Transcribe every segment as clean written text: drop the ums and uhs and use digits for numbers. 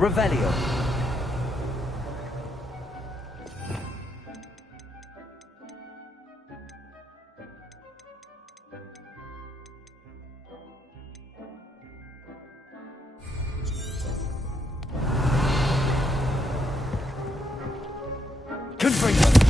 Revelio. Confringo.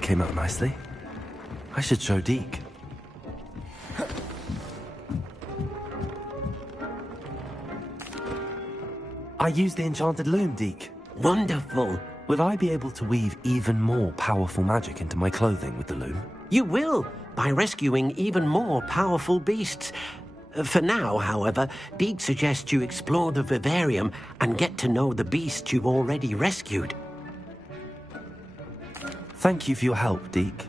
Came out nicely. I should show Deke. I used the enchanted loom, Deke. Wonderful. Will I be able to weave even more powerful magic into my clothing with the loom? You will, by rescuing even more powerful beasts. For now, however, Deke suggests you explore the vivarium and get to know the beasts you've already rescued. Thank you for your help, Deke.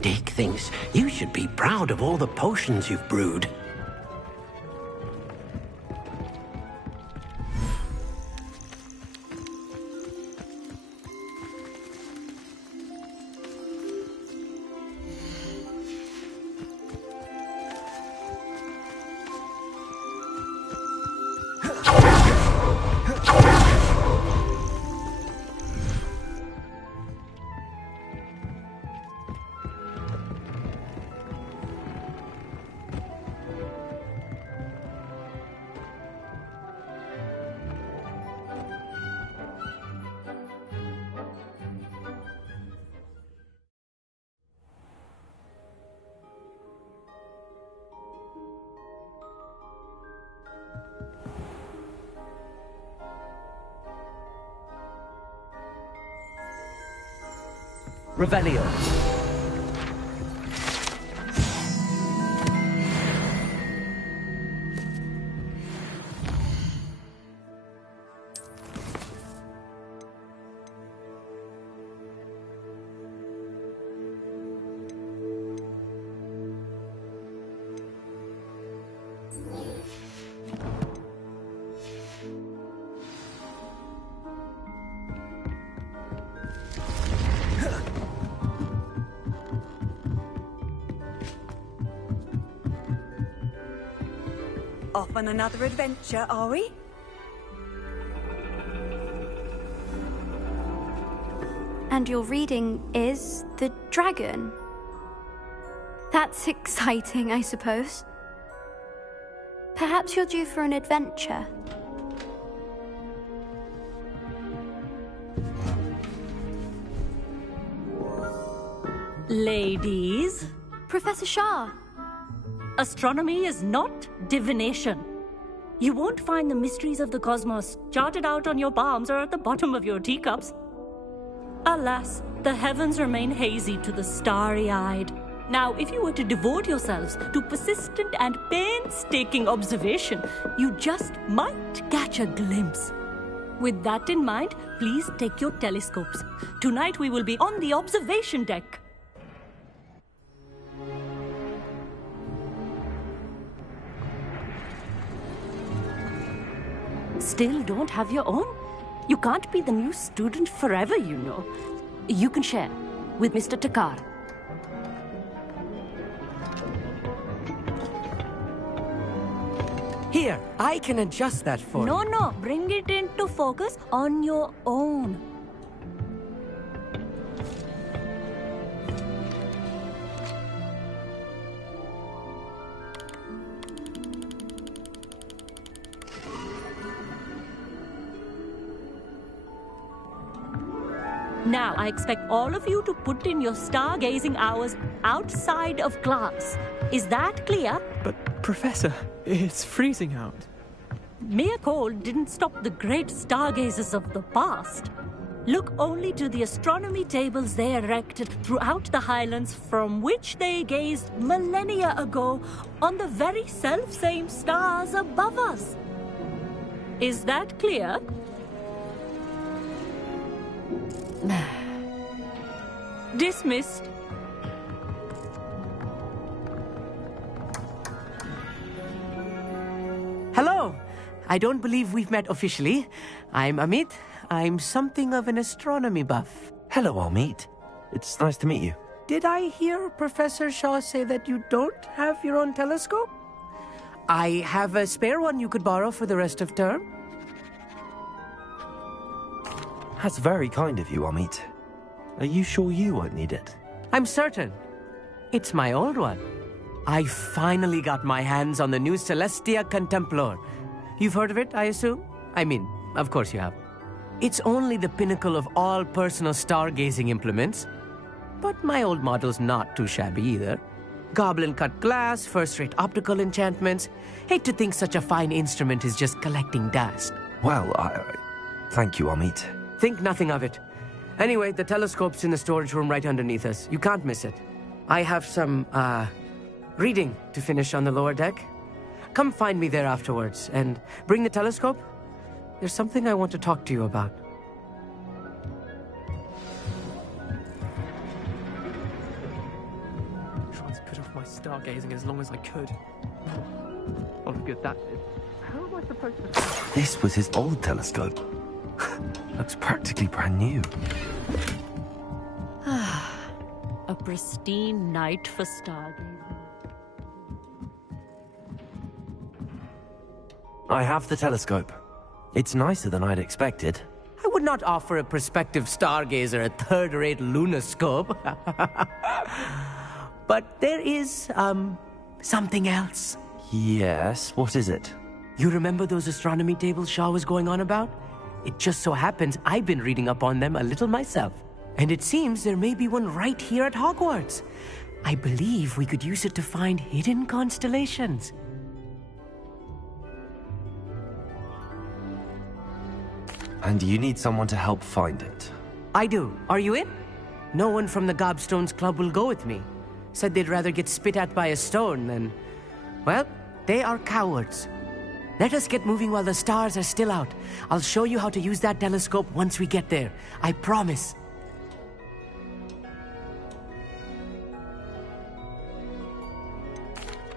Deke thinks you should be proud of all the potions you've brewed. Revelio. Off on another adventure, are we? And your reading is the dragon. That's exciting, I suppose. Perhaps you're due for an adventure. Ladies, Professor Shah. astronomy is not divination. You won't find the mysteries of the cosmos charted out on your palms or at the bottom of your teacups. Alas, the heavens remain hazy to the starry-eyed. Now, if you were to devote yourselves to persistent and painstaking observation, you just might catch a glimpse. With that in mind, please take your telescopes. Tonight we will be on the observation deck. Still don't have your own? You can't be the new student forever, you know. You can share with Mr. Takar. Here, I can adjust that for you. No, bring it into focus on your own. Now, I expect all of you to put in your stargazing hours outside of class. Is that clear? But, Professor, it's freezing out. Mere cold didn't stop the great stargazers of the past. Look only to the astronomy tables they erected throughout the highlands from which they gazed millennia ago on the very self-same stars above us. Is that clear? Dismissed. Hello! I don't believe we've met officially. I'm Amit. I'm something of an astronomy buff. Hello, Amit. It's nice to meet you. Did I hear Professor Shaw say that you don't have your own telescope? I have a spare one you could borrow for the rest of term. That's very kind of you, Amit. Are you sure you won't need it? I'm certain. It's my old one. I finally got my hands on the new Celestia Contemplor. You've heard of it, I assume? I mean, of course you have. It's only the pinnacle of all personal stargazing implements. But my old model's not too shabby either. Goblin-cut glass, first-rate optical enchantments. Hate to think such a fine instrument is just collecting dust. Well, thank you, Amit. Think nothing of it. Anyway, the telescope's in the storage room right underneath us. You can't miss it. I have some, reading to finish on the lower deck. Come find me there afterwards, and bring the telescope. There's something I want to talk to you about. Tried to put off my stargazing as long as I could. What a good that is. How am I supposed to... This was his old telescope. Looks practically brand new. A pristine night for stargazing. I have the telescope. It's nicer than I'd expected. I would not offer a prospective stargazer a third-rate lunoscope. But there is, something else. Yes, what is it? You remember those astronomy tables Shaw was going on about? It just so happens I've been reading up on them a little myself. And it seems there may be one right here at Hogwarts. I believe we could use it to find hidden constellations. And you need someone to help find it. I do. Are you in? No one from the Gobstones Club will go with me. Said they'd rather get spit at by a stone than... Well, they are cowards. Let us get moving while the stars are still out. I'll show you how to use that telescope once we get there. I promise.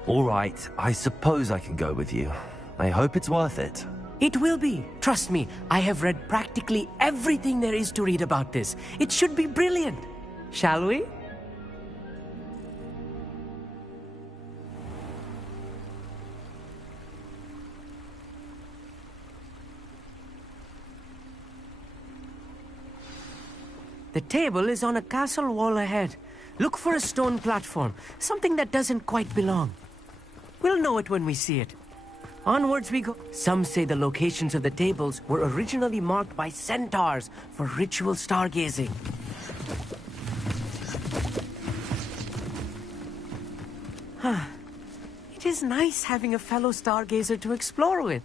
All right, I suppose I can go with you. I hope it's worth it. It will be. Trust me, I have read practically everything there is to read about this. It should be brilliant. Shall we? The table is on a castle wall ahead. Look for a stone platform, something that doesn't quite belong. We'll know it when we see it. Onwards we go. Some say the locations of the tables were originally marked by centaurs for ritual stargazing. It is nice having a fellow stargazer to explore with.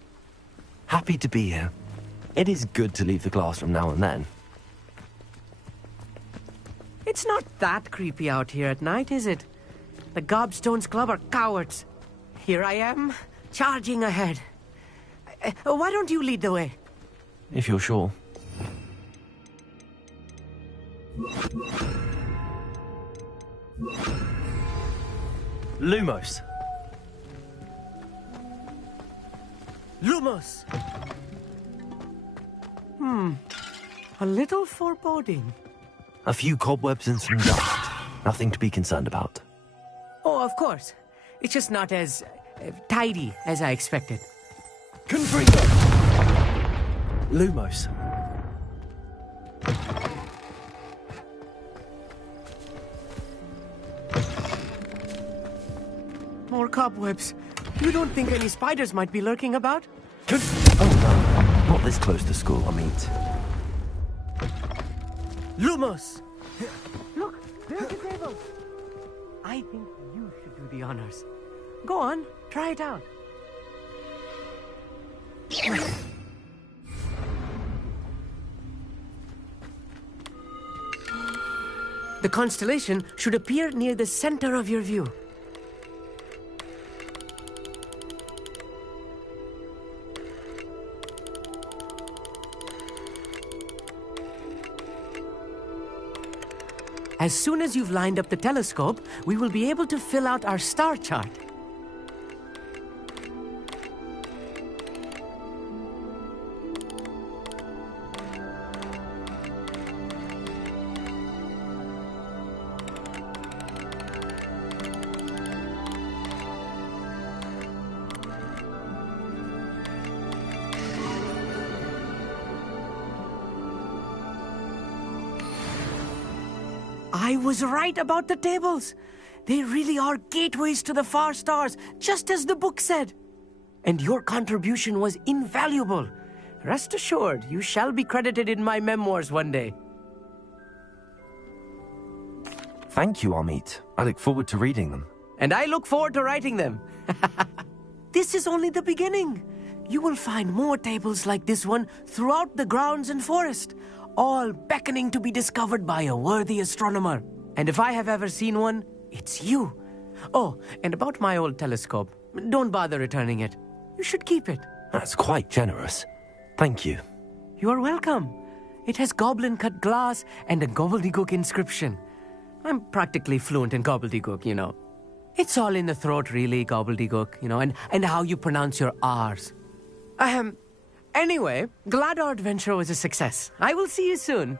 Happy to be here. It is good to leave the classroom now and then. It's not that creepy out here at night, is it? The Gobstones Club are cowards. Here I am, charging ahead. Why don't you lead the way? If you're sure. Lumos. Lumos! A little foreboding. A few cobwebs and some dust. Nothing to be concerned about. Oh, of course. It's just not as tidy as I expected. Confringo! Lumos. More cobwebs. You don't think any spiders might be lurking about? Oh no, not this close to school, I mean. Lumos! Look, there's the table. I think you should do the honors. Go on, try it out. The constellation should appear near the center of your view. As soon as you've lined up the telescope, we will be able to fill out our star chart. I was right about the tables. They really are gateways to the far stars, just as the book said. And your contribution was invaluable. Rest assured, you shall be credited in my memoirs one day. Thank you, Amit. I look forward to reading them. And I look forward to writing them. This is only the beginning. You will find more tables like this one throughout the grounds and forest, all beckoning to be discovered by a worthy astronomer. And if I have ever seen one, it's you. Oh, and about my old telescope, don't bother returning it. You should keep it. That's quite generous. Thank you. You are welcome. It has goblin-cut glass and a gobbledygook inscription. I'm practically fluent in gobbledygook, you know. It's all in the throat, really, gobbledygook, you know, and how you pronounce your R's. Anyway, glad our adventure was a success. I will see you soon.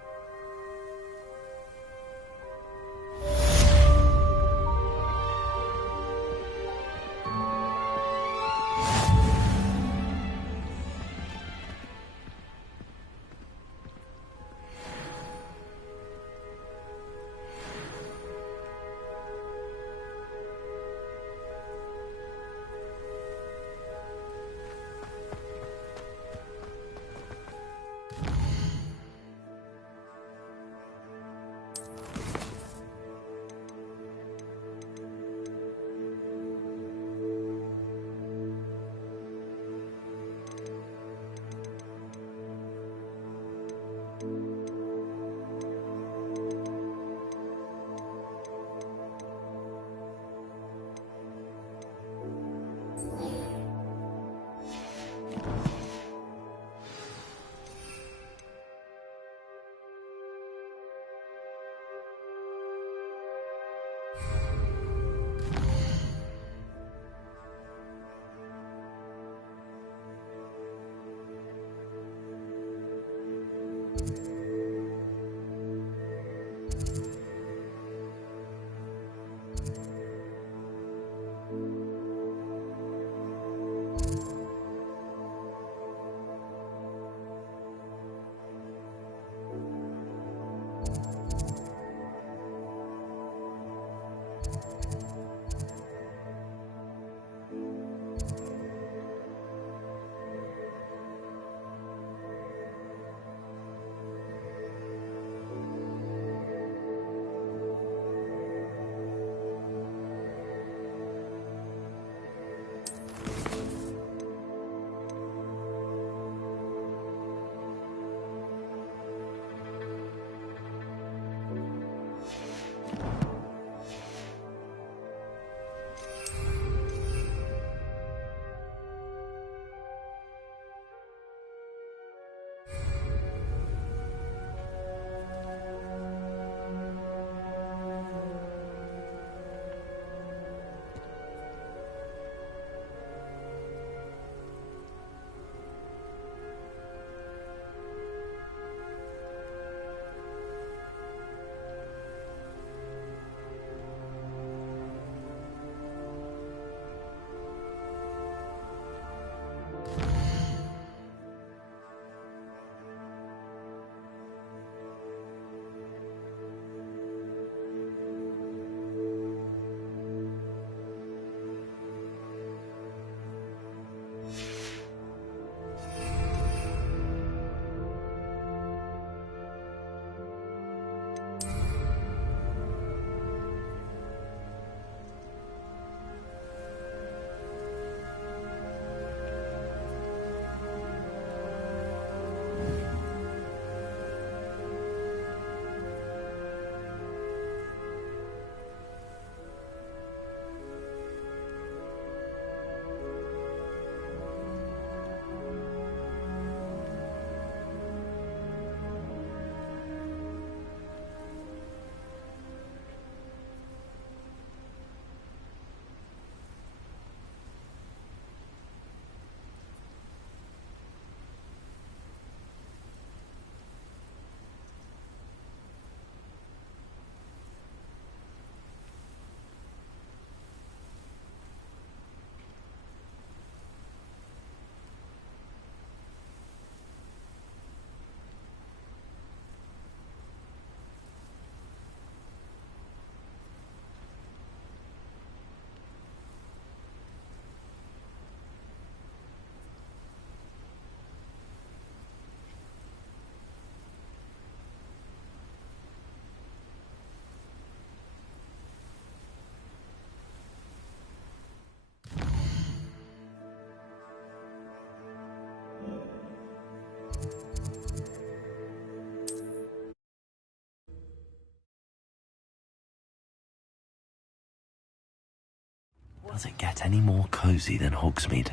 Does it get any more cozy than Hogsmeade?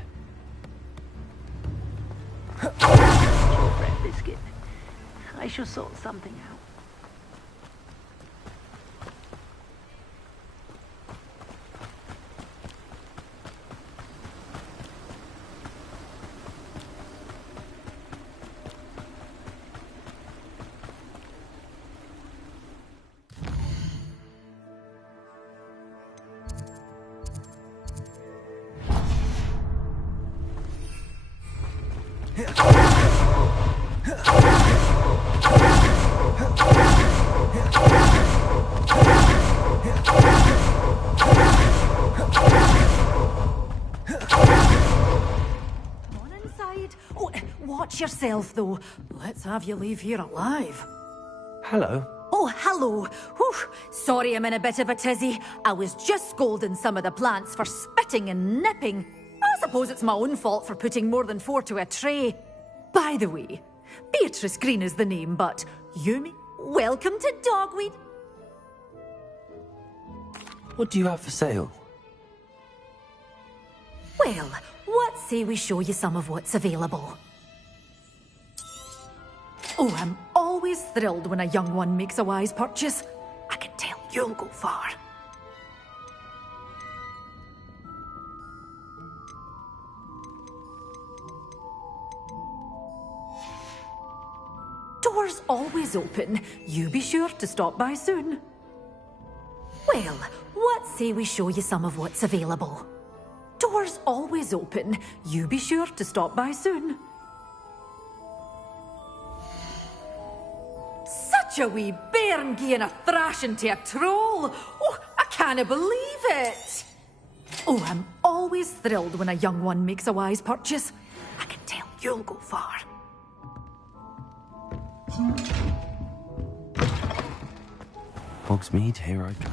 Bread biscuit. I shall sort something out. Watch yourself, though. Let's have you leave here alive. Hello. Oh, hello. Whew. Sorry I'm in a bit of a tizzy. I was just scolding some of the plants for spitting and nipping. I suppose it's my own fault for putting more than 4 to a tray. By the way, Beatrice Green is the name, but Yumi, welcome to Dogweed. What do you have for sale? Well, what say we show you some of what's available? Oh, I'm always thrilled when a young one makes a wise purchase. I can tell you'll go far. Doors always open. You be sure to stop by soon. Well, what say we show you some of what's available? Doors always open. You be sure to stop by soon. Such a wee bairn gieing a thrashing to a troll. Oh, I can't believe it. Oh, I'm always thrilled when a young one makes a wise purchase. I can tell you'll go far. Hogsmeade, here I come.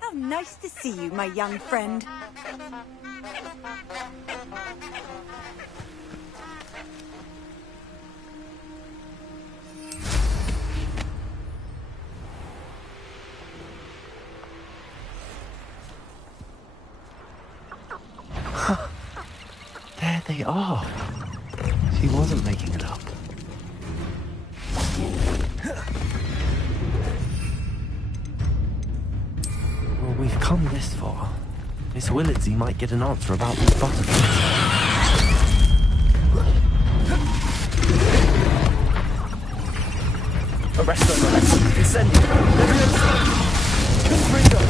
How nice to see you, my young friend. There they are. She wasn't making it up. Well, we've come this far. Miss Willardsey might get an answer about these butterflies. Arrest them! Incendio! Leviosa! Confringo!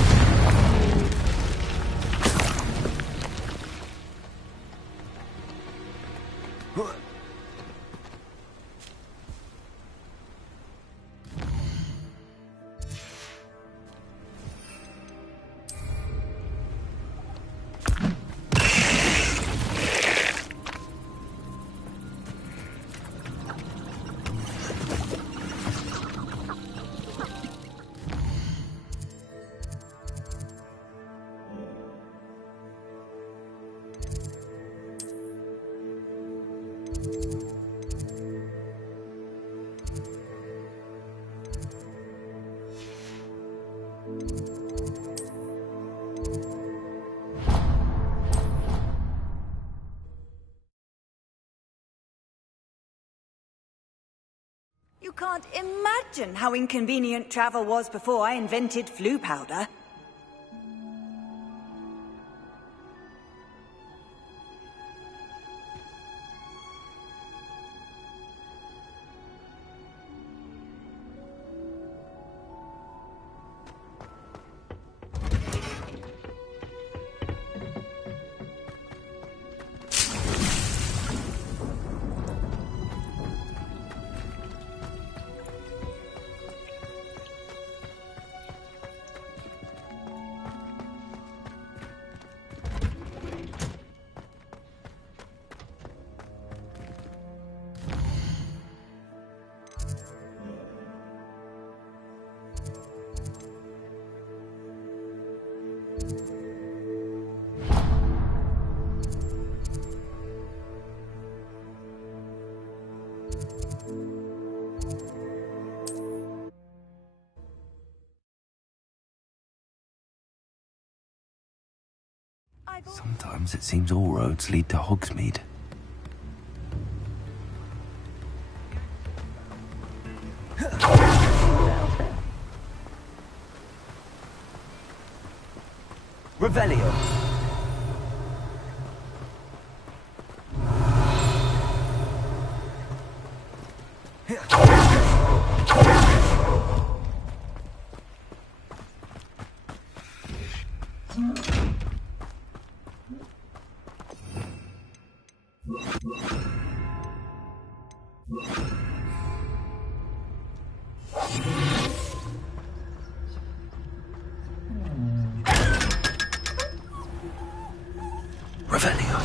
You can't imagine how inconvenient travel was before I invented flu powder. Sometimes it seems all roads lead to Hogsmeade. Revelio. Revelio.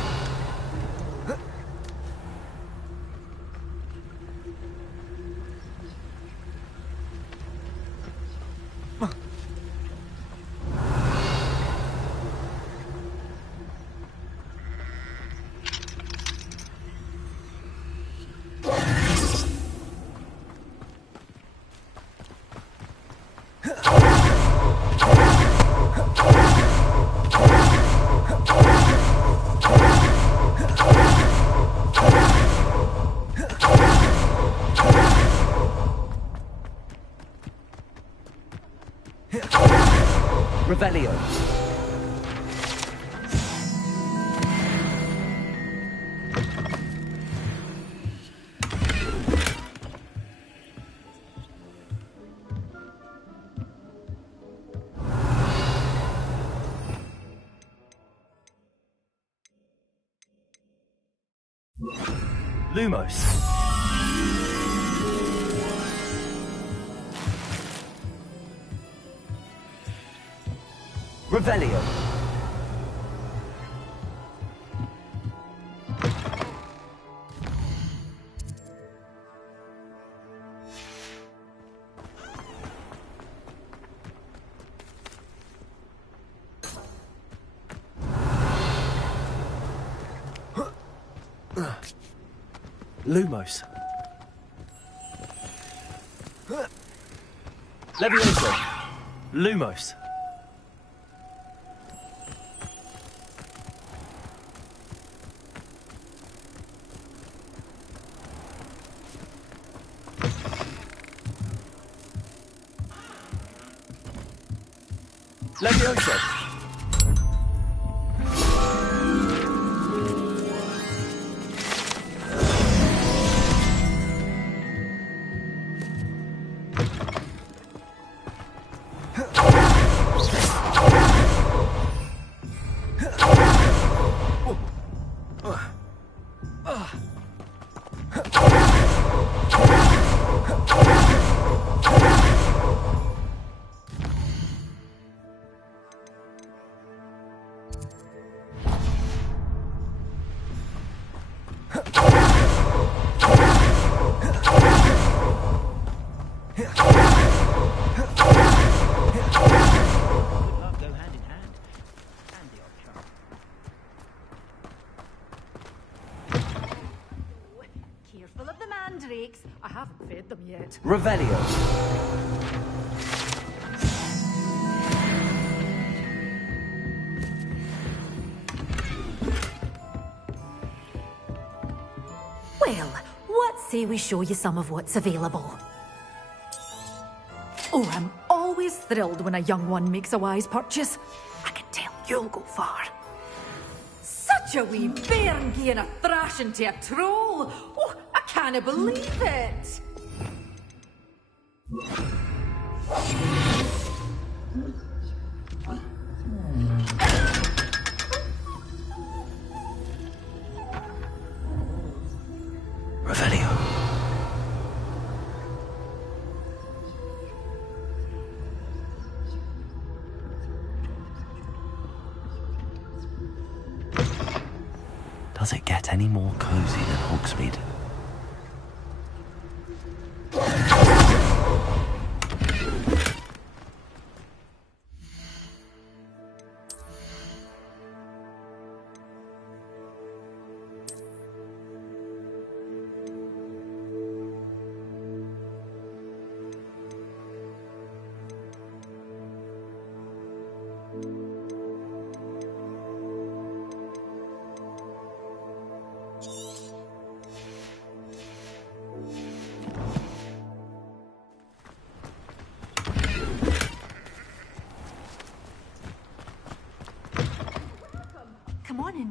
Revelio. Lumos. Revelio. Lumos. Levioso. Lumos. Levioso. Careful of the mandrakes. I haven't fed them yet. Revelio. Well, what say we show you some of what's available? Oh, I'm always thrilled when a young one makes a wise purchase. I can tell you'll go far. Such a wee bairn gieing a thrashing to a troll! Oh, I can't believe it! Revelio. Does it get any more cozy than Hogsmeade?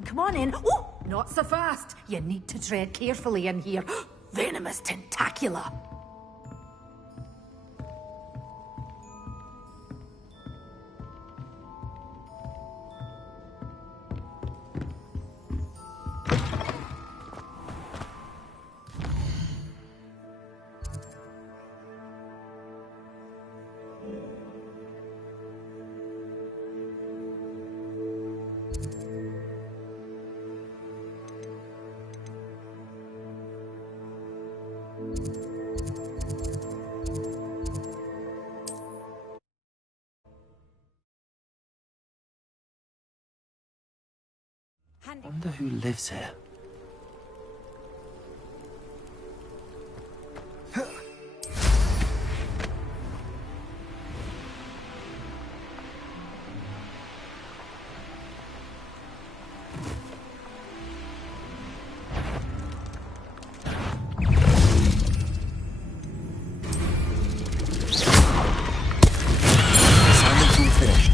Come on in. Oh, not so fast. You need to tread carefully in here. Venomous tentacula. I wonder who lives here. Assignment's all finished.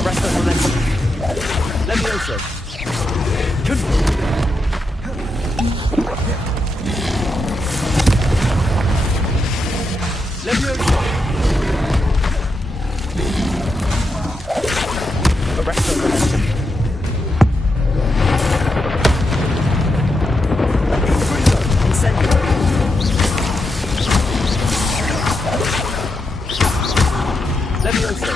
Arrest us on this. Levioso. Levioso. Arrest us on this. Incendio. Levioso.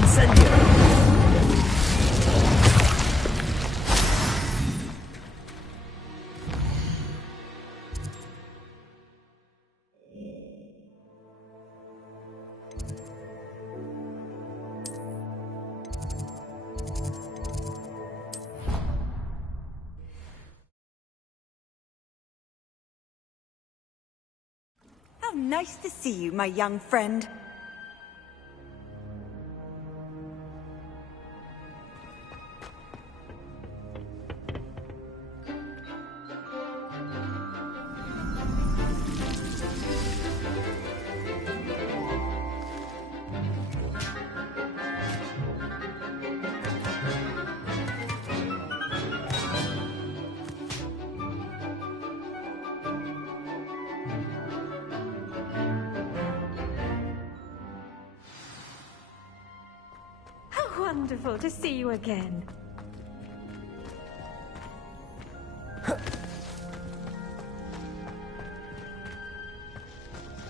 Incendio. How nice to see you, my young friend. Wonderful to see you again.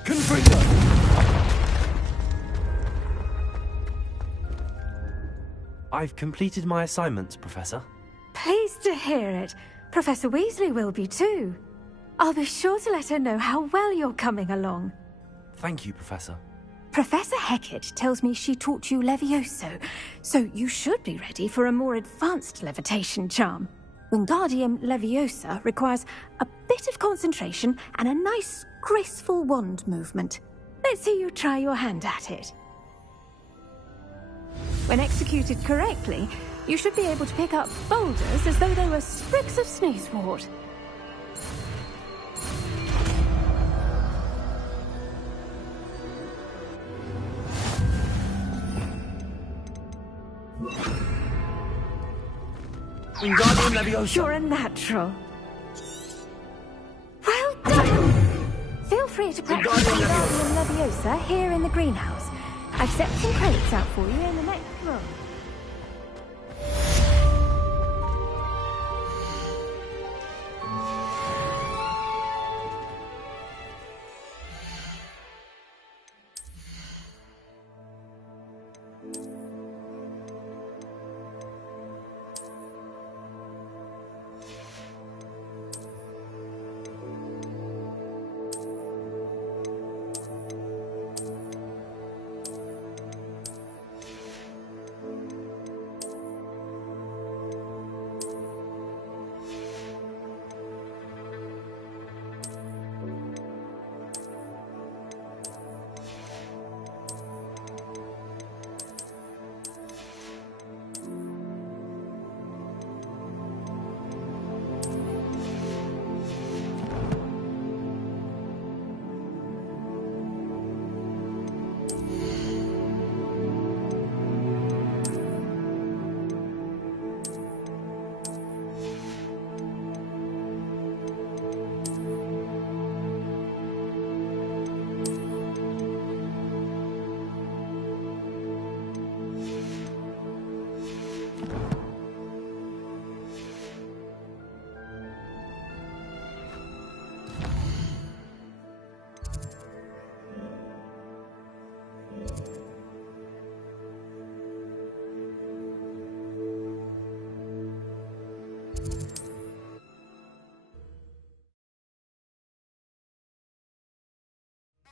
Confringo! I've completed my assignments, Professor. Pleased to hear it. Professor Weasley will be too. I'll be sure to let her know how well you're coming along. Thank you, Professor. Professor Hecat tells me she taught you Levioso, so you should be ready for a more advanced levitation charm. Wingardium Leviosa requires a bit of concentration and a nice, graceful wand movement. Let's see you try your hand at it. When executed correctly, you should be able to pick up boulders as though they were sprigs of sneezewort. Wingardium Leviosa! You're a natural. Well done! Feel free to practice Wingardium Leviosa here in the greenhouse. I've set some crates out for you in the next room.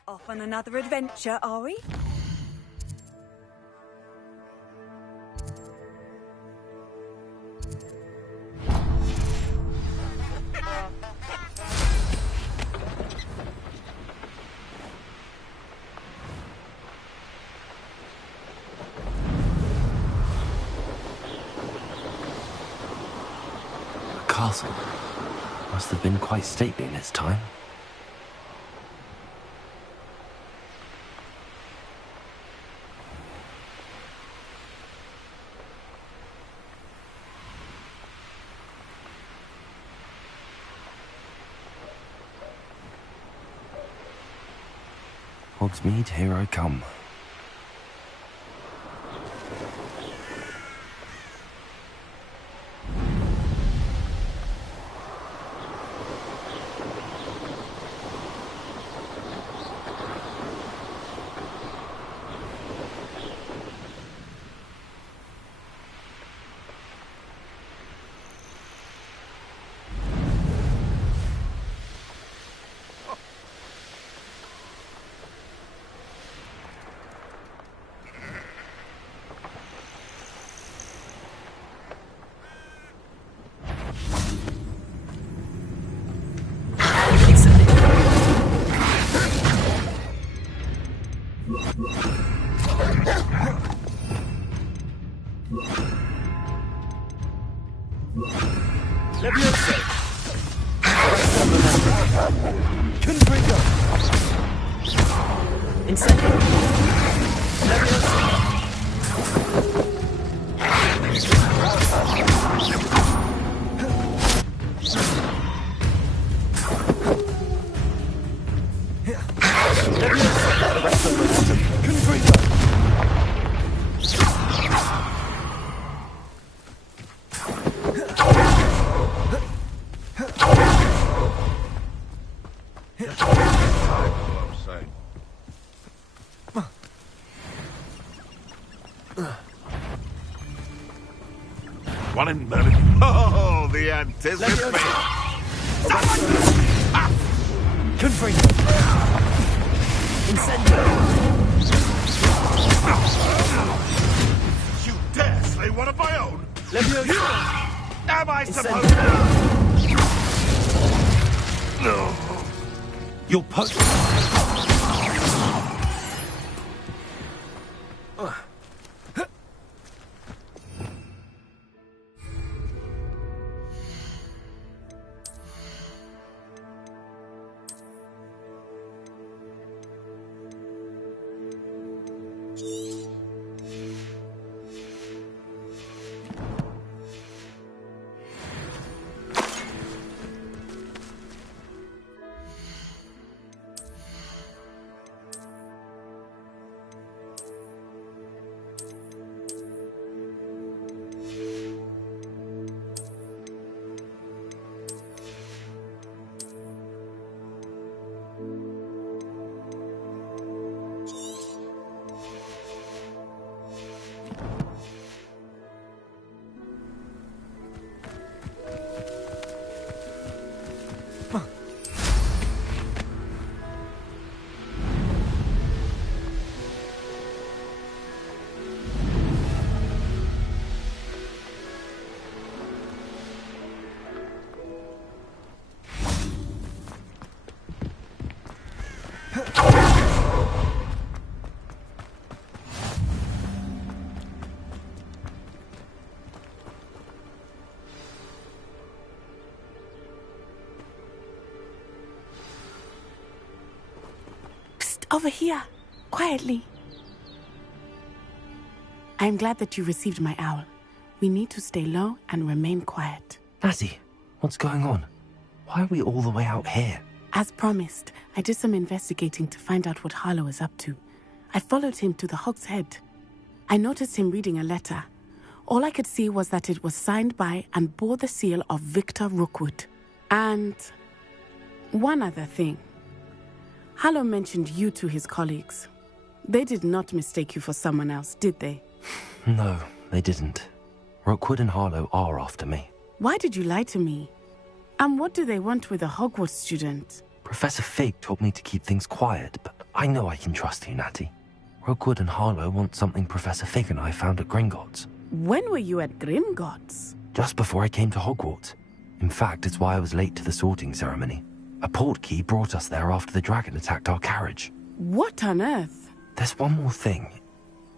Off on another adventure, are we? The castle must have been quite stately in its time. Hogsmeade, here I come. One in Merlin. Oh, the anticipation. Confringo. Incendio. You dare slay one of my own? Leviosa. Am I supposed to? No. You're post. Over here, quietly. I'm glad that you received my owl. We need to stay low and remain quiet. Natty, what's going on? Why are we all the way out here? As promised, I did some investigating to find out what Harlow is up to. I followed him to the Hog's Head. I noticed him reading a letter. All I could see was that it was signed by and bore the seal of Victor Rookwood. And one other thing. Harlow mentioned you to his colleagues. They did not mistake you for someone else, did they? No, they didn't. Rookwood and Harlow are after me. Why did you lie to me? And what do they want with a Hogwarts student? Professor Fig told me to keep things quiet, but I know I can trust you, Natty. Rookwood and Harlow want something Professor Fig and I found at Gringotts. When were you at Gringotts? Just before I came to Hogwarts. In fact, it's why I was late to the sorting ceremony. A portkey brought us there after the dragon attacked our carriage. What on earth? There's one more thing.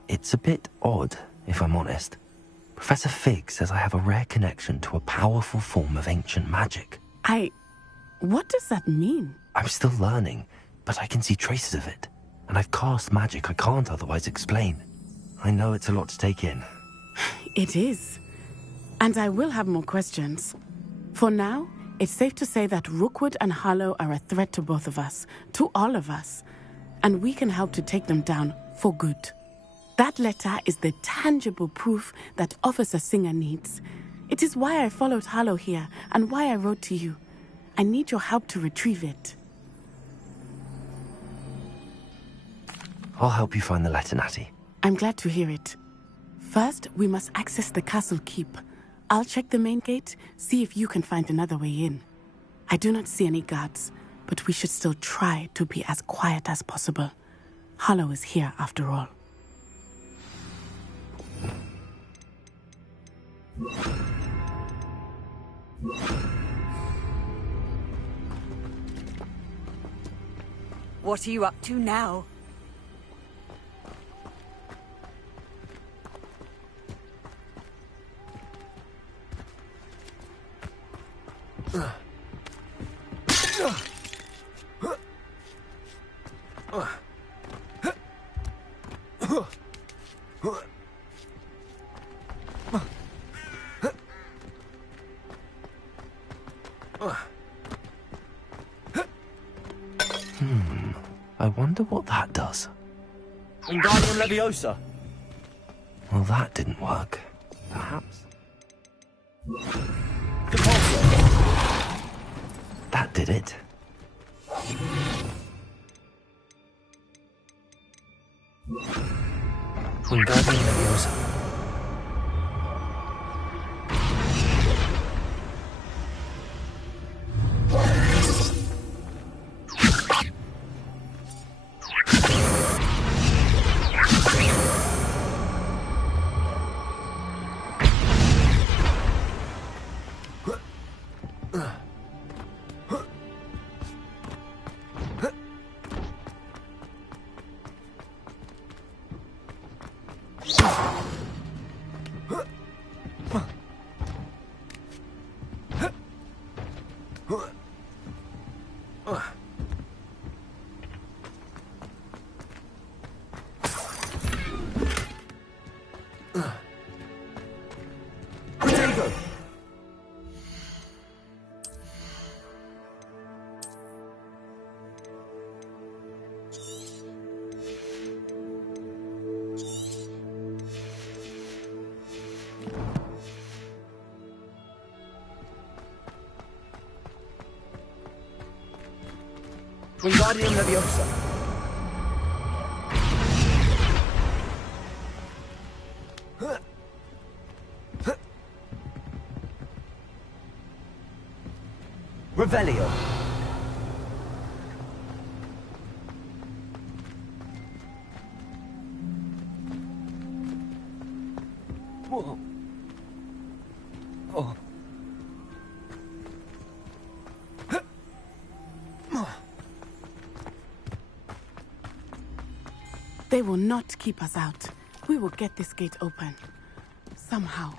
It's a bit odd, if I'm honest. Professor Fig says I have a rare connection to a powerful form of ancient magic. What does that mean? I'm still learning, but I can see traces of it. And I've cast magic I can't otherwise explain. I know it's a lot to take in. It is. And I will have more questions. For now, it's safe to say that Rookwood and Harlow are a threat to both of us, to all of us, and we can help to take them down for good. That letter is the tangible proof that Officer Singer needs. It is why I followed Harlow here and why I wrote to you. I need your help to retrieve it. I'll help you find the letter, Natty. I'm glad to hear it. First, we must access the castle keep. I'll check the main gate, see if you can find another way in. I do not see any guards, but we should still try to be as quiet as possible. Harlow is here after all. What are you up to now? I wonder what that does. Wingardium Leviosa. Well, that didn't work. Perhaps. That did it. Wingardium Leviosa. Wingardium Leviosa. Revelio. Whoa. Oh. They will not keep us out. We will get this gate open. Somehow.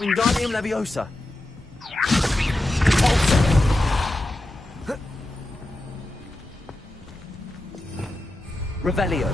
Wingardium Leviosa. Revelio.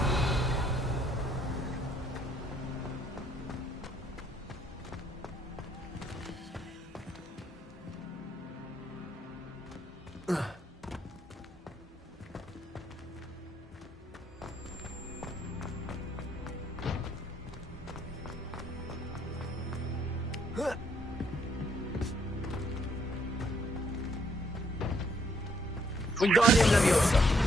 Wingardium Leviosa.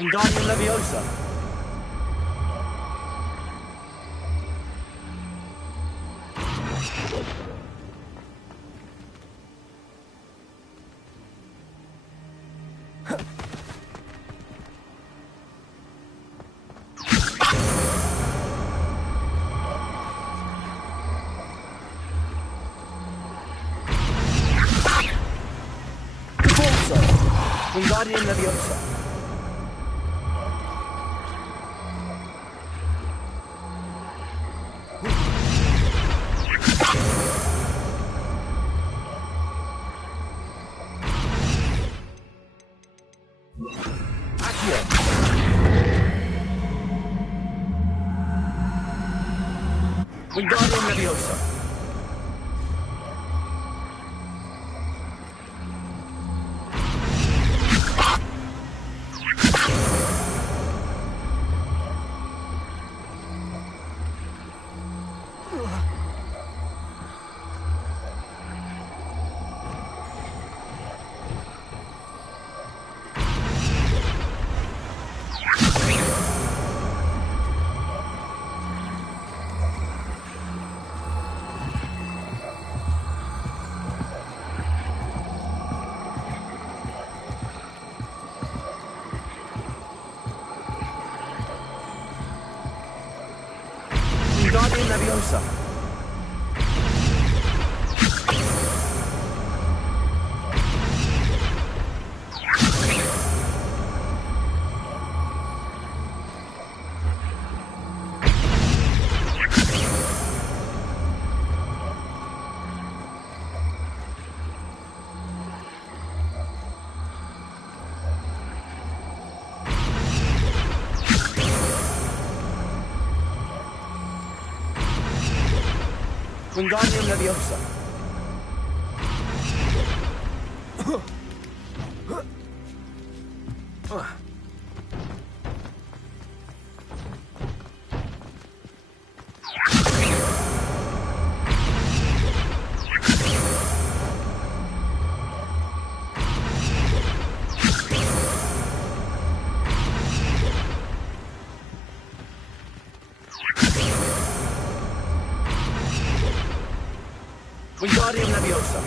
Wingardium Leviosa. Wingardium Leviosa. Wingardium Leviosa. Wingardium Leviosa. Wingardium Leviosa. Wingardium Leviosa.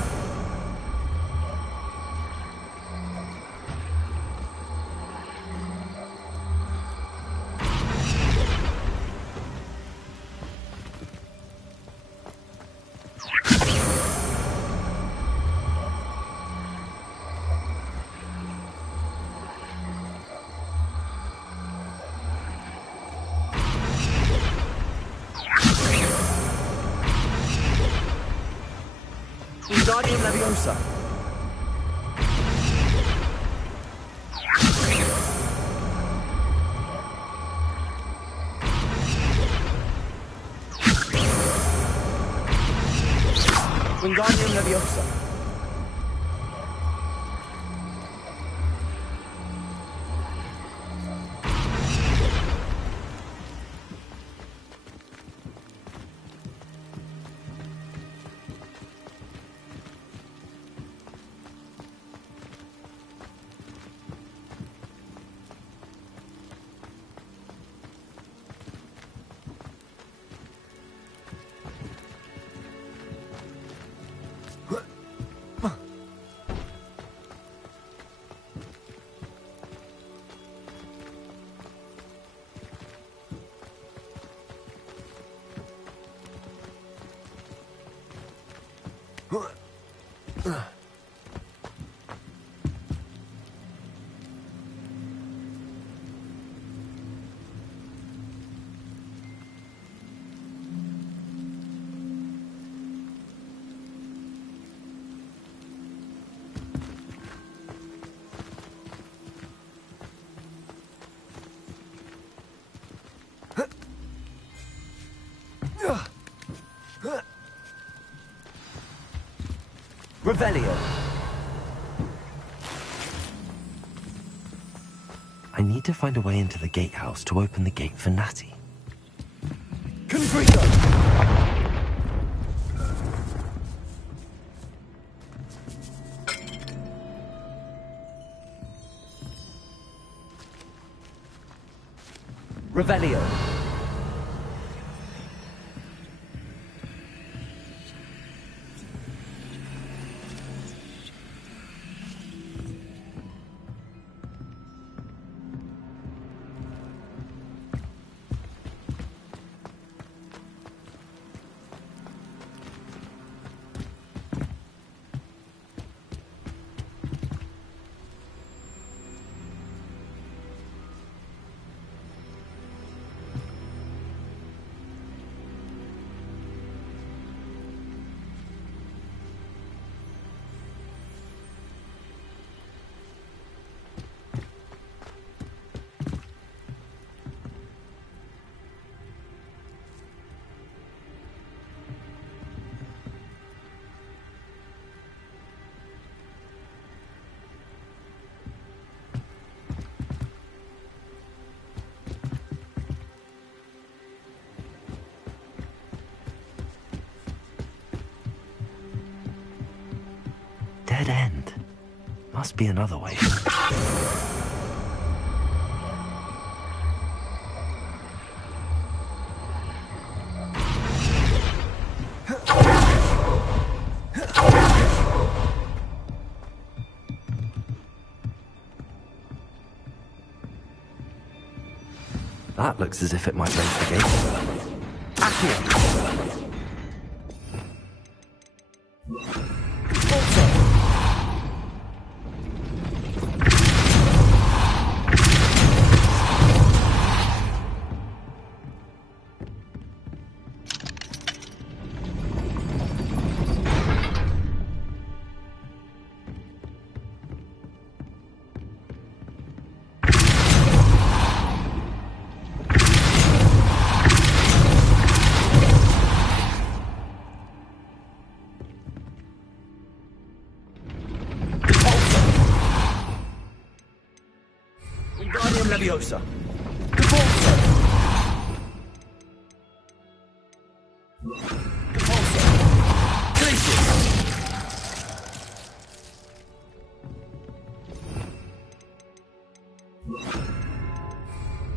Wingardium Leviosa. Wingardium Leviosa. Revelio. I need to find a way into the gatehouse to open the gate for Natty. Confrito. Revelio. dead end. Must be another way. That looks as if it might raise the gate. Accio! Leviosa.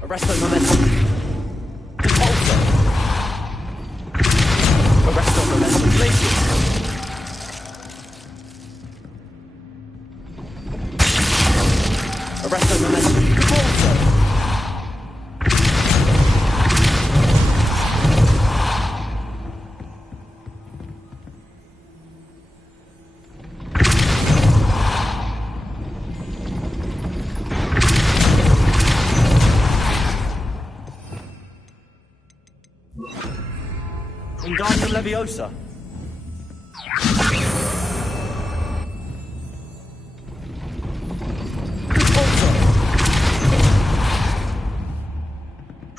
Arresto momentum. Repulsor. Arresto momentum. Glacius. Arresto momentum. Repulsor. Wingardium Leviosa.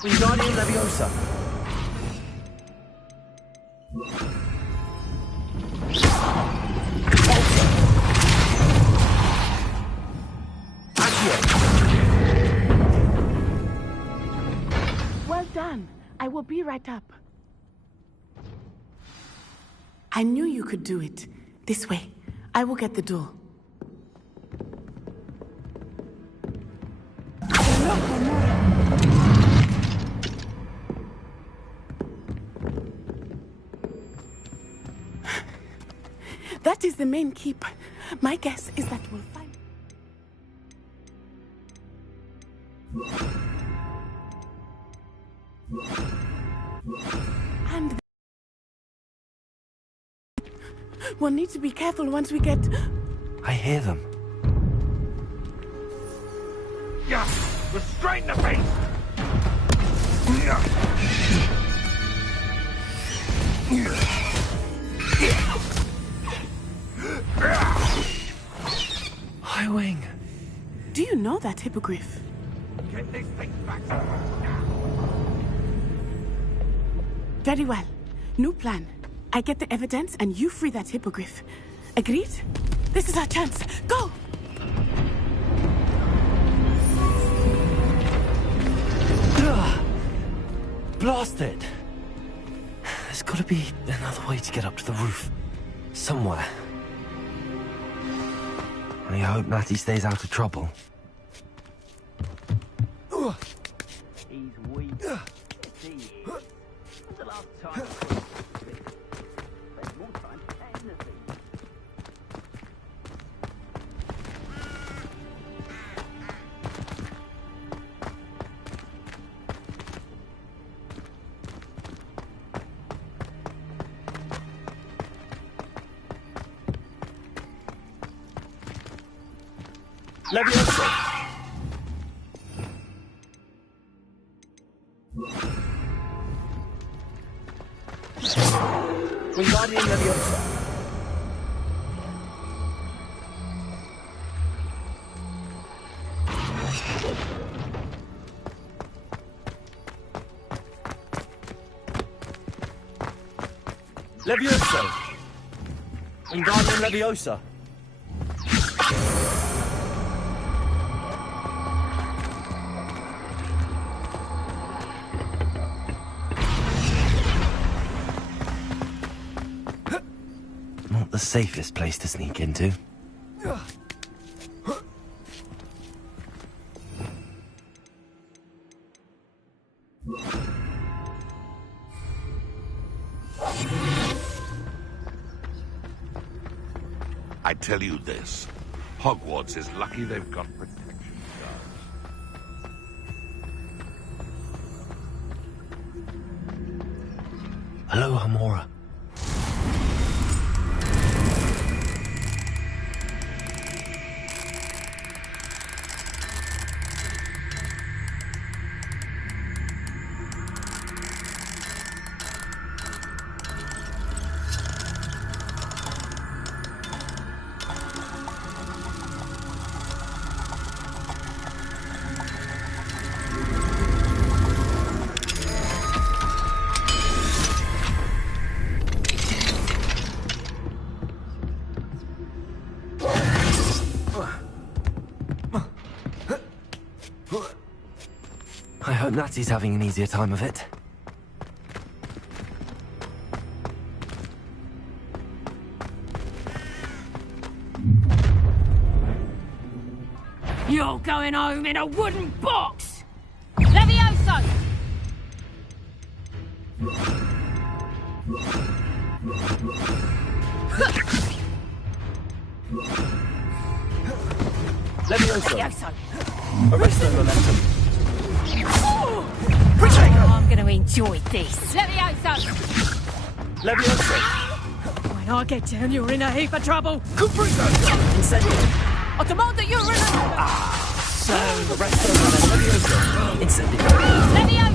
Wingardium Leviosa. Well done. I will be right up. I knew you could do it. This way. I will get the door. That is the main keep. My guess is that we'll find... And... we'll need to be careful once we get... I hear them. Yeah! Restrain the beast! High Wing. Do you know that hippogriff? Get this thing back. Very well. New plan. I get the evidence and you free that hippogriff. Agreed? This is our chance. Go! Blast it! There's gotta be another way to get up to the roof. Somewhere. I hope Natty stays out of trouble. He's weak. Yes, he is. When's the last time? Spend more time paying the thing. Leviosa. Wingardium Leviosa. Leviosa. Wingardium Leviosa. Not the safest place to sneak into. I tell you this. Hogwarts is lucky they've got protection guards. Hello, Hamora. I hope Natsy's having an easier time of it. You're going home in a wooden box! Levioso! Levioso! Arrest the momentum! Oh, I'm going to enjoy this. Levioso! Levioso! When I get down, you're in a heap of trouble. Incendio! I demand that you're in a... So, arrest the momentum! Levioso! Incendio! Levioso!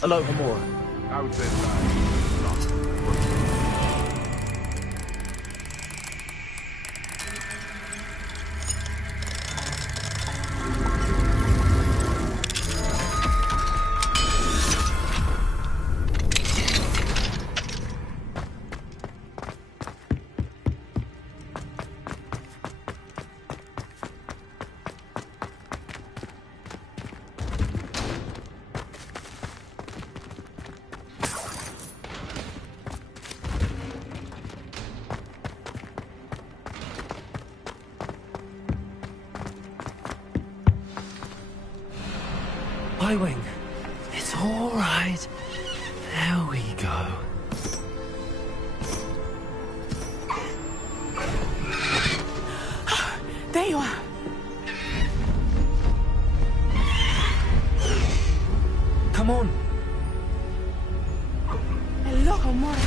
Hello, Hamora. I would say that. Wing, it's all right. There we go. There you are. Come on. Hello, Hamora.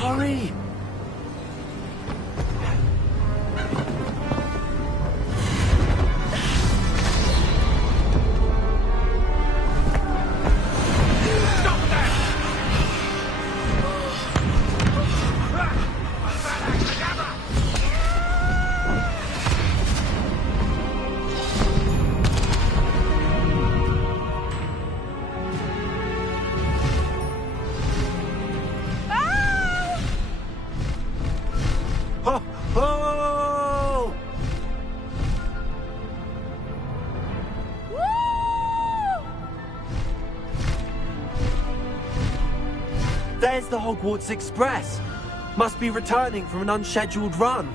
Hurry! There's the Hogwarts Express! Must be returning from an unscheduled run.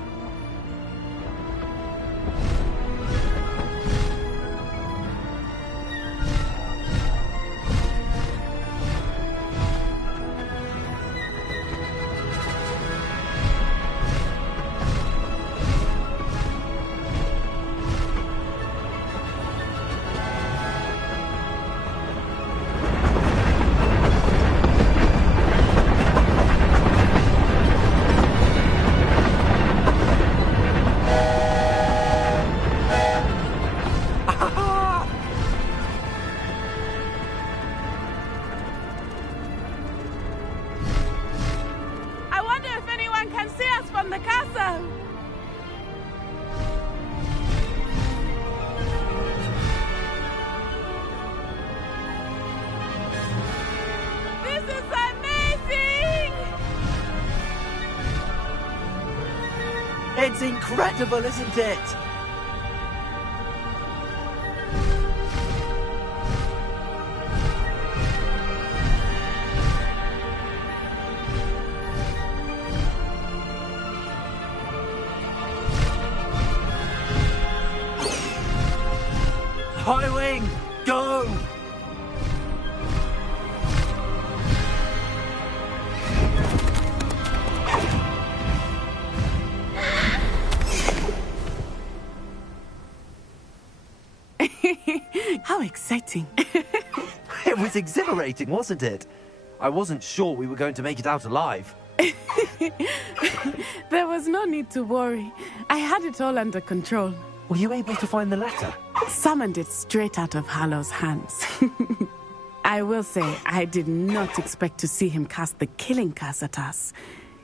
It's incredible, isn't it? Highwing, go! How exciting. It was exhilarating, wasn't it? I wasn't sure we were going to make it out alive. There was no need to worry. I had it all under control. Were you able to find the letter? Summoned it straight out of Hallow's hands. I will say, I did not expect to see him cast the killing curse at us.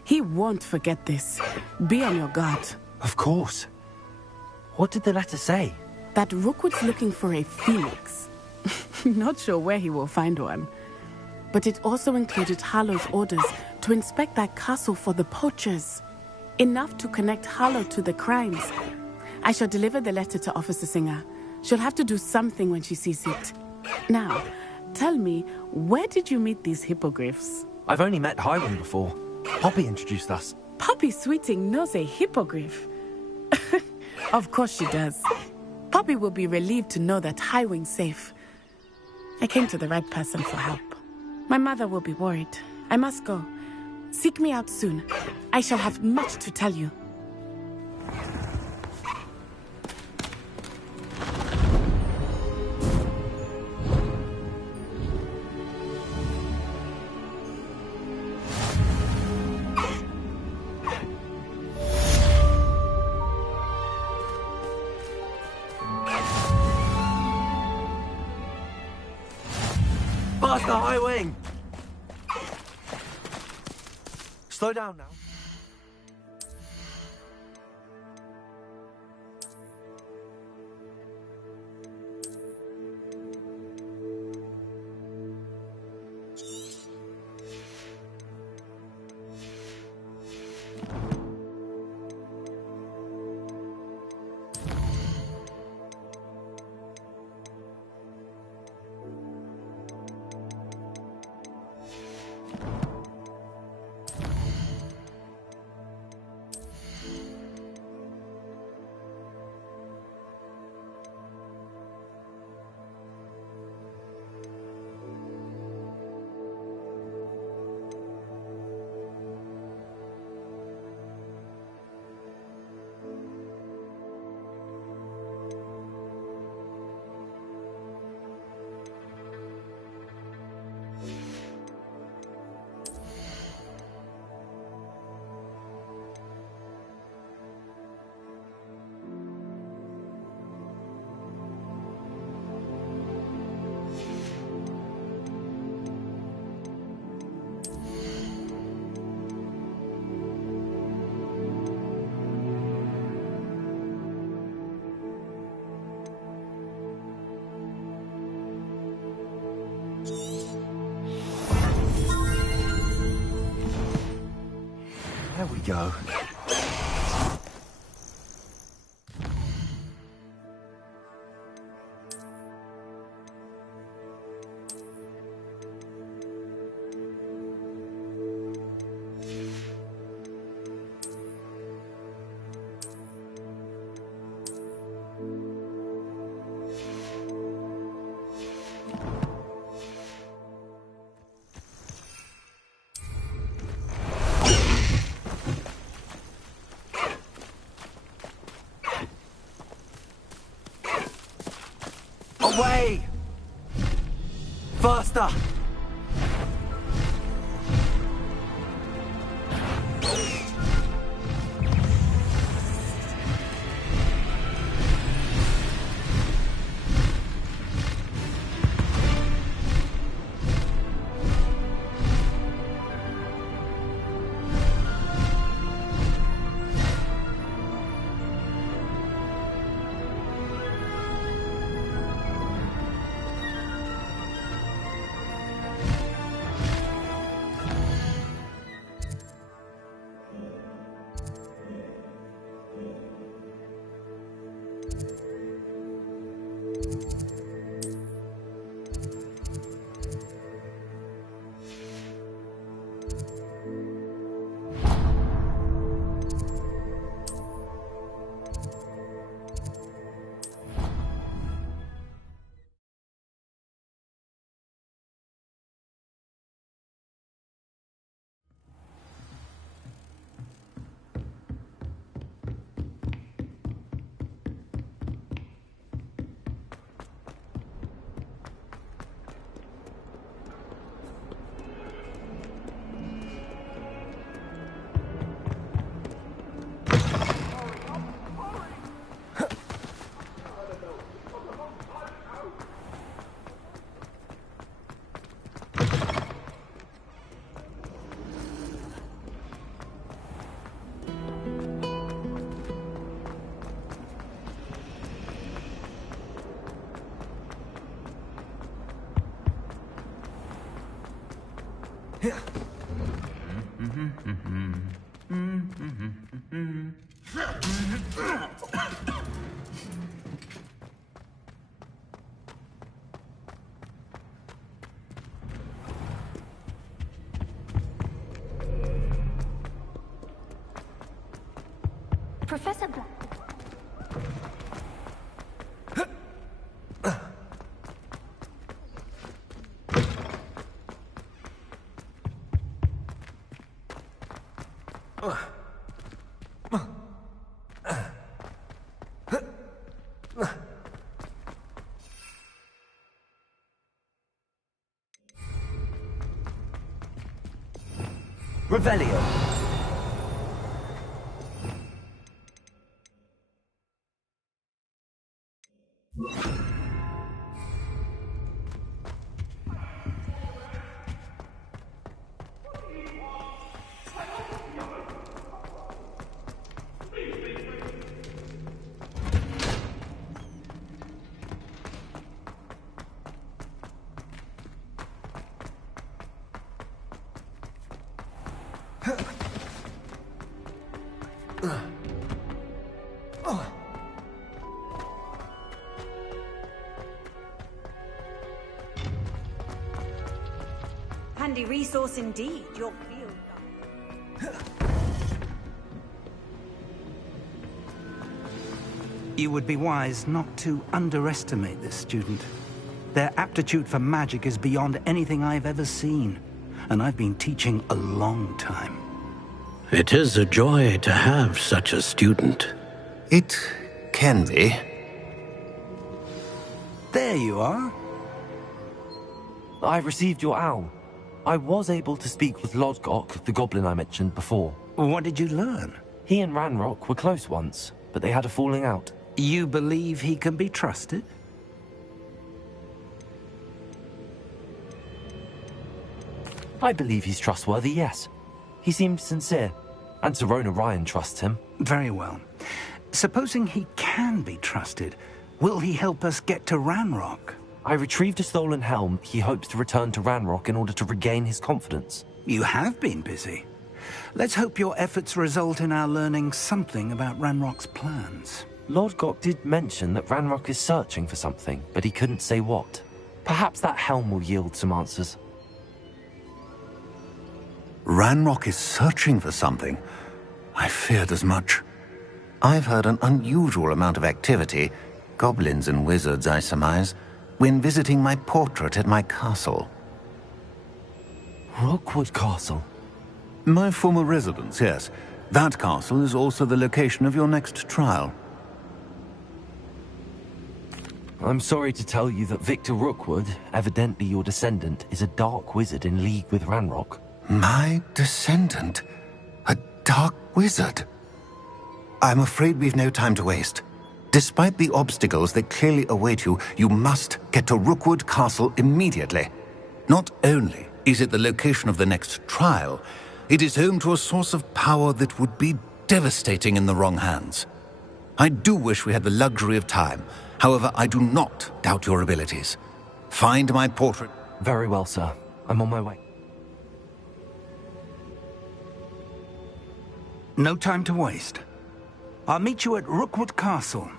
He won't forget this. Be on your guard. Of course. What did the letter say? That Rookwood's looking for a phoenix. Not sure where he will find one. But it also included Hallow's orders to inspect that castle for the poachers. Enough to connect Hallow to the crimes. I shall deliver the letter to Officer Singer. She'll have to do something when she sees it. Now, tell me, where did you meet these hippogriffs? I've only met Highwing before. Poppy introduced us. Poppy Sweeting knows a hippogriff. Of course she does. Poppy will be relieved to know that Highwing's safe. I came to the right person for help. My mother will be worried. I must go. Seek me out soon. I shall have much to tell you. Faster, Highwing! Slow down now. There we go. Away! Faster! Professor Black. Revelio. Handy resource indeed, your field. You would be wise not to underestimate this student. Their aptitude for magic is beyond anything I've ever seen, and I've been teaching a long time. It is a joy to have such a student. It can be. There you are. I received your owl. I was able to speak with Lodgok, the goblin I mentioned before. What did you learn? He and Ranrock were close once, but they had a falling out. You believe he can be trusted? I believe he's trustworthy, yes. He seemed sincere, and Serona Ryan trusts him. Very well. Supposing he can be trusted, will he help us get to Ranrock? I retrieved a stolen helm. He hopes to return to Ranrock in order to regain his confidence. You have been busy. Let's hope your efforts result in our learning something about Ranrock's plans. Lodgok did mention that Ranrock is searching for something, but he couldn't say what. Perhaps that helm will yield some answers. Ranrock is searching for something. I feared as much. I've heard an unusual amount of activity, goblins and wizards, I surmise, when visiting my portrait at my castle. Rookwood Castle? My former residence, yes. That castle is also the location of your next trial. I'm sorry to tell you that Victor Rookwood, evidently your descendant, is a dark wizard in league with Ranrock. My descendant? A dark wizard? I'm afraid we've no time to waste. Despite the obstacles that clearly await you, you must get to Rookwood Castle immediately. Not only is it the location of the next trial, it is home to a source of power that would be devastating in the wrong hands. I do wish we had the luxury of time. However, I do not doubt your abilities. Find my portrait. Very well, sir. I'm on my way. No time to waste. I'll meet you at Rookwood Castle.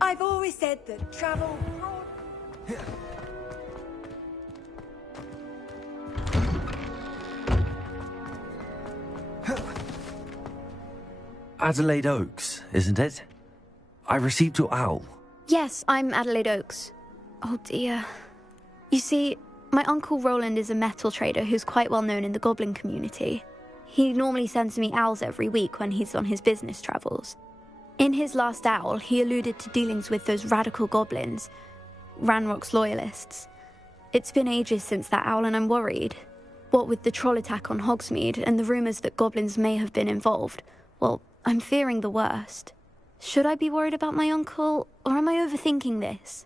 I've always said that travel... Adelaide Oaks, isn't it? I received your owl. Yes, I'm Adelaide Oaks. Oh dear. You see, my Uncle Roland is a metal trader who's quite well known in the goblin community. He normally sends me owls every week when he's on his business travels. In his last owl, he alluded to dealings with those radical goblins, Ranrock's loyalists. It's been ages since that owl and I'm worried. What with the troll attack on Hogsmeade and the rumours that goblins may have been involved, well, I'm fearing the worst. Should I be worried about my uncle, or am I overthinking this?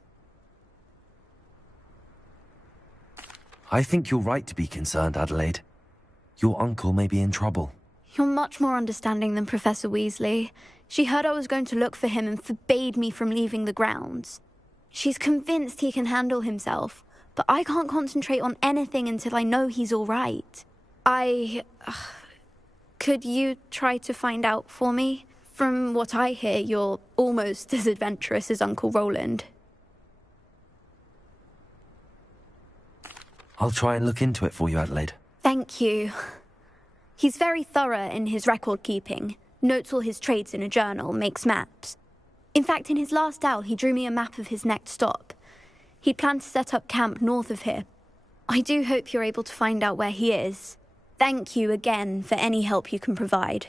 I think you're right to be concerned, Adelaide. Your uncle may be in trouble. You're much more understanding than Professor Weasley. She heard I was going to look for him and forbade me from leaving the grounds. She's convinced he can handle himself, but I can't concentrate on anything until I know he's all right. Could you try to find out for me? From what I hear, you're almost as adventurous as Uncle Roland. I'll try and look into it for you, Adelaide. Thank you. He's very thorough in his record keeping, notes all his trades in a journal, makes maps. In fact, in his last owl, he drew me a map of his next stop. He'd planned to set up camp north of here. I do hope you're able to find out where he is. Thank you again for any help you can provide.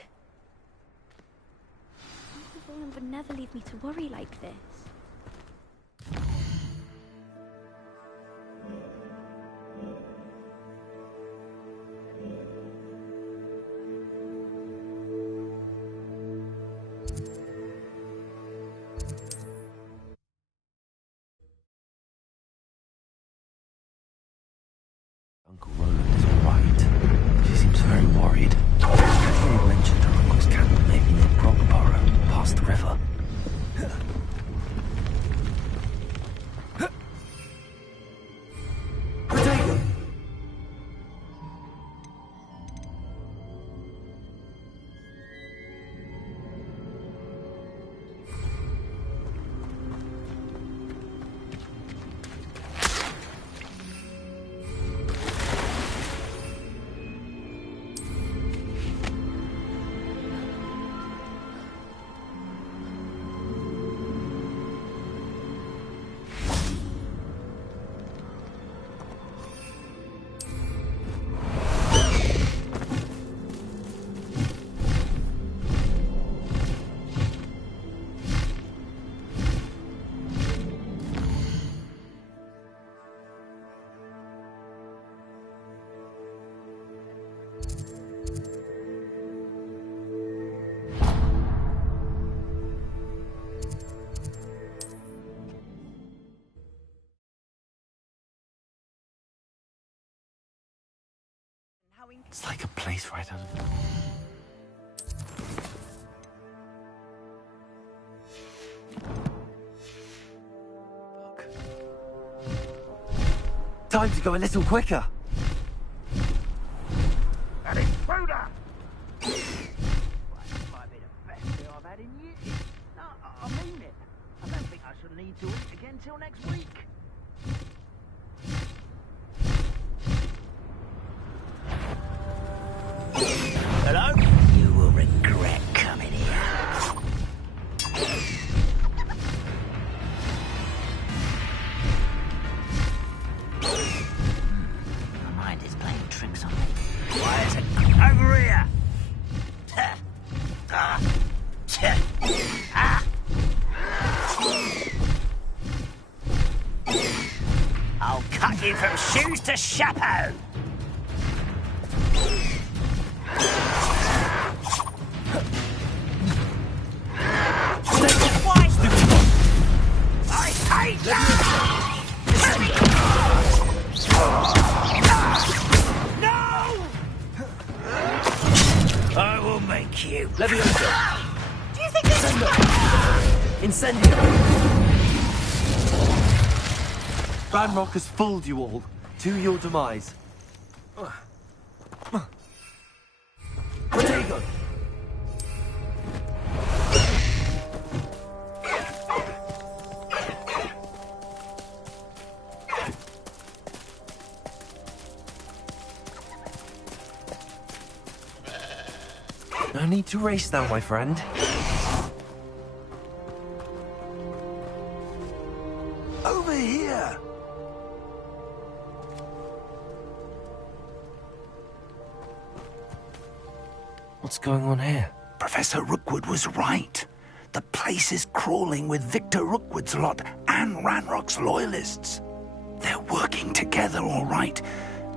Uncle Roland would never leave me to worry like this. Uncle Roland is all right. She seems very worried. He mentioned her uncle's camp may be near Brogborough, past the river. It's like a place right out of... Look. Time to go a little quicker. An intruder! Well, this might be the best meal I've had in years. No, I mean it. I don't think I shall need to eat again till next week. Hello? You will regret coming here. My mind is playing tricks on me. Why is it over here? I'll cut you from shoes to chapeau. I hate No! I will make you. Leviosa! Do you think this is Incendio! Ranrock has fooled you all, to your demise. Protego! need to race now, my friend. Over here! What's going on here? Professor Rookwood was right. The place is crawling with Victor Rookwood's lot and Ranrock's loyalists. They're working together, all right,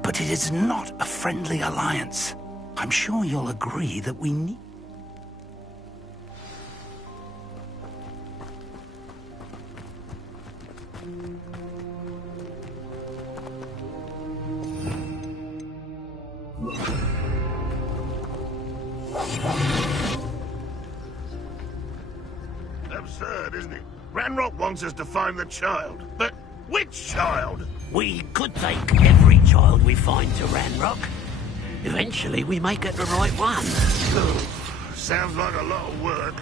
but it is not a friendly alliance. I'm sure you'll agree that we need... Absurd, isn't it? Ranrock wants us to find the child, but which child? We could take every child we find to Ranrock. Eventually, we may get the right one. Sounds like a lot of work.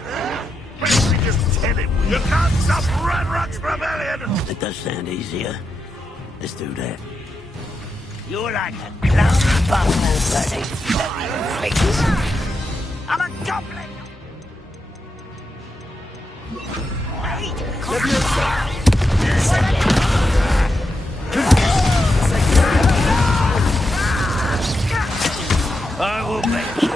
Why don't we just tell him you can't stop Ranrock's rebellion? It does sound easier. Let's do that. You're like a clown bubble, bloody flying I'm a goblin! Wait! I will make you.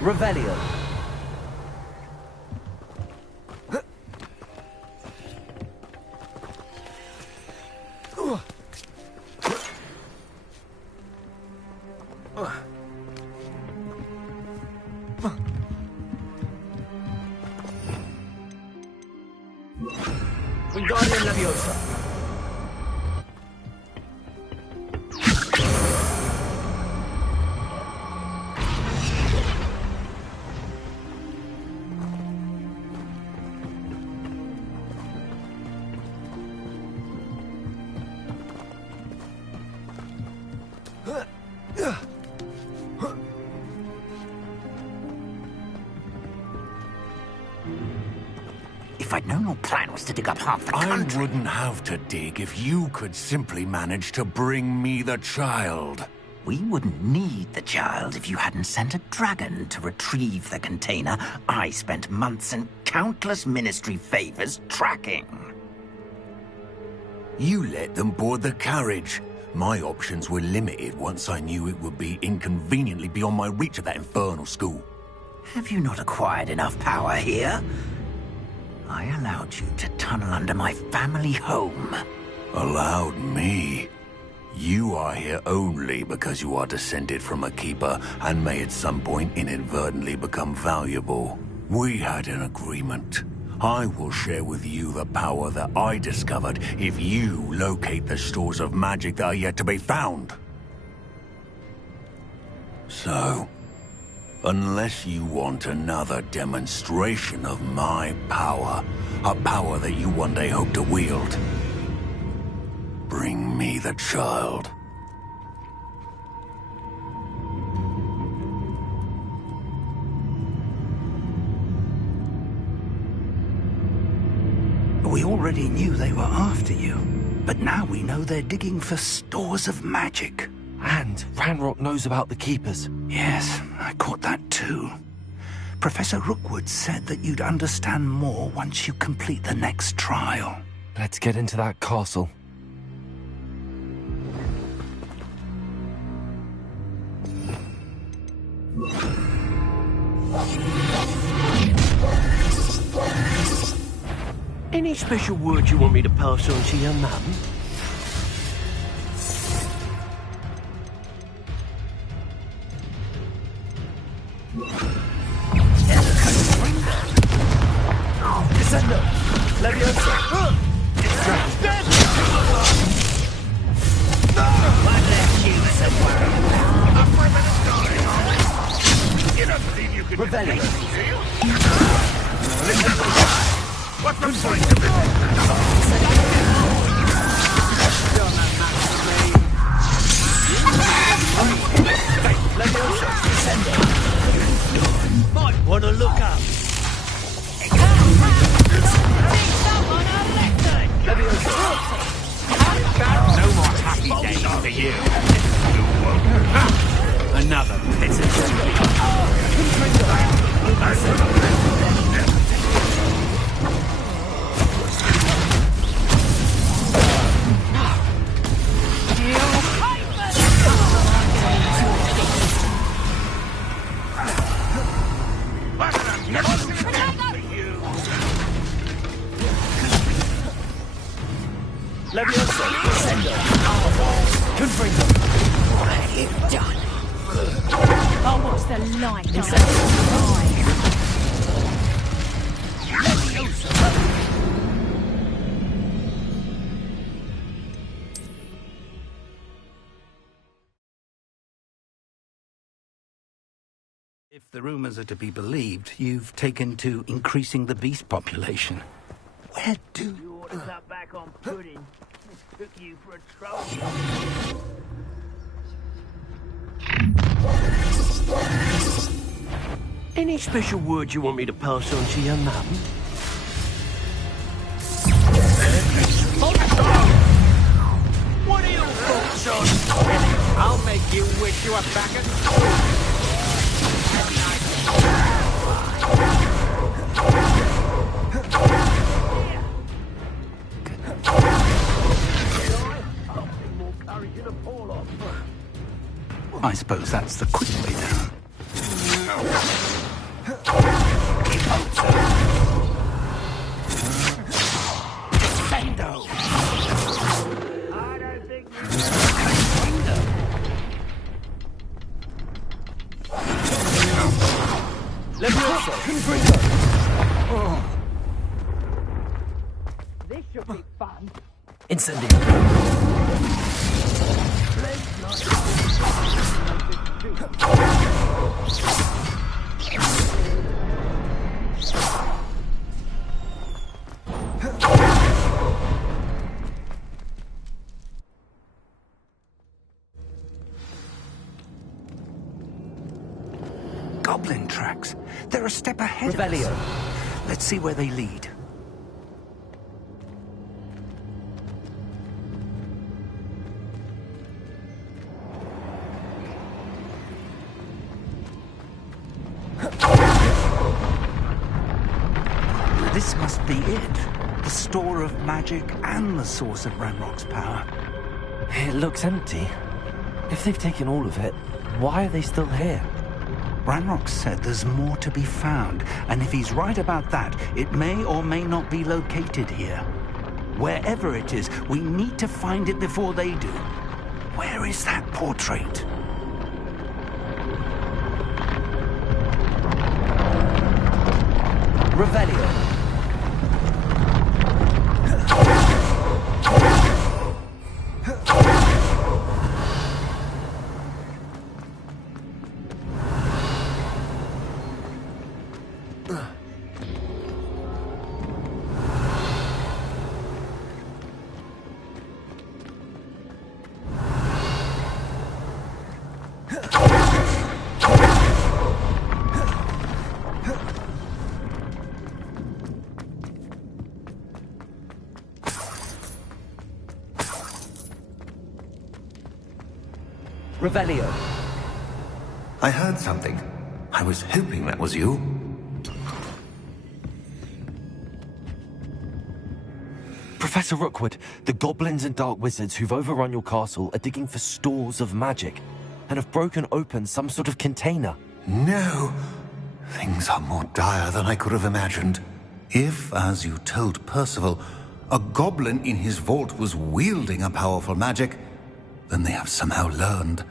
Revelio. Wingardium Leviosa. If I'd known your plan was to dig up half the country... I wouldn't have to dig if you could simply manage to bring me the child. We wouldn't need the child if you hadn't sent a dragon to retrieve the container I spent months and countless ministry favors tracking. You let them board the carriage. My options were limited once I knew it would be inconveniently beyond my reach at that infernal school. Have you not acquired enough power here? I allowed you to tunnel under my family home. Allowed me? You are here only because you are descended from a keeper and may at some point inadvertently become valuable. We had an agreement. I will share with you the power that I discovered if you locate the stores of magic that are yet to be found. So, unless you want another demonstration of my power, a power that you one day hope to wield, bring me the child. We already knew they were after you, but now we know they're digging for stores of magic. And Ranrock knows about the Keepers. Yes, I caught that too. Professor Rookwood said that you'd understand more once you complete the next trial. Let's get into that castle. Any special word you want me to pass on to your mum? Descendo! Leviosa! Dead! Why let you somewhere? I'm 5 minutes going. You don't believe you can defeat me, do you? What's the point of Might want to look up. No more happy days for you. Another peasant. Leviosa, Sendo. Confringo. What have you done? Oh, what's the light? If the rumors are to be believed, you've taken to increasing the beast population. Where do... You ought to cut back on pudding. Took you for a troll. Any special word you want me to pass on to your mum? What are your thoughts on? I'll make you wish you were back at school. I suppose that's the quick way down. Sendo! I don't think Leviosa, Confringo. This should be fun. Incendio. Goblin tracks. They're a step ahead Revelio. of us. Let's see where they lead. This must be it. The store of magic and the source of Ranrock's power. It looks empty. If they've taken all of it, why are they still here? Ranrock said there's more to be found, and if he's right about that, it may or may not be located here. Wherever it is, we need to find it before they do. Where is that portrait? Revelio. Revelio. I heard something. I was hoping that was you. Professor Rookwood, the goblins and dark wizards who've overrun your castle are digging for stores of magic and have broken open some sort of container. No. Things are more dire than I could have imagined. If, as you told Percival, a goblin in his vault was wielding a powerful magic, then they have somehow learned.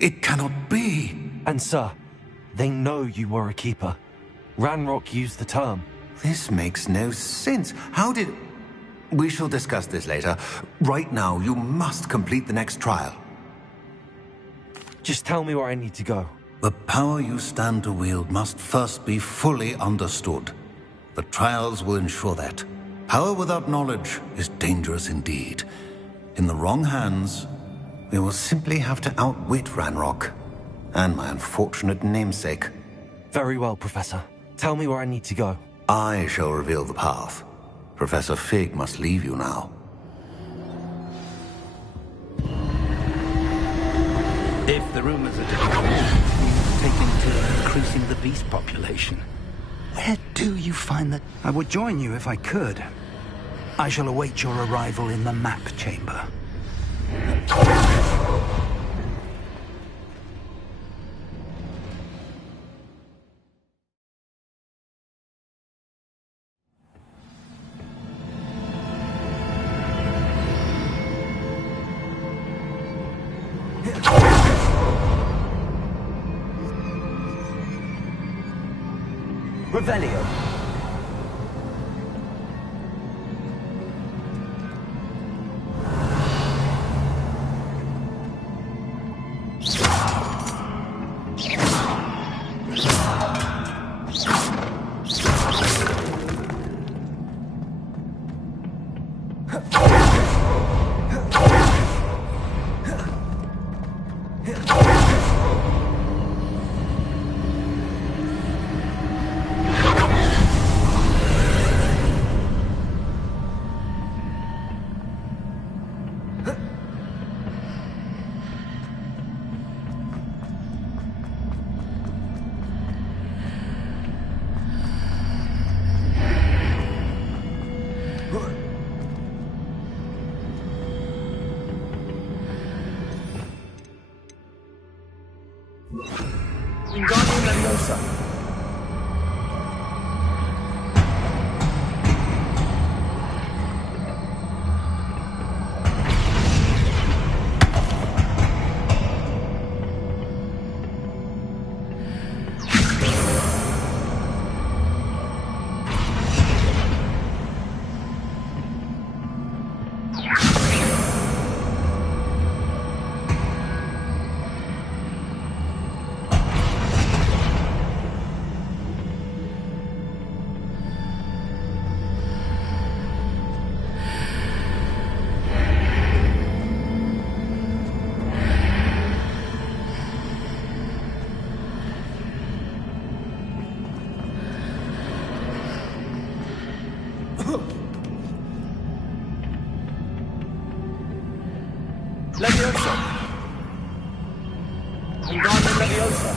It cannot be. And sir, they know you were a keeper. Ranrock used the term. This makes no sense. How did... We shall discuss this later. Right now, you must complete the next trial. Just tell me where I need to go. The power you stand to wield must first be fully understood. The trials will ensure that. Power without knowledge is dangerous indeed. In the wrong hands, we will simply have to outwit Ranrock and my unfortunate namesake. Very well, Professor. Tell me where I need to go. I shall reveal the path. Professor Fig must leave you now. If the rumors are true, taken to increasing the beast population. Where do you find that? I would join you if I could. I shall await your arrival in the map chamber. Revelio. Wingardium Leviosa. Leviosa. Wingardium Leviosa.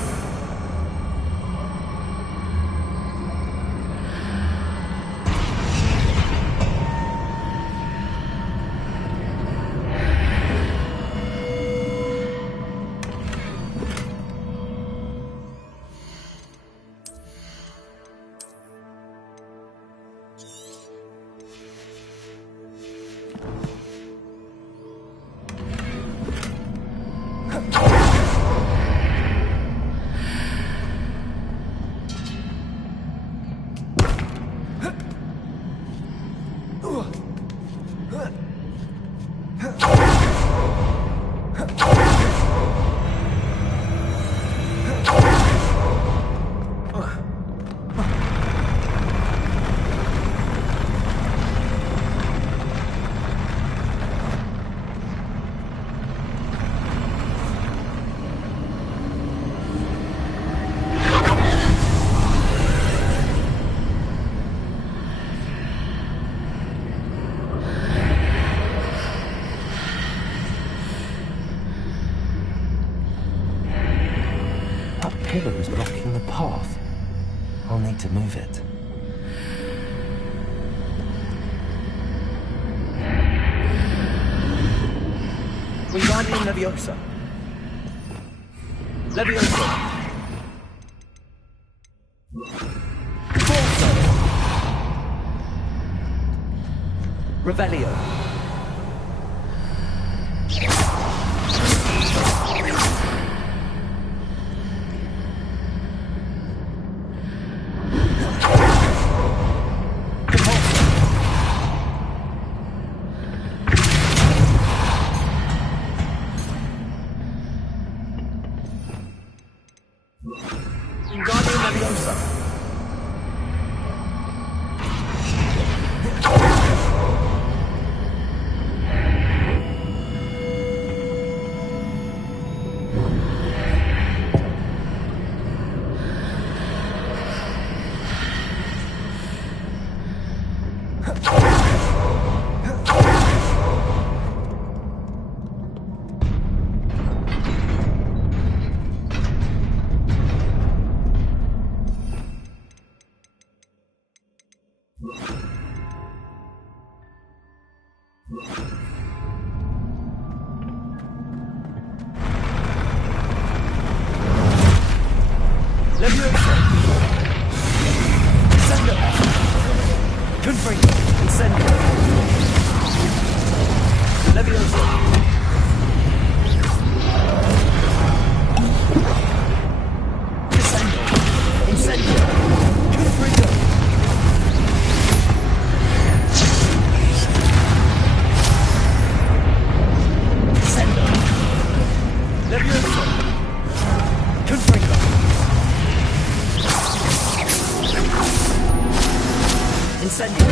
Pillar is blocking the path. I'll need to move it. Wingardium Leviosa. Leviosa. Forza. Revelio. Leviosa! Incendio! Confringo! Incendio! Leviosa! Incendio! Incendio! Confringo! Incendio! Leviosa! Confringo! Incendio!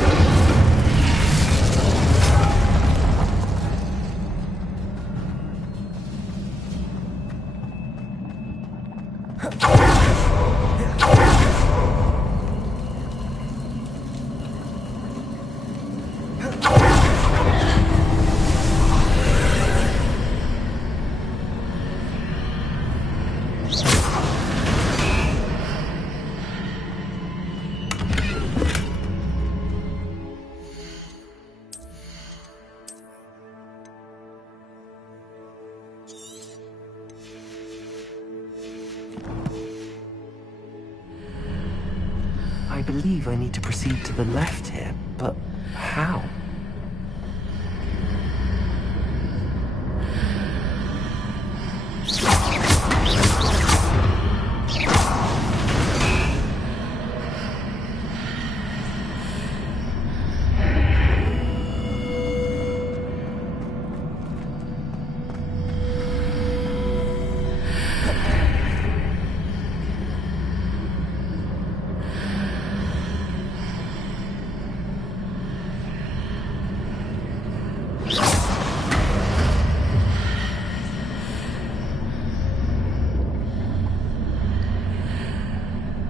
I believe I need to proceed to the left here, but how?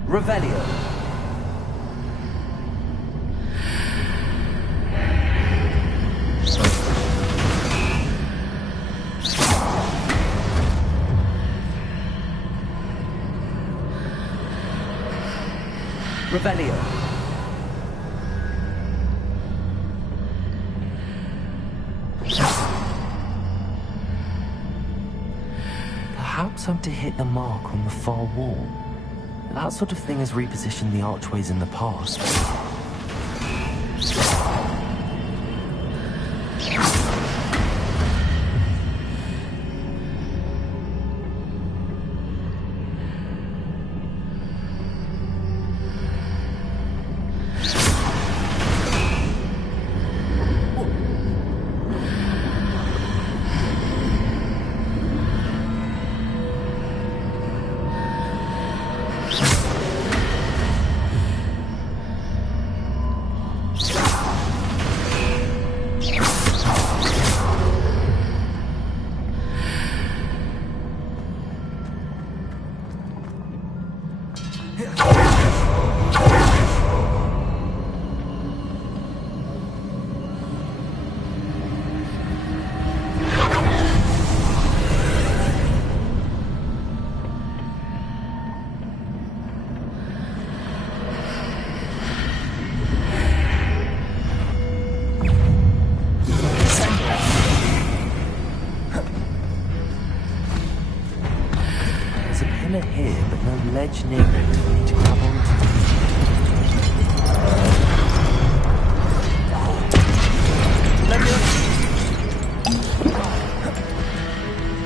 Revelio. Revelio. Perhaps I'm to hit the mark on the far wall. That sort of thing has repositioned the archways in the past. Here, but no ledge near it for me to grab onto.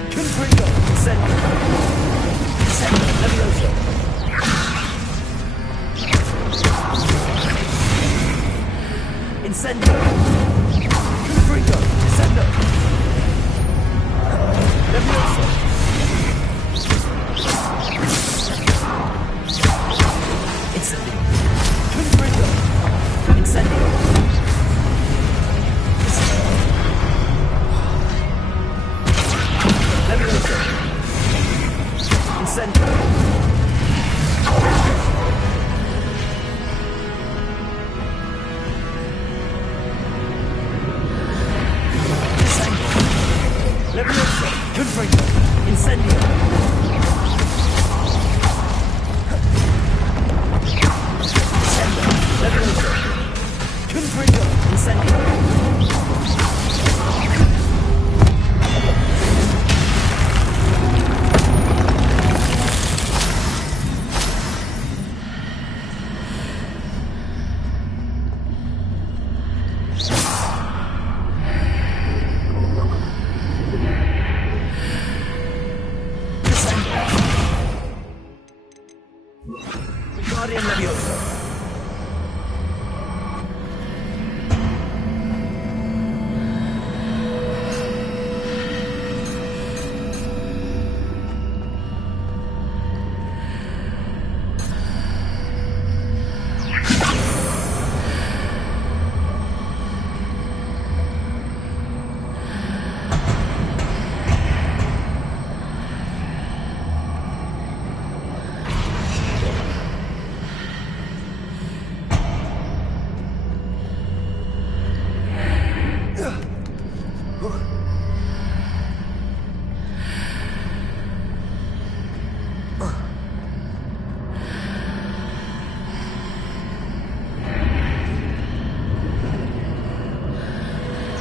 Confringo! Incendio! Incendio! Leviosa! Incendio! Confringo! Incendio! Leviosa! Incendio! Confringo! Incendio! Leviosa! Incendio! Wingardium Leviosa.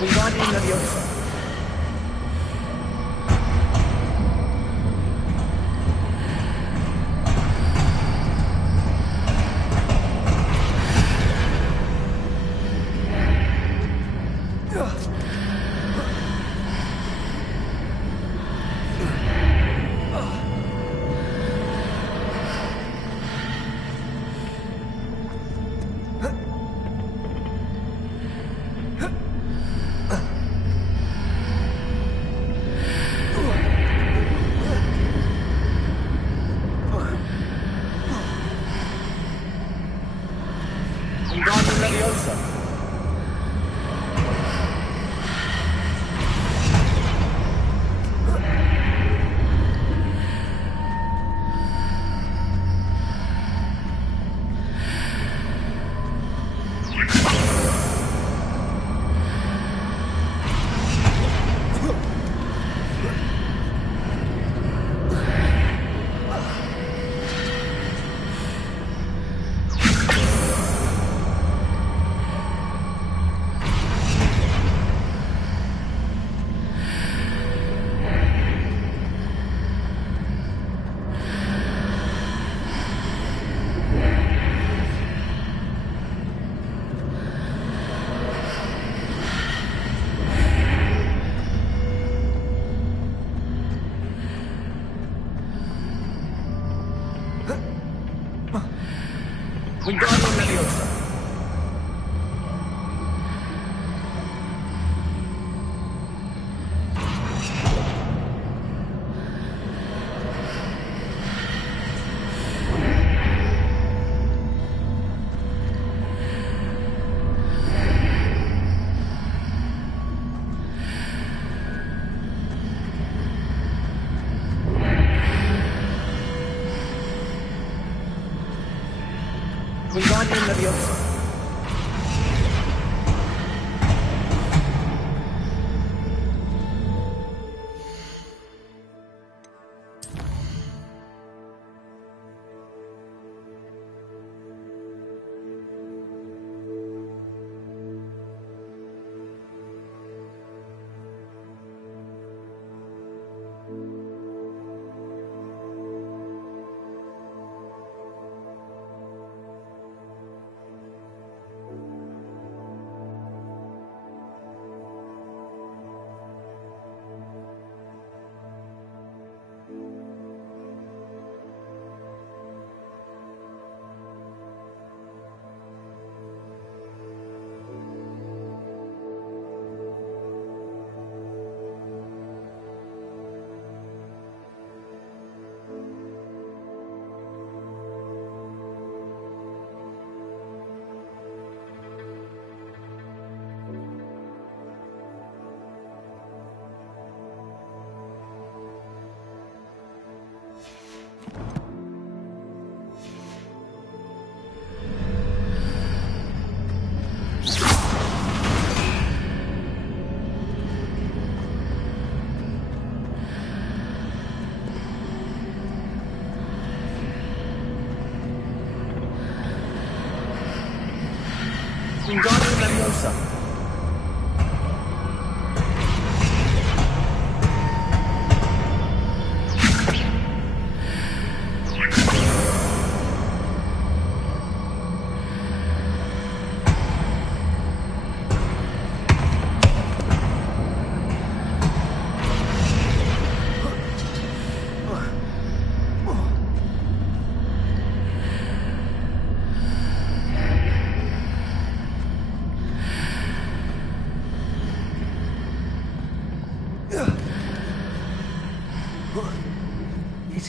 Wingardium Leviosa. Wingardium Leviosa.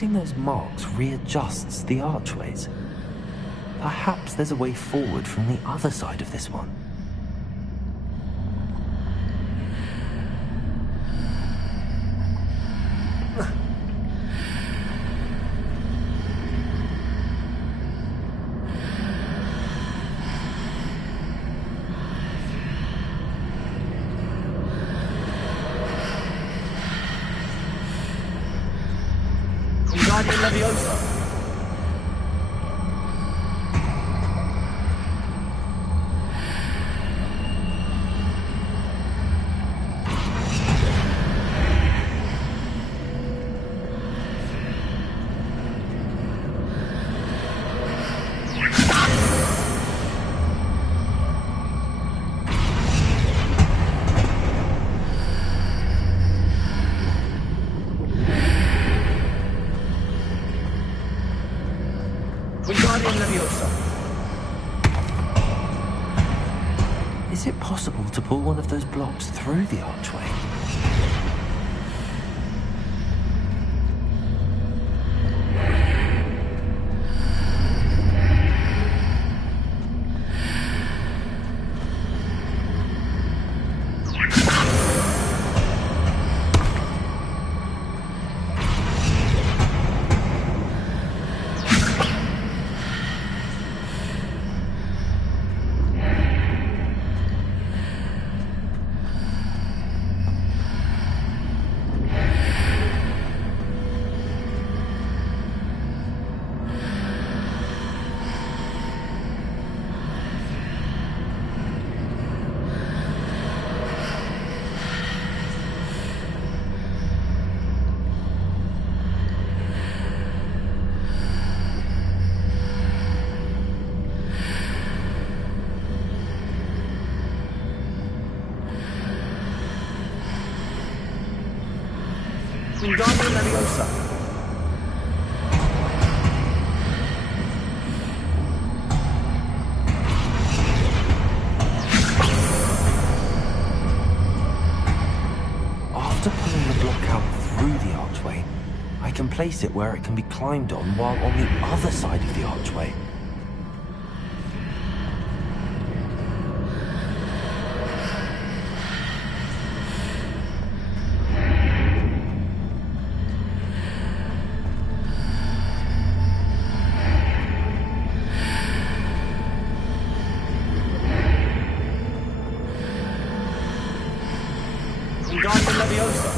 Putting those marks readjusts the archways. Perhaps there's a way forward from the other side of this one. Wingardium Leviosa. Wingardium Leviosa. Is it possible to pull one of those blocks through the archway? Wingardium Leviosa. After pulling the block out through the archway, I can place it where it can be climbed on while on the other side of the archway. Wingardium Leviosa.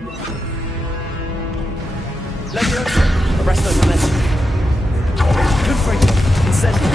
Leviosa! Arresto momentum. Confringo. Incendio.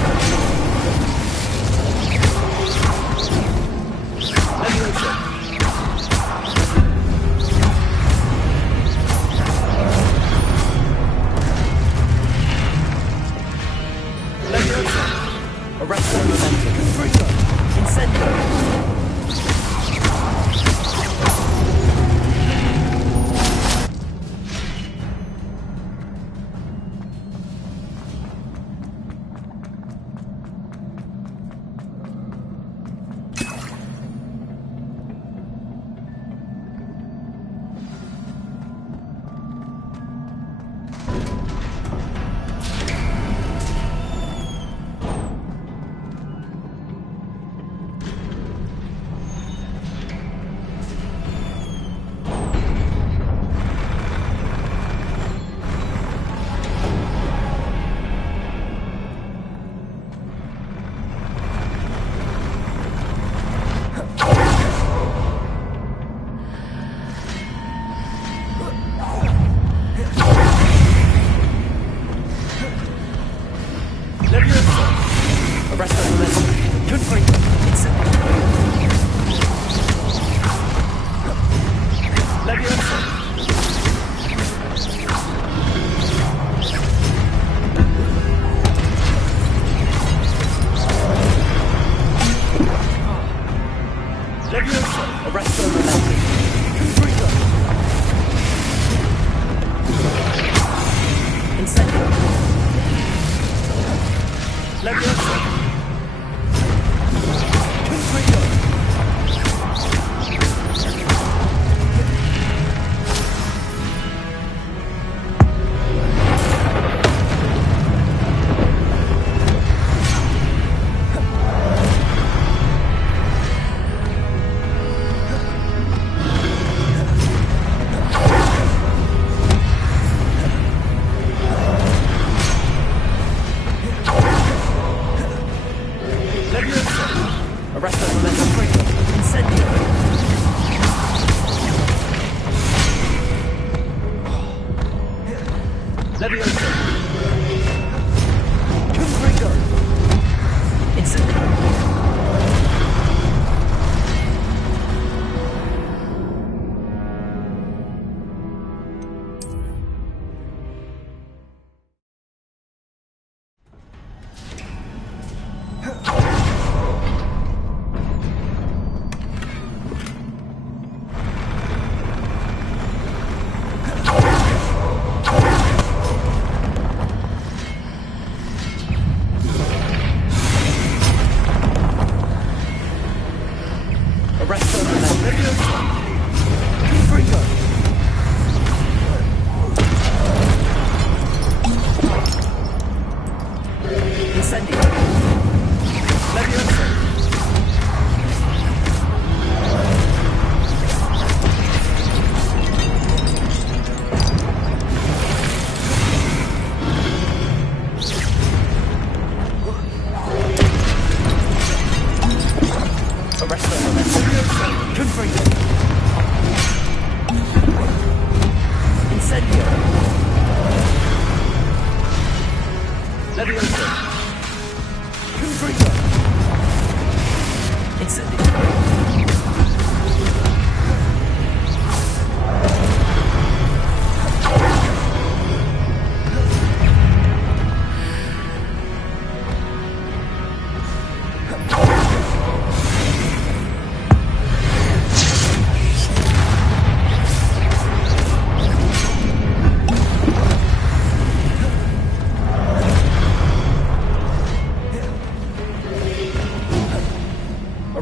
Leviosa! Leviosa!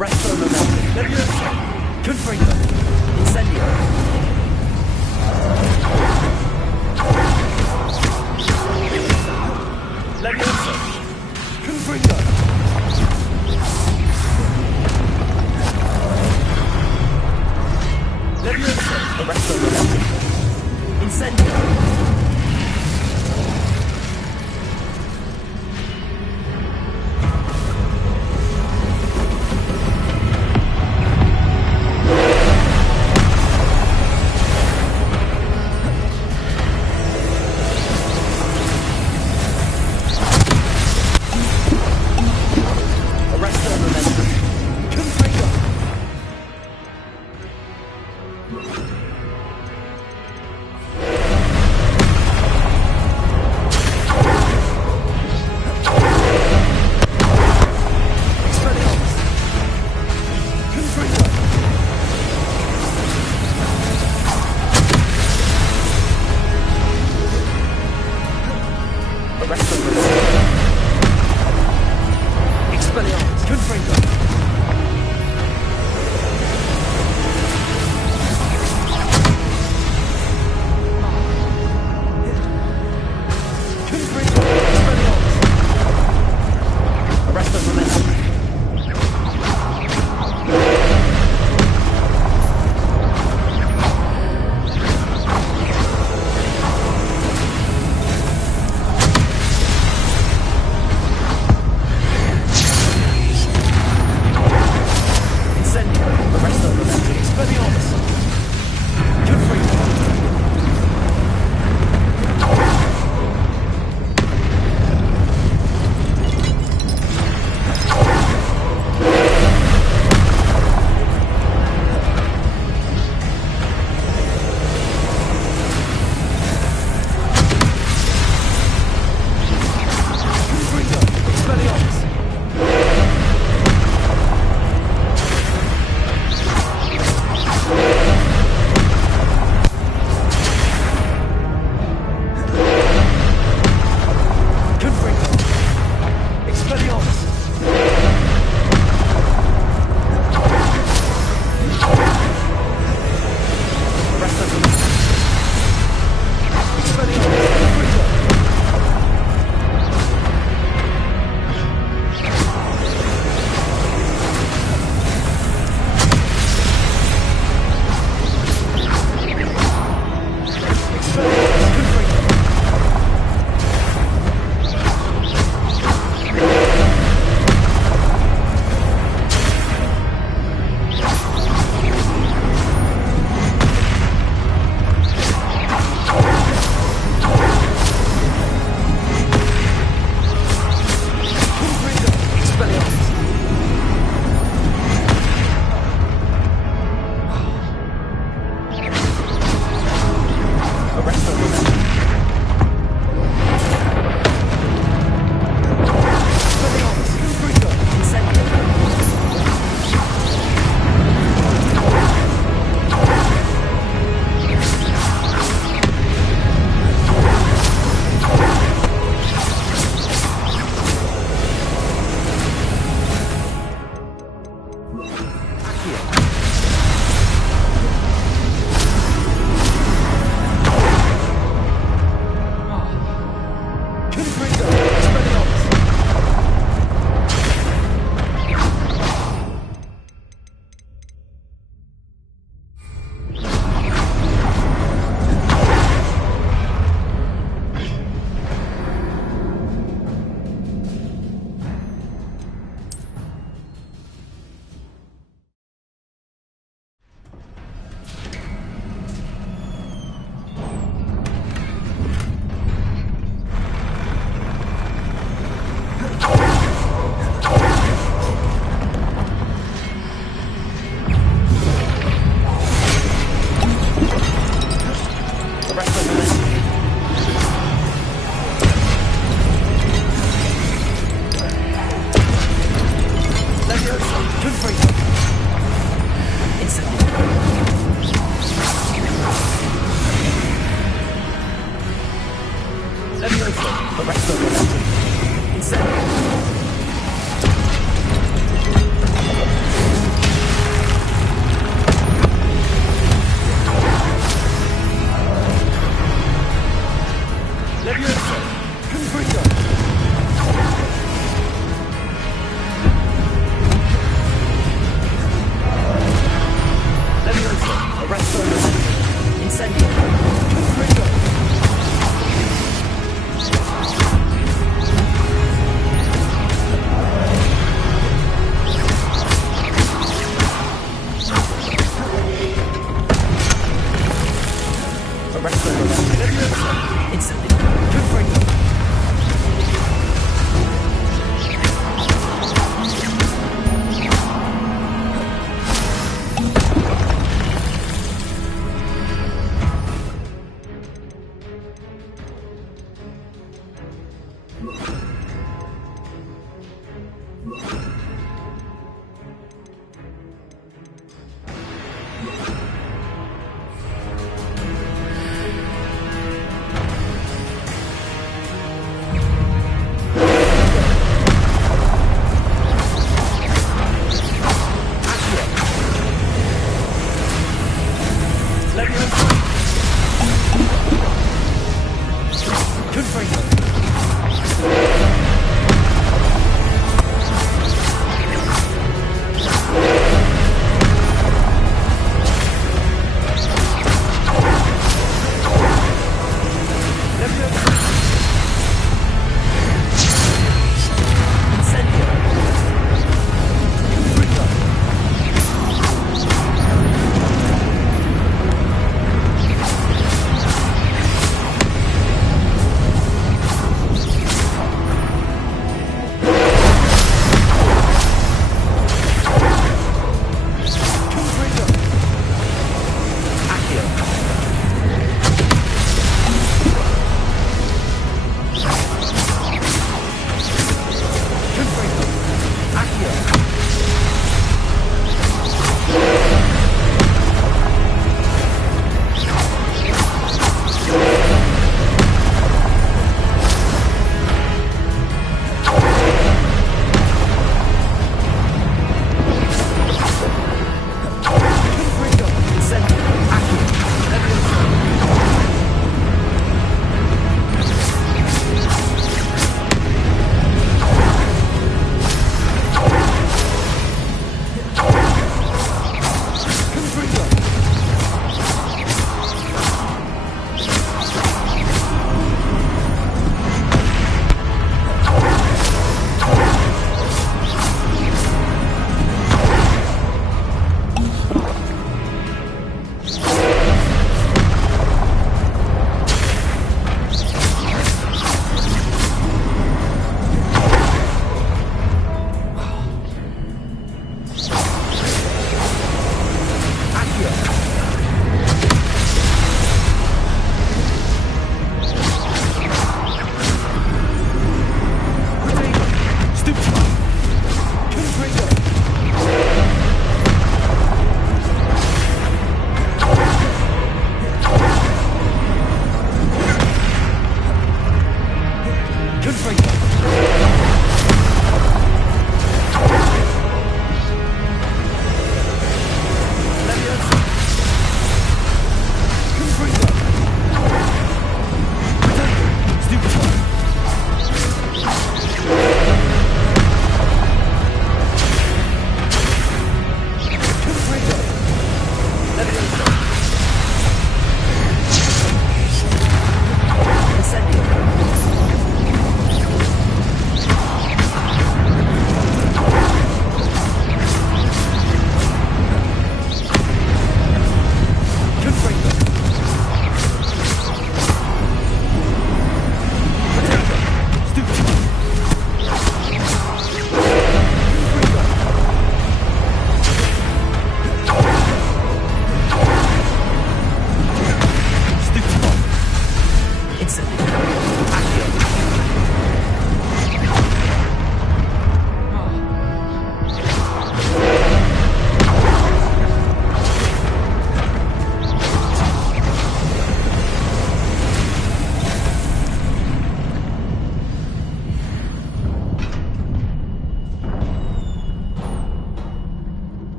Arresto momentum. Confringo. Incendio.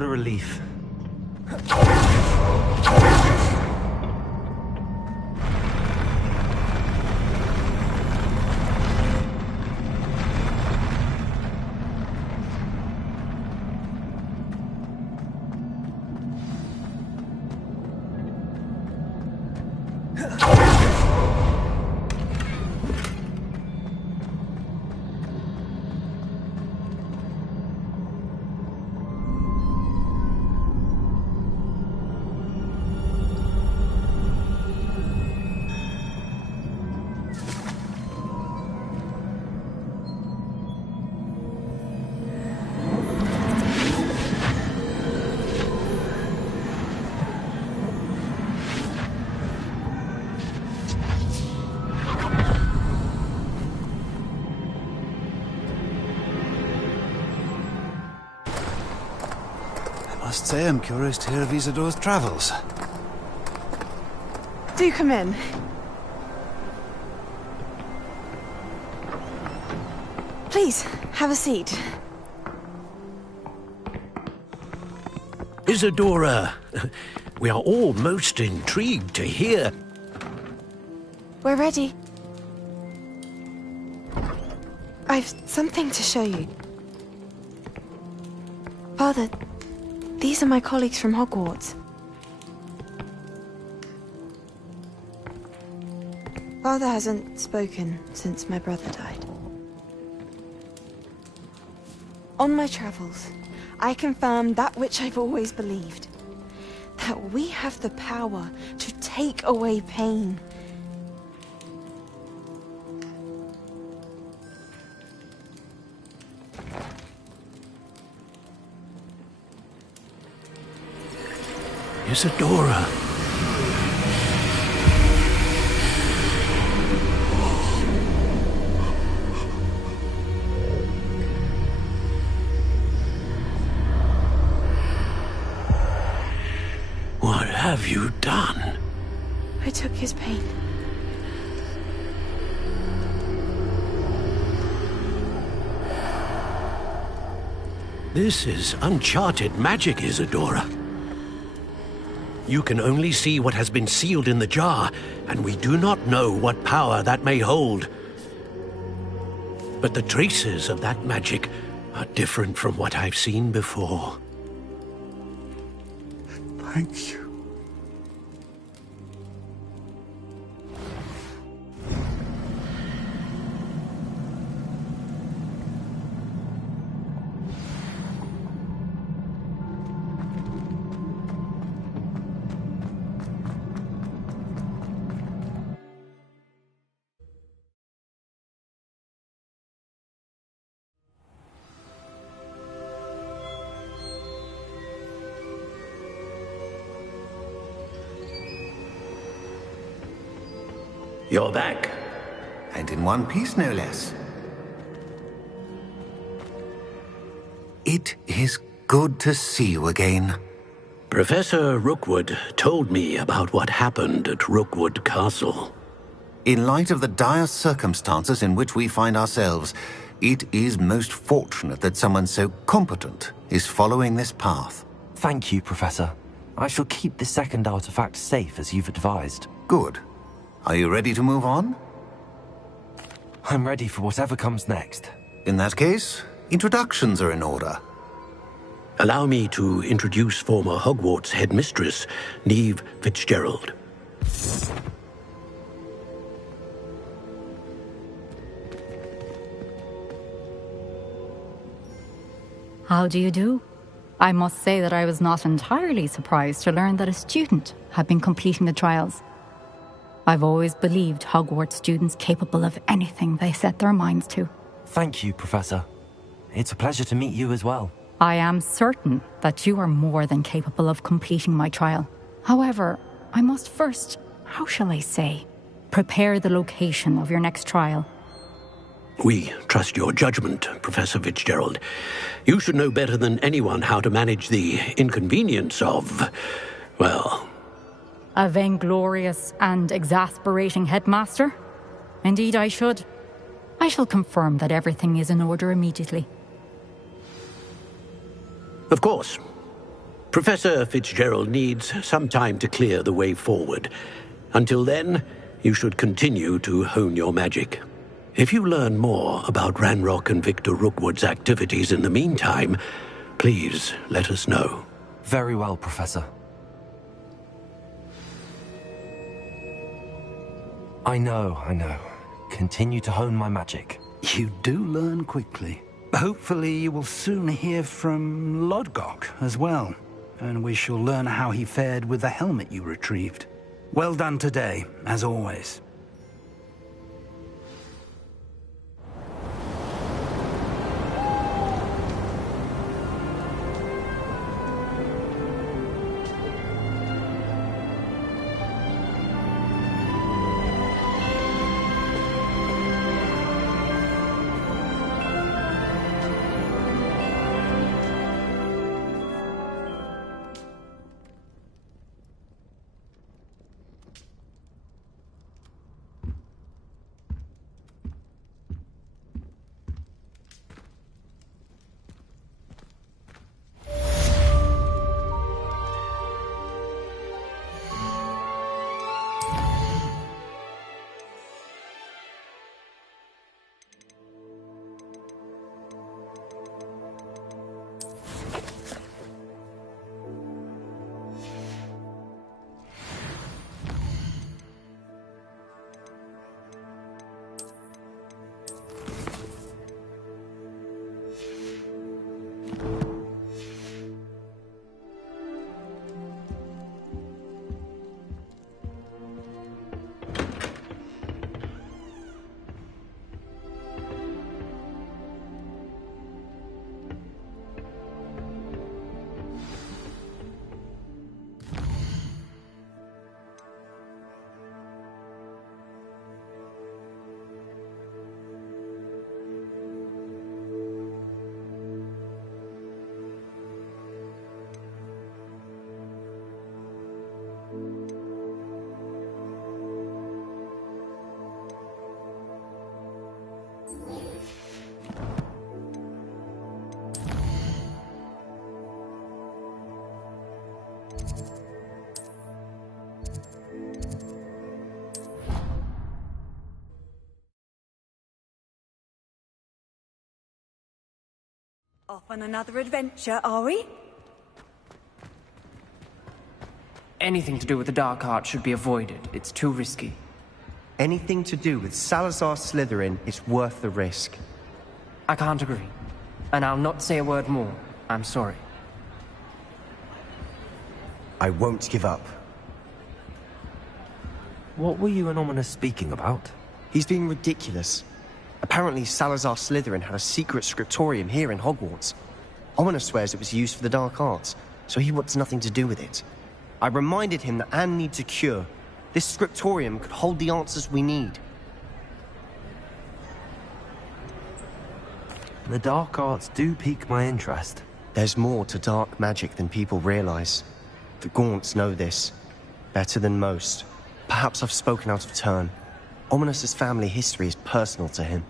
What a relief. I must say I'm curious to hear of Isidore's travels. Do come in. Please, have a seat. Isadora, we are all most intrigued to hear. We're ready. I've something to show you. Father, these are my colleagues from Hogwarts. Father hasn't spoken since my brother died. On my travels, I confirmed that which I've always believed. That we have the power to take away pain. Isadora. What have you done? I took his pain. This is uncharted magic, Isadora. You can only see what has been sealed in the jar, and we do not know what power that may hold. But the traces of that magic are different from what I've seen before. Thank you. You're back. And in one piece, no less. It is good to see you again. Professor Rookwood told me about what happened at Rookwood Castle. In light of the dire circumstances in which we find ourselves, it is most fortunate that someone so competent is following this path. Thank you, Professor. I shall keep the second artifact safe as you've advised. Good. Are you ready to move on? I'm ready for whatever comes next. In that case, introductions are in order. Allow me to introduce former Hogwarts headmistress, Neve Fitzgerald. How do you do? I must say that I was not entirely surprised to learn that a student had been completing the trials. I've always believed Hogwarts students capable of anything they set their minds to. Thank you, Professor. It's a pleasure to meet you as well. I am certain that you are more than capable of completing my trial. However, I must first, how shall I say, prepare the location of your next trial. We trust your judgment, Professor Fitzgerald. You should know better than anyone how to manage the inconvenience of, well... A vainglorious and exasperating headmaster? Indeed I should. I shall confirm that everything is in order immediately. Of course. Professor Fitzgerald needs some time to clear the way forward. Until then, you should continue to hone your magic. If you learn more about Ranrock and Victor Rookwood's activities in the meantime, please let us know. Very well, Professor. I know. Continue to hone my magic. You do learn quickly. Hopefully you will soon hear from Lodgok as well, and we shall learn how he fared with the helmet you retrieved. Well done today, as always. Off on another adventure, are we? Anything to do with the dark art should be avoided. It's too risky. Anything to do with Salazar Slytherin is worth the risk. I can't agree. And I'll not say a word more. I'm sorry. I won't give up. What were you and Ominous speaking about? He's being ridiculous. Apparently Salazar Slytherin had a secret scriptorium here in Hogwarts. Ominous swears it was used for the dark arts, so he wants nothing to do with it. I reminded him that Anne needs a cure. This scriptorium could hold the answers we need. The dark arts do pique my interest. There's more to dark magic than people realize. The Gaunts know this. Better than most. Perhaps I've spoken out of turn. Ominous's family history is personal to him.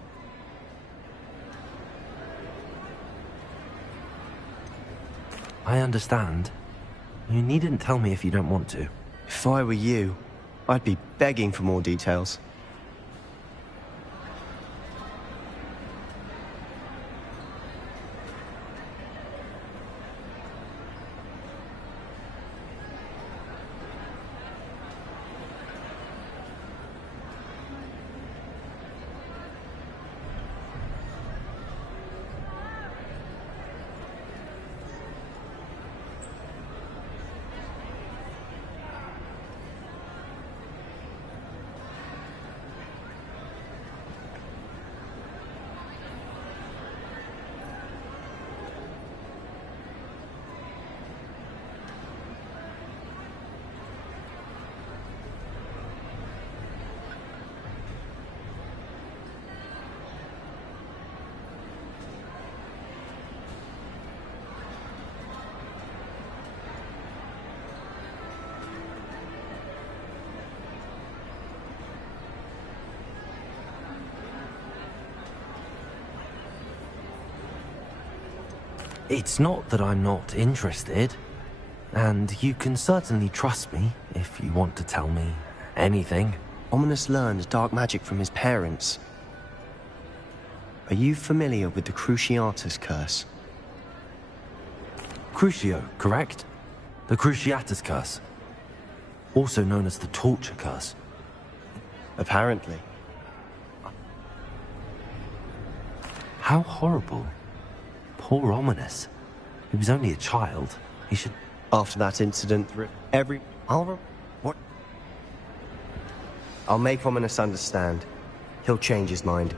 I understand. You needn't tell me if you don't want to. If I were you, I'd be begging for more details. It's not that I'm not interested. And you can certainly trust me if you want to tell me anything. Ominous learned dark magic from his parents. Are you familiar with the Cruciatus curse? Crucio, correct? The Cruciatus curse. Also known as the torture curse. Apparently. How horrible. Poor Ominous. He was only a child. He should... After that incident, What? I'll make Ominous understand. He'll change his mind.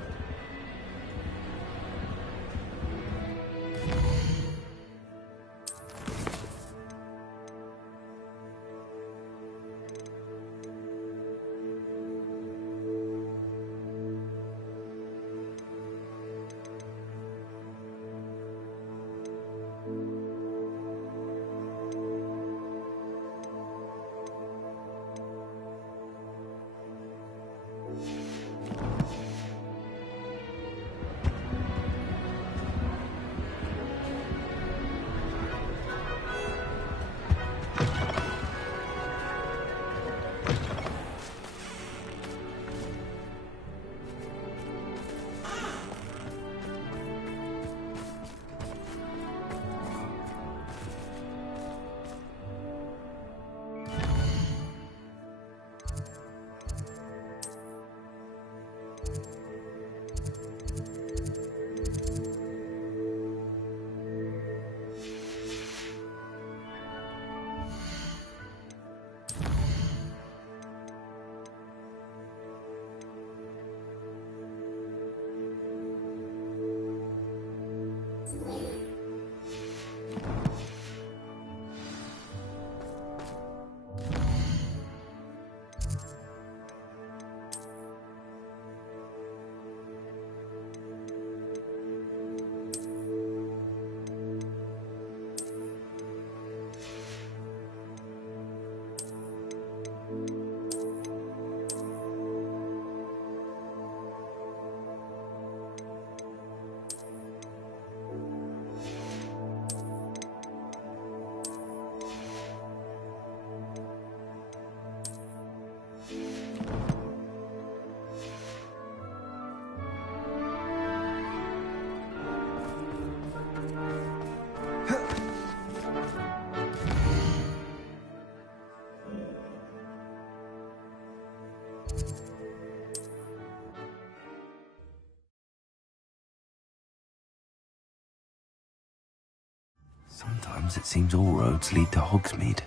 Sometimes it seems all roads lead to Hogsmeade.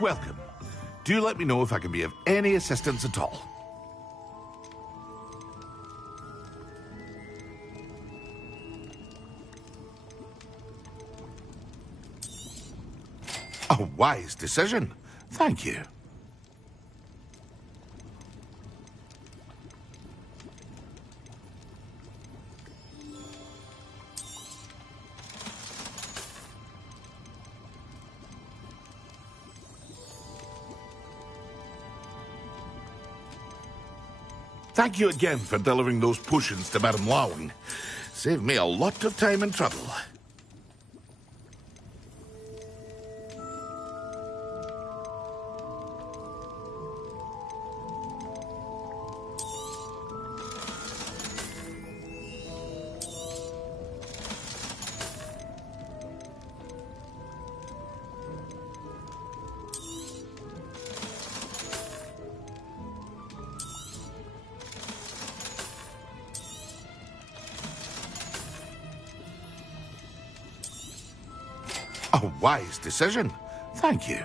Welcome. Do let me know if I can be of any assistance at all. A wise decision. Thank you. Thank you again for delivering those potions to Madame Lawing. Saved me a lot of time and trouble. A wise decision. Thank you.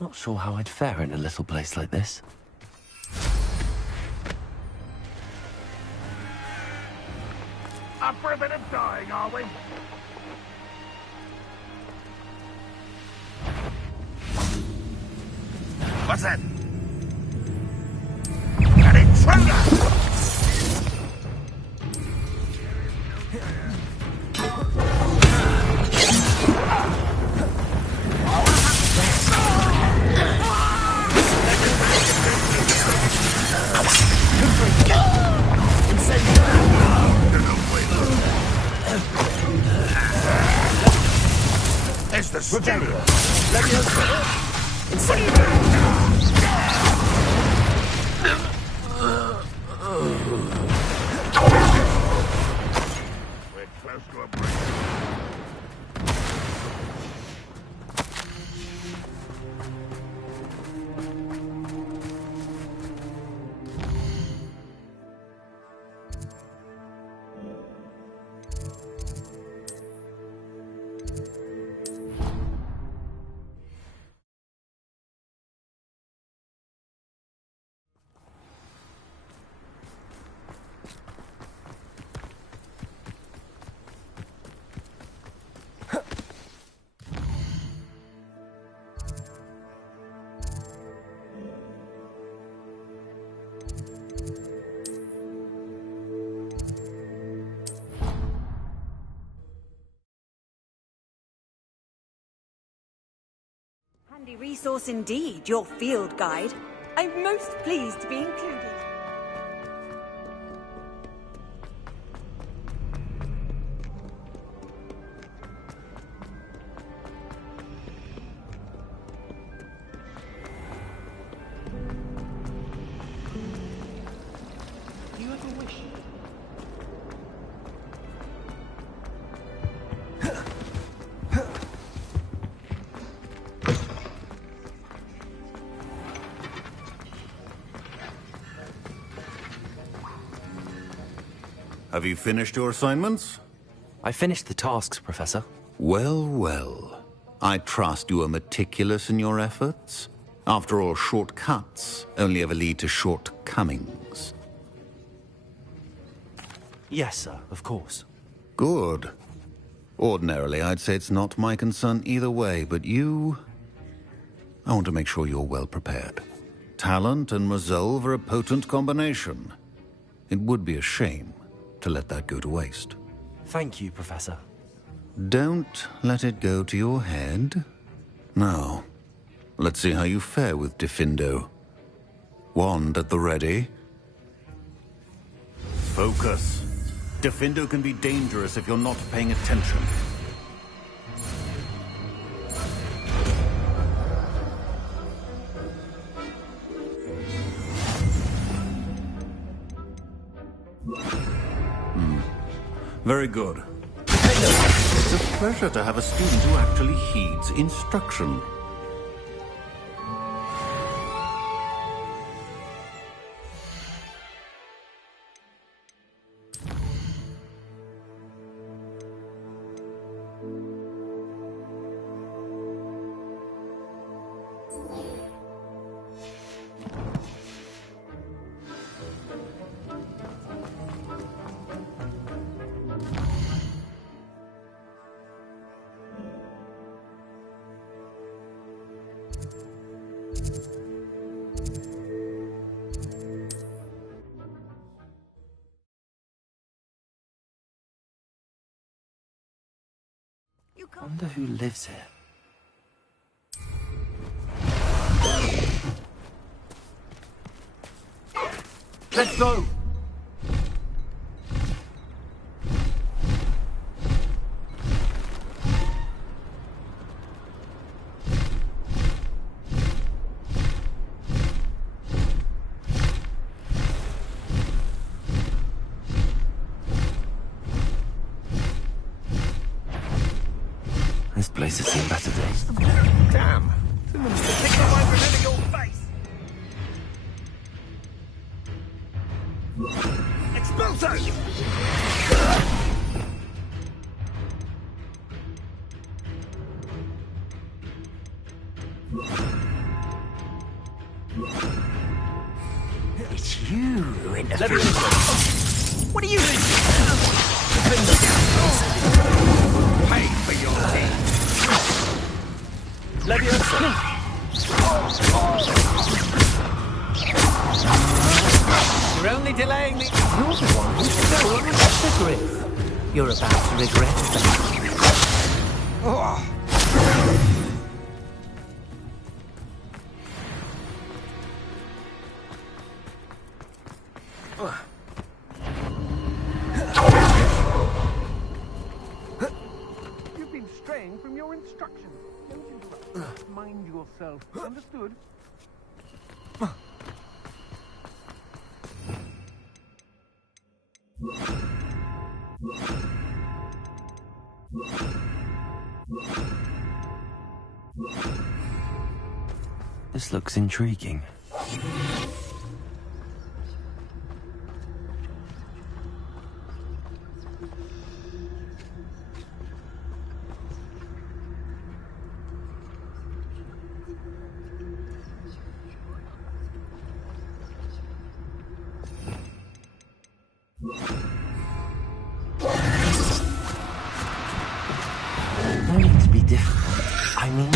Not sure how I'd fare in a little place like this. Up for a bit of dying, are we? What's that? An intruder! It's the student! We're close to a break. Handy resource indeed, your field guide. I'm most pleased to be included. Do you ever wish? Have you finished your assignments? I finished the tasks, Professor. Well, well. I trust you are meticulous in your efforts. After all, shortcuts only ever lead to shortcomings. Yes, sir, of course. Good. Ordinarily, I'd say it's not my concern either way, but you... I want to make sure you're well prepared. Talent and resolve are a potent combination. It would be a shame to let that go to waste. Thank you, Professor. Don't let it go to your head. Now, let's see how you fare with Diffindo. Wand at the ready. Focus. Diffindo can be dangerous if you're not paying attention. Very good. It's a pleasure to have a student who actually heeds instruction. I wonder who lives here. Let's go! This place has seen better days. Damn! Someone's taken away from out of your face! Expulso! interference. What are you doing? Pay for your deeds. Leviosa! You're only delaying the... You're the one who stole the griff. You're about to regret that. You've been straying from your instructions. Don't interrupt. Mind yourself. Understood? This looks intriguing. No need to be difficult. I mean...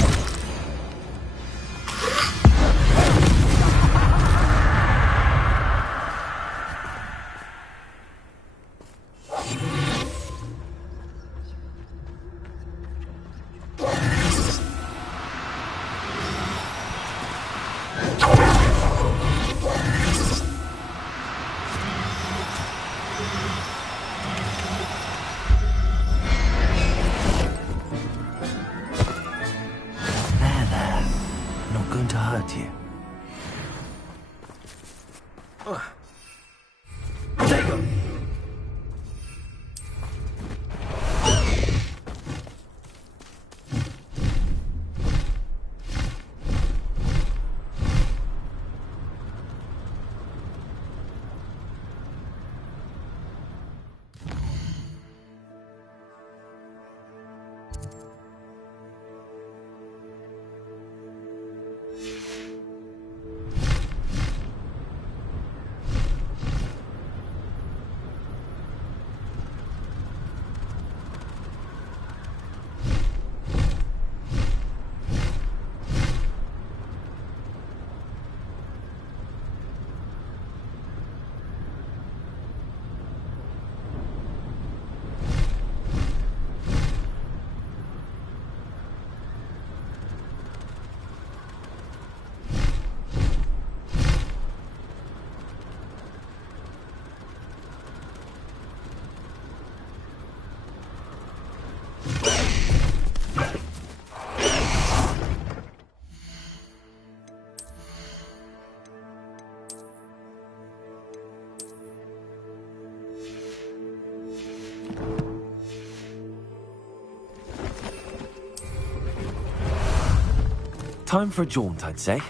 Time for a jaunt, I'd say.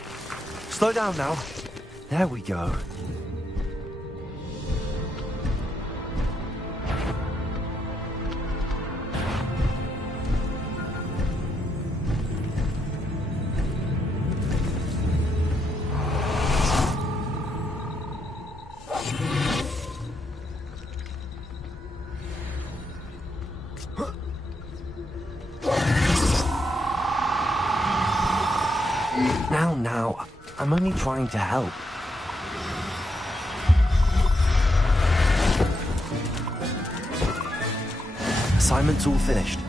Slow down now. There we go. Now, I'm only trying to help. Assignment's all finished.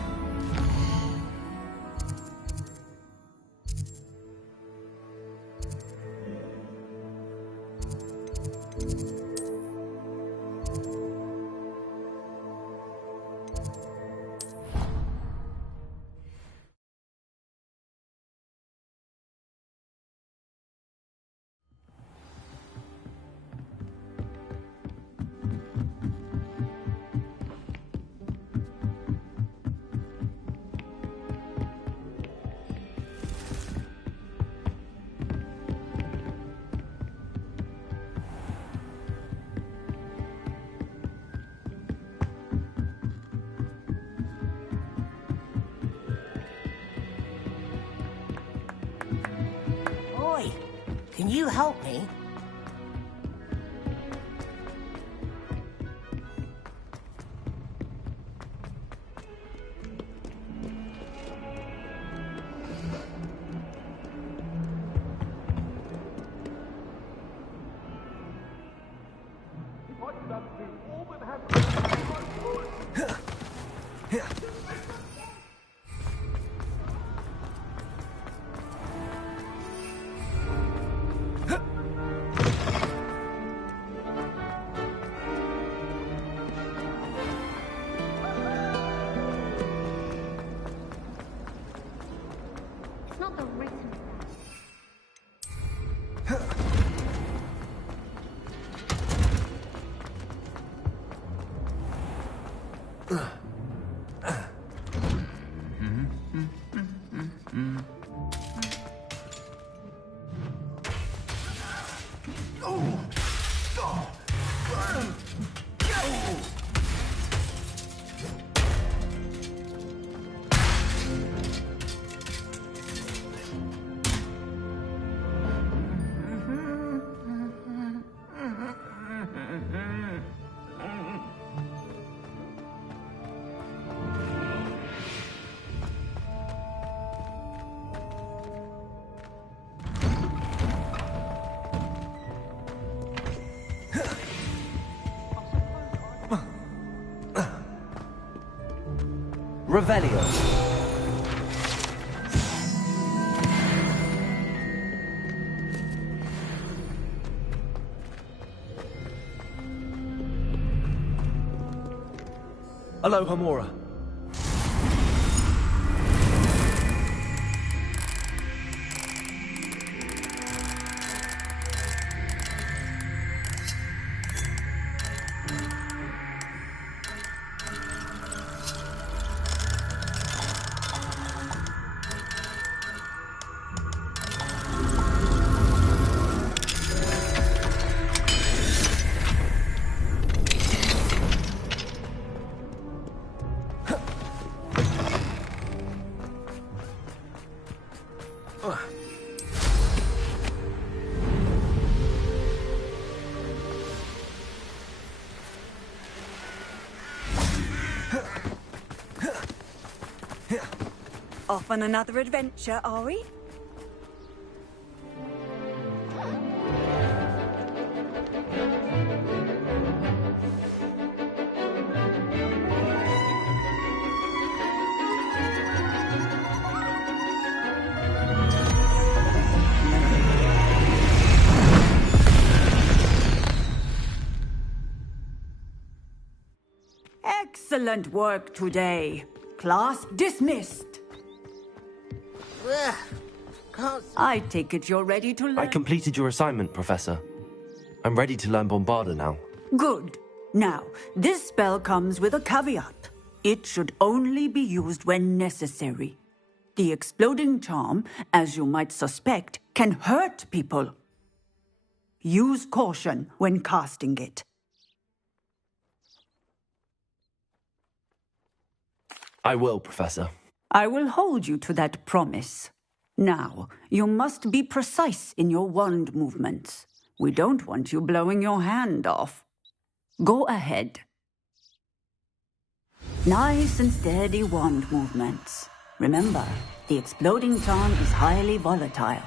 Can you help me? It's not the written. Revelio. Aloha Mora. Off on another adventure, are we? Excellent work today. Class dismissed. I take it you're ready to learn. I completed your assignment, Professor. I'm ready to learn Bombarda now. Good. Now, this spell comes with a caveat. It should only be used when necessary. The exploding charm, as you might suspect, can hurt people. Use caution when casting it. I will, Professor. I will hold you to that promise. Now, you must be precise in your wand movements. We don't want you blowing your hand off. Go ahead. Nice and steady wand movements. Remember, the exploding charm is highly volatile.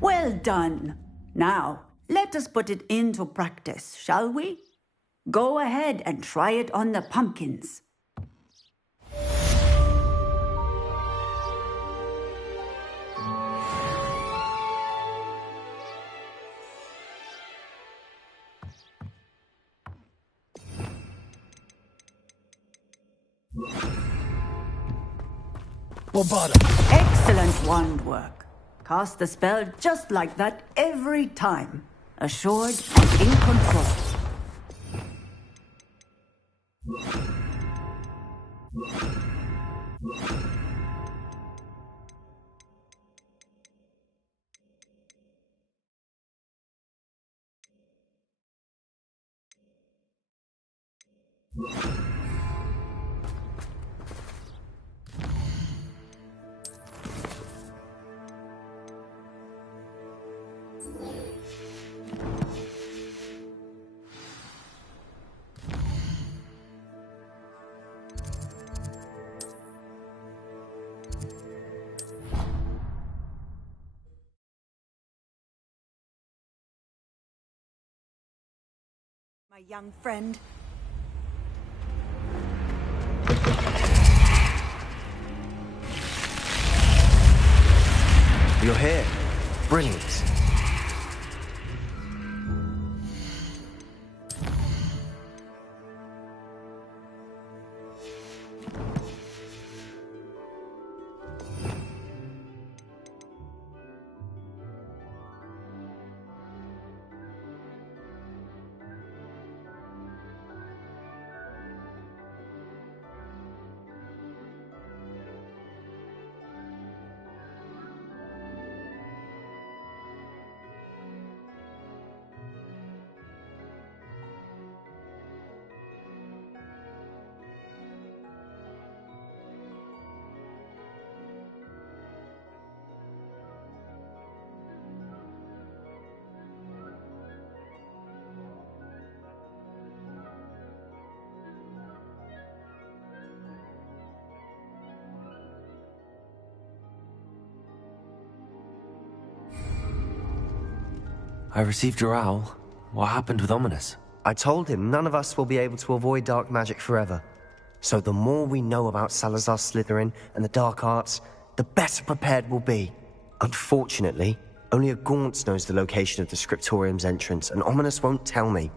Well done. Now, let us put it into practice, shall we? Go ahead and try it on the pumpkins. Bombarda. Excellent wand work. Cast the spell just like that every time. Assured and in control. My young friend. You're here. Brilliant. I received your owl. What happened with Ominous? I told him none of us will be able to avoid dark magic forever. So the more we know about Salazar Slytherin and the dark arts, the better prepared we'll be. Unfortunately, only a Gaunt knows the location of the Scriptorium's entrance, and Ominous won't tell me.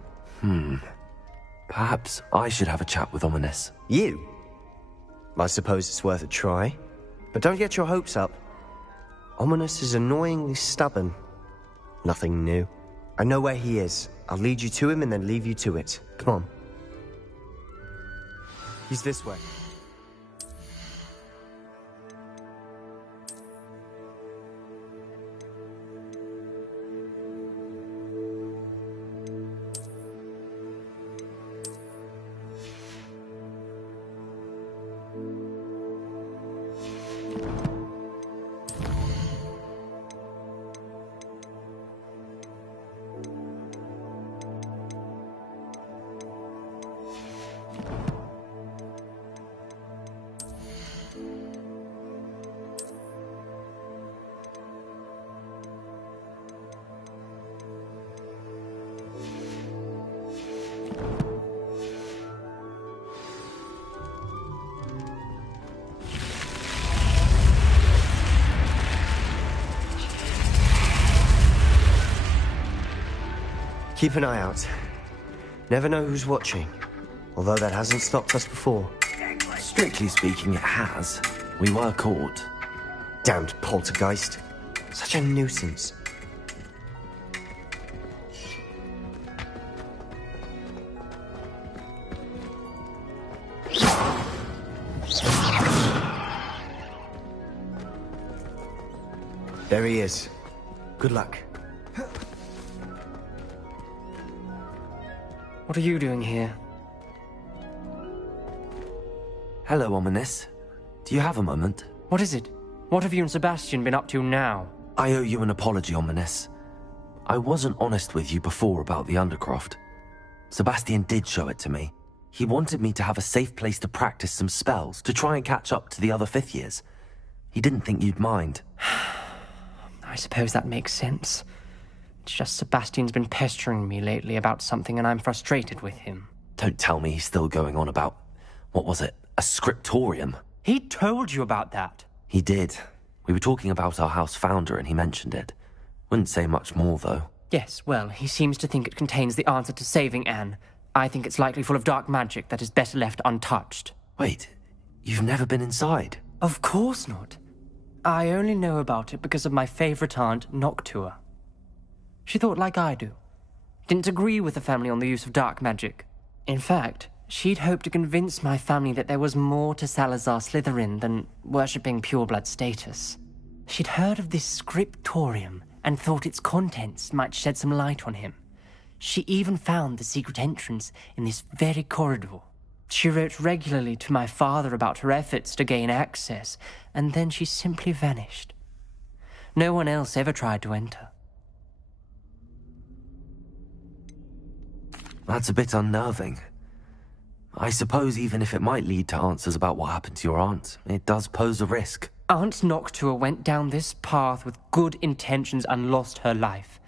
Perhaps I should have a chat with Ominous. You? I suppose it's worth a try. But don't get your hopes up. Ominous is annoyingly stubborn. Nothing new. I know where he is. I'll lead you to him and then leave you to it. Come on. He's this way. Keep an eye out. Never know who's watching. Although that hasn't stopped us before. Strictly speaking, it has. We were caught. Damned poltergeist. Such a nuisance. There he is. Good luck. What are you doing here? Hello, Ominous. Do you have a moment? What is it? What have you and Sebastian been up to now? I owe you an apology, Ominous. I wasn't honest with you before about the Undercroft. Sebastian did show it to me. He wanted me to have a safe place to practice some spells, to try and catch up to the other fifth years. He didn't think you'd mind. I suppose that makes sense. It's just Sebastian's been pestering me lately about something and I'm frustrated with him. Don't tell me he's still going on about, what was it, a scriptorium? He told you about that. He did. We were talking about our house founder and he mentioned it. Wouldn't say much more, though. Yes, well, he seems to think it contains the answer to saving Anne. I think it's likely full of dark magic that is better left untouched. Wait, you've never been inside? Of course not. I only know about it because of my favorite aunt, Noctua. She thought like I do. Didn't agree with the family on the use of dark magic. In fact, she'd hoped to convince my family that there was more to Salazar Slytherin than worshipping pureblood status. She'd heard of this scriptorium and thought its contents might shed some light on him. She even found the secret entrance in this very corridor. She wrote regularly to my father about her efforts to gain access, and then she simply vanished. No one else ever tried to enter. That's a bit unnerving. I suppose even if it might lead to answers about what happened to your aunt, it does pose a risk. Aunt Noctua went down this path with good intentions and lost her life.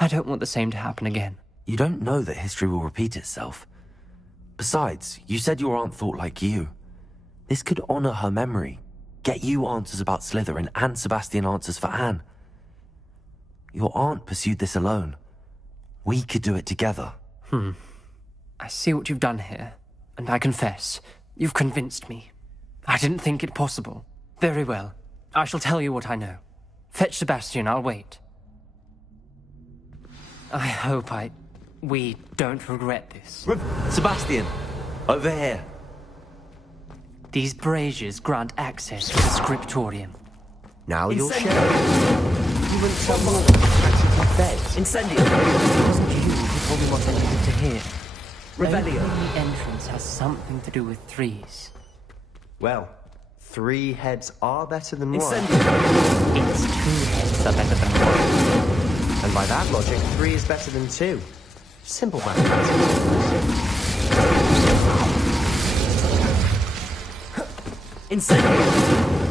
I don't want the same to happen again. You don't know that history will repeat itself. Besides, you said your aunt thought like you. This could honor her memory, get you answers about Slytherin and Sebastian answers for Anne. Your aunt pursued this alone. We could do it together. I see what you've done here, and I confess, you've convinced me. I didn't think it possible. Very well. I shall tell you what I know. Fetch Sebastian, I'll wait. I hope we don't regret this. Sebastian! Over here! These braziers grant access to the scriptorium. Now you'll Incendio! share. You wouldn't tell me what practically beds. Incendio! It wasn't you who told me what I needed to hear. Revelio. Every entrance has something to do with threes. Well, 3 heads are better than 1. It's 2 heads are better than 1. And by that logic, 3 is better than 2. Simple mathematics. Incendio!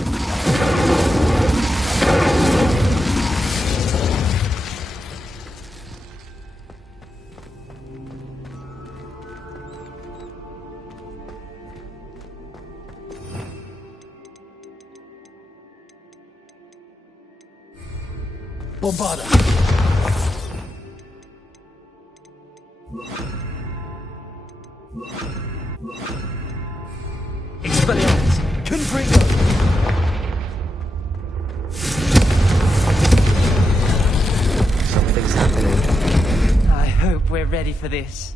Bombarda. Expelliarmus! Confringo! Something's happening. I hope we're ready for this.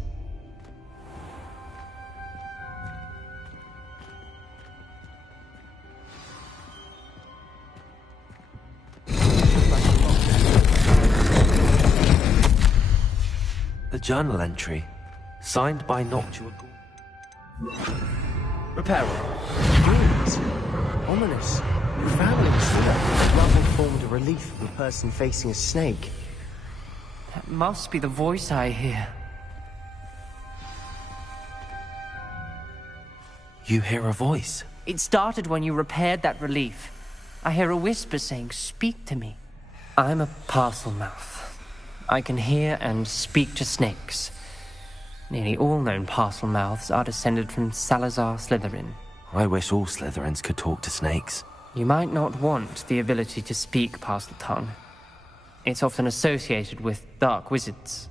The journal entry, signed by Noctua. Reparo. Dreams. Ominous. Profoundly considered. Rather formed a relief of a person facing a snake. That must be the voice I hear. You hear a voice? It started when you repaired that relief. I hear a whisper saying, "Speak to me." I'm a parcel mouth. I can hear and speak to snakes. Nearly all known parcel mouths are descended from Salazar Slytherin. I wish all Slytherins could talk to snakes. You might not want the ability to speak parcel tongue. It's often associated with dark wizards.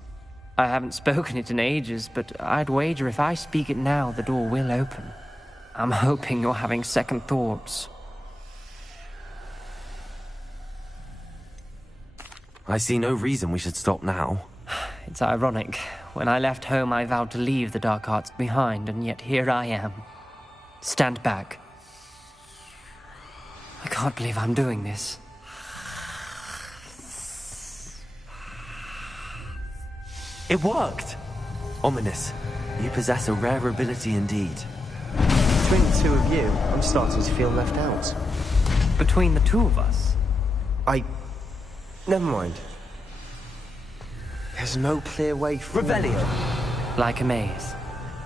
I haven't spoken it in ages, but I'd wager if I speak it now, the door will open. I'm hoping you're having second thoughts. I see no reason we should stop now. It's ironic. When I left home, I vowed to leave the dark arts behind, and yet here I am. Stand back. I can't believe I'm doing this. It worked! Ominous. You possess a rare ability indeed. Between the 2 of you, I'm starting to feel left out. Between the 2 of us? Never mind. There's no clear way forward. Revelio. Like a maze.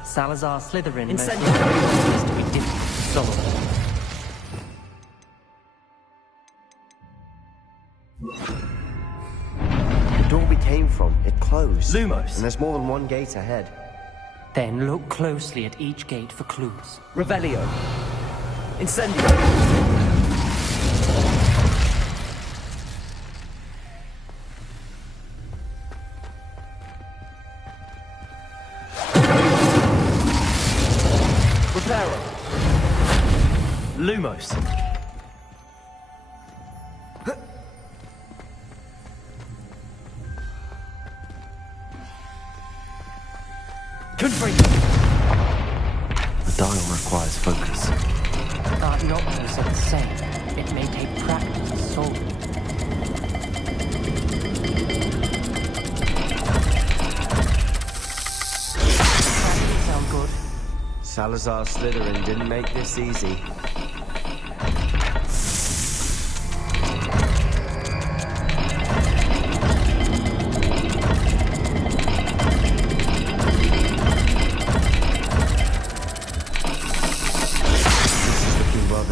Salazar Slytherin most Incendio. likely is to be difficult to solve. The door we came from, it closed. Lumos. And there's more than one gate ahead. Then look closely at each gate for clues. Revelio. Incendio. Reparo. Lumos. Confringo. The dial requires focus. But not always the same. It may take practice to solve it. Sound good? Salazar Slytherin didn't make this easy.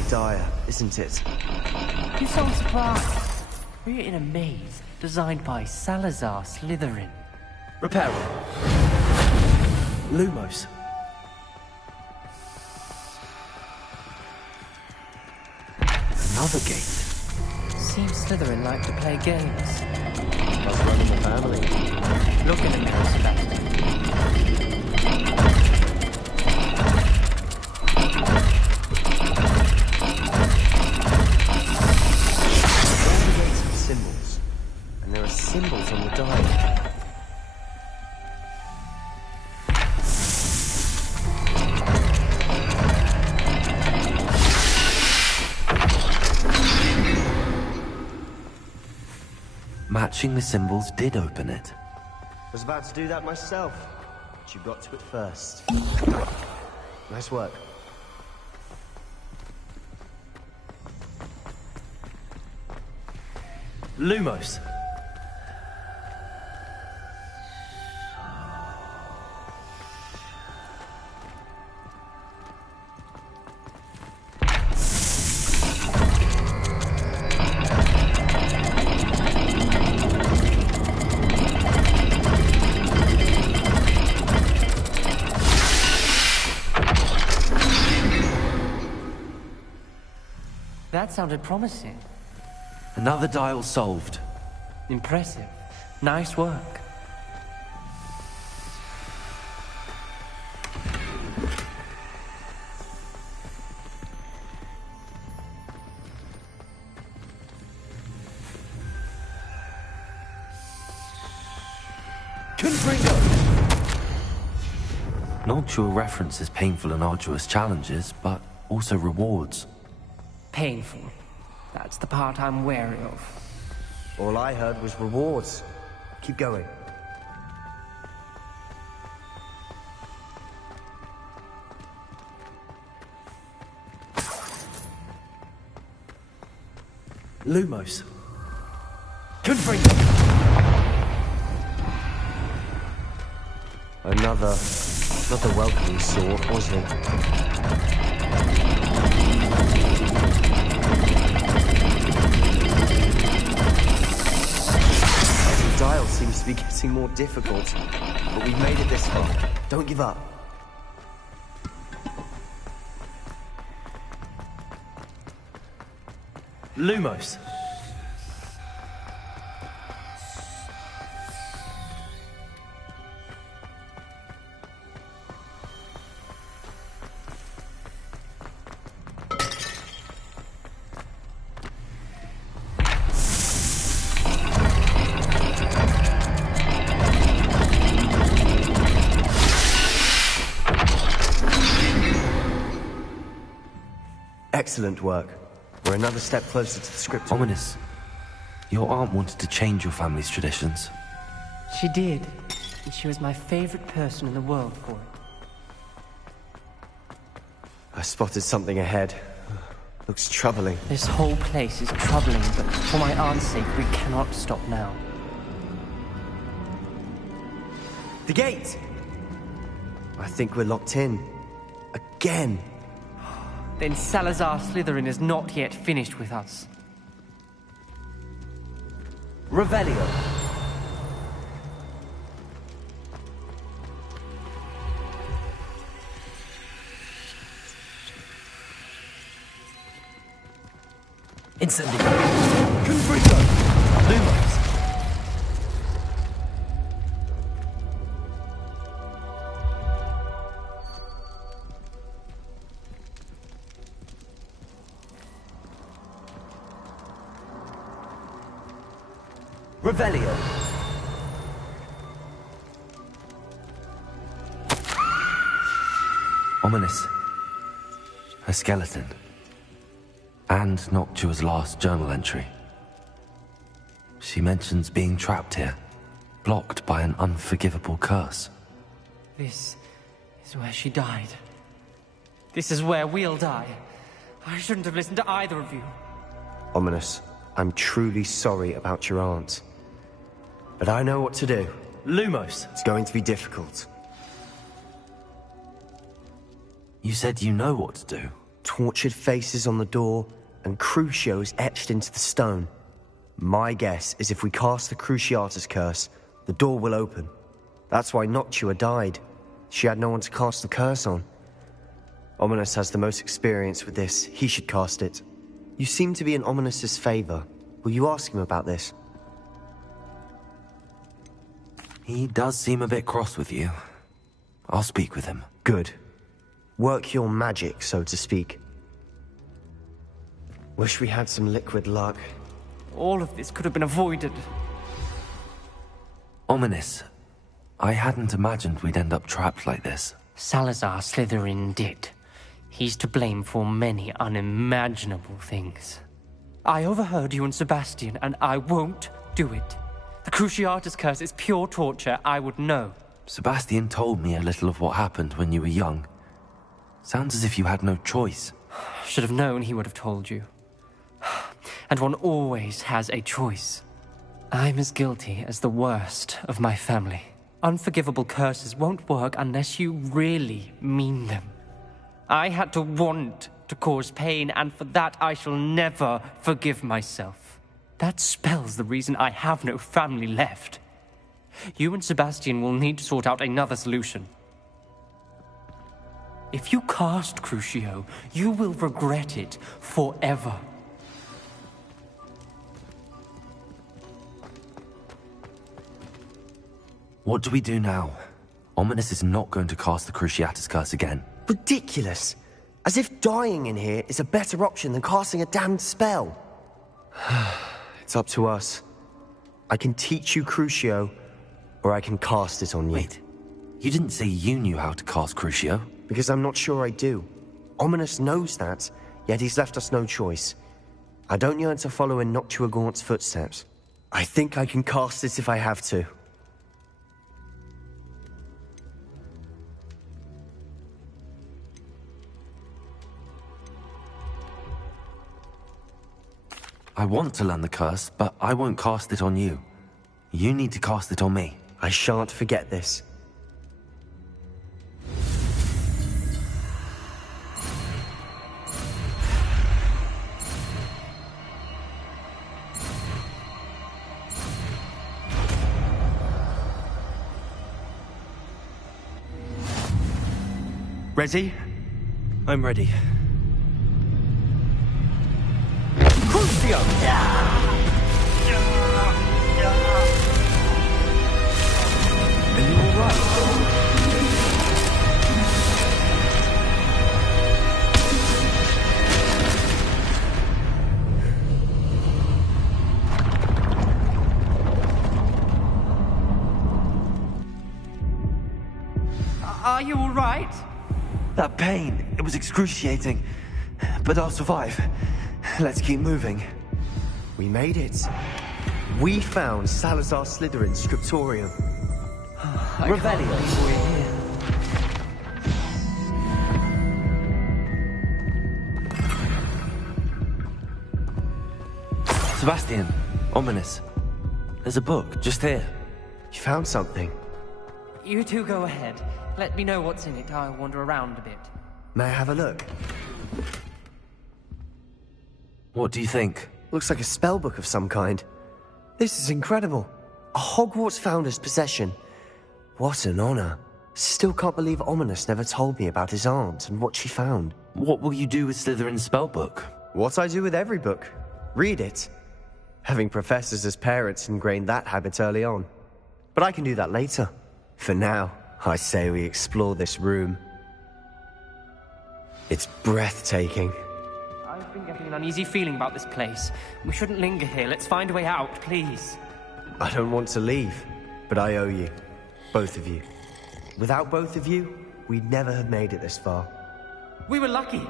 Dire, isn't it? You sound surprised. We're in a maze designed by Salazar Slytherin. Repairing. Lumos. Another gate. Seems Slytherin like to play games. Must run in the family. Look in the mirror, Sebastian. All the gates have symbols, and there are symbols on the dial. Matching the symbols did open it. Was about to do that myself, but you got to it first. Nice work. Lumos. That sounded promising. Another dial solved. Impressive. Nice work. Noctua references painful and arduous challenges, but also rewards. Painful. That's the part I'm wary of. All I heard was rewards. Keep going. Lumos. Confringo. Another welcoming sword, wasn't it? The dial seems to be getting more difficult, but we've made it this far. Don't give up. Lumos. Excellent work. We're another step closer to the script. Ominous. Your aunt wanted to change your family's traditions. She did. And she was my favorite person in the world for it. I spotted something ahead. Looks troubling. This whole place is troubling, but for my aunt's sake, we cannot stop now. The gate! I think we're locked in. Again. Then Salazar Slytherin is not yet finished with us. Revelio. Incendio. Confringo. Lumos. Revelio. Ominous. A skeleton. And Noctua's last journal entry. She mentions being trapped here, blocked by an unforgivable curse. This is where she died. This is where we'll die. I shouldn't have listened to either of you. Ominous, I'm truly sorry about your aunt. But I know what to do. Lumos. It's going to be difficult. You said you know what to do. Tortured faces on the door, and crucios etched into the stone. My guess is if we cast the Cruciatus curse, the door will open. That's why Noctua died. She had no one to cast the curse on. Ominous has the most experience with this. He should cast it. You seem to be in Ominous's favor. Will you ask him about this? He does seem a bit cross with you. I'll speak with him. Good. Work your magic, so to speak. Wish we had some liquid luck. All of this could have been avoided. Ominous. I hadn't imagined we'd end up trapped like this. Salazar Slytherin did. He's to blame for many unimaginable things. I overheard you and Sebastian, and I won't do it. The Cruciatus curse is pure torture. I would know. Sebastian told me a little of what happened when you were young. Sounds as if you had no choice. Should have known he would have told you. And one always has a choice. I'm as guilty as the worst of my family. Unforgivable curses won't work unless you really mean them. I had to want to cause pain, and for that I shall never forgive myself. That spells the reason I have no family left. You and Sebastian will need to sort out another solution. If you cast Crucio, you will regret it forever. What do we do now? Ominous is not going to cast the Cruciatus curse again. Ridiculous. As if dying in here is a better option than casting a damned spell. It's up to us. I can teach you Crucio, or I can cast it on you. Wait, you didn't say you knew how to cast Crucio? Because I'm not sure I do. Ominous knows that, yet he's left us no choice. I don't yearn to follow in Noctua Gaunt's footsteps. I think I can cast it if I have to. I want to learn the curse, but I won't cast it on you. You need to cast it on me. I shan't forget this. Ready? I'm ready. Crucio! Are you alright? Are you alright? That pain, it was excruciating. But I'll survive. Let's keep moving. We made it. We found Salazar Slytherin's scriptorium. Revelio. Sebastian, Ominous. There's a book just here. You found something? You two go ahead. Let me know what's in it. I'll wander around a bit. May I have a look? What do you think? Looks like a spellbook of some kind. This is incredible. A Hogwarts founder's possession. What an honor. Still can't believe Ominous never told me about his aunt and what she found. What will you do with Slytherin's spellbook? What I do with every book. Read it. Having professors as parents ingrained that habit early on. But I can do that later. For now, I say we explore this room. It's breathtaking. I've been getting an uneasy feeling about this place. We shouldn't linger here. Let's find a way out, please. I don't want to leave, but I owe you. Both of you. Without both of you, we'd never have made it this far. We were lucky.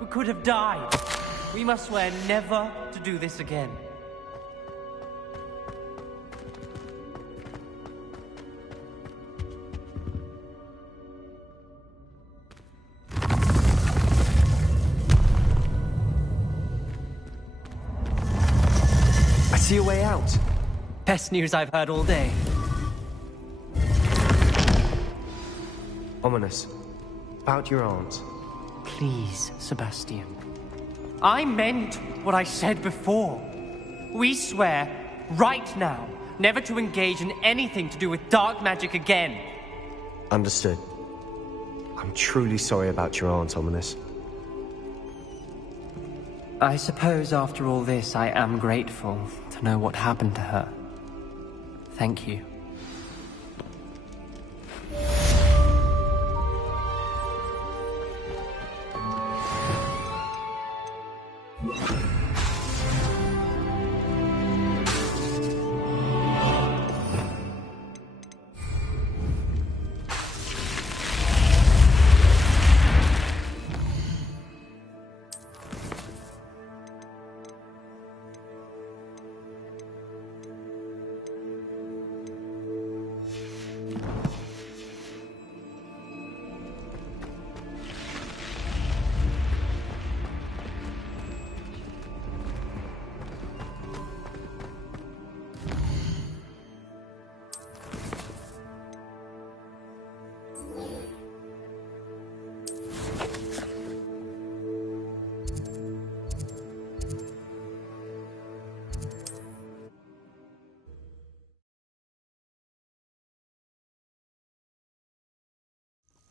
We could have died. We must swear never to do this again. I see a way out. Best news I've heard all day. Ominous. About your aunt. Please, Sebastian. I meant what I said before. We swear, right now, never to engage in anything to do with dark magic again. Understood. I'm truly sorry about your aunt, Ominous. I suppose after all this, I am grateful to know what happened to her. Thank you.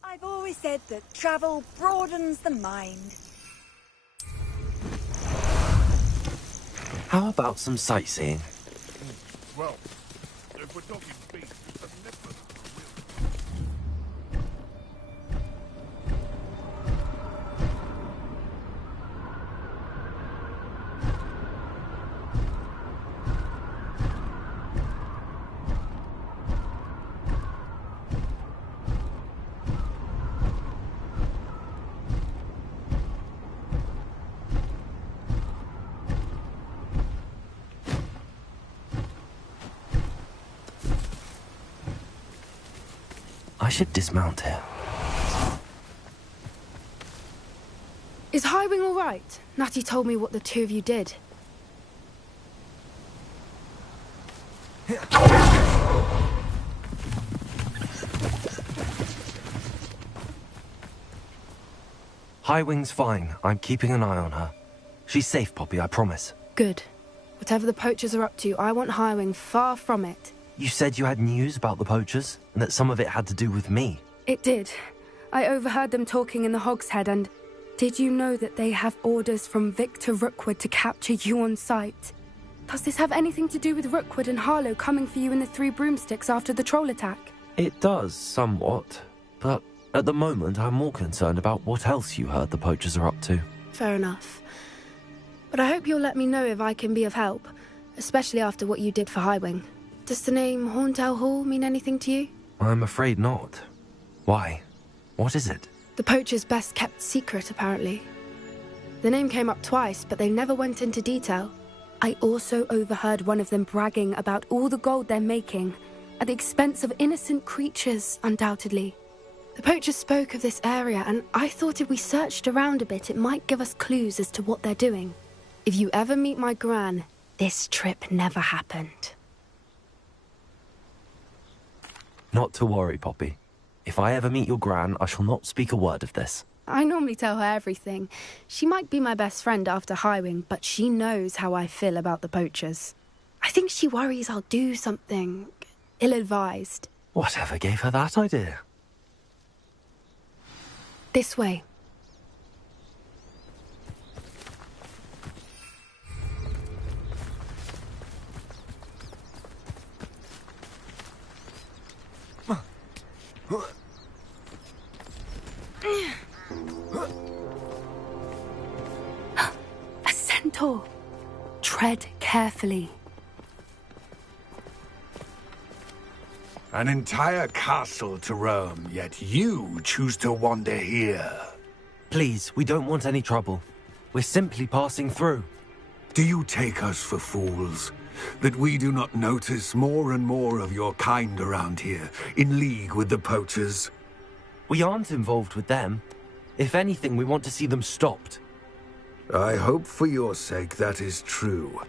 I've always said that travel broadens the mind. How about some sightseeing? Well, if we're talking beasts, a nipper. I should dismount here. Is Highwing all right? Natty told me what the two of you did. Highwing's fine. I'm keeping an eye on her. She's safe, Poppy, I promise. Good. Whatever the poachers are up to, I want Highwing far from it. You said you had news about the poachers, and that some of it had to do with me. It did. I overheard them talking in the Hogshead, and did you know that they have orders from Victor Rookwood to capture you on sight? Does this have anything to do with Rookwood and Harlow coming for you in the Three Broomsticks after the troll attack? It does, somewhat. But at the moment, I'm more concerned about what else you heard the poachers are up to. Fair enough. But I hope you'll let me know if I can be of help, especially after what you did for Highwing. Does the name Horndale Hall mean anything to you? I'm afraid not. Why? What is it? The poacher's best kept secret, apparently. The name came up twice, but they never went into detail. I also overheard one of them bragging about all the gold they're making, at the expense of innocent creatures, undoubtedly. The poachers spoke of this area, and I thought if we searched around a bit, it might give us clues as to what they're doing. If you ever meet my gran, this trip never happened. Not to worry, Poppy. If I ever meet your gran, I shall not speak a word of this. I normally tell her everything. She might be my best friend after Highwing, but she knows how I feel about the poachers. I think she worries I'll do something ill-advised. Whatever gave her that idea? This way. A centaur. Tread carefully. An entire castle to roam, yet you choose to wander here. Please, we don't want any trouble. We're simply passing through. Do you take us for fools? That we do not notice more and more of your kind around here, in league with the poachers? We aren't involved with them. If anything, we want to see them stopped. I hope for your sake that is true.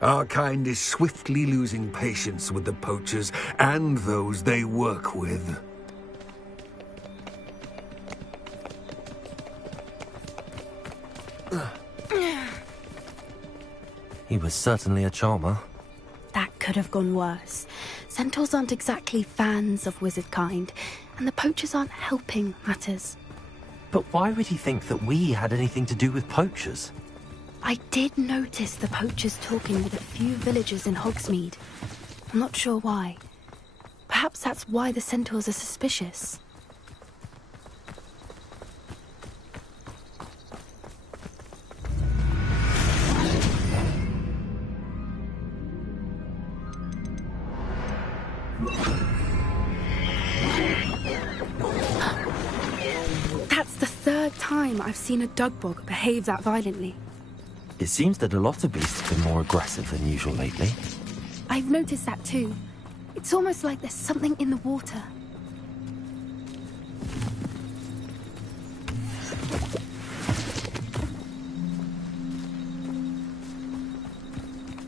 Our kind is swiftly losing patience with the poachers and those they work with. He was certainly a charmer. That could have gone worse. Centaurs aren't exactly fans of wizard kind, and the poachers aren't helping matters. But why would he think that we had anything to do with poachers? I did notice the poachers talking with a few villagers in Hogsmeade. I'm not sure why. Perhaps that's why the centaurs are suspicious. That's the third time I've seen a dugbog behave that violently. It seems that a lot of beasts have been more aggressive than usual lately. I've noticed that too. It's almost like there's something in the water.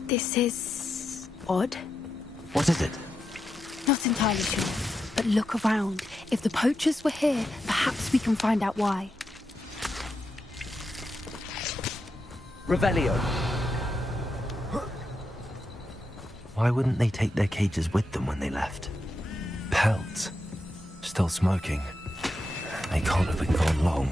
This is odd. What is it? Not entirely sure, but look around. If the poachers were here, perhaps we can find out why. Revelio. Why wouldn't they take their cages with them when they left? Pelts. Still smoking. They can't have been gone long.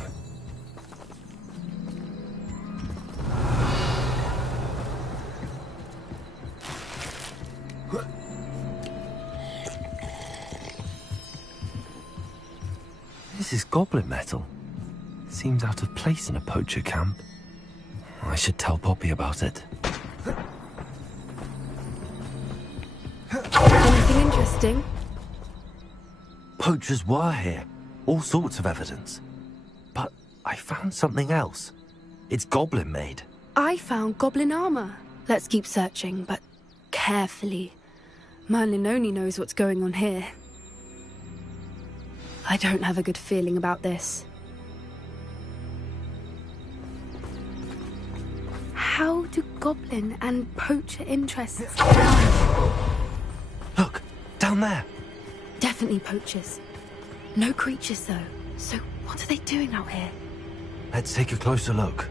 This is goblin metal. Seems out of place in a poacher camp. I should tell Poppy about it. Anything interesting? Poachers were here. All sorts of evidence. But I found something else. It's goblin made. I found goblin armor. Let's keep searching, but carefully. Merlin only knows what's going on here. I don't have a good feeling about this. How do goblin and poacher interests align? Look, down there. Definitely poachers. No creatures, though. So what are they doing out here? Let's take a closer look.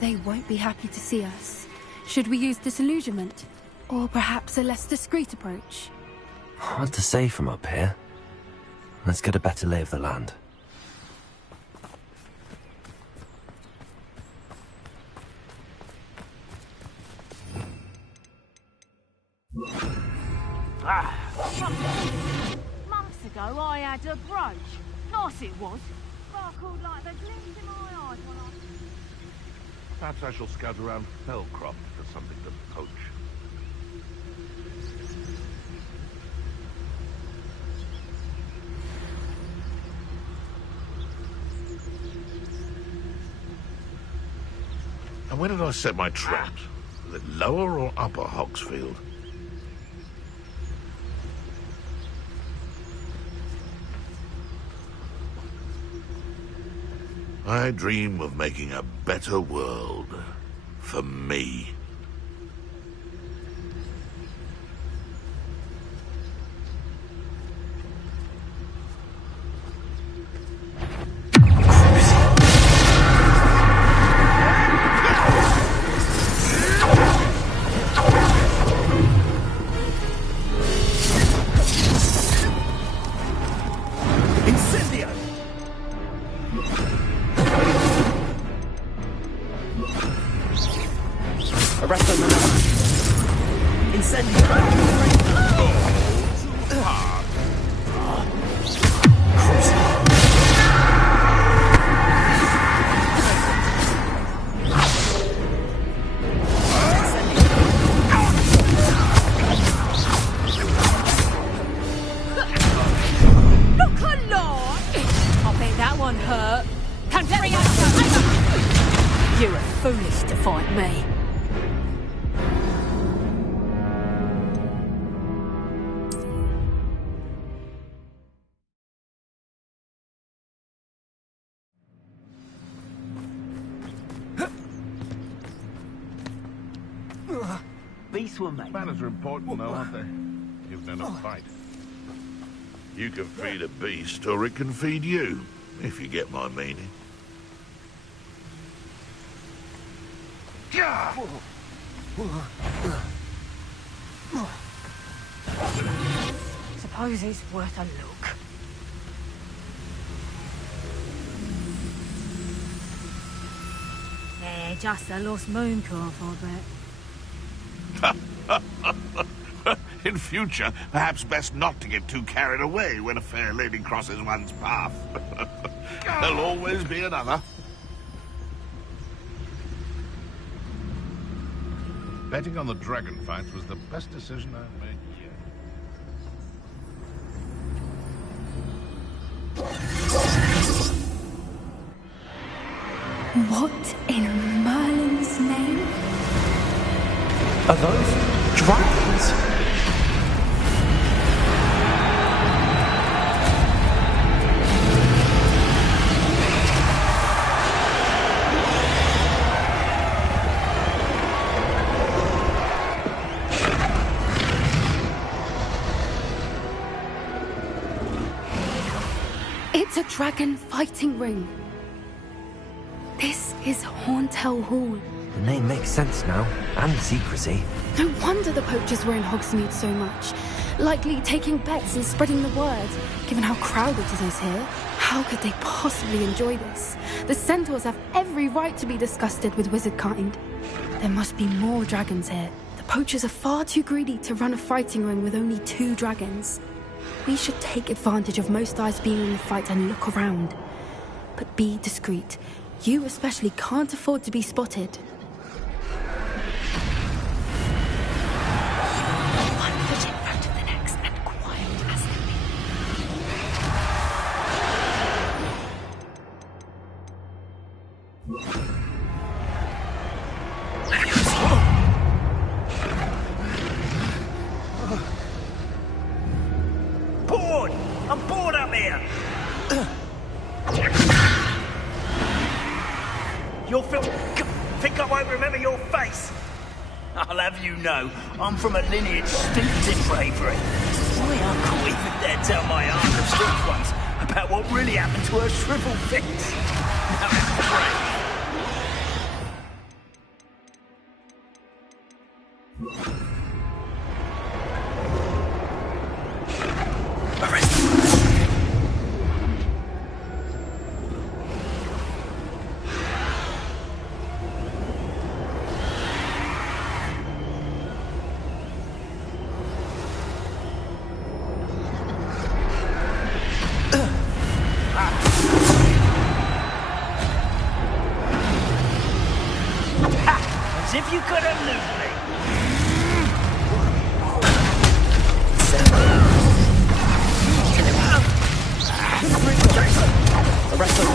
They won't be happy to see us. Should we use disillusionment? Or perhaps a less discreet approach? Hard to say from up here. Let's get a better lay of the land. Months ago I had a brooch. Nice it was. Sparkled like the glint in my eyes when I... Perhaps I shall scout around Fellcroft for something to poach. And where did I set my traps? Was it lower or upper Hogsfield? I dream of making a better world for me. Manners are important, though, aren't they? Even in a fight. You can feed a beast, or it can feed you, if you get my meaning. suppose it's worth a look. Yeah, just a lost moon calf, I bet. In future, perhaps best not to get too carried away when a fair lady crosses one's path. There'll always be another. Betting on the dragon fight was the best decision I've made yet. What in Merlin's name? Are those dragons? It's a dragon fighting ring. This is Horntail Hall. The name makes sense now, and the secrecy. No wonder the poachers were in Hogsmeade so much. Likely taking bets and spreading the word. Given how crowded it is here, how could they possibly enjoy this? The centaurs have every right to be disgusted with wizard kind. There must be more dragons here. The poachers are far too greedy to run a fighting ring with only 2 dragons. We should take advantage of most eyes being in the fight and look around. But be discreet. You especially can't afford to be spotted. One foot in front of the next and quiet as can Bored! I'm bored up here! You'll think I won't remember your face? I'll have you know, I'm from a lineage steeped in bravery. My uncle even dared tell my aunt of street once about what really happened to her shriveled face. Now it's brave. As if you could elude me. The rest of them.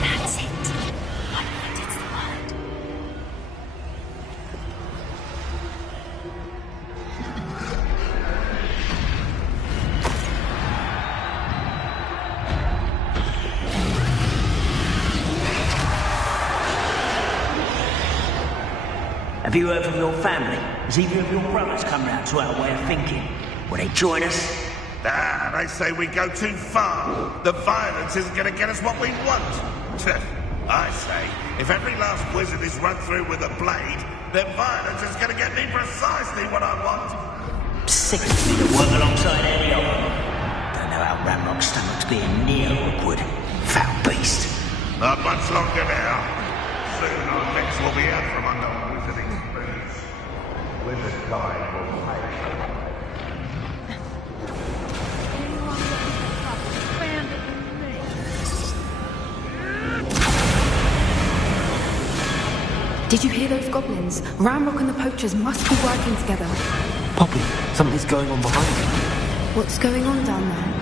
That's it. One foot is the word. Have you heard from your family? Has either of your brothers come round to our way of thinking? Will they join us? Ah, they say we go too far. The violence isn't going to get us what we want. I say, if every last wizard is run through with a blade, then violence is going to get me precisely what I want. Sick of me to work alongside any of them. Don't know how Ramrock's stomach's being near Rookwood. Foul beast. Not much longer now. Soon our necks will be out from under wizarding boots. Wizard guide will pay. Did you hear those goblins? Ramrock and the poachers must be working together. Poppy, something's going on behind you. What's going on down there?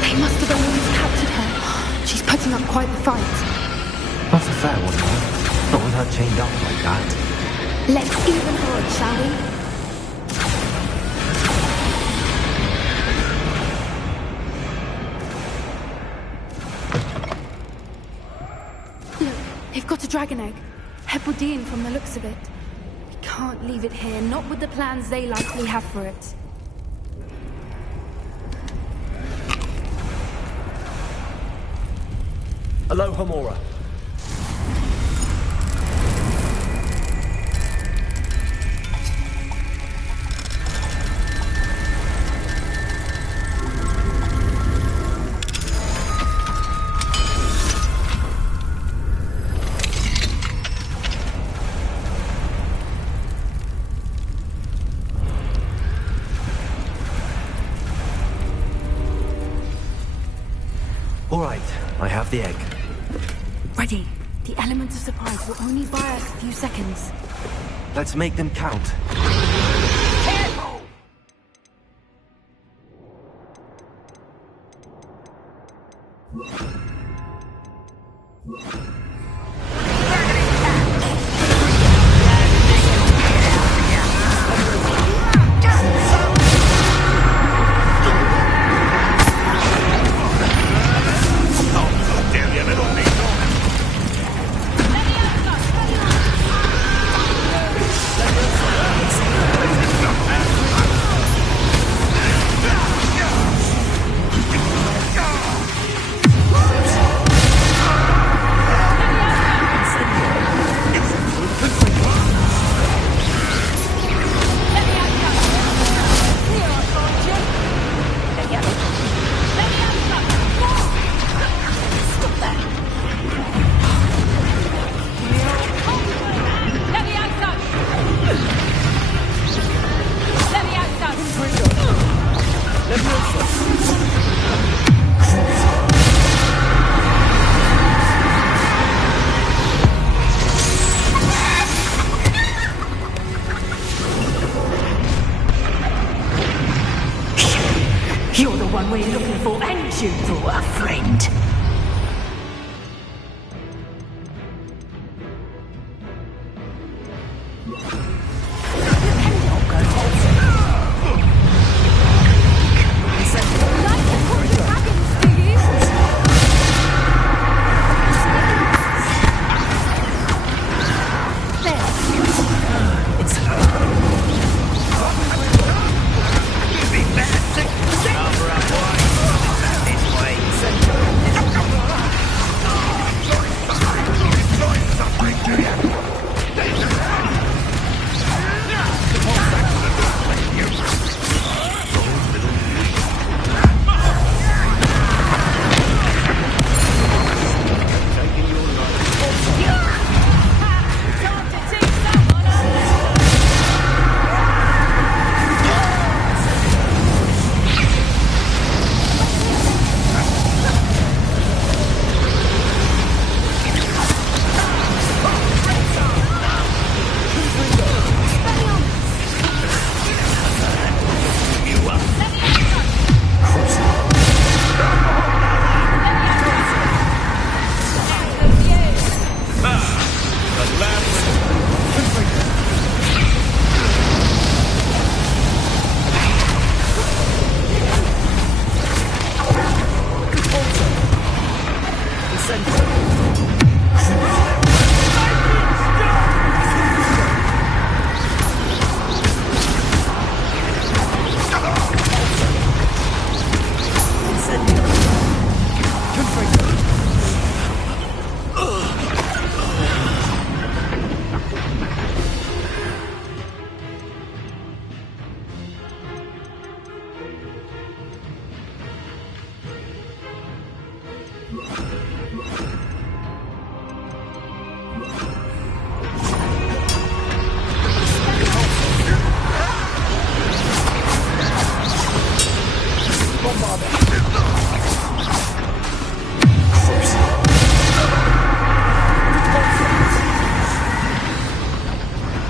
They must have only just captured her. She's putting up quite the fight. That's a fair one, though. Not with her chained up like that. Let's even her, shall we? Look, they've got a dragon egg. Hebridean from the looks of it. We can't leave it here, not with the plans they likely have for it. Hello, Homora. All right, I have the egg. Ready. The element of surprise will only buy us a few seconds. Let's make them count. Careful! You're the one we're looking for, and you brought a friend.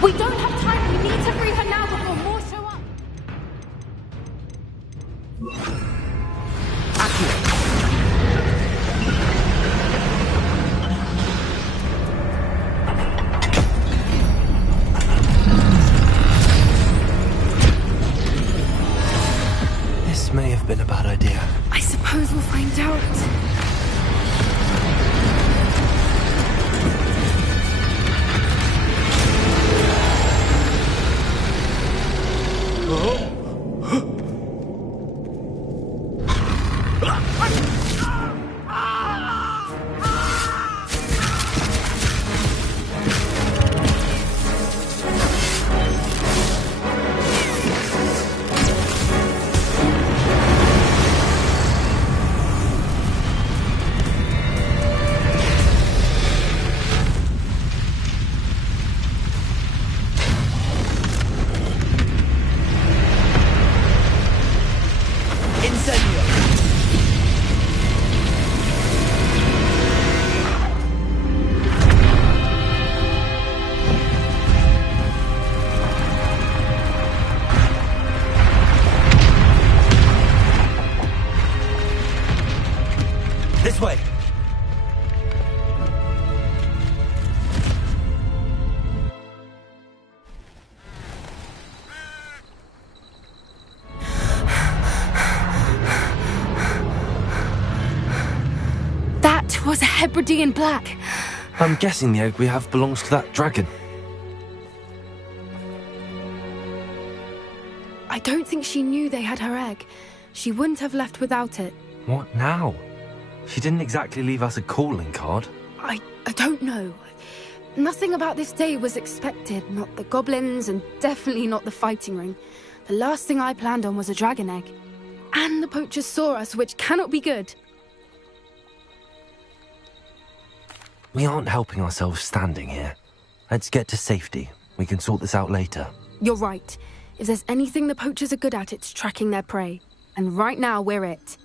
We don't have time. We need to free her now before more show up. This may have been a bad idea. I suppose we'll find out. This way! That was a Hebridean black. I'm guessing the egg we have belongs to that dragon. I don't think she knew they had her egg. She wouldn't have left without it. What now? She didn't exactly leave us a calling card. I don't know. Nothing about this day was expected. Not the goblins, and definitely not the fighting ring. The last thing I planned on was a dragon egg. And the poachers saw us, which cannot be good. We aren't helping ourselves standing here. Let's get to safety. We can sort this out later. You're right. If there's anything the poachers are good at, it's tracking their prey. And right now, we're it.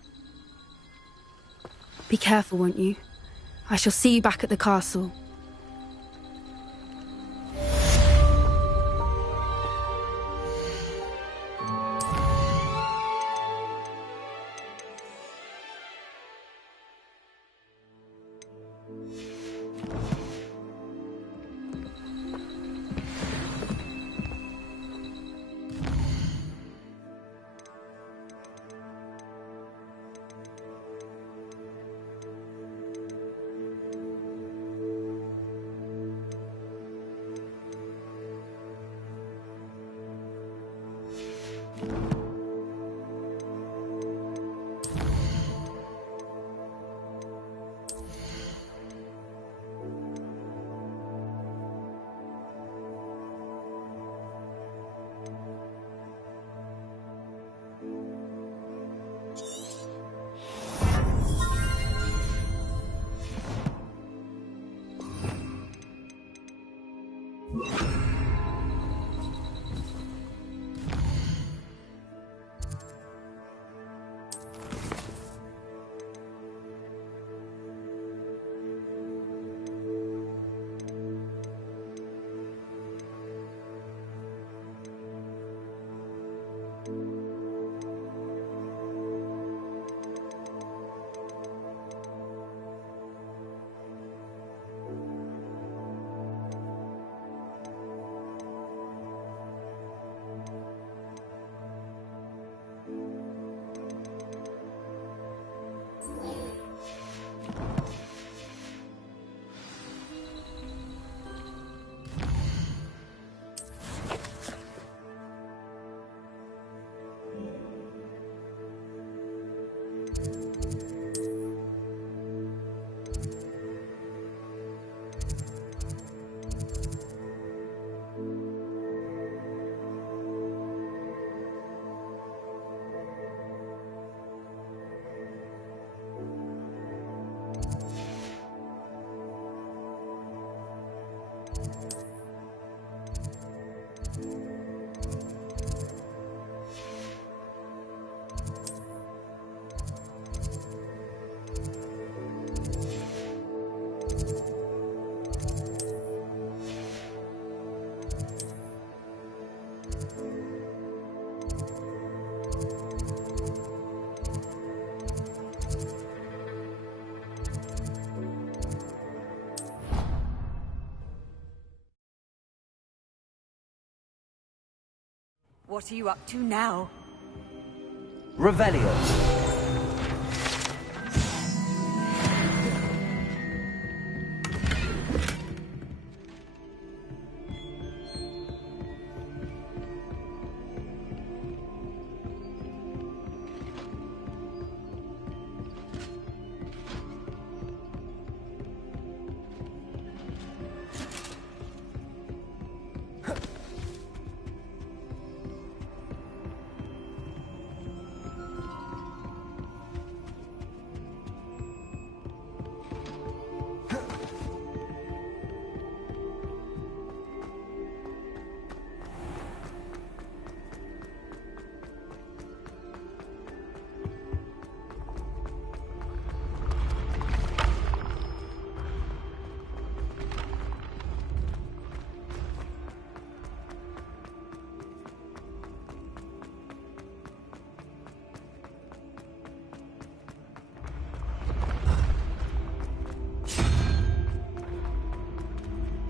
Be careful, won't you? I shall see you back at the castle. What are you up to now? Revelio.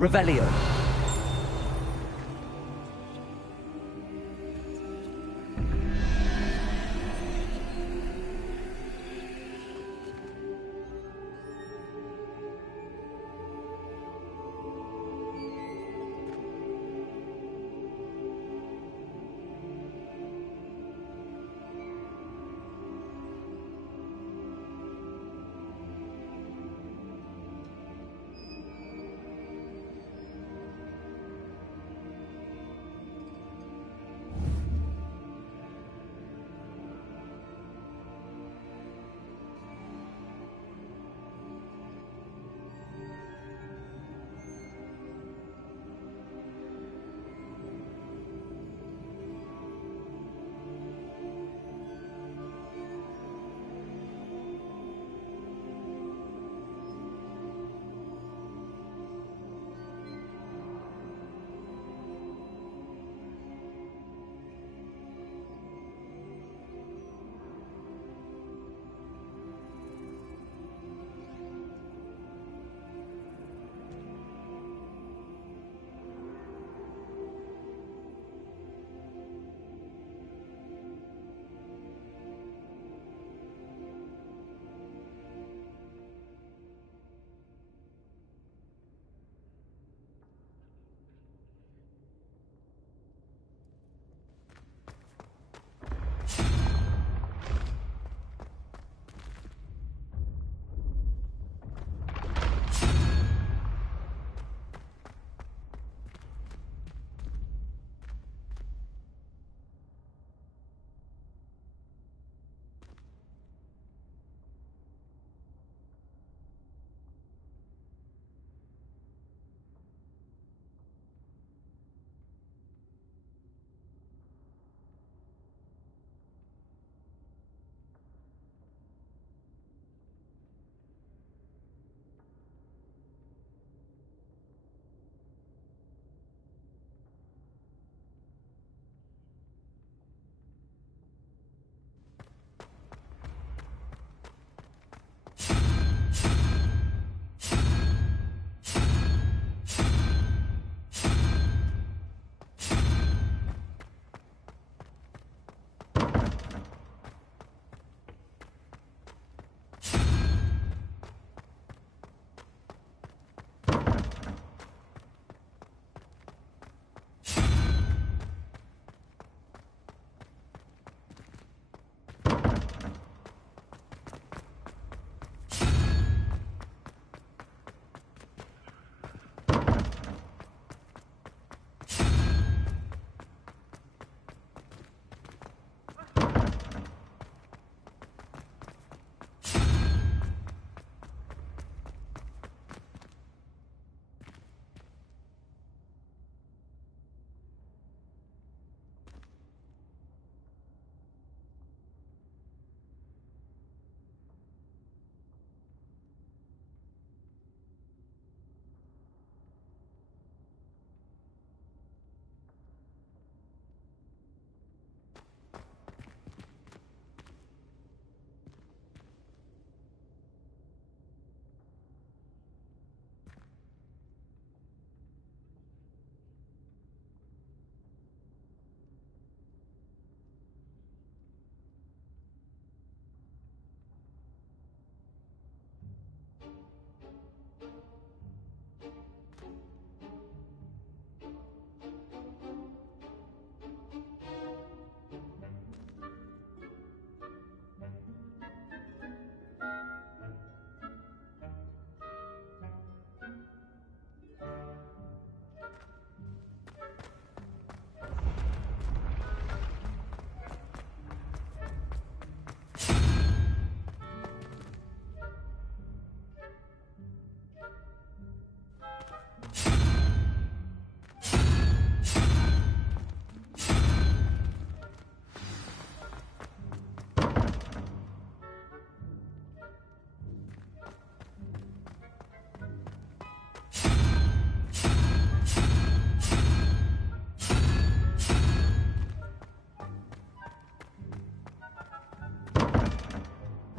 Revelio.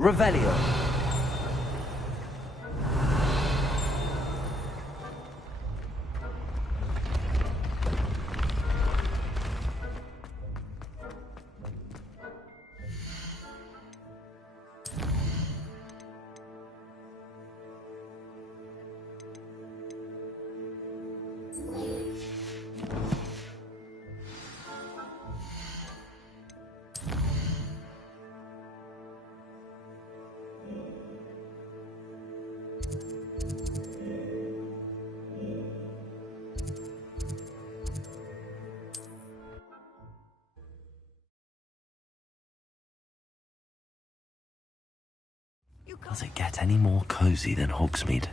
Revelio. Does it get any more cozy than Hogsmeade?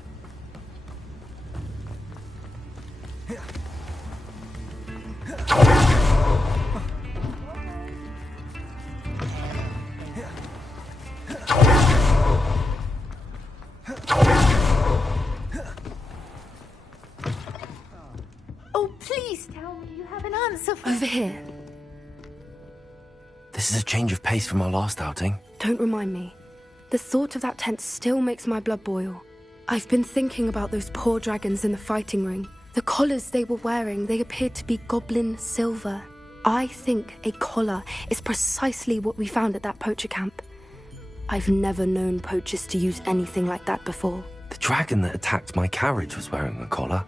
Oh, please tell me you have an answer for Over here. This is a change of pace from our last outing. Don't remind me. The thought of that tent still makes my blood boil. I've been thinking about those poor dragons in the fighting ring. The collars they were wearing, they appeared to be goblin silver. I think a collar is precisely what we found at that poacher camp. I've never known poachers to use anything like that before. The dragon that attacked my carriage was wearing a collar,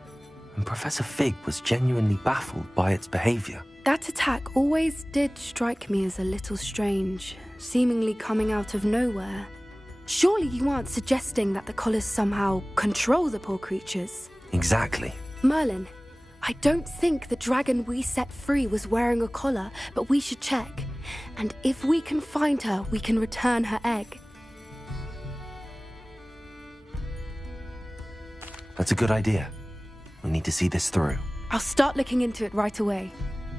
and Professor Fig was genuinely baffled by its behavior. That attack always did strike me as a little strange, seemingly coming out of nowhere. Surely you aren't suggesting that the collars somehow control the poor creatures? Exactly. Merlin, I don't think the dragon we set free was wearing a collar, but we should check. And if we can find her, we can return her egg. That's a good idea. We need to see this through. I'll start looking into it right away.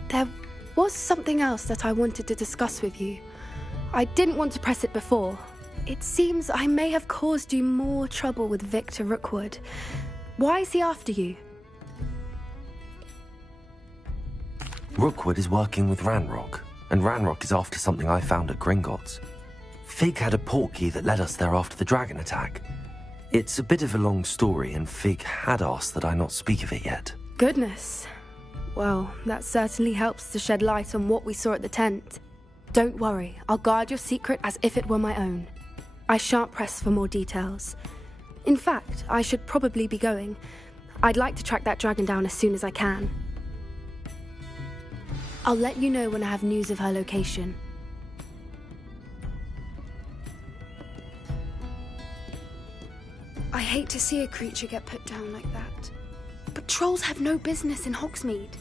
There was something else that I wanted to discuss with you. I didn't want to press it before. It seems I may have caused you more trouble with Victor Rookwood. Why is he after you? Rookwood is working with Ranrock, and Ranrock is after something I found at Gringotts. Fig had a portkey that led us there after the dragon attack. It's a bit of a long story, and Fig had asked that I not speak of it yet. Goodness. Well, that certainly helps to shed light on what we saw at the tent. Don't worry, I'll guard your secret as if it were my own. I shan't press for more details. In fact, I should probably be going. I'd like to track that dragon down as soon as I can. I'll let you know when I have news of her location. I hate to see a creature get put down like that. But trolls have no business in Hogsmeade.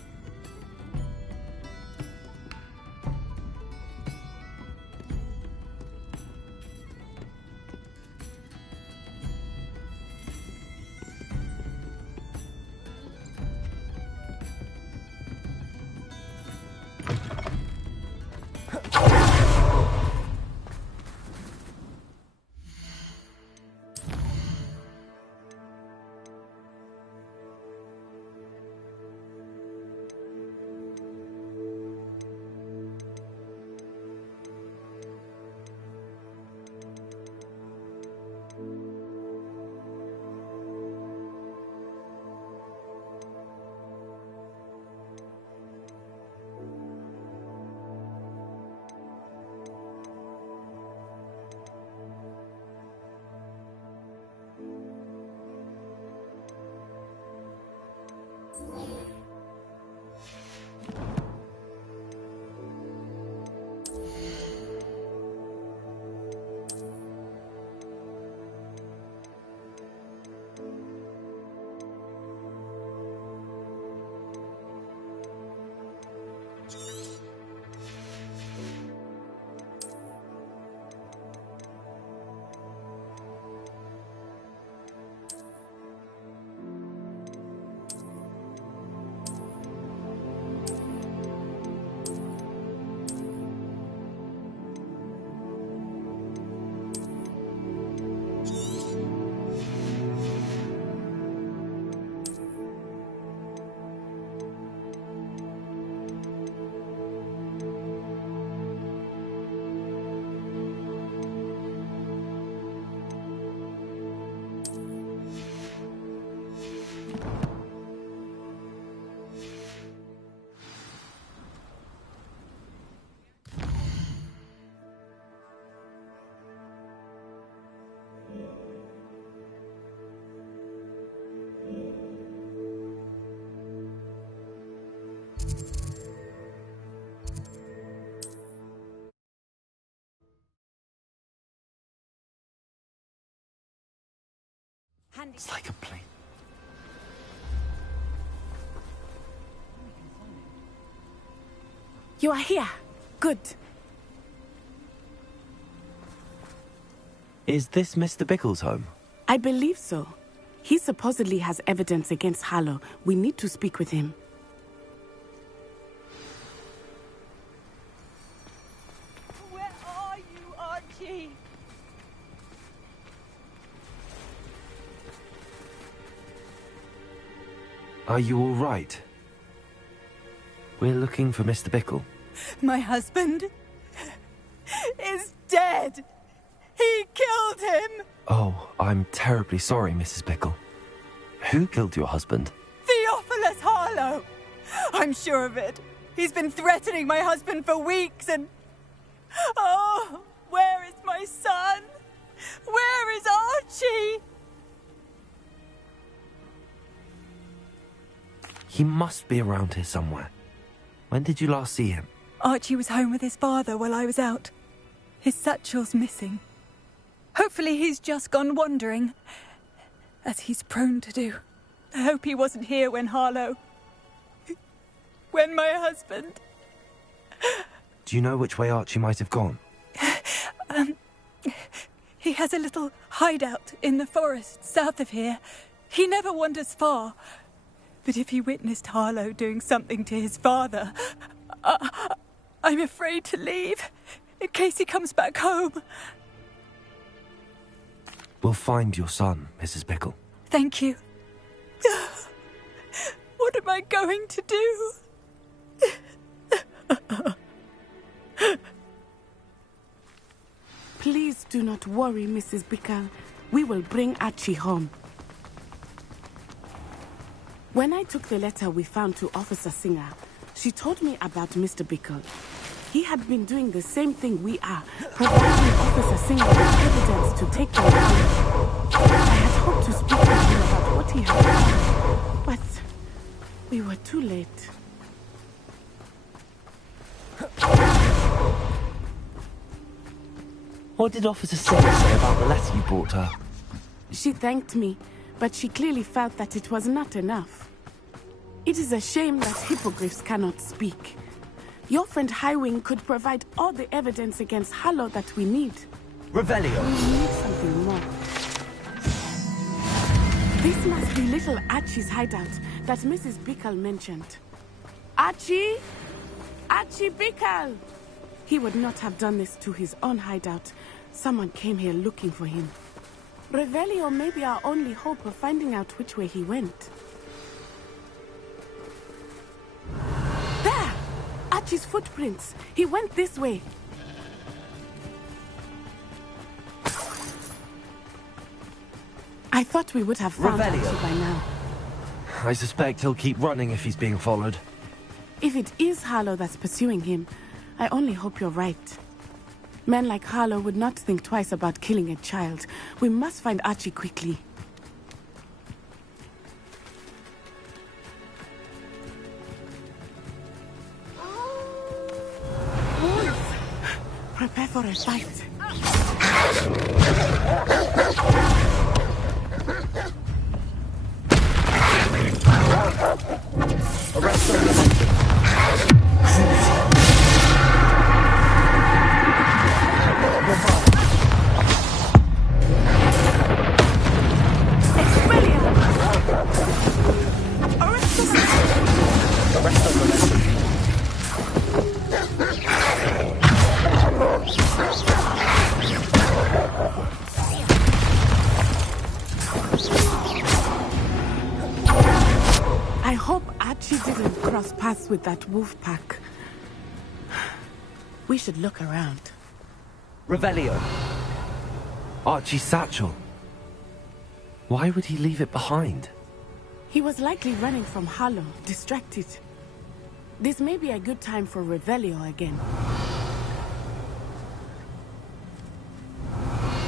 It's like a plane. You are here. Good. Is this Mr. Bickle's home? I believe so. He supposedly has evidence against Harlow. We need to speak with him. Where are you, Archie? Are you all right? We're looking for Mr. Bickle. My husband is dead. He killed him. Oh, I'm terribly sorry, Mrs. Bickle. Who killed your husband? Theophilus Harlow. I'm sure of it. He's been threatening my husband for weeks and... Oh, where is my son? Where is Archie? He must be around here somewhere. When did you last see him? Archie was home with his father while I was out. His satchel's missing. Hopefully he's just gone wandering, as he's prone to do. I hope he wasn't here when Harlow... when my husband... Do you know which way Archie might have gone? He has a little hideout in the forest south of here. He never wanders far. But if he witnessed Harlow doing something to his father, I'm afraid to leave, in case he comes back home. We'll find your son, Mrs. Bickle. Thank you. What am I going to do? Please do not worry, Mrs. Bickle. We will bring Archie home. When I took the letter we found to Officer Singer, she told me about Mr. Bickle. He had been doing the same thing we are, providing Officer Singer with evidence to take them down. I had hoped to speak with him about what he had done, but we were too late. What did Officer Singer say about the letter you brought her? She thanked me, but she clearly felt that it was not enough. It is a shame that hippogriffs cannot speak. Your friend Highwing could provide all the evidence against Harlow that we need. Revelio. We need something more. This must be little Archie's hideout that Mrs. Bickle mentioned. Archie? Archie Bickle! He would not have done this to his own hideout. Someone came here looking for him. Revelio may be our only hope of finding out which way he went. There! Archie's footprints. He went this way. I thought we would have found Archie by now. I suspect he'll keep running if he's being followed. If it is Harlow that's pursuing him, I only hope you're right. Men like Harlow would not think twice about killing a child. We must find Archie quickly. Prepare for a fight. Arrest them. I hope Archie didn't cross paths with that wolf pack. We should look around. Revelio. Archie's satchel. Why would he leave it behind? He was likely running from Harlow, distracted. This may be a good time for Revelio again.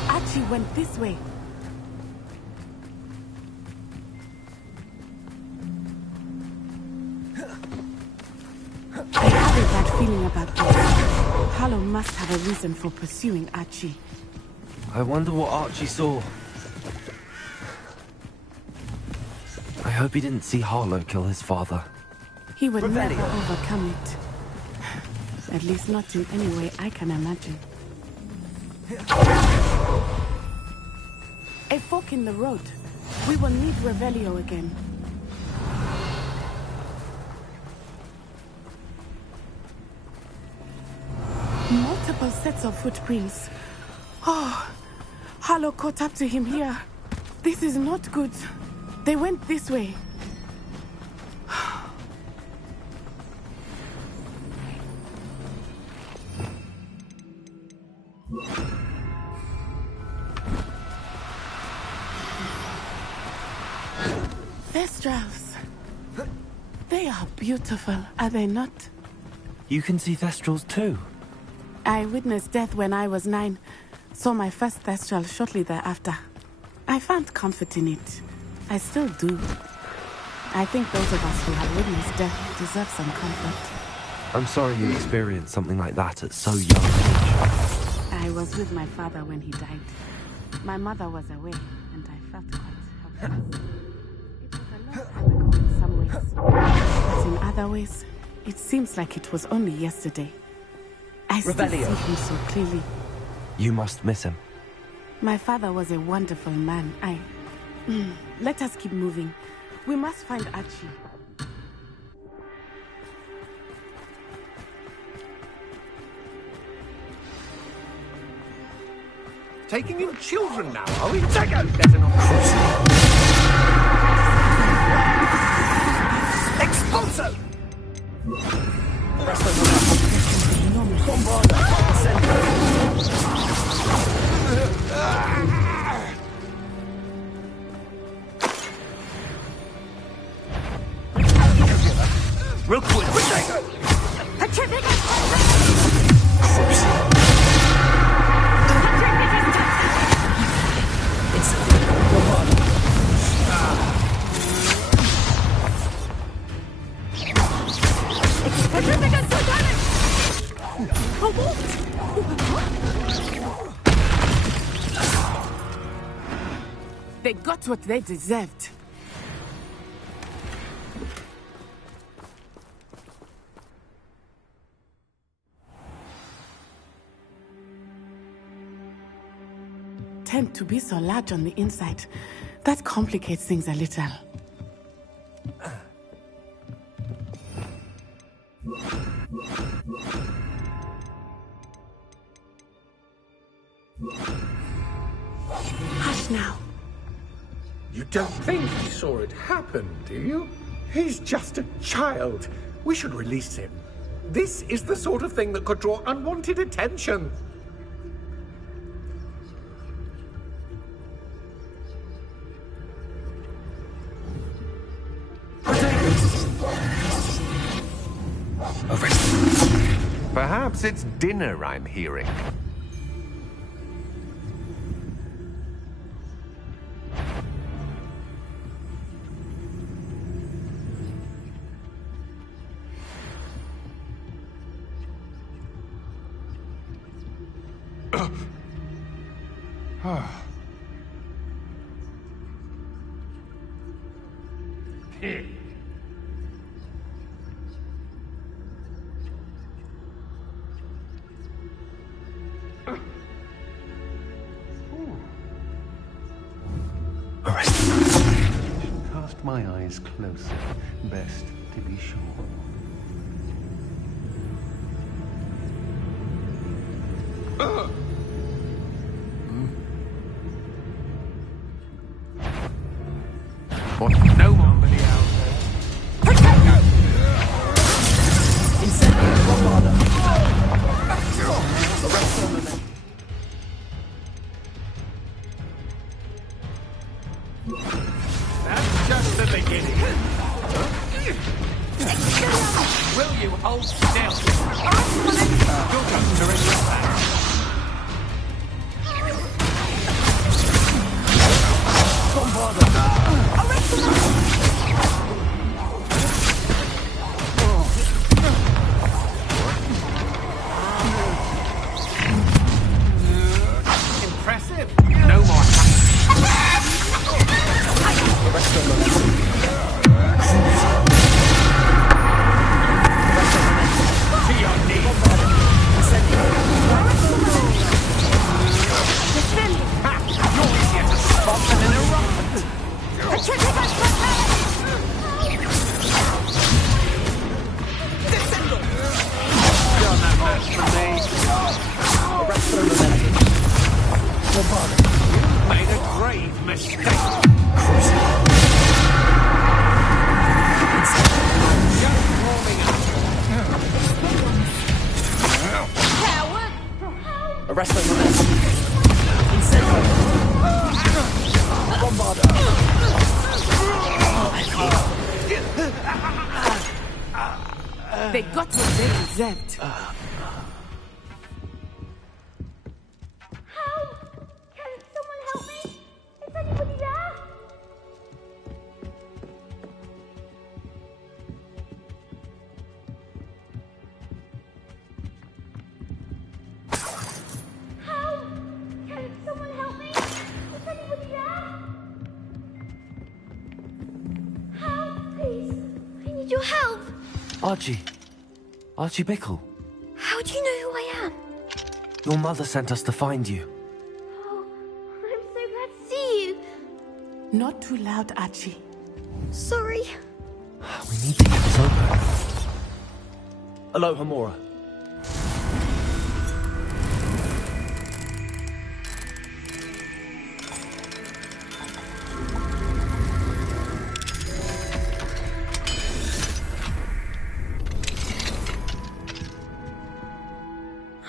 Archie went this way. I have a bad feeling about this. Harlow must have a reason for pursuing Archie. I wonder what Archie saw. I hope he didn't see Harlow kill his father. He would never overcome it. At least not in any way I can imagine. A fork in the road. We will need Revelio again. Multiple sets of footprints. Oh, Harlow caught up to him here. This is not good. They went this way. Thestrals. They are beautiful, are they not? You can see Thestrals too? I witnessed death when I was 9. Saw my first Thestral shortly thereafter. I found comfort in it. I still do. I think those of us who have witnessed death deserve some comfort. I'm sorry you experienced something like that at so young an age. I was with my father when he died. My mother was away, and I felt quite helpless. It was a long time ago in some ways. But in other ways, it seems like it was only yesterday. I still see him so clearly. You must miss him. My father was a wonderful man. Let us keep moving. We must find Archie. Taking in children now, are we? Better not. Expulso! Rookwood! They got what they deserved. Tend to be so large on the inside. That complicates things a little. Hush now. You don't think he saw it happen, do you? He's just a child. We should release him. This is the sort of thing that could draw unwanted attention. Perhaps it's dinner I'm hearing. Cast my eyes closer. Best to be sure. What? No somebody out there. Incendio Bombarda. Arrest on the men. That's just the beginning. Will you hold still? You'll come to regret that. Impressive. No more. To your knees. Zed. Help! Can someone help me? Is anybody there? Help! Can someone help me? Is anybody there? Help, please. I need your help. Archie. Archie Bickle. How do you know who I am? Your mother sent us to find you. Oh, I'm so glad to see you. Not too loud, Archie. Sorry. We need to get this open. Hello, Hamura.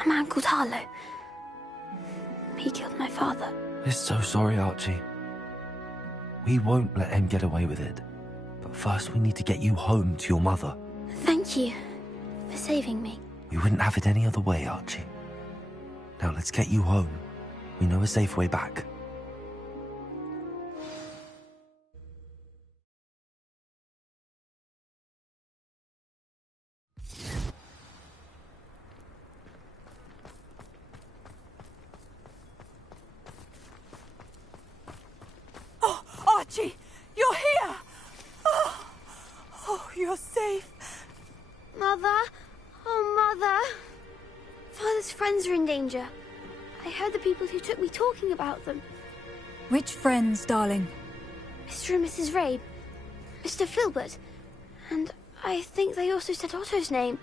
A man called Harlow. He killed my father. We're so sorry, Archie. We won't let him get away with it. But first we need to get you home to your mother. Thank you for saving me. We wouldn't have it any other way, Archie. Now let's get you home. We know a safe way back. Oh, Archie, you're here! Oh, you're safe. Mother? Oh, Mother. Father's friends are in danger. I heard the people who took me talking about them. Which friends, darling? Mr. and Mrs. Rabe. Mr. Filbert. And I think they also said Otto's name.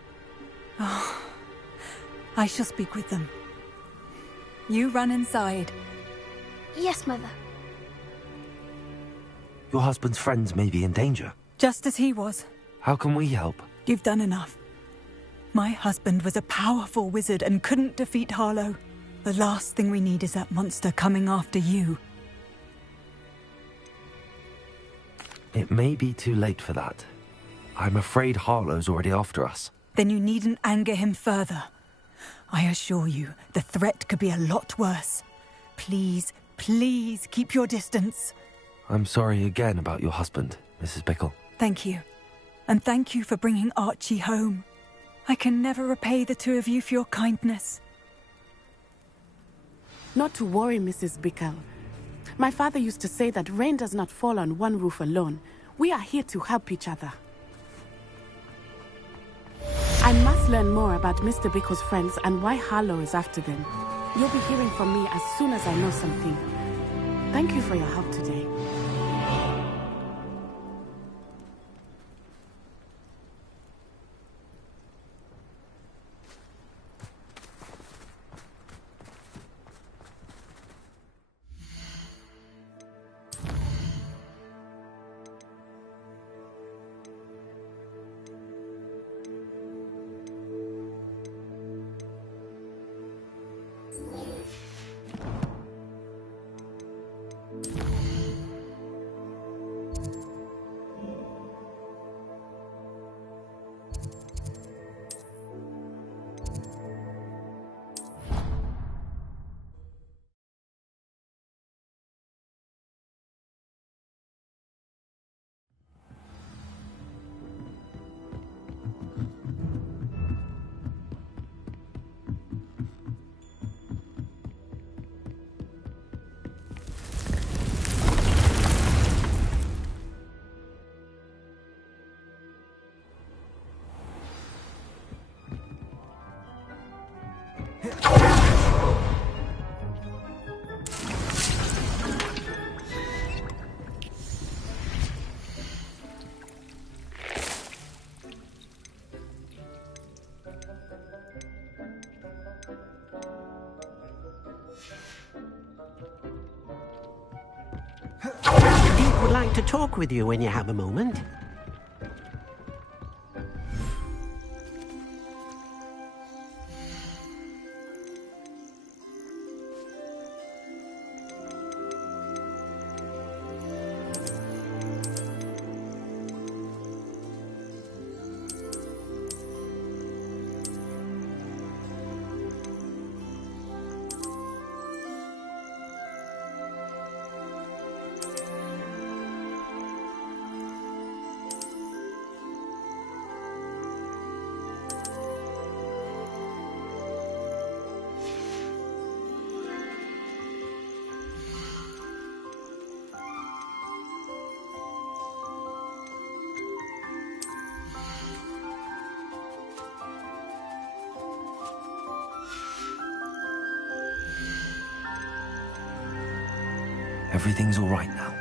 Oh, I shall speak with them. You run inside. Yes, Mother. Your husband's friends may be in danger. Just as he was. How can we help? You've done enough. My husband was a powerful wizard and couldn't defeat Harlow. The last thing we need is that monster coming after you. It may be too late for that. I'm afraid Harlow's already after us. Then you needn't anger him further. I assure you, the threat could be a lot worse. Please, please keep your distance. I'm sorry again about your husband, Mrs. Bickle. Thank you. And thank you for bringing Archie home. I can never repay the two of you for your kindness. Not to worry, Mrs. Bickle. My father used to say that rain does not fall on one roof alone. We are here to help each other. I must learn more about Mr. Bickle's friends and why Harlow is after them. You'll be hearing from me as soon as I know something. Thank you for your help today. Duke would like to talk with you when you have a moment. Everything's all right now.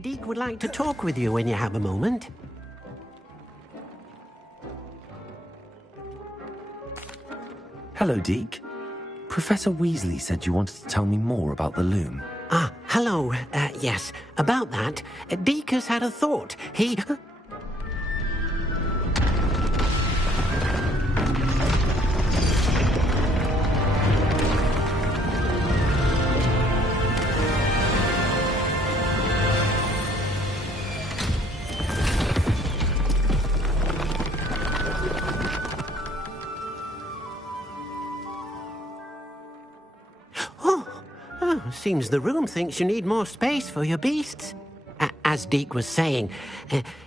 Deke would like to talk with you when you have a moment. Hello, Deke. Professor Weasley said you wanted to tell me more about the loom. Ah, hello. Yes, about that. Deke has had a thought. He... Seems the room thinks you need more space for your beasts. As Deke was saying,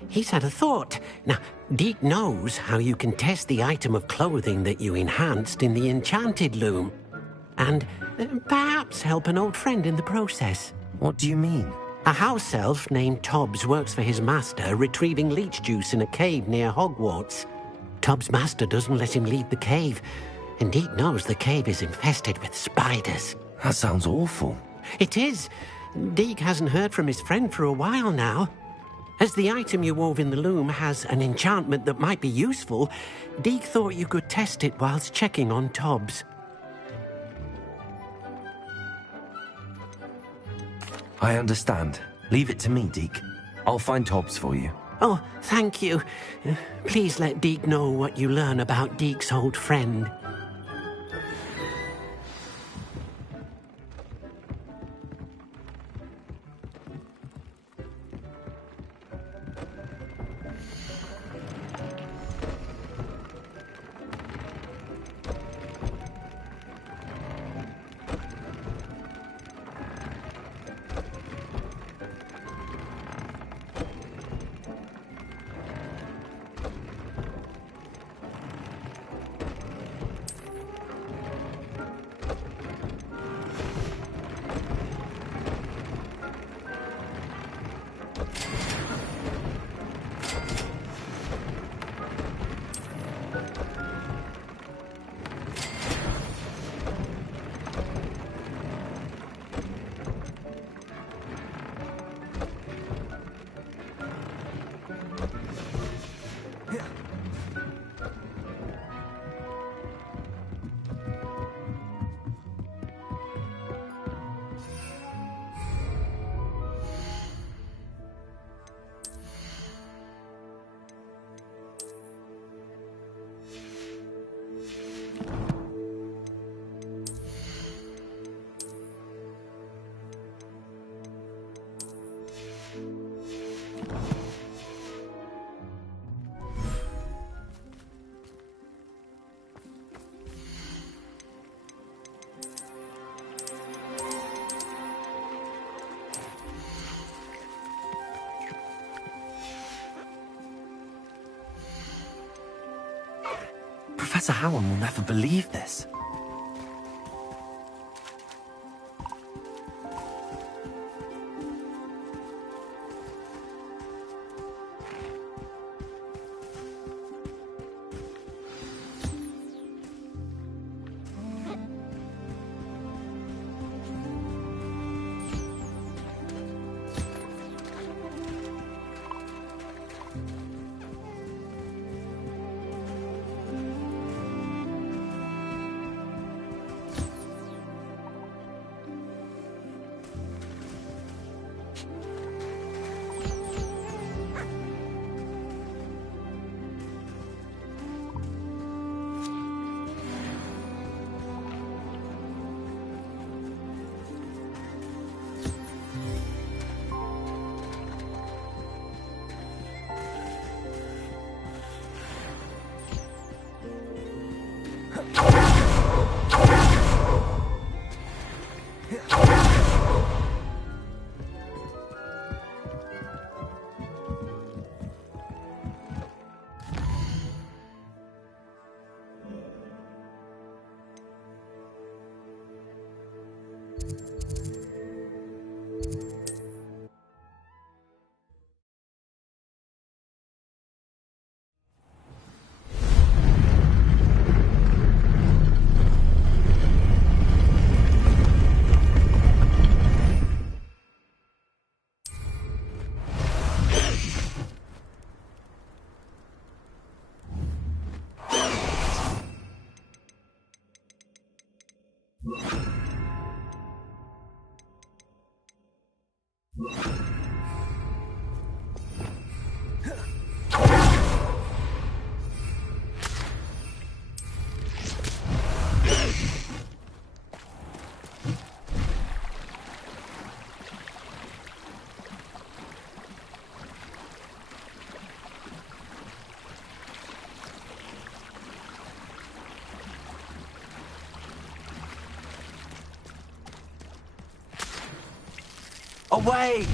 he's had a thought. Now, Deke knows how you can test the item of clothing that you enhanced in the enchanted loom. And perhaps help an old friend in the process. What do you mean? A house elf named Tobbs works for his master, retrieving leech juice in a cave near Hogwarts. Tobbs' master doesn't let him leave the cave, and Deke knows the cave is infested with spiders. That sounds awful. It is. Deke hasn't heard from his friend for a while now. As the item you wove in the loom has an enchantment that might be useful, Deke thought you could test it whilst checking on Tobbs. I understand. Leave it to me, Deke. I'll find Tobbs for you. Oh, thank you. Please let Deke know what you learn about Deke's old friend. Professor Howard will never believe this. Away!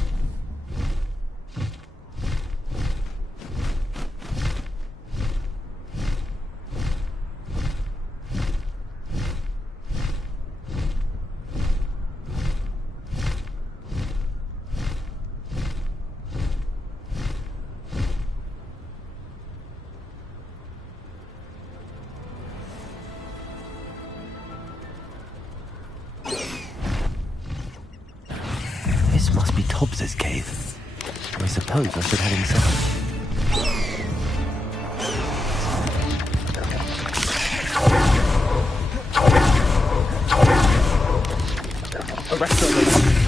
This must be Tobbs's cave. I suppose I should head inside. Arrest them.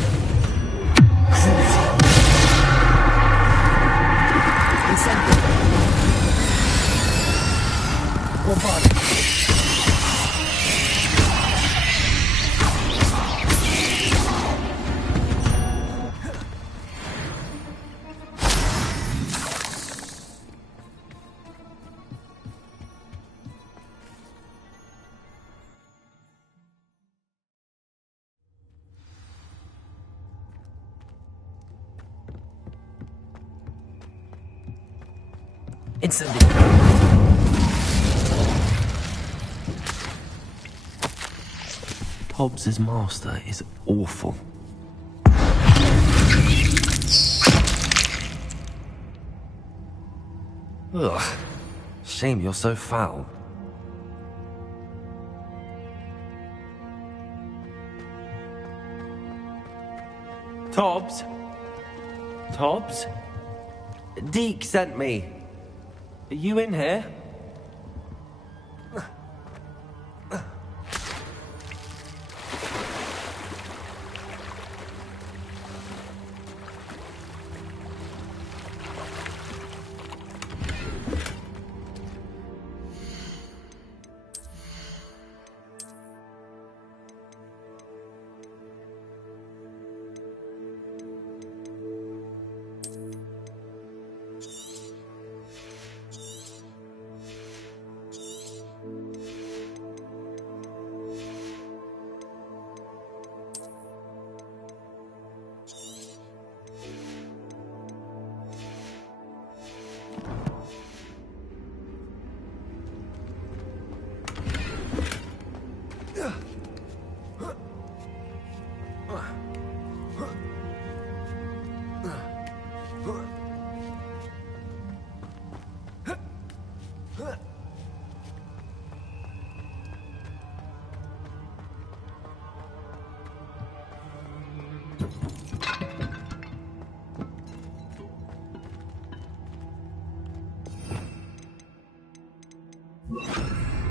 Instantly. Tobbs's master is awful. Ugh. Shame you're so foul. Tobbs? Tobbs? Deke sent me. Are you in here?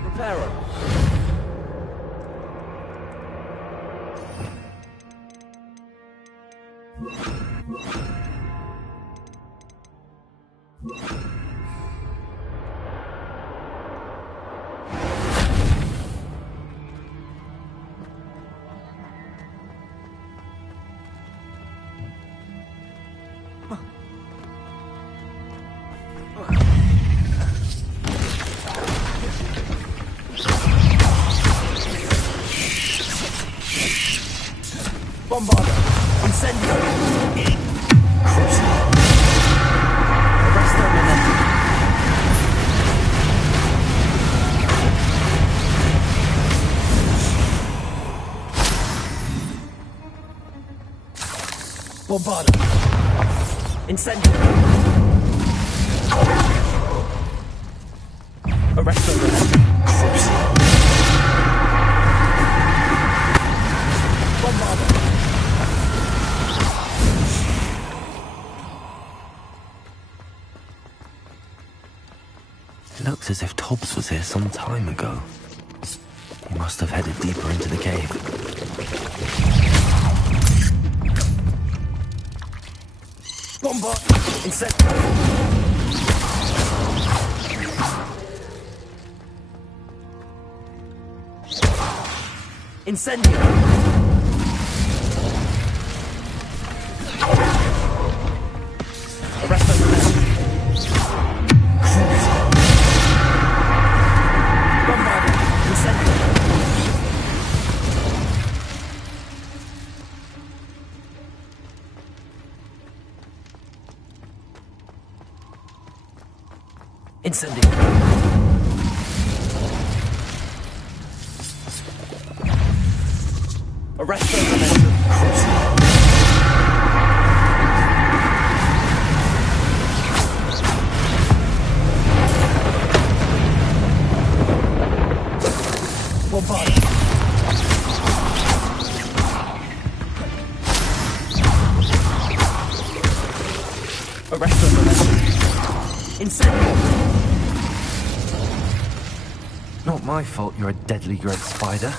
Reparo. Bombarda! Incendio! Crucible! Arresto Momentum! Bombarda! Incendio! Arresto Momentum! Crucible! Bombarda! It looks as if Tobbs was here some time ago. He must have headed deeper into the cave. Bombard! Incendio! Incendio! Arresto Momentum! Bombard! Incendio! Incendio! Arresto Momentum! Bombard! Arresto Momentum! Incendio! Not my fault you're a deadly great spider.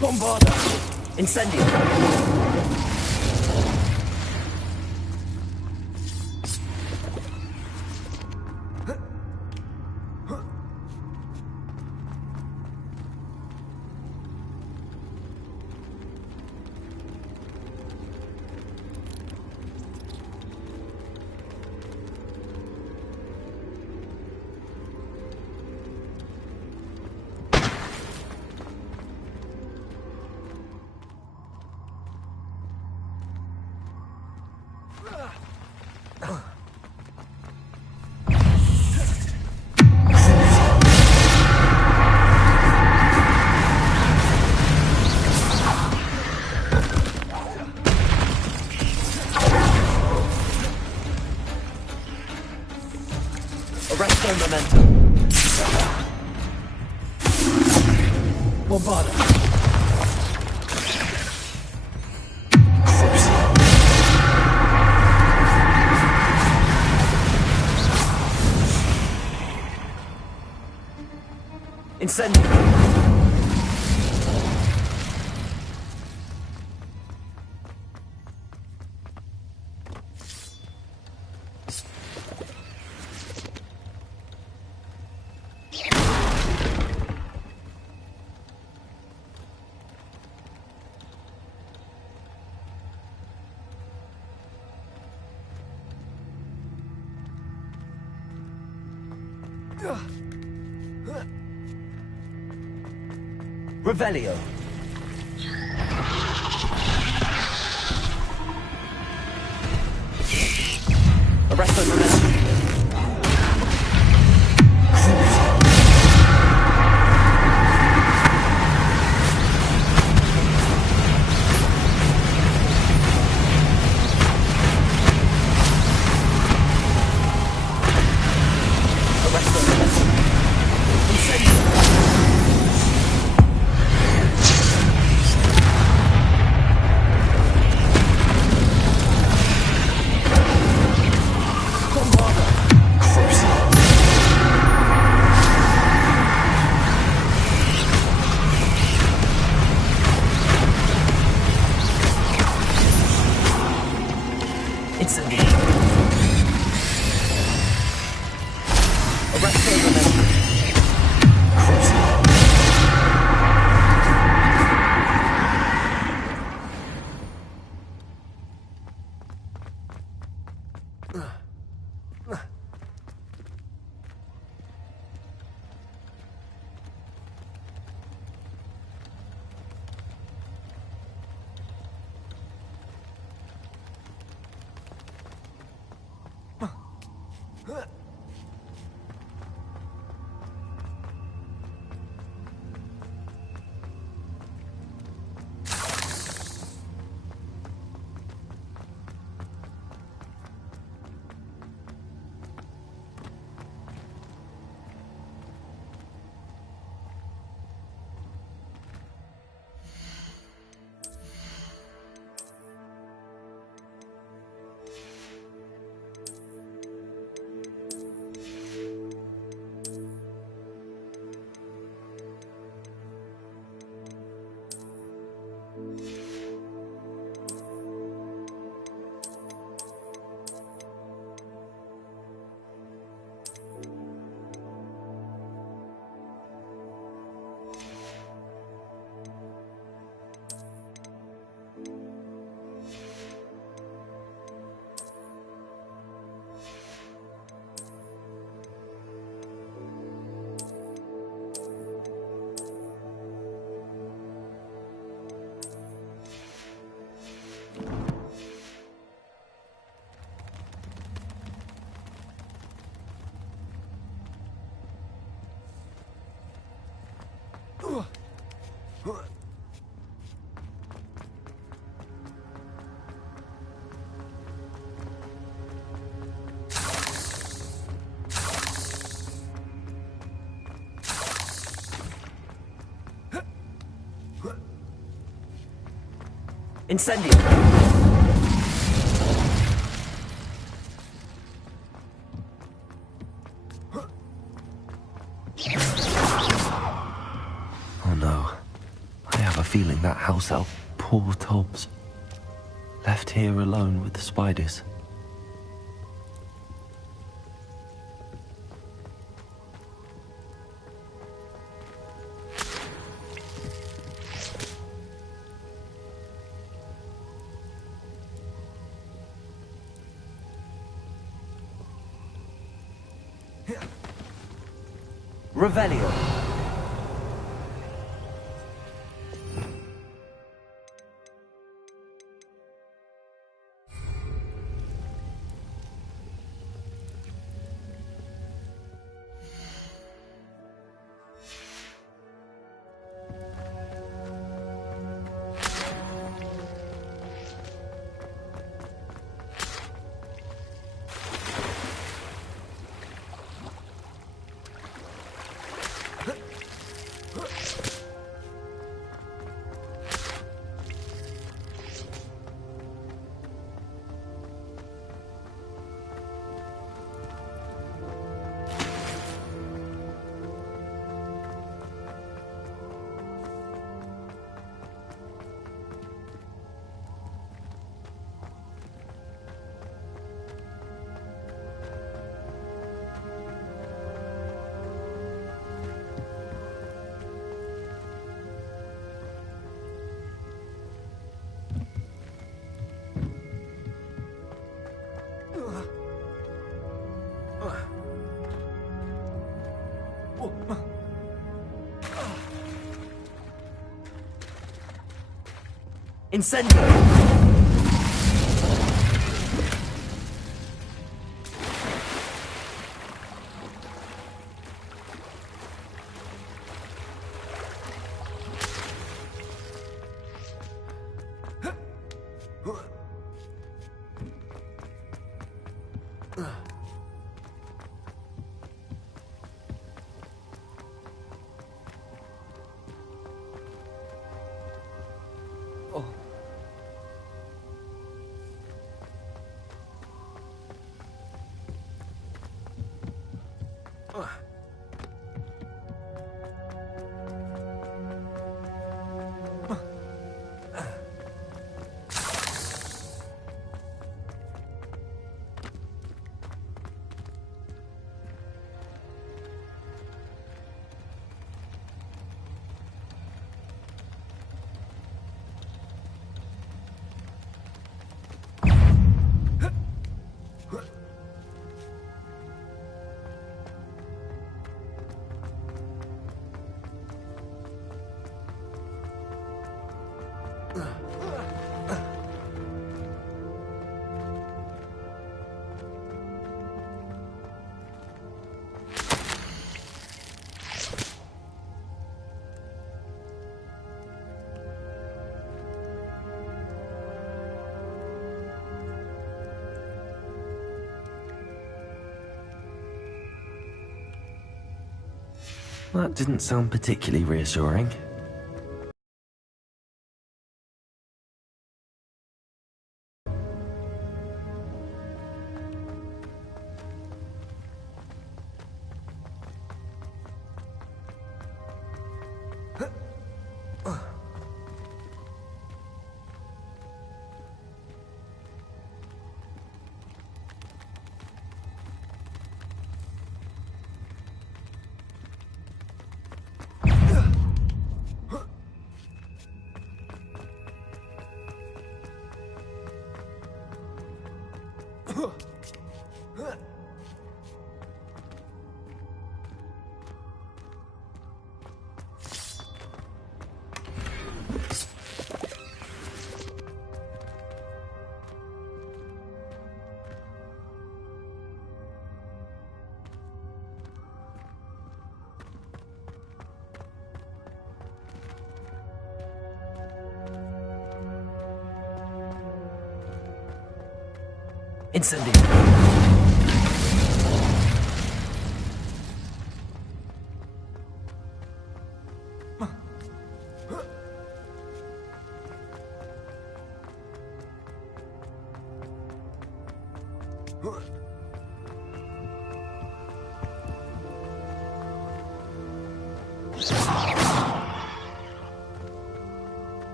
Bombarda! Incendio! Arresto Momentum! Bombarda! Incendio! Revelio. Arresto Momentum. Arresto Momentum. Incendio. Incendio! Oh no. I have a feeling that house elf, poor Tobbs, left here alone with the spiders. Revelio. Incendio! That didn't sound particularly reassuring. Incendio.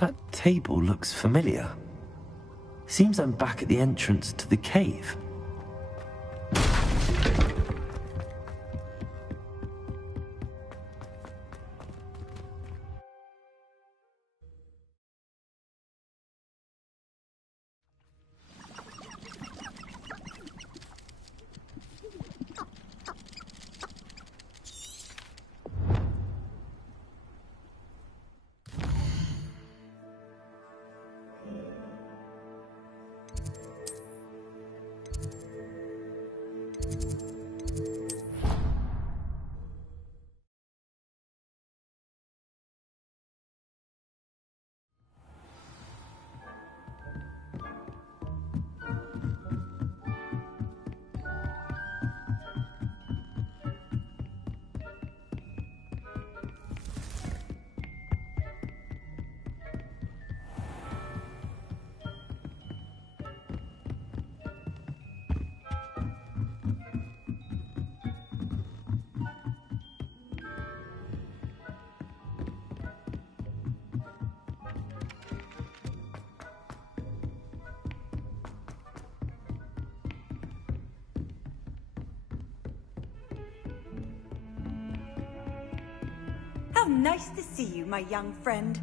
That table looks familiar. Seems I'm back at the entrance to the cave. How nice to see you, my young friend.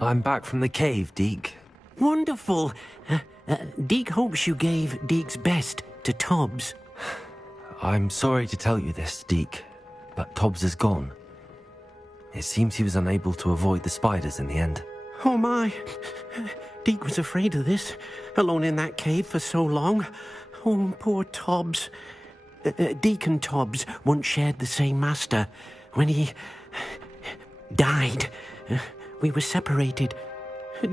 I'm back from the cave, Deke. Wonderful. Deke hopes you gave Deke's best to Tobbs. I'm sorry to tell you this, Deke, but Tobbs is gone. It seems he was unable to avoid the spiders in the end. Oh my. Deke was afraid of this, alone in that cave for so long. Oh, poor Tobbs. Deke and Tobbs once shared the same master. When he died, we were separated.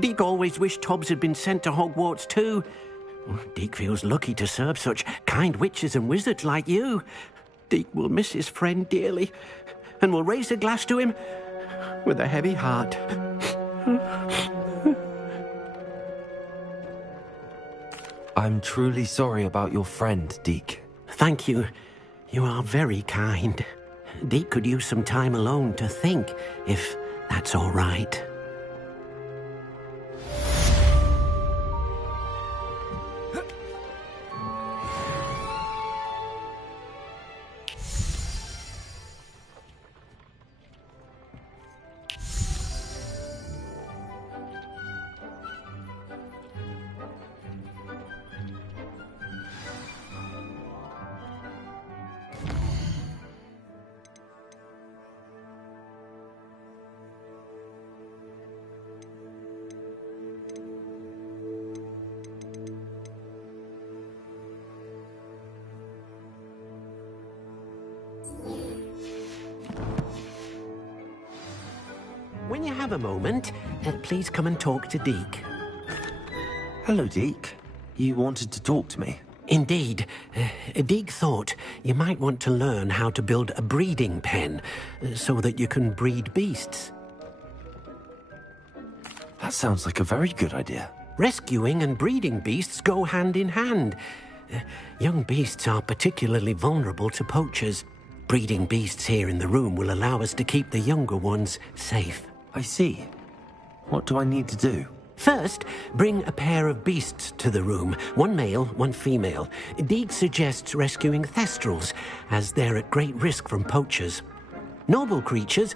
Deke always wished Tobbs had been sent to Hogwarts too. Deke feels lucky to serve such kind witches and wizards like you. Deke will miss his friend dearly, and will raise a glass to him with a heavy heart. I'm truly sorry about your friend, Deke. Thank you. You are very kind. Deke could use some time alone to think, if that's all right. When you have a moment, please come and talk to Deke. Hello, Deke. You wanted to talk to me? Indeed. Deke thought you might want to learn how to build a breeding pen so that you can breed beasts. That sounds like a very good idea. Rescuing and breeding beasts go hand in hand. Young beasts are particularly vulnerable to poachers. Breeding beasts here in the room will allow us to keep the younger ones safe. I see. What do I need to do? First, bring a pair of beasts to the room. One male, one female. Deke suggests rescuing thestrals, as they're at great risk from poachers. Noble creatures,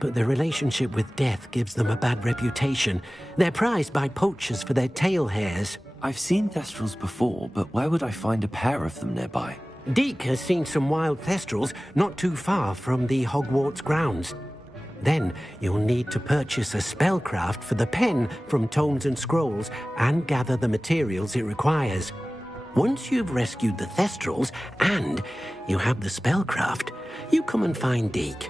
but their relationship with death gives them a bad reputation. They're prized by poachers for their tail hairs. I've seen thestrals before, but where would I find a pair of them nearby? Deke has seen some wild thestrals not too far from the Hogwarts grounds. Then you'll need to purchase a spellcraft for the pen from Tomes and Scrolls and gather the materials it requires. Once you've rescued the thestrals and you have the spellcraft, you come and find Deke.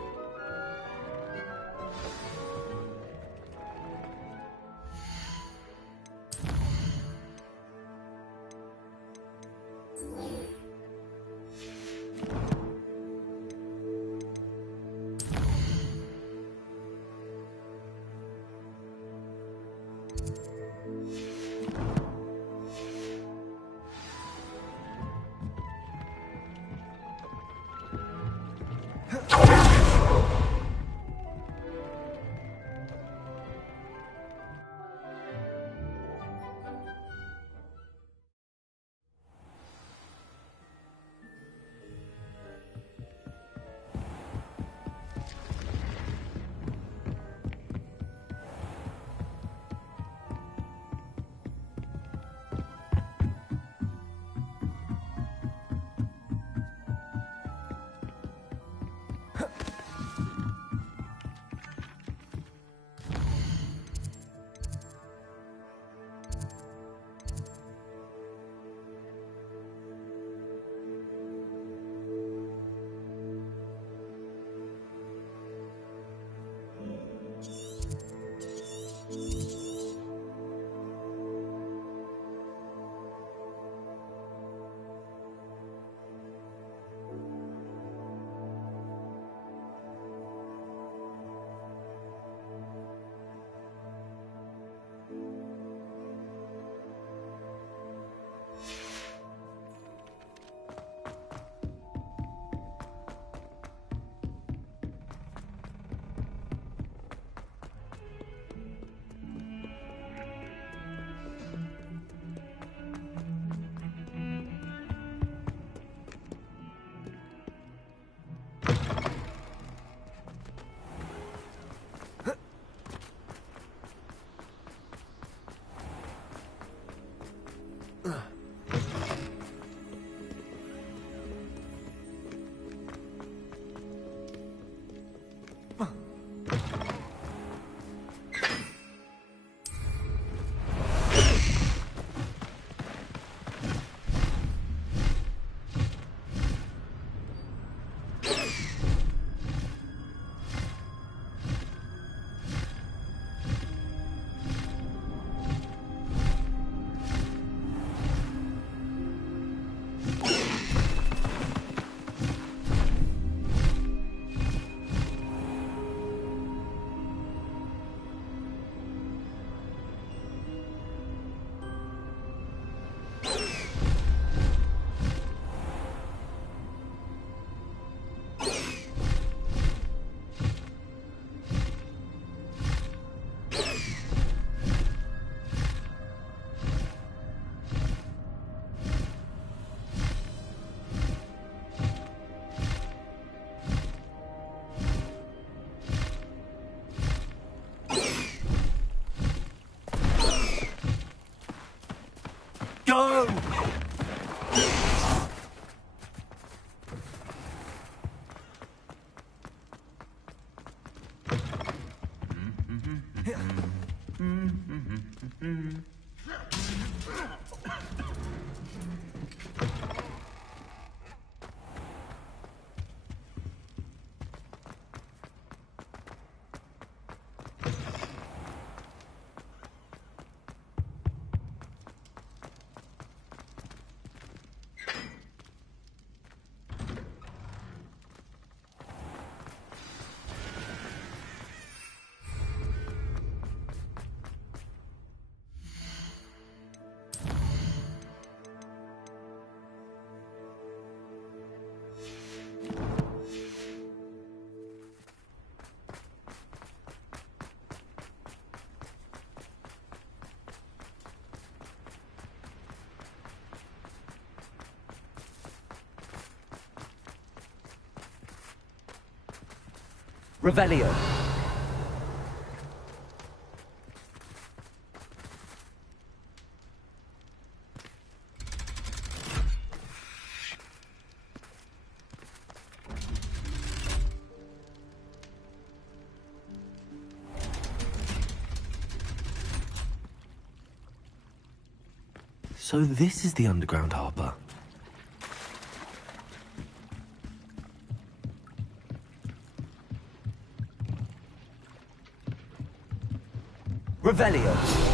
Go! Revelio. So this is the underground harbor. Revelio.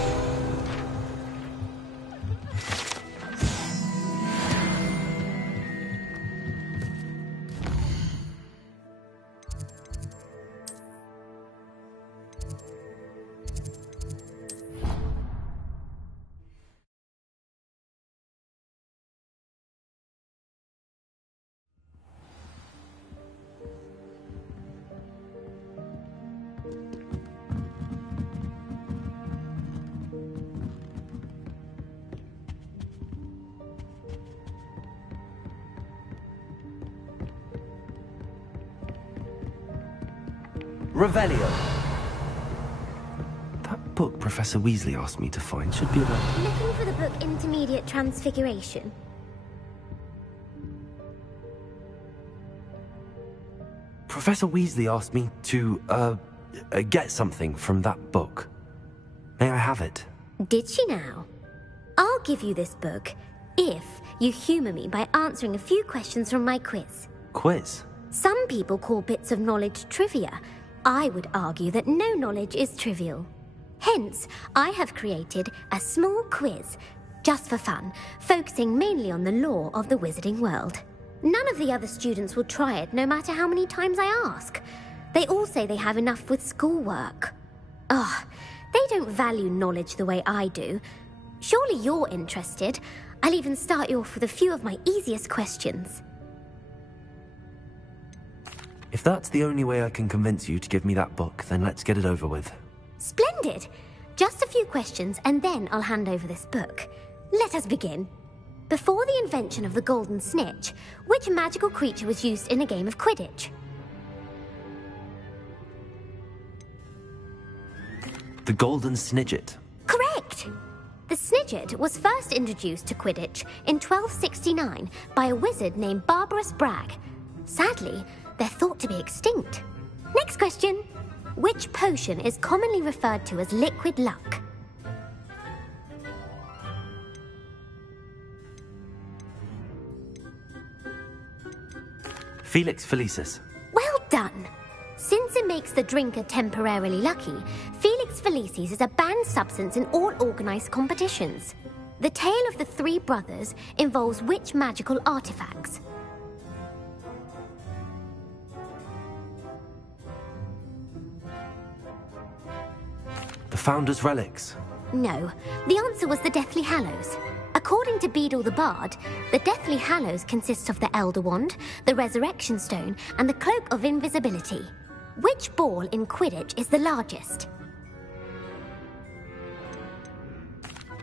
Revelio. That book Professor Weasley asked me to find should be around. Looking for the book Intermediate Transfiguration. Professor Weasley asked me to, get something from that book. May I have it? Did she now? I'll give you this book if you humour me by answering a few questions from my quiz. Quiz? Some people call bits of knowledge trivia. I would argue that no knowledge is trivial. Hence, I have created a small quiz, just for fun, focusing mainly on the lore of the wizarding world. None of the other students will try it, no matter how many times I ask. They all say they have enough with schoolwork. Ugh, they don't value knowledge the way I do. Surely you're interested. I'll even start you off with a few of my easiest questions. If that's the only way I can convince you to give me that book, then let's get it over with. Splendid! Just a few questions, and then I'll hand over this book. Let us begin. Before the invention of the golden snitch, which magical creature was used in a game of Quidditch? The golden snidget. Correct! The snidget was first introduced to Quidditch in 1269 by a wizard named Barbarous Bragg. Sadly, they're thought to be extinct. Next question. Which potion is commonly referred to as liquid luck? Felix Felicis. Well done! Since it makes the drinker temporarily lucky, Felix Felicis is a banned substance in all organised competitions. The tale of the three brothers involves which magical artifacts? The Founder's Relics. No, the answer was the Deathly Hallows. According to Beadle the Bard, the Deathly Hallows consists of the Elder Wand, the Resurrection Stone, and the Cloak of Invisibility. Which ball in Quidditch is the largest?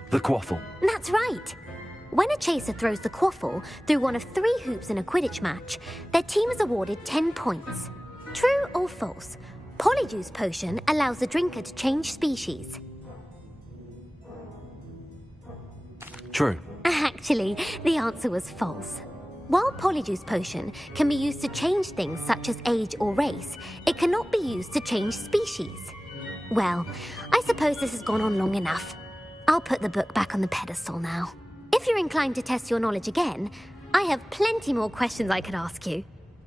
The Quaffle. That's right. When a chaser throws the quaffle through one of 3 hoops in a Quidditch match, their team is awarded 10 points. True or false? Polyjuice Potion allows the drinker to change species. True. Actually, the answer was false. While Polyjuice Potion can be used to change things such as age or race, it cannot be used to change species. Well, I suppose this has gone on long enough. I'll put the book back on the pedestal now. If you're inclined to test your knowledge again, I have plenty more questions I could ask you.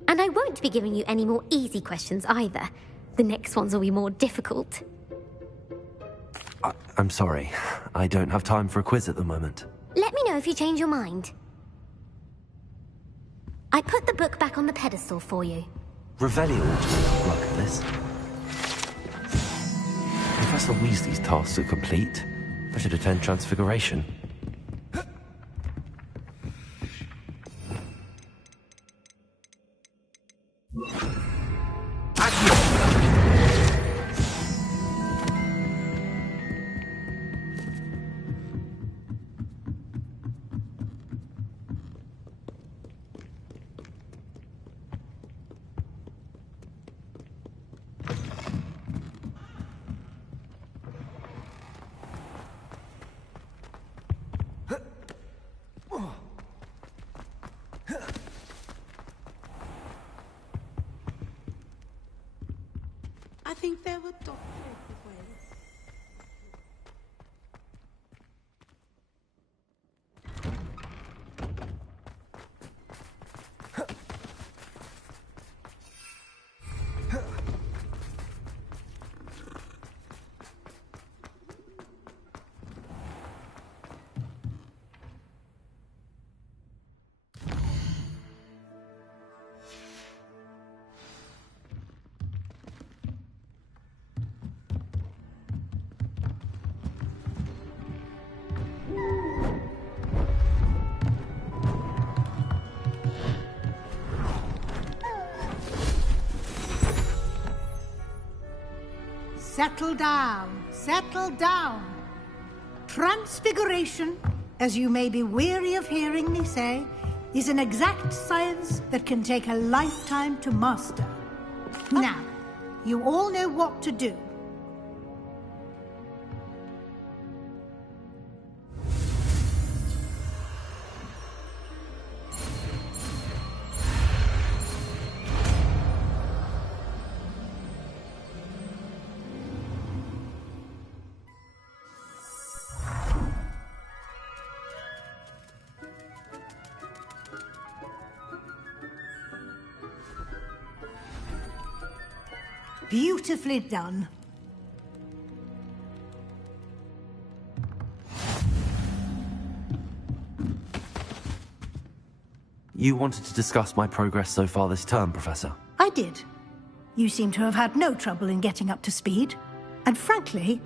And I won't be giving you any more easy questions either. The next ones will be more difficult. I'm sorry. I don't have time for a quiz at the moment. Let me know if you change your mind. I put the book back on the pedestal for you. Revelio ought to make a work of this. Professor Weasley's tasks are complete. I should attend Transfiguration. I think there were doctors. Settle down, settle down. Transfiguration, as you may be weary of hearing me say, is an exact science that can take a lifetime to master. Now, you all know what to do. Beautifully done. You wanted to discuss my progress so far this term, Professor? I did. You seem to have had no trouble in getting up to speed, and frankly,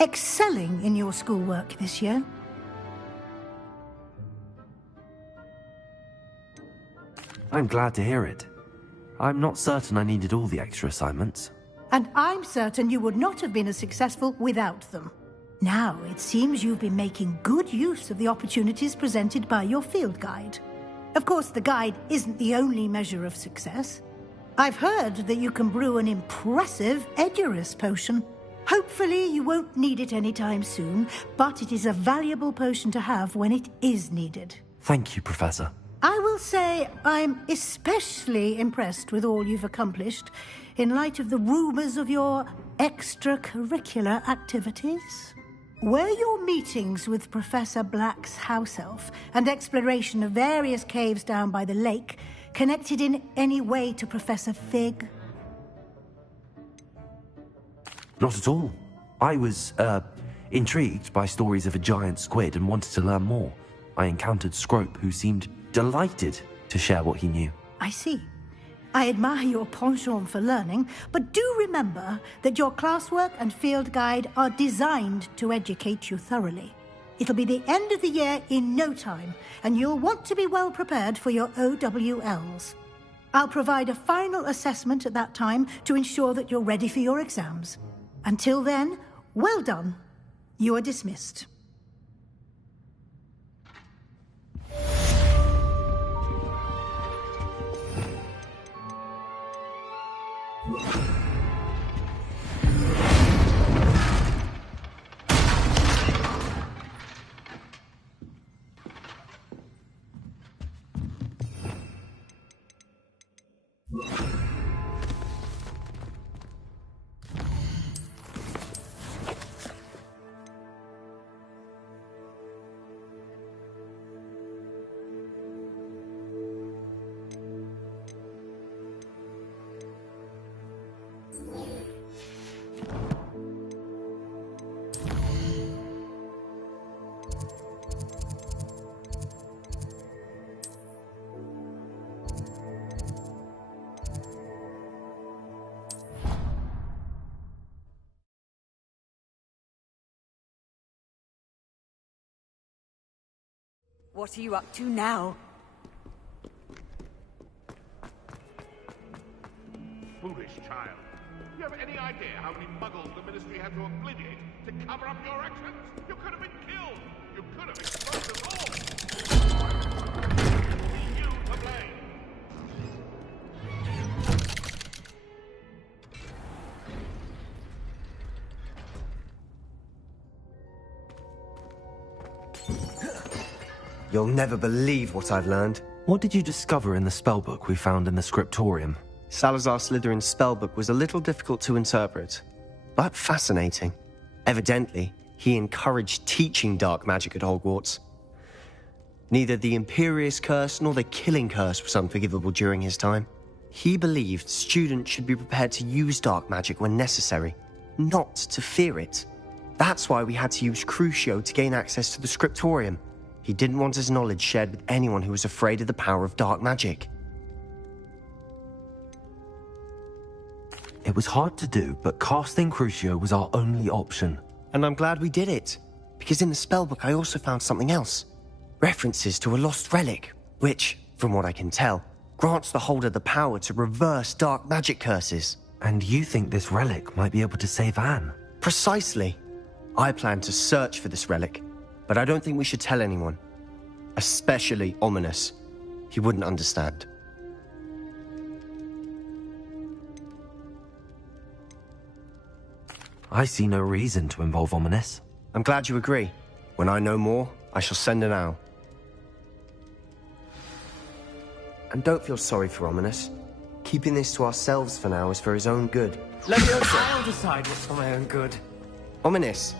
excelling in your schoolwork this year. I'm glad to hear it. I'm not certain I needed all the extra assignments. And I'm certain you would not have been as successful without them. Now, it seems you've been making good use of the opportunities presented by your field guide. Of course, the guide isn't the only measure of success. I've heard that you can brew an impressive Edurus potion. Hopefully you won't need it anytime soon, but it is a valuable potion to have when it is needed. Thank you, Professor. I will say I'm especially impressed with all you've accomplished in light of the rumors of your extracurricular activities. Were your meetings with Professor Black's house elf and exploration of various caves down by the lake connected in any way to Professor Fig? Not at all. I was, intrigued by stories of a giant squid and wanted to learn more. I encountered Scrope, who seemed delighted to share what he knew. I see. I admire your penchant for learning, but do remember that your classwork and field guide are designed to educate you thoroughly. It'll be the end of the year in no time, and you'll want to be well prepared for your OWLs. I'll provide a final assessment at that time to ensure that you're ready for your exams. Until then, well done. You are dismissed. What are you up to now? Foolish child. Do you have any idea how many muggles the Ministry had to obliviate to cover up your actions? You could have been killed! You could have exposed us all! Only you to blame! You'll never believe what I've learned. What did you discover in the spellbook we found in the scriptorium? Salazar Slytherin's spellbook was a little difficult to interpret, but fascinating. Evidently, he encouraged teaching dark magic at Hogwarts. Neither the Imperious Curse nor the Killing Curse was unforgivable during his time. He believed students should be prepared to use dark magic when necessary, not to fear it. That's why we had to use Crucio to gain access to the scriptorium. He didn't want his knowledge shared with anyone who was afraid of the power of dark magic. It was hard to do, but casting Crucio was our only option. And I'm glad we did it, because in the spellbook I also found something else. References to a lost relic, which, from what I can tell, grants the holder the power to reverse dark magic curses. And you think this relic might be able to save Anne? Precisely. I plan to search for this relic, but I don't think we should tell anyone. Especially Ominous. He wouldn't understand. I see no reason to involve Ominous. I'm glad you agree. When I know more, I shall send an owl. And don't feel sorry for Ominous. Keeping this to ourselves for now is for his own good. I'll decide what's for my own good. Ominous,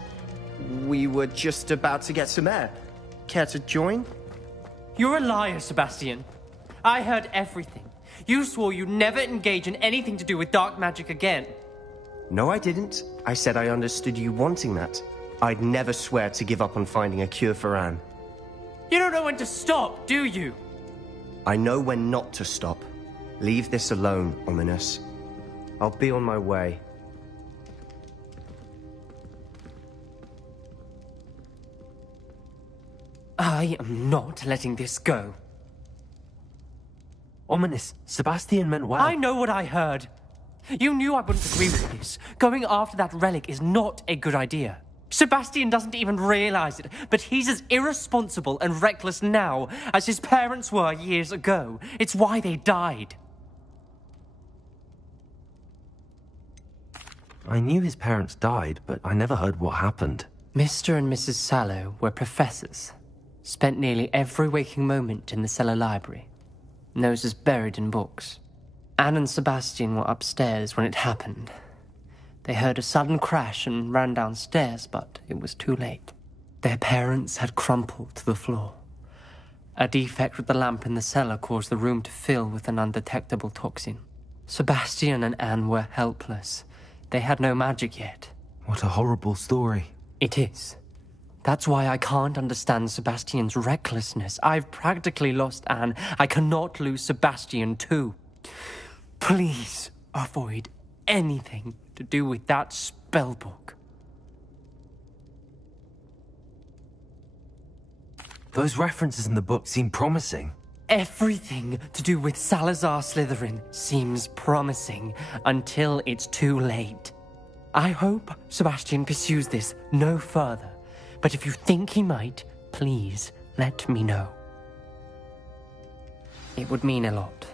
we were just about to get some air. Care to join? You're a liar, Sebastian. I heard everything. You swore you'd never engage in anything to do with dark magic again. No, I didn't. I said I understood you wanting that. I'd never swear to give up on finding a cure for Anne. You don't know when to stop, do you? I know when not to stop. Leave this alone, Ominous. I'll be on my way. I am not letting this go. Ominous, Sebastian meant well. I know what I heard. You knew I wouldn't agree with this. Going after that relic is not a good idea. Sebastian doesn't even realize it, but he's as irresponsible and reckless now as his parents were years ago. It's why they died. I knew his parents died, but I never heard what happened. Mr. and Mrs. Sallow were professors. Spent nearly every waking moment in the cellar library. Noses buried in books. Anne and Sebastian were upstairs when it happened. They heard a sudden crash and ran downstairs, but it was too late. Their parents had crumpled to the floor. A defect with the lamp in the cellar caused the room to fill with an undetectable toxin. Sebastian and Anne were helpless. They had no magic yet. What a horrible story. It is. That's why I can't understand Sebastian's recklessness. I've practically lost Anne. I cannot lose Sebastian too. Please avoid anything to do with that spellbook. Those references in the book seem promising. Everything to do with Salazar Slytherin seems promising until it's too late. I hope Sebastian pursues this no further, but if you think he might, please let me know. It would mean a lot.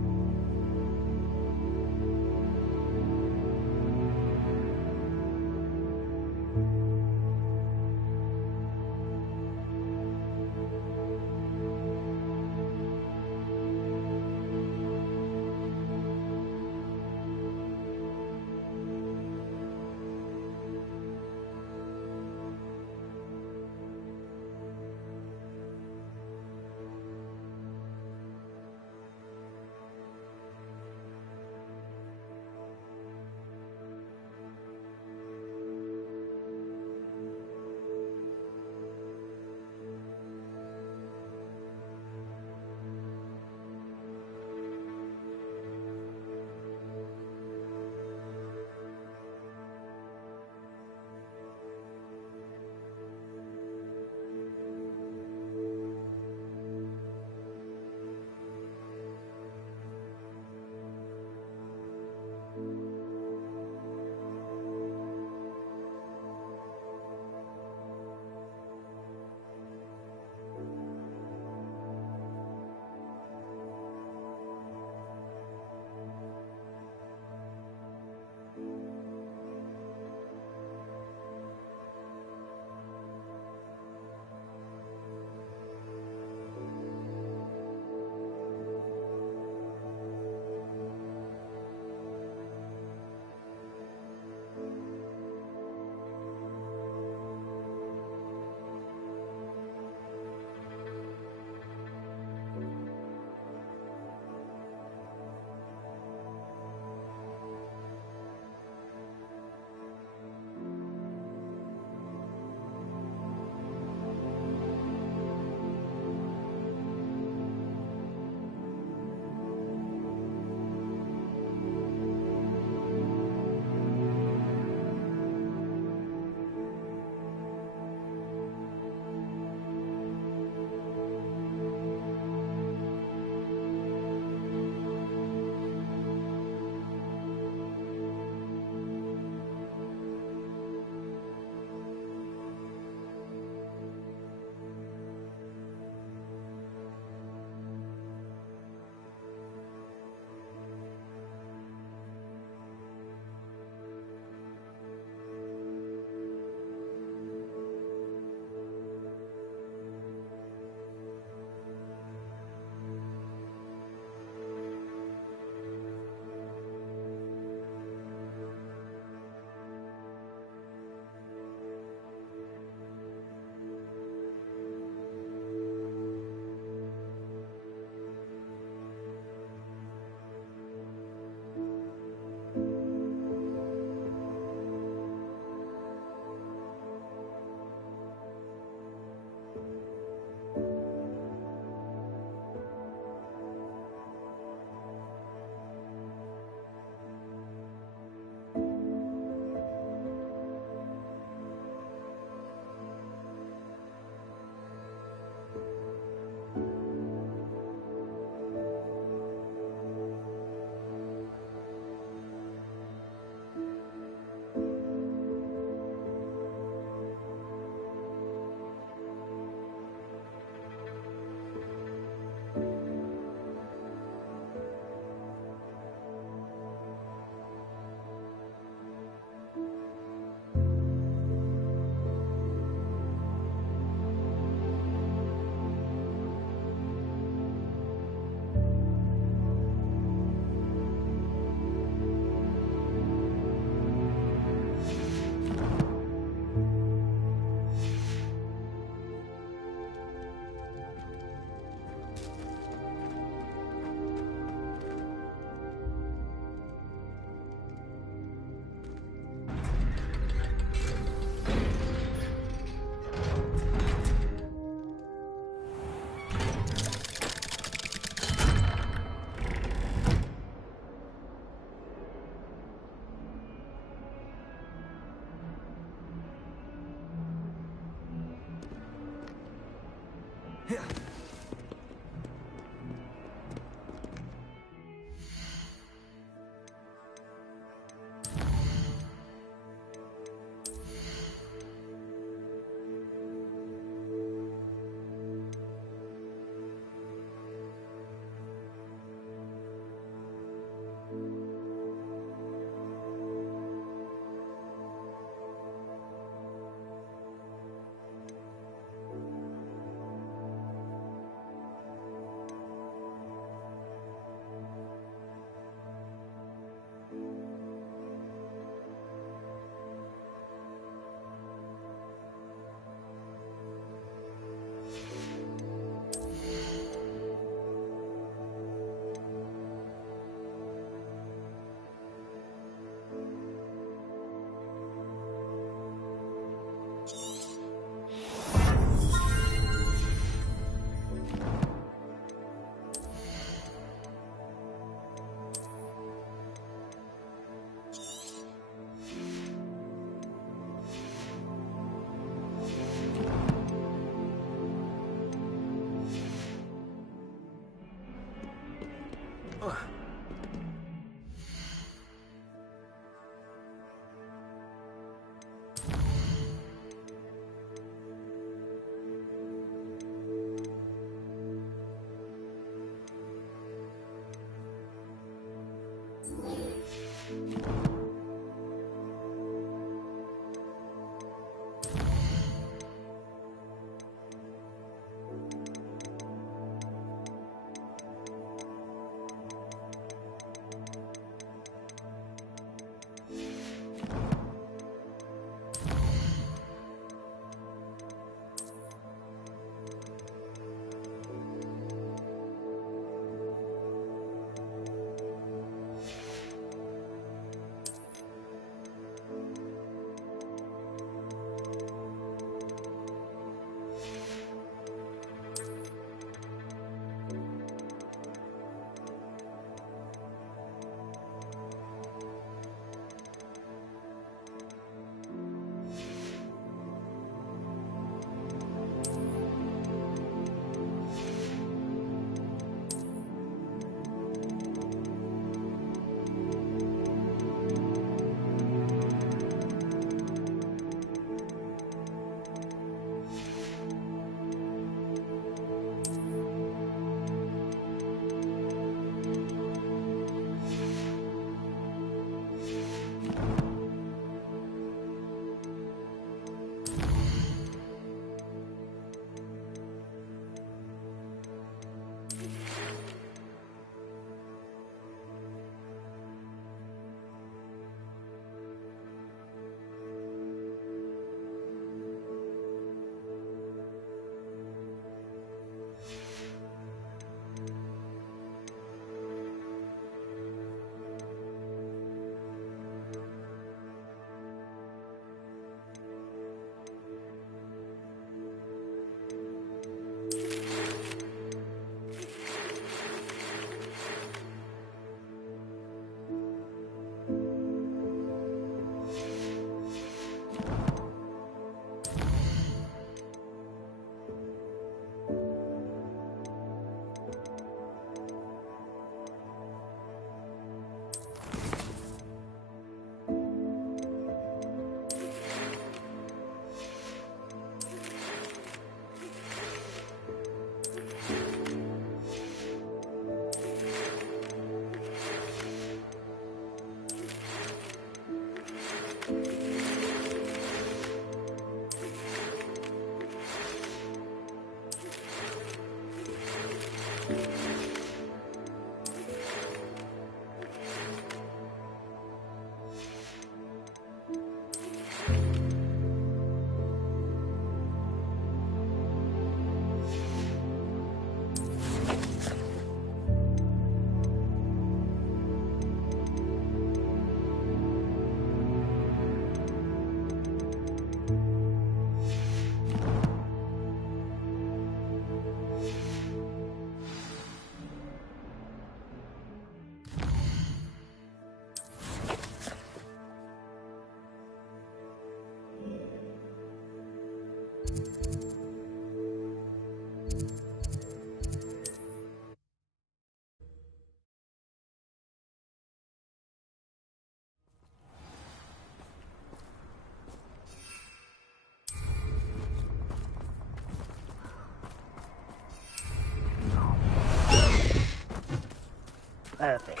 Perfect.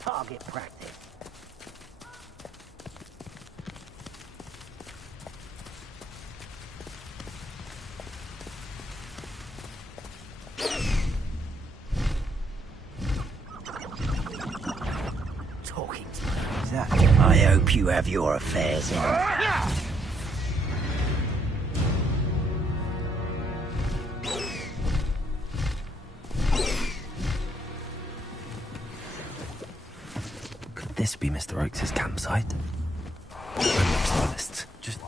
Target practice. Talking to me. Exactly. I hope you have your affairs in order. This be Mr. Oakes' campsite? Stylists. Just...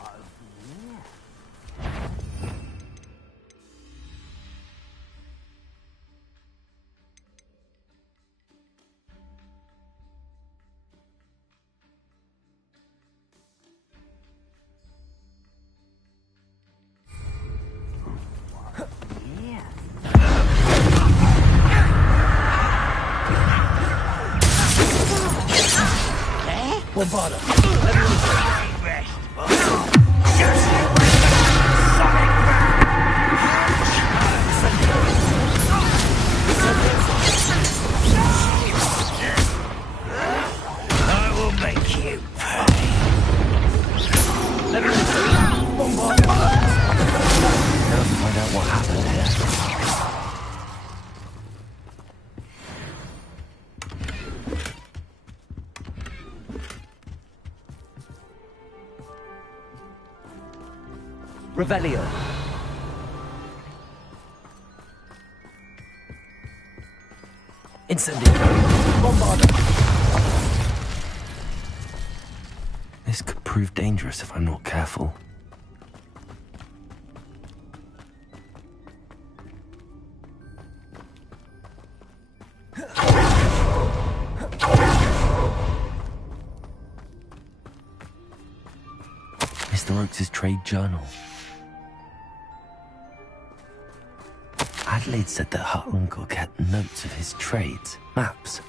Well, bother. Revelio. Incendio. Bombarda. This could prove dangerous if I'm not careful. Mr. Oakes' trade journal. Adelaide said that her uncle kept notes of his trades, maps.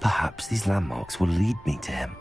Perhaps these landmarks will lead me to him.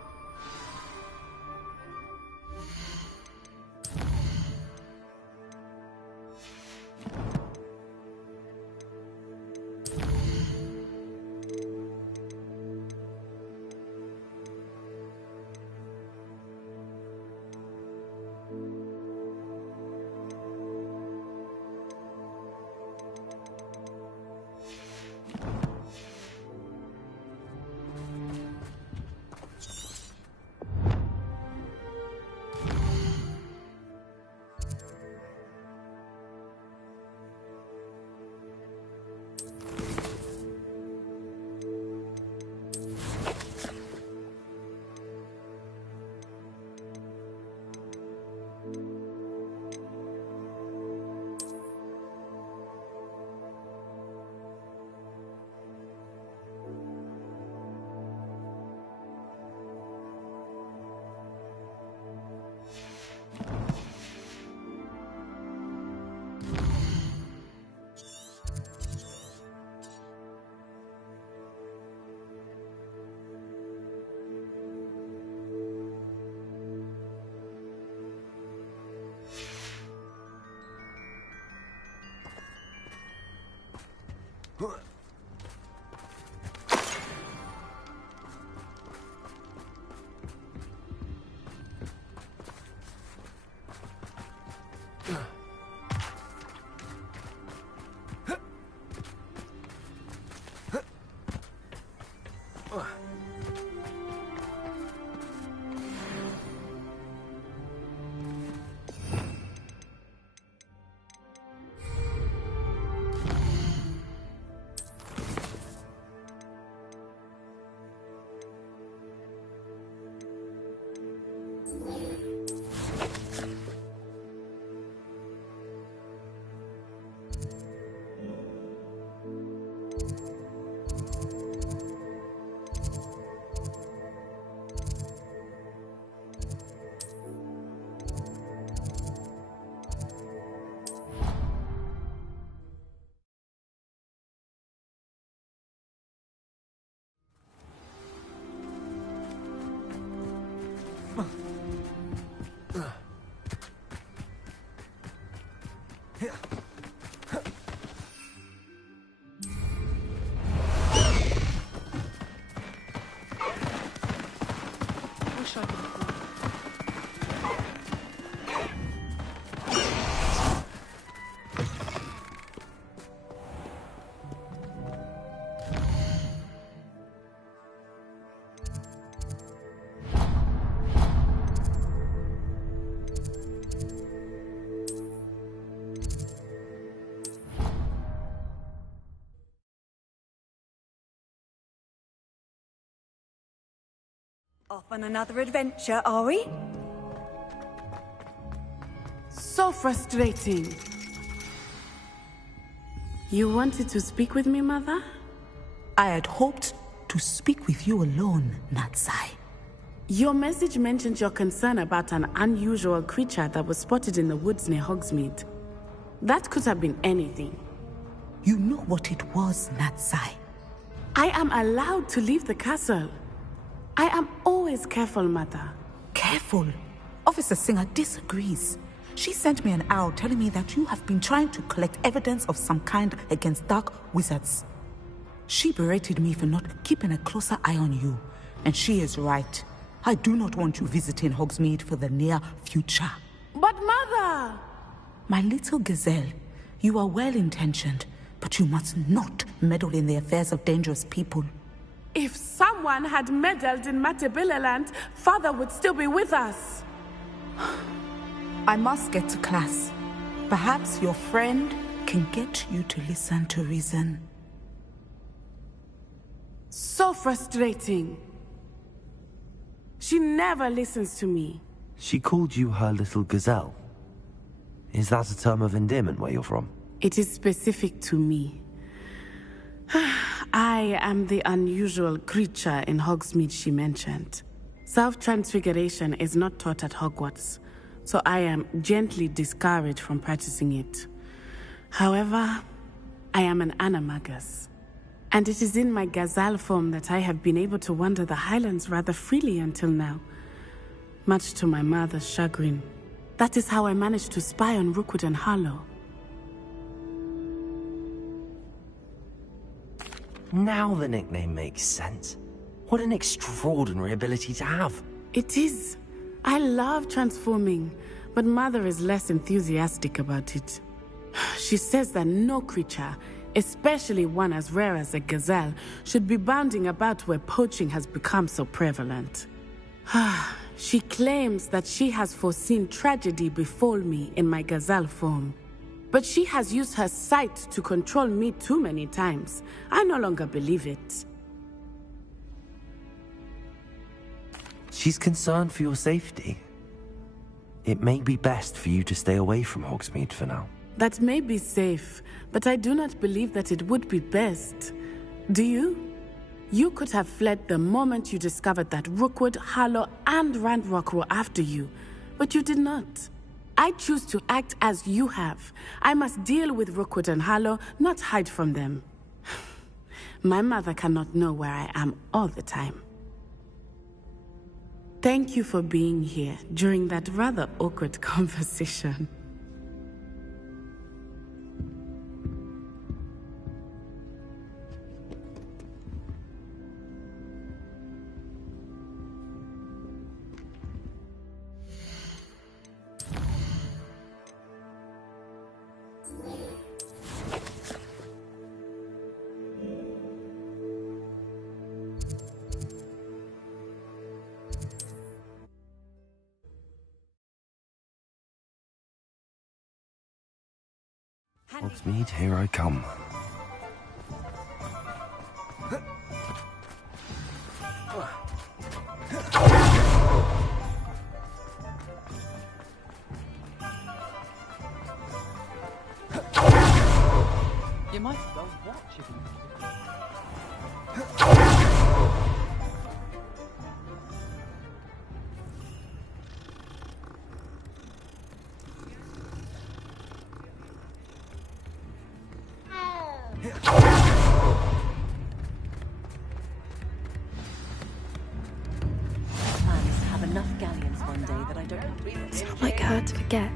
Off on another adventure, are we? So frustrating. You wanted to speak with me, Mother? I had hoped to speak with you alone, Natsai. Your message mentioned your concern about an unusual creature that was spotted in the woods near Hogsmeade. That could have been anything. You know what it was, Natsai. I am allowed to leave the castle. I am always careful, Mother. Careful? Officer Singer disagrees. She sent me an owl telling me that you have been trying to collect evidence of some kind against dark wizards. She berated me for not keeping a closer eye on you, and she is right. I do not want you visiting Hogsmeade for the near future. But Mother! My little gazelle, you are well-intentioned, but you must not meddle in the affairs of dangerous people. If someone had meddled in Matabeleland, Father would still be with us. I must get to class. Perhaps your friend can get you to listen to reason. So frustrating. She never listens to me. She called you her little gazelle. Is that a term of endearment where you're from? It is specific to me. I am the unusual creature in Hogsmeade she mentioned. Self-transfiguration is not taught at Hogwarts, so I am gently discouraged from practicing it. However, I am an animagus, and it is in my gazelle form that I have been able to wander the Highlands rather freely until now, much to my mother's chagrin. That is how I managed to spy on Rookwood and Harlow. Now the nickname makes sense. What an extraordinary ability to have. It is. I love transforming, but Mother is less enthusiastic about it. She says that no creature, especially one as rare as a gazelle, should be bounding about where poaching has become so prevalent. She claims that she has foreseen tragedy befall me in my gazelle form. But she has used her sight to control me too many times. I no longer believe it. She's concerned for your safety. It may be best for you to stay away from Hogsmeade for now. That may be safe, but I do not believe that it would be best. Do you? You could have fled the moment you discovered that Rookwood, Harlow, and Ranrock were after you, but you did not. I choose to act as you have. I must deal with Rookwood and Harlow, not hide from them. My mother cannot know where I am all the time. Thank you for being here during that rather awkward conversation. Hogsmeade, here I come. You might as well watch it. It's not like her to forget.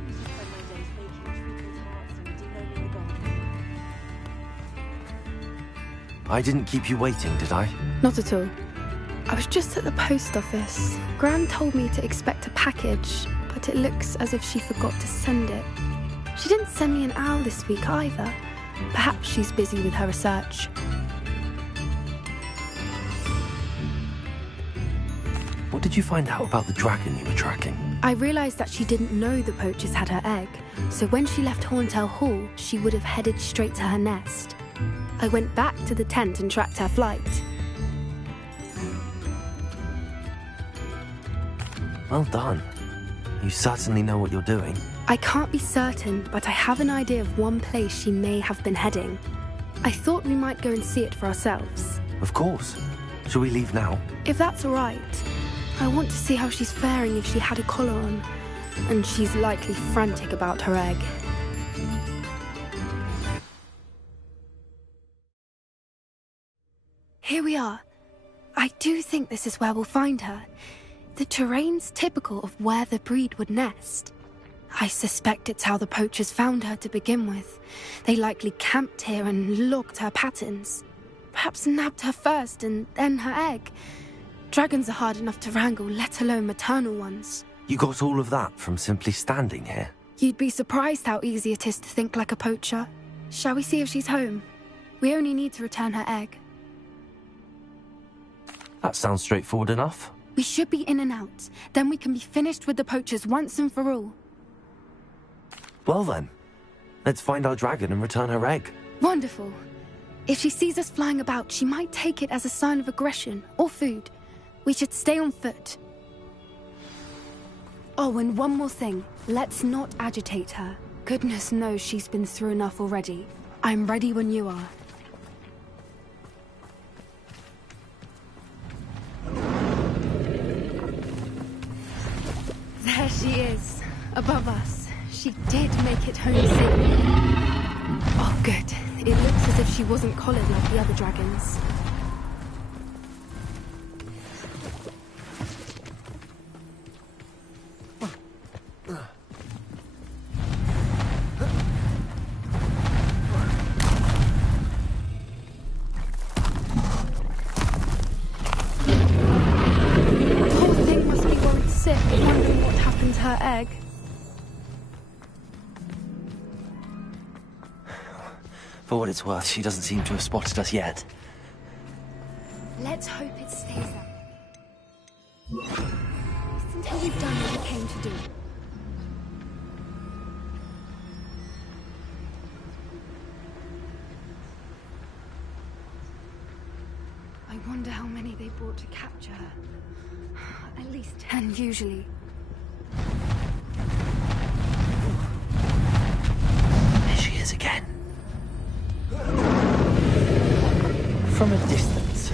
I didn't keep you waiting, did I? Not at all. I was just at the post office. Gran told me to expect a package, but it looks as if she forgot to send it. She didn't send me an owl this week either. Perhaps she's busy with her research. What did you find out about the dragon you were tracking? I realised that she didn't know the poachers had her egg, so when she left Horntail Hall, she would have headed straight to her nest. I went back to the tent and tracked her flight. Well done. You certainly know what you're doing. I can't be certain, but I have an idea of one place she may have been heading. I thought we might go and see it for ourselves. Of course. Shall we leave now? If that's all right. I want to see how she's faring if she had a collar on. And she's likely frantic about her egg. Here we are. I do think this is where we'll find her. The terrain's typical of where the breed would nest. I suspect it's how the poachers found her to begin with. They likely camped here and logged her patterns. Perhaps nabbed her first and then her egg. Dragons are hard enough to wrangle, let alone maternal ones. You got all of that from simply standing here? You'd be surprised how easy it is to think like a poacher. Shall we see if she's home? We only need to return her egg. That sounds straightforward enough. We should be in and out. Then we can be finished with the poachers once and for all. Well then, let's find our dragon and return her egg. Wonderful. If she sees us flying about, she might take it as a sign of aggression or food. We should stay on foot. Oh, and one more thing. Let's not agitate her. Goodness knows she's been through enough already. I'm ready when you are. There she is, above us. She did make it home safely. Oh, good. It looks as if she wasn't collared like the other dragons. Wondering what happened to her egg. For what it's worth, she doesn't seem to have spotted us yet. Let's hope it stays that way. Until we've done what we came to do. I wonder how many they brought to capture her. At least 10 usually. There she is again. From a distance.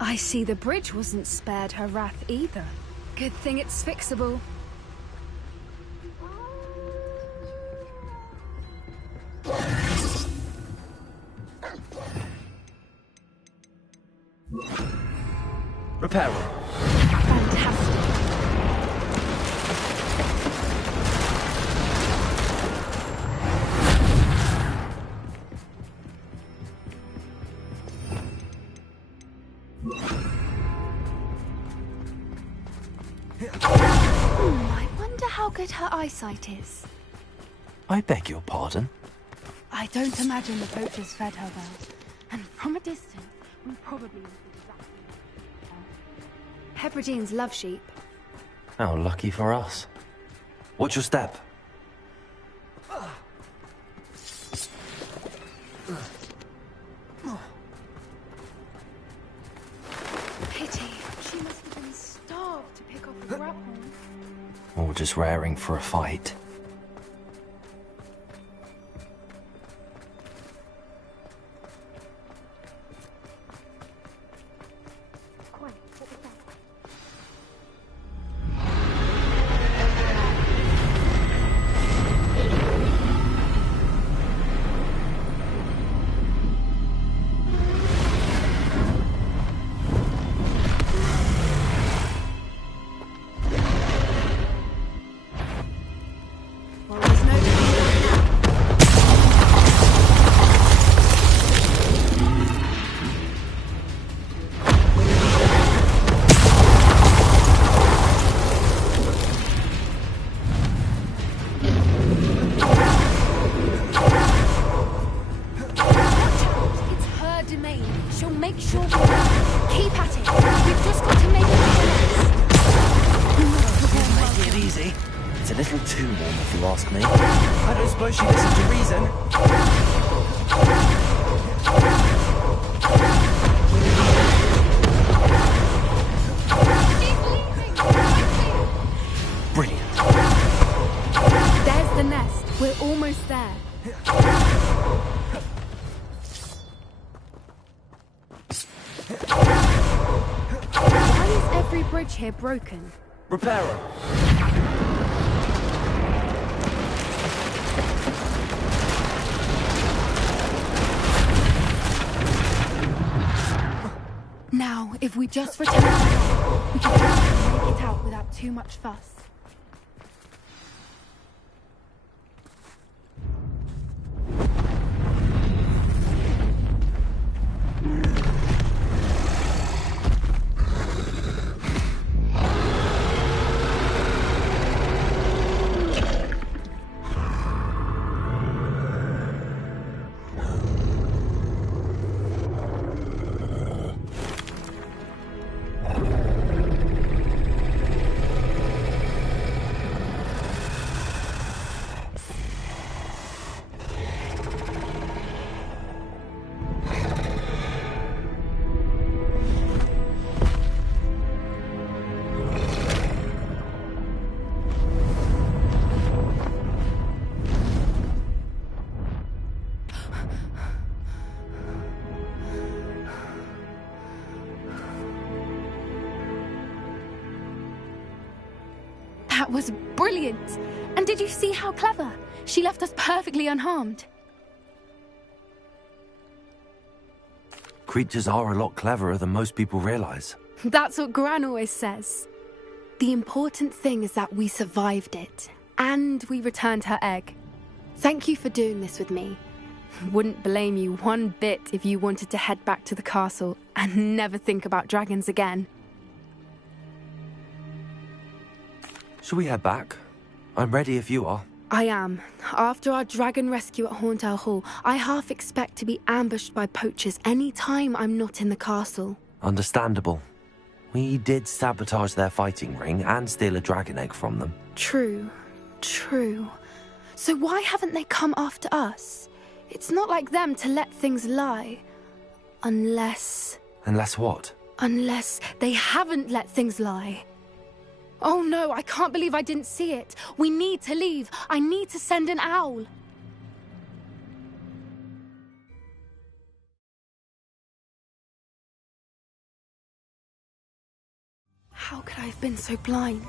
I see the bridge wasn't spared her wrath either. Good thing it's fixable. Repair. Fantastic. I wonder how good her eyesight is. I beg your pardon? I don't imagine the poachers fed her well. And from a distance, we probably... Hebrideans love sheep. How lucky for us. Watch your step. Pity. She must have been starved to pick off a rat horn. Or just raring for a fight. Here broken. Repairer. Now, if we just return, we can make it out without too much fuss. That was brilliant! And did you see how clever? She left us perfectly unharmed. Creatures are a lot cleverer than most people realize. That's what Gran always says. The important thing is that we survived it, and we returned her egg. Thank you for doing this with me. Wouldn't blame you one bit if you wanted to head back to the castle and never think about dragons again. Shall we head back? I'm ready if you are. I am. After our dragon rescue at Hauntel Hall, I half expect to be ambushed by poachers any time I'm not in the castle. Understandable. We did sabotage their fighting ring and steal a dragon egg from them. True. So why haven't they come after us? It's not like them to let things lie. Unless... Unless what? Unless they haven't let things lie. Oh no, I can't believe I didn't see it. We need to leave. I need to send an owl. How could I have been so blind?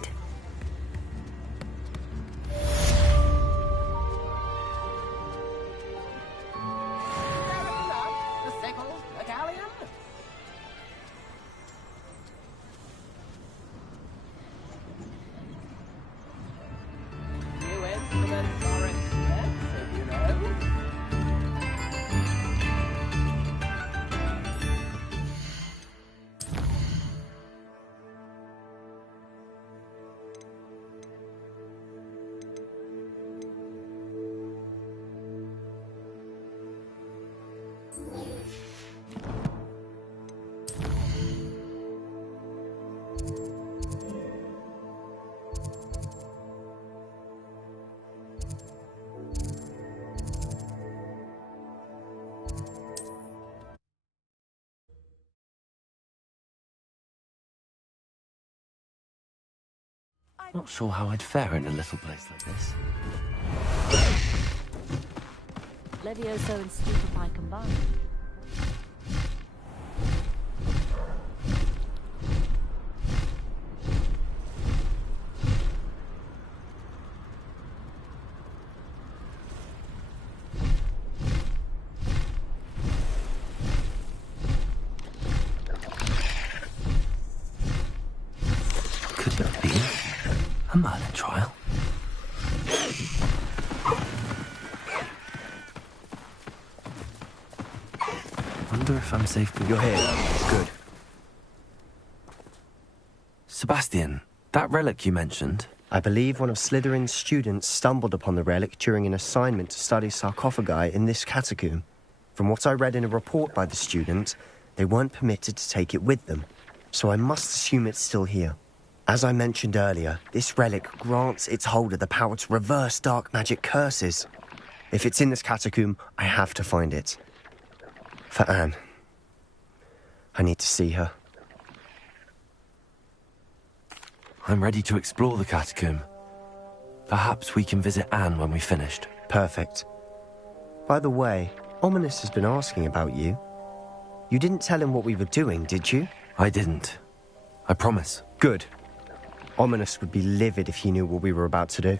Not sure how I'd fare in a little place like this. Levioso and Stupefy combined. Could it be a murder trial? Wonder if I'm safe. You're here. Good. Sebastian, that relic you mentioned. I believe one of Slytherin's students stumbled upon the relic during an assignment to study sarcophagi in this catacomb. From what I read in a report by the student, they weren't permitted to take it with them, so I must assume it's still here. As I mentioned earlier, this relic grants its holder the power to reverse dark magic curses. If it's in this catacomb, I have to find it. For Anne. I need to see her. I'm ready to explore the catacomb. Perhaps we can visit Anne when we've finished. Perfect. By the way, Ominous has been asking about you. You didn't tell him what we were doing, did you? I didn't. I promise. Good. Ominous would be livid if he knew what we were about to do.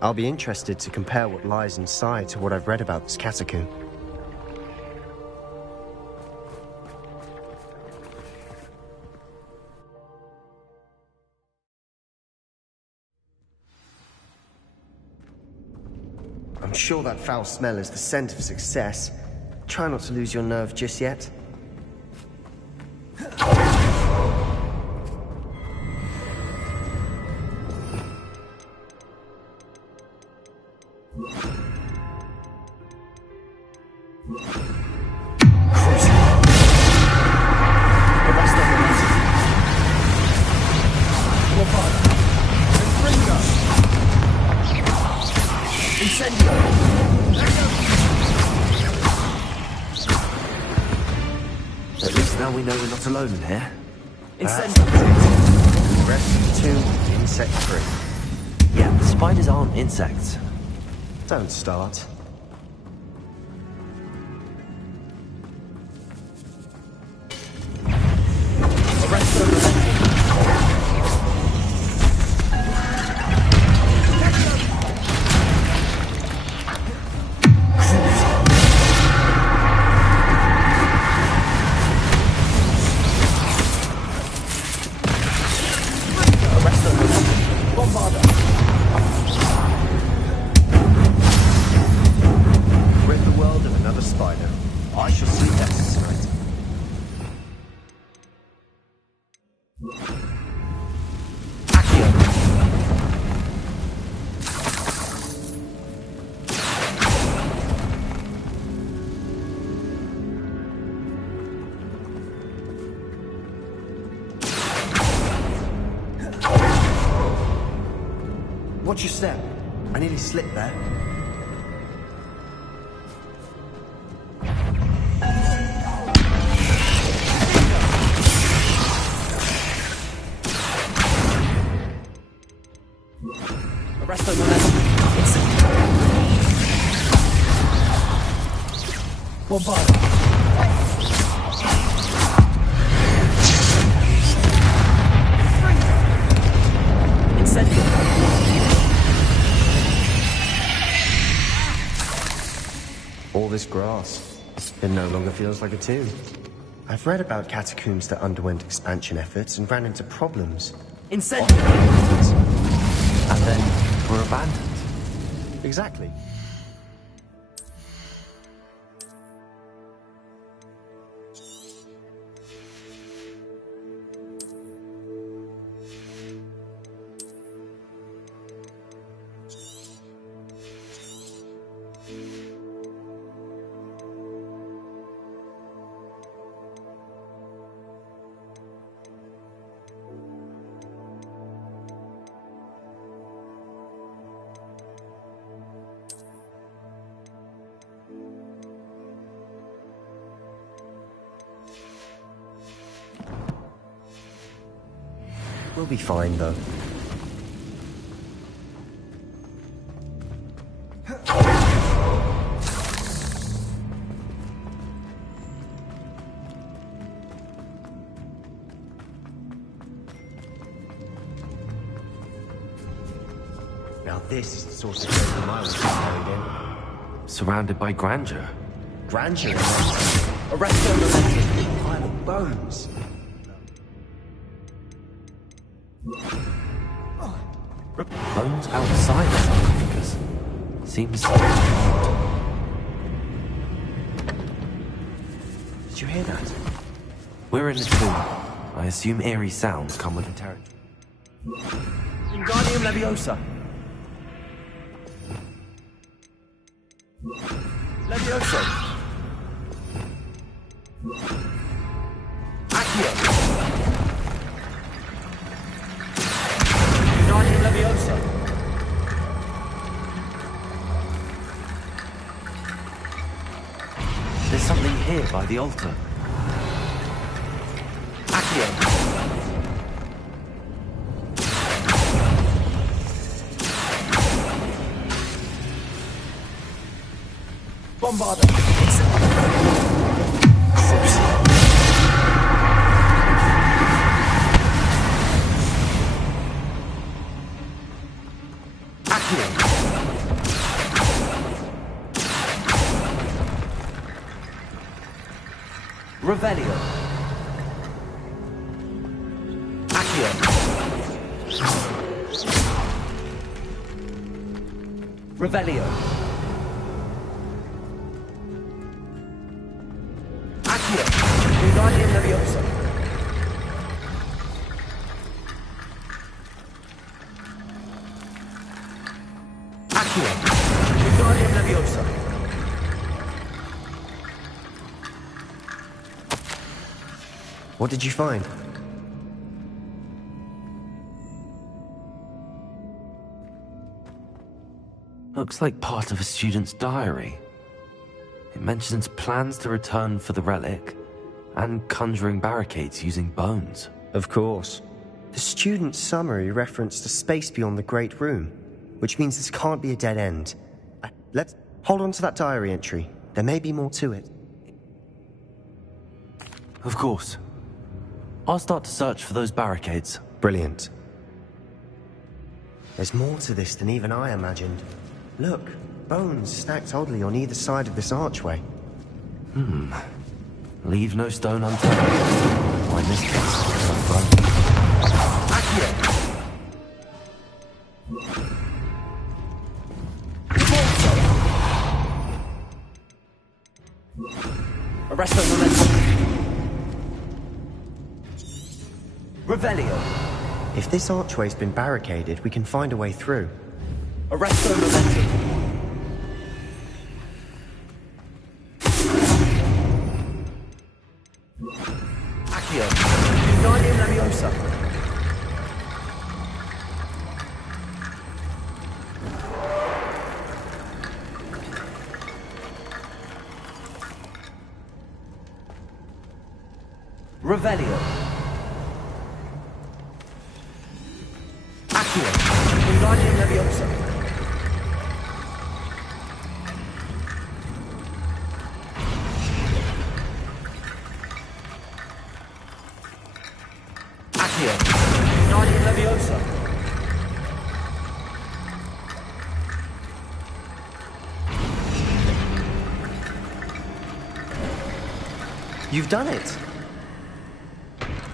I'll be interested to compare what lies inside to what I've read about this catacomb. I'm sure that foul smell is the scent of success. Try not to lose your nerve just yet. At least now we know we're not alone in here. Rest two, insect-free. Yeah, the spiders aren't insects. Don't start. Arrest Watch your step. I nearly slipped there. Arrest the momentum. Bombard. Incendio. All this grass. It no longer feels like a tomb. I've read about catacombs that underwent expansion efforts and ran into problems. Incendio. And then were abandoned. Exactly. We'll be fine, though. Now this is the sort of place I was carried in. Surrounded by grandeur. Grandeur? Arrest them, the pile of bones. Bones outside the sarcophagus. Seems odd. Did you hear that? We're in a tomb. I assume eerie sounds come with the territory. Wingardium Leviosa. Leviosa. Accio. Wingardium Leviosa. There's something here by the altar. Accio. Bombarda. Accio. Revelio. Accio. Revelio. Accio. Wingardium Leviosa. Accio. Wingardium Leviosa. What did you find? Looks like part of a student's diary. It mentions plans to return for the relic and conjuring barricades using bones. Of course. The student's summary referenced a space beyond the Great Room, which means this can't be a dead end. Let's hold on to that diary entry. There may be more to it. Of course. I'll start to search for those barricades. Brilliant. There's more to this than even I imagined. Look, bones stacked oddly on either side of this archway. Leave no stone unturned. Why, in this case, no bone. Accio. Arresto Momentum. Revelio. If this archway's been barricaded, we can find a way through. Arresto Momentum. Accio. Wingardium Leviosa. Revelio. Accio. Wingardium Leviosa. Accio. Wingardium Leviosa. You've done it.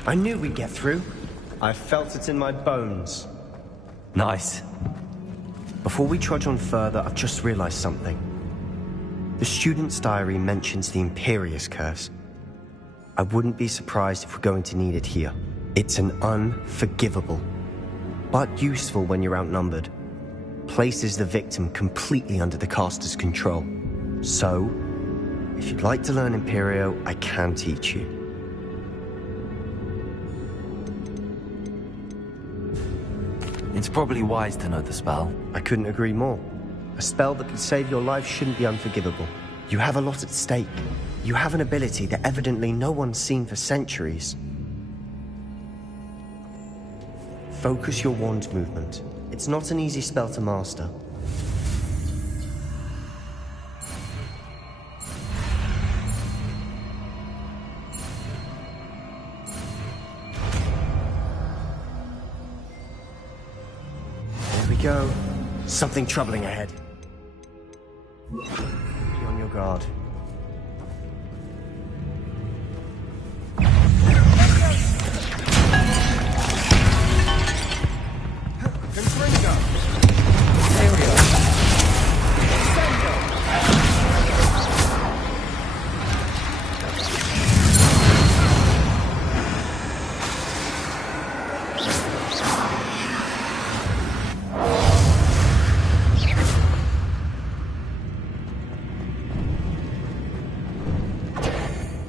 I knew we'd get through. I felt it in my bones. Nice. Before we trudge on further, I've just realized something. The student's diary mentions the Imperious Curse. I wouldn't be surprised if we're going to need it here. It's an unforgivable, but useful when you're outnumbered. Places the victim completely under the caster's control. So, if you'd like to learn Imperio, I can teach you. It's probably wise to know the spell. I couldn't agree more. A spell that could save your life shouldn't be unforgivable. You have a lot at stake. You have an ability that evidently no one's seen for centuries. Focus your wand movement. It's not an easy spell to master. There we go. Something troubling ahead. Be on your guard.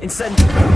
Incendio.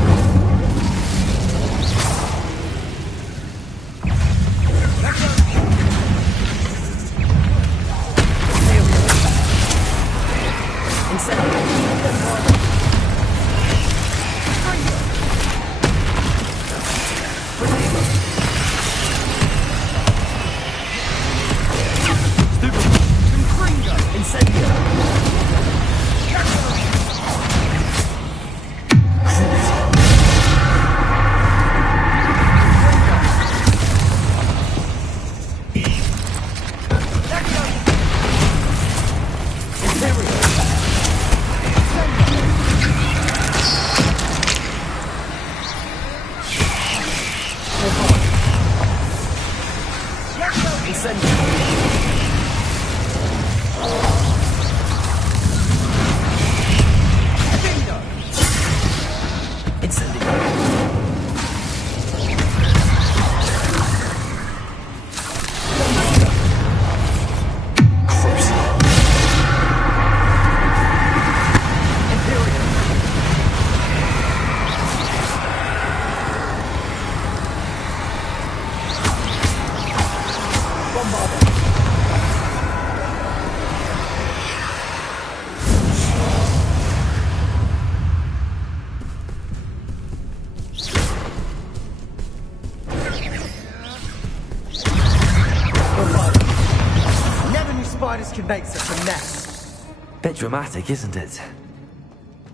Spiders can make such a mess. Bit dramatic, isn't it?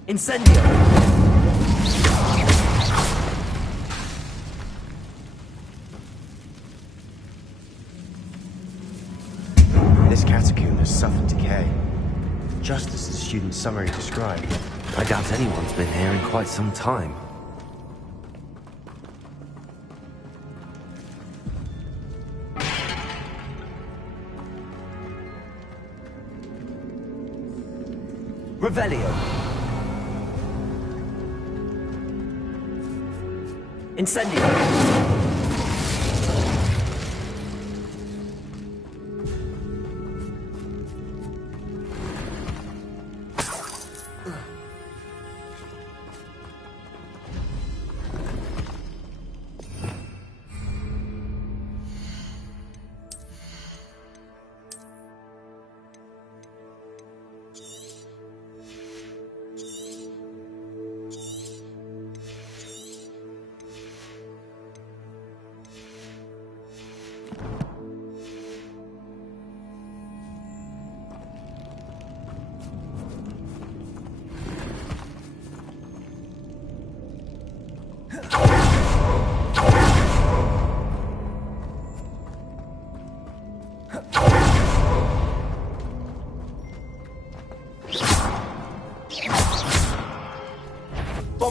Incendio! This catacomb has suffered decay, just as the student's summary described. I doubt anyone's been here in quite some time. Revelio. Incendio.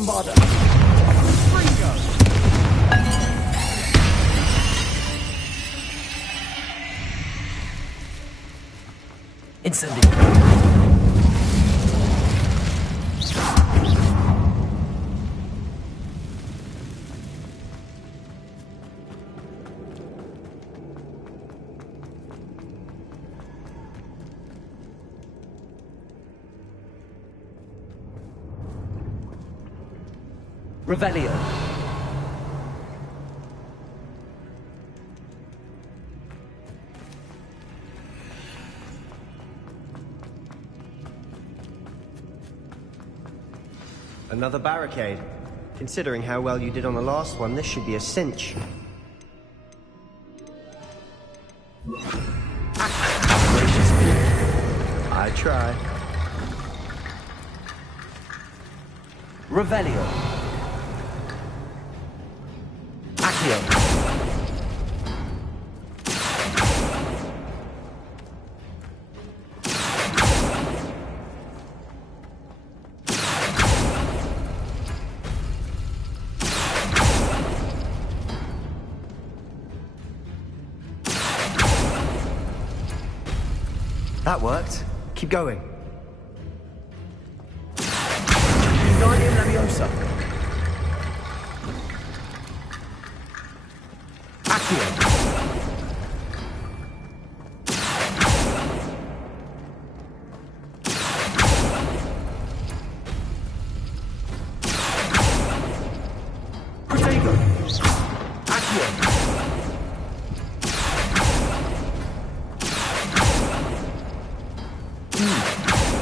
Bombarder! Ringo! Incendio! Revelio. Another barricade. Considering how well you did on the last one, this should be a cinch. I try. Revelio. Accio. That worked. Keep going. Wingardium Leviosa. Accio. Protego. Accio.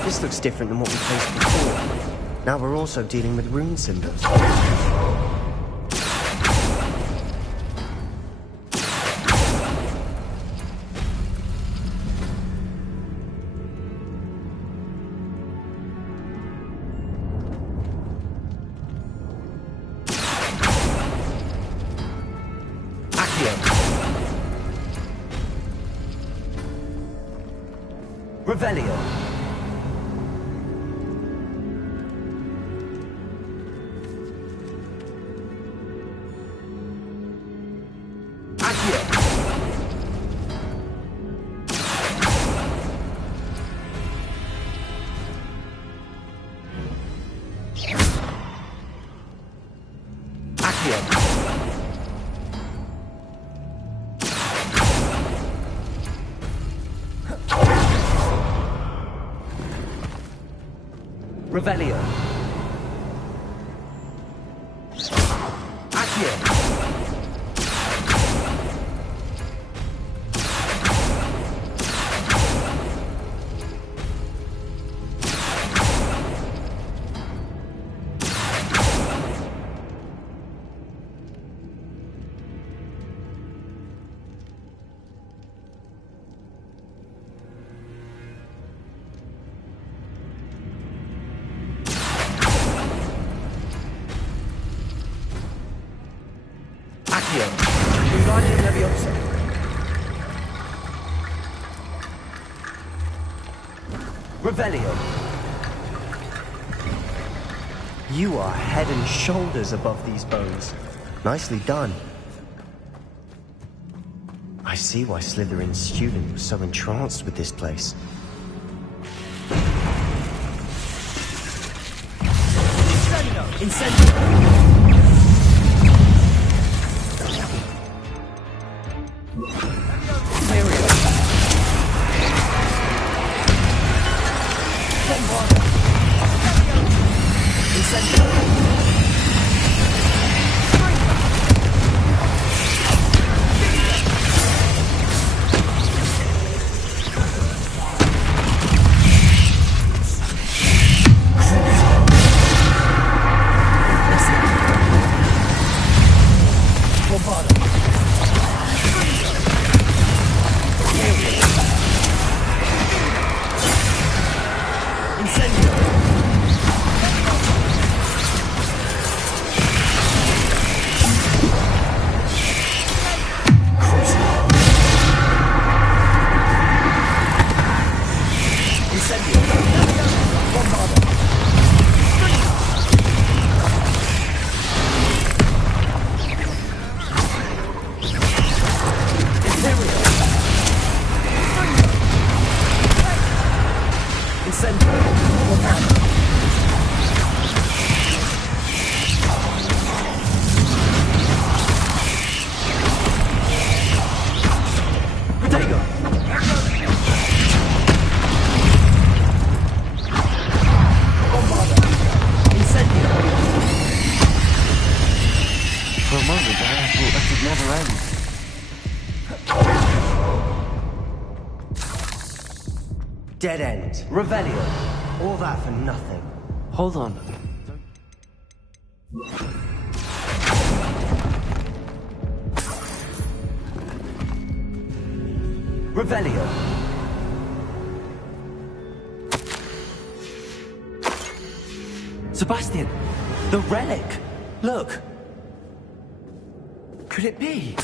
This looks different than what we faced before. Now we're also dealing with rune symbols. Accio. Revelio. Revelio. Accio. Wingardium Leviosa. Revelio. You are head and shoulders above these bones. Nicely done. I see why Slytherin's student was so entranced with this place. Incendio. For a moment, I thought that would never end. Dead end. Revelio. All that for nothing. Hold on. Revelio. Sebastian! The relic! Look! Could it be?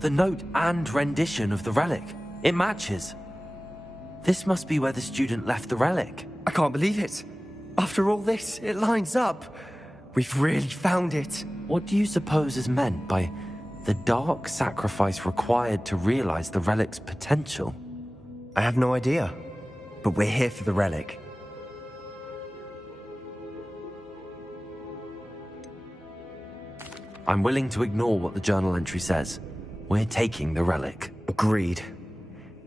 The note and rendition of the relic. It matches. This must be where the student left the relic. I can't believe it. After all this, it lines up. We've really found it. What do you suppose is meant by the dark sacrifice required to realize the relic's potential? I have no idea. But we're here for the relic. I'm willing to ignore what the journal entry says. We're taking the relic. Agreed.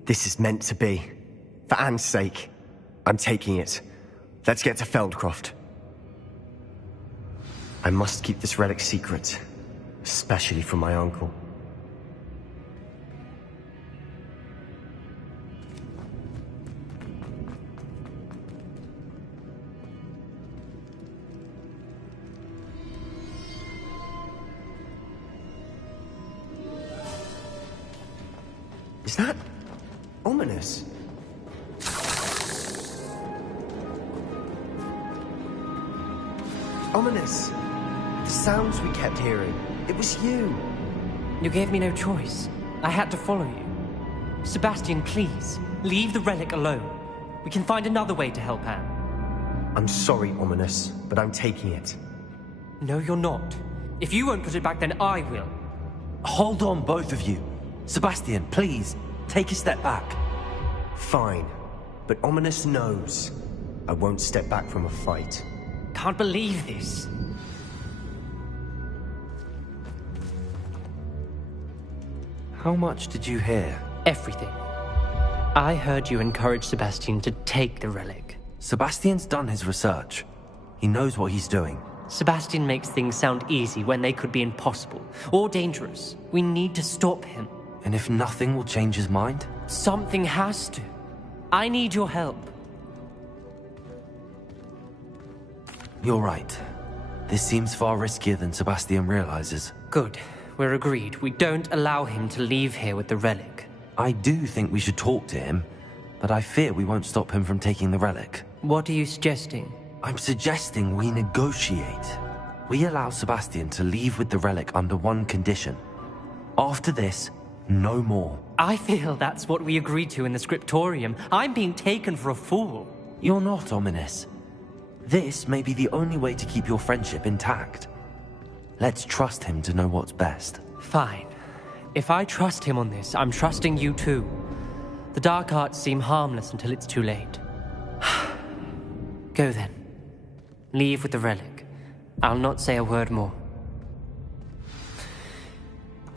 This is meant to be. For Anne's sake, I'm taking it. Let's get to Feldcroft. I must keep this relic secret, especially from my uncle. Is that ominous? Ominous. The sounds we kept hearing. It was you. You gave me no choice. I had to follow you. Sebastian, please, leave the relic alone. We can find another way to help Anne. I'm sorry, Ominous, but I'm taking it. No, you're not. If you won't put it back, then I will. Hold on, both of you. Sebastian, please, take a step back. Fine, but Ominous knows I won't step back from a fight. Can't believe this. How much did you hear? Everything. I heard you encourage Sebastian to take the relic. Sebastian's done his research. He knows what he's doing. Sebastian makes things sound easy when they could be impossible or dangerous. We need to stop him. And if nothing will change his mind? Something has to. I need your help. You're right. This seems far riskier than Sebastian realizes. Good. We're agreed. We don't allow him to leave here with the relic. I do think we should talk to him, but I fear we won't stop him from taking the relic. What are you suggesting? I'm suggesting we negotiate. We allow Sebastian to leave with the relic under one condition. After this, no more. I feel that's what we agreed to in the scriptorium. I'm being taken for a fool. You're not, Ominous. This may be the only way to keep your friendship intact. Let's trust him to know what's best. Fine. If I trust him on this, I'm trusting you too. The dark arts seem harmless until it's too late. Go then. Leave with the relic. I'll not say a word more.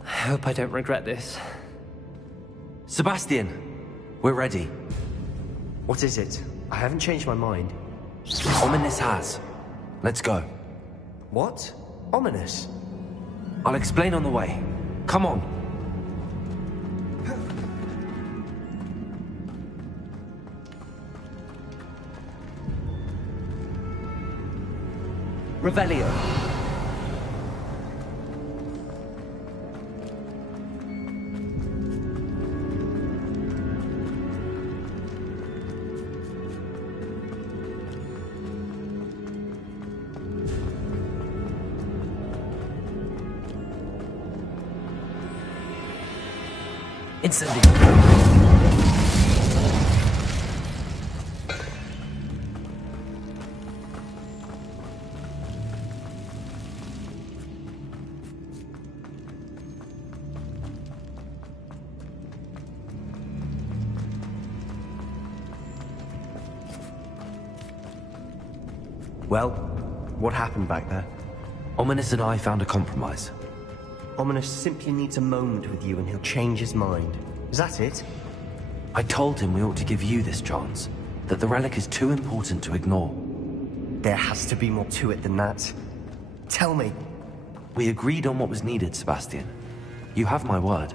I hope I don't regret this. Sebastian, we're ready. What is it? I haven't changed my mind. Ominous has. Let's go. What? Ominous? I'll explain on the way. Come on. Revelio. Incendio. Well, what happened back there? Ominous and I found a compromise. Ominous simply needs a moment with you and he'll change his mind. Is that it? I told him we ought to give you this chance, that the relic is too important to ignore. There has to be more to it than that. Tell me. We agreed on what was needed, Sebastian. You have my word.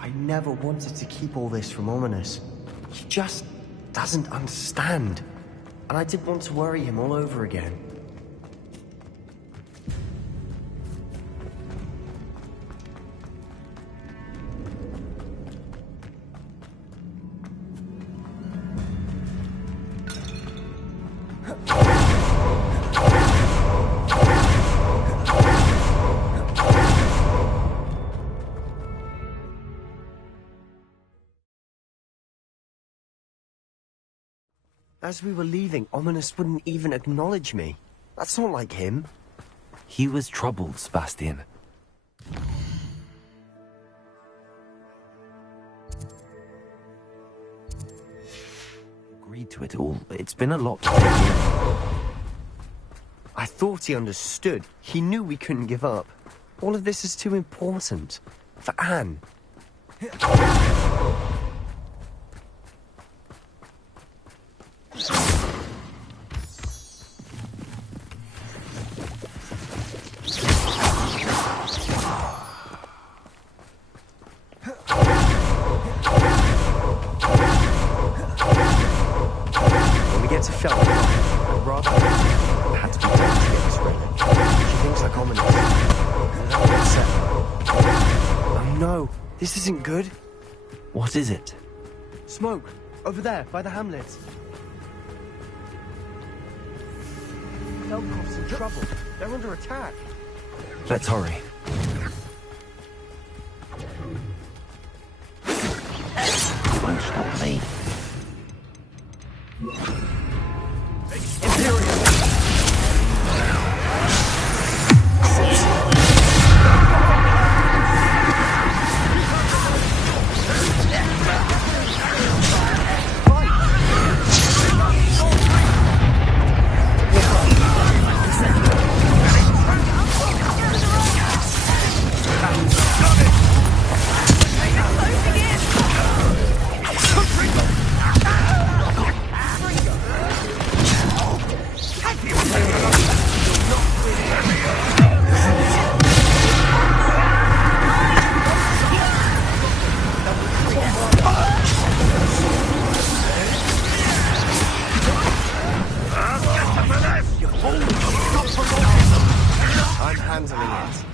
I never wanted to keep all this from Ominous. He just doesn't understand. And I didn't want to worry him all over again. As we were leaving, Ominous wouldn't even acknowledge me. That's not like him. He was troubled, Sebastian. Agreed to it all. It's been a lot to take in. I thought he understood. He knew we couldn't give up. All of this is too important. For Anne. When we get to Felton, I'd rather it had to be done to get this relic. She thinks like Ominous. That'll upset her. Oh no, this isn't good. What is it? Smoke, over there, by the hamlet. Velkov's in trouble. They're under attack. Let's hurry. You won't stop me. I'm handling it.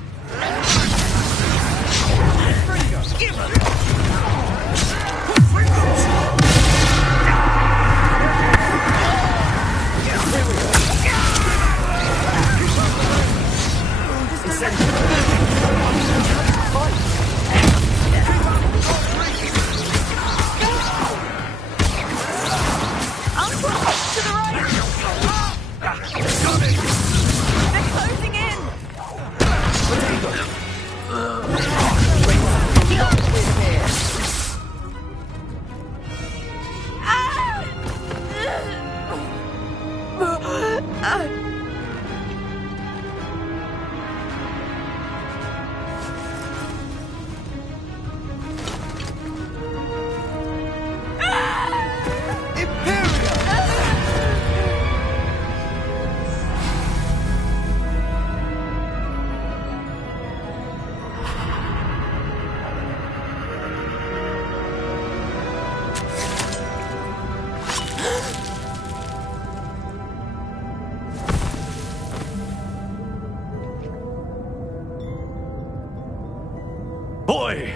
Boy!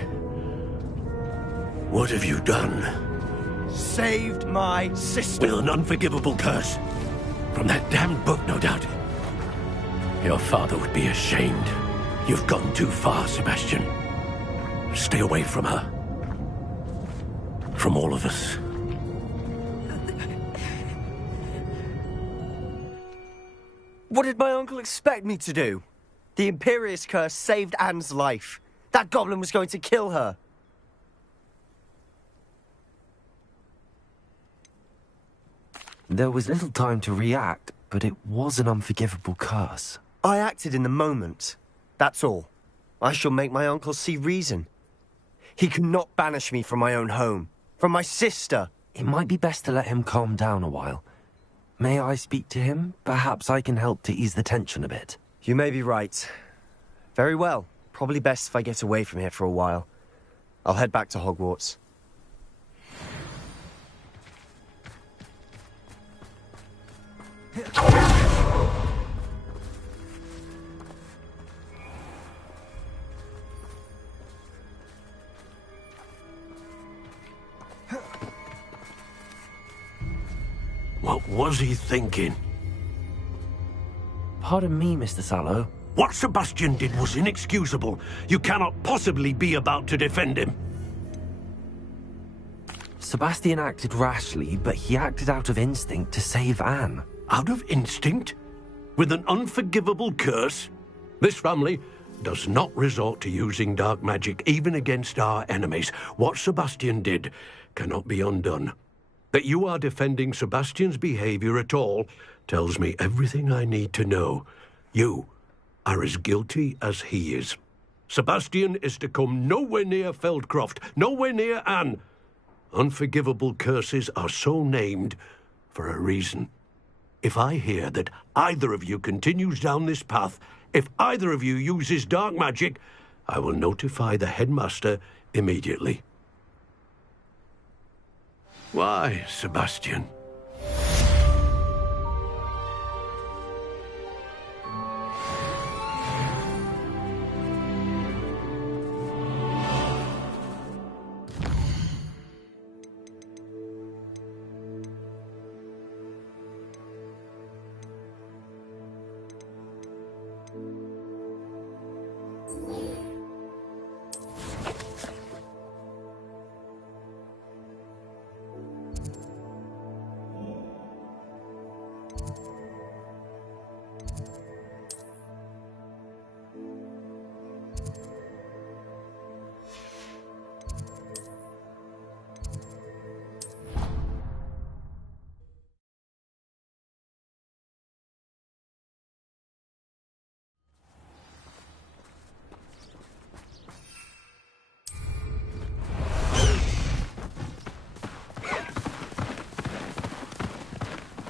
What have you done? Saved my sister. With an unforgivable curse. From that damned book, no doubt. Your father would be ashamed. You've gone too far, Sebastian. Stay away from her. From all of us. What did my uncle expect me to do? The Imperious curse saved Anne's life. That goblin was going to kill her. There was little time to react, but it was an unforgivable curse. I acted in the moment. That's all. I shall make my uncle see reason. He could not banish me from my own home, from my sister. It might be best to let him calm down a while. May I speak to him? Perhaps I can help to ease the tension a bit. You may be right. Very well. Probably best if I get away from here for a while. I'll head back to Hogwarts. What was he thinking? Pardon me, Mr. Sallow. What Sebastian did was inexcusable. You cannot possibly be about to defend him. Sebastian acted rashly, but he acted out of instinct to save Anne. Out of instinct? With an unforgivable curse? This family does not resort to using dark magic even against our enemies. What Sebastian did cannot be undone. That you are defending Sebastian's behavior at all tells me everything I need to know. You are as guilty as he is. Sebastian is to come nowhere near Feldcroft, nowhere near Anne. Unforgivable curses are so named for a reason. If I hear that either of you continues down this path, if either of you uses dark magic, I will notify the headmaster immediately. Why, Sebastian?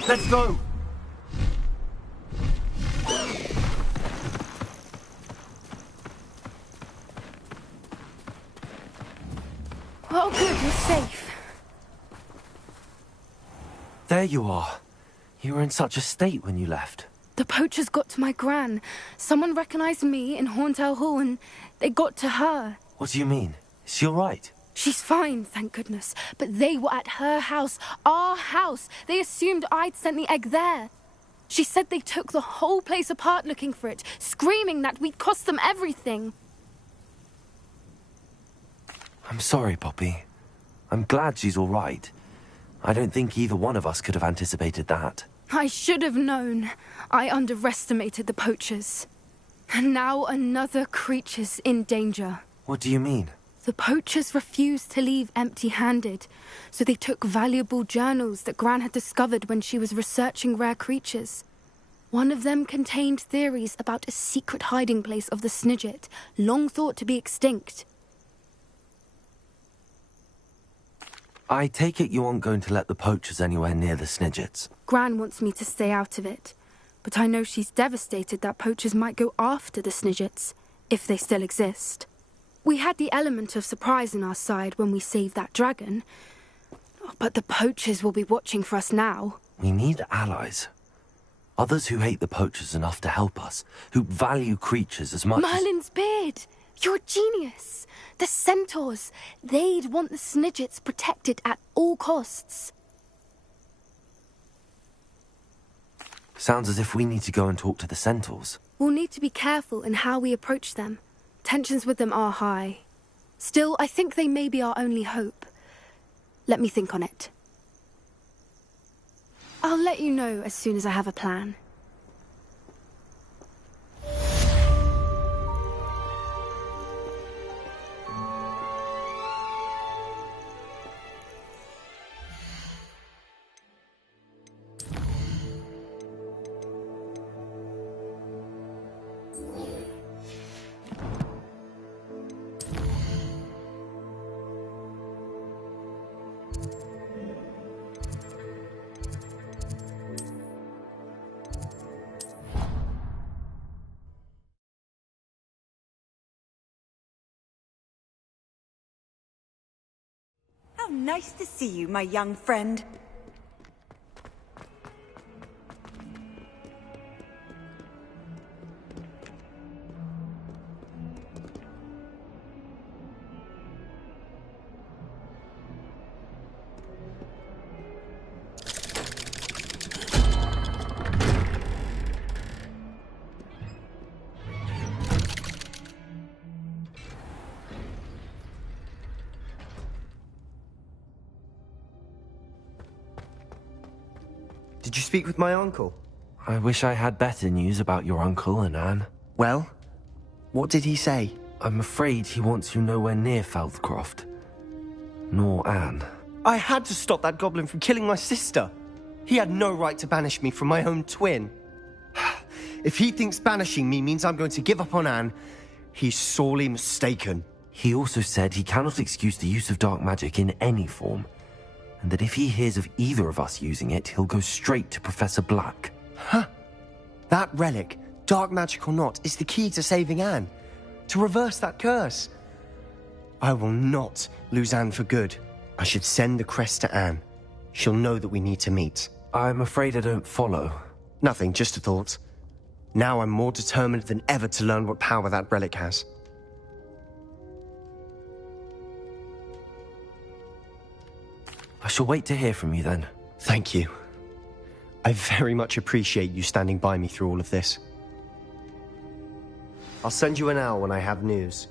Let's go! Oh, good, you're safe. There you are. You were in such a state when you left. The poachers got to my gran. Someone recognized me in Horntail Hall and they got to her. What do you mean? Is she all right? She's fine, thank goodness. But they were at her house, our house. They assumed I'd sent the egg there. She said they took the whole place apart looking for it, screaming that we'd cost them everything. I'm sorry, Poppy. I'm glad she's all right. I don't think either one of us could have anticipated that. I should have known. I underestimated the poachers. And now another creature's in danger. What do you mean? The poachers refused to leave empty-handed, so they took valuable journals that Gran had discovered when she was researching rare creatures. One of them contained theories about a secret hiding place of the Snidget, long thought to be extinct. I take it you aren't going to let the poachers anywhere near the Snidgets. Gran wants me to stay out of it, but I know she's devastated that poachers might go after the Snidgets, if they still exist. We had the element of surprise on our side when we saved that dragon, but the poachers will be watching for us now. We need allies. Others who hate the poachers enough to help us, who value creatures as much Merlin's beard! You're a genius! The centaurs! They'd want the Snidgets protected at all costs. Sounds as if we need to go and talk to the centaurs. We'll need to be careful in how we approach them. Tensions with them are high. Still, I think they may be our only hope. Let me think on it. I'll let you know as soon as I have a plan. nice to see you, my young friend. Did you speak with my uncle? I wish I had better news about your uncle and Anne. Well, what did he say? I'm afraid he wants you nowhere near Feldcroft. Nor Anne. I had to stop that goblin from killing my sister. He had no right to banish me from my own twin. If he thinks banishing me means I'm going to give up on Anne, he's sorely mistaken. He also said he cannot excuse the use of dark magic in any form, and that if he hears of either of us using it, he'll go straight to Professor Black. Huh. That relic, dark magic or not, is the key to saving Anne. To reverse that curse. I will not lose Anne for good. I should send the crest to Anne. She'll know that we need to meet. I'm afraid I don't follow. Nothing, just a thought. Now I'm more determined than ever to learn what power that relic has. I shall wait to hear from you then. Thank you. I very much appreciate you standing by me through all of this. I'll send you an owl when I have news.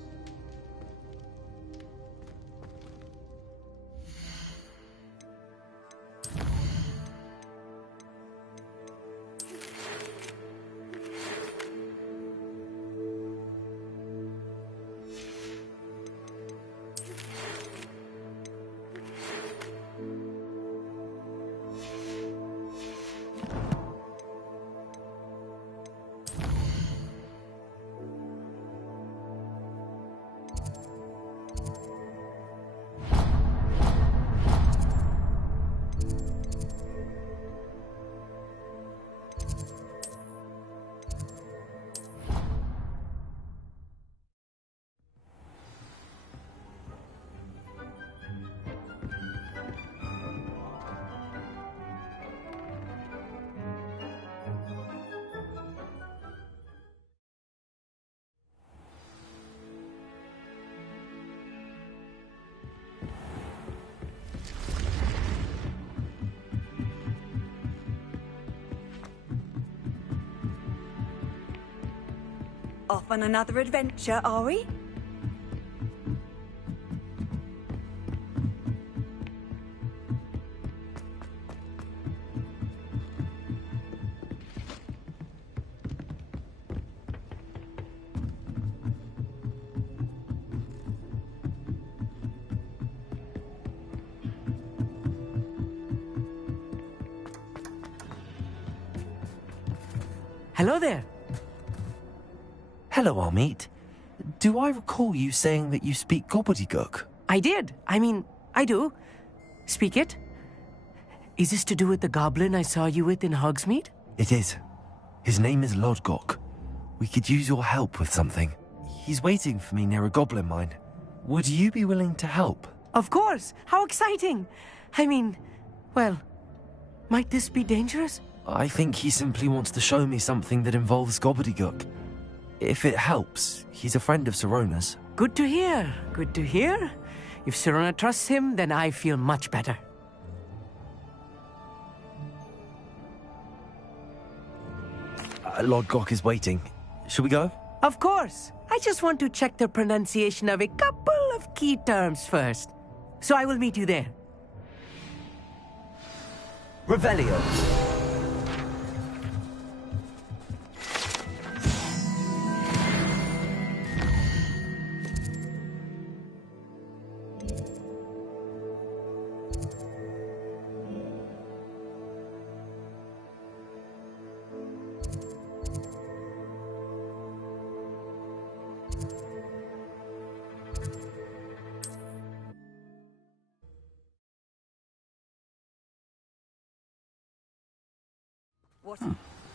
Off on another adventure, are we? Hello there. Hello, Amit. Do I recall you saying that you speak gobbledygook? I did. I do. Speak it. Is this to do with the goblin I saw you with in Hogsmeade? It is. His name is Lodgok. We could use your help with something. He's waiting for me near a goblin mine. Would you be willing to help? Of course. How exciting. Well, might this be dangerous? I think he simply wants to show me something that involves gobbledygook. If it helps, he's a friend of Sirona's. Good to hear. Good to hear. If Sirona trusts him, then I feel much better. Lodgok is waiting. Shall we go? Of course. I just want to check the pronunciation of a couple of key terms first. So I will meet you there. Revelio.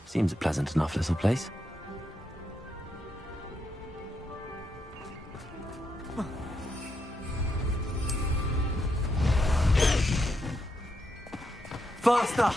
Seems a pleasant enough little place. Faster!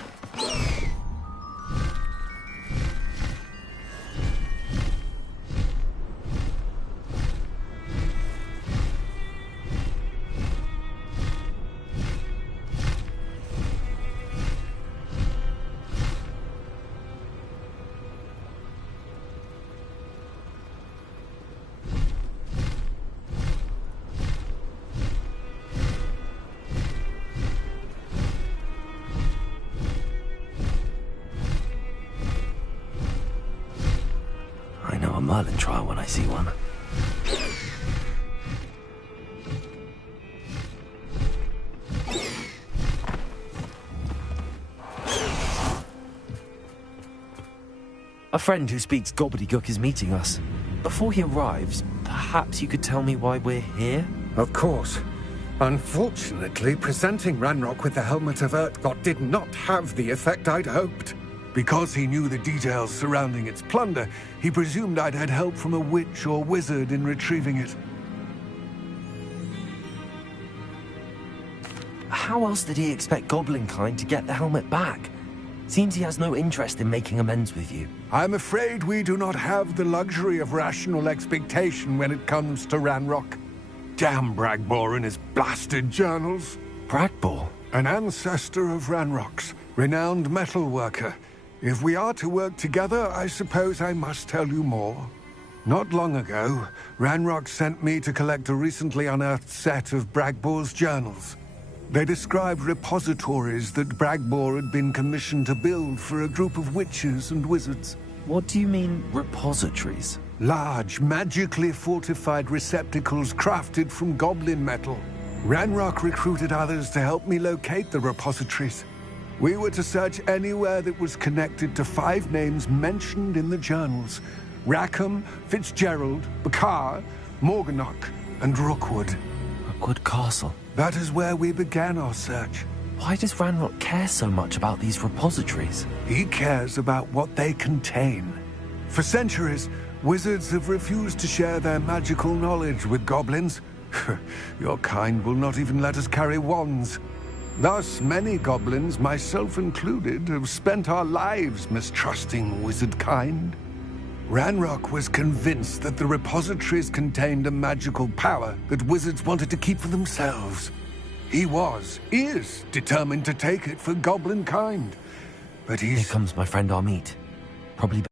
I know a Merlin trial when I see one. A friend who speaks gobbledygook is meeting us. Before he arrives, perhaps you could tell me why we're here? Of course. Unfortunately, presenting Ranrock with the Helmet of Urtkot did not have the effect I'd hoped. Because he knew the details surrounding its plunder, he presumed I'd had help from a witch or wizard in retrieving it. How else did he expect Goblinkind to get the helmet back? Seems he has no interest in making amends with you. I'm afraid we do not have the luxury of rational expectation when it comes to Ranrock. Damn Bragbor and his blasted journals. Bragbor? An ancestor of Ranrock's, renowned metal worker. If we are to work together, I suppose I must tell you more. Not long ago, Ranrock sent me to collect a recently unearthed set of Bragbor's journals. They described repositories that Bragbor had been commissioned to build for a group of witches and wizards. What do you mean, repositories? Large, magically fortified receptacles crafted from goblin metal. Ranrock recruited others to help me locate the repositories. We were to search anywhere that was connected to 5 names mentioned in the journals. Rackham, Fitzgerald, Bakar, Morganach, and Rookwood. Rookwood Castle. That is where we began our search. Why does Ranrock care so much about these repositories? He cares about what they contain. For centuries, wizards have refused to share their magical knowledge with goblins. Your kind will not even let us carry wands. Thus, many goblins, myself included, have spent our lives mistrusting wizard kind. Ranrock was convinced that the repositories contained a magical power that wizards wanted to keep for themselves. He is determined to take it for goblin kind. But Here comes my friend Amit. Probably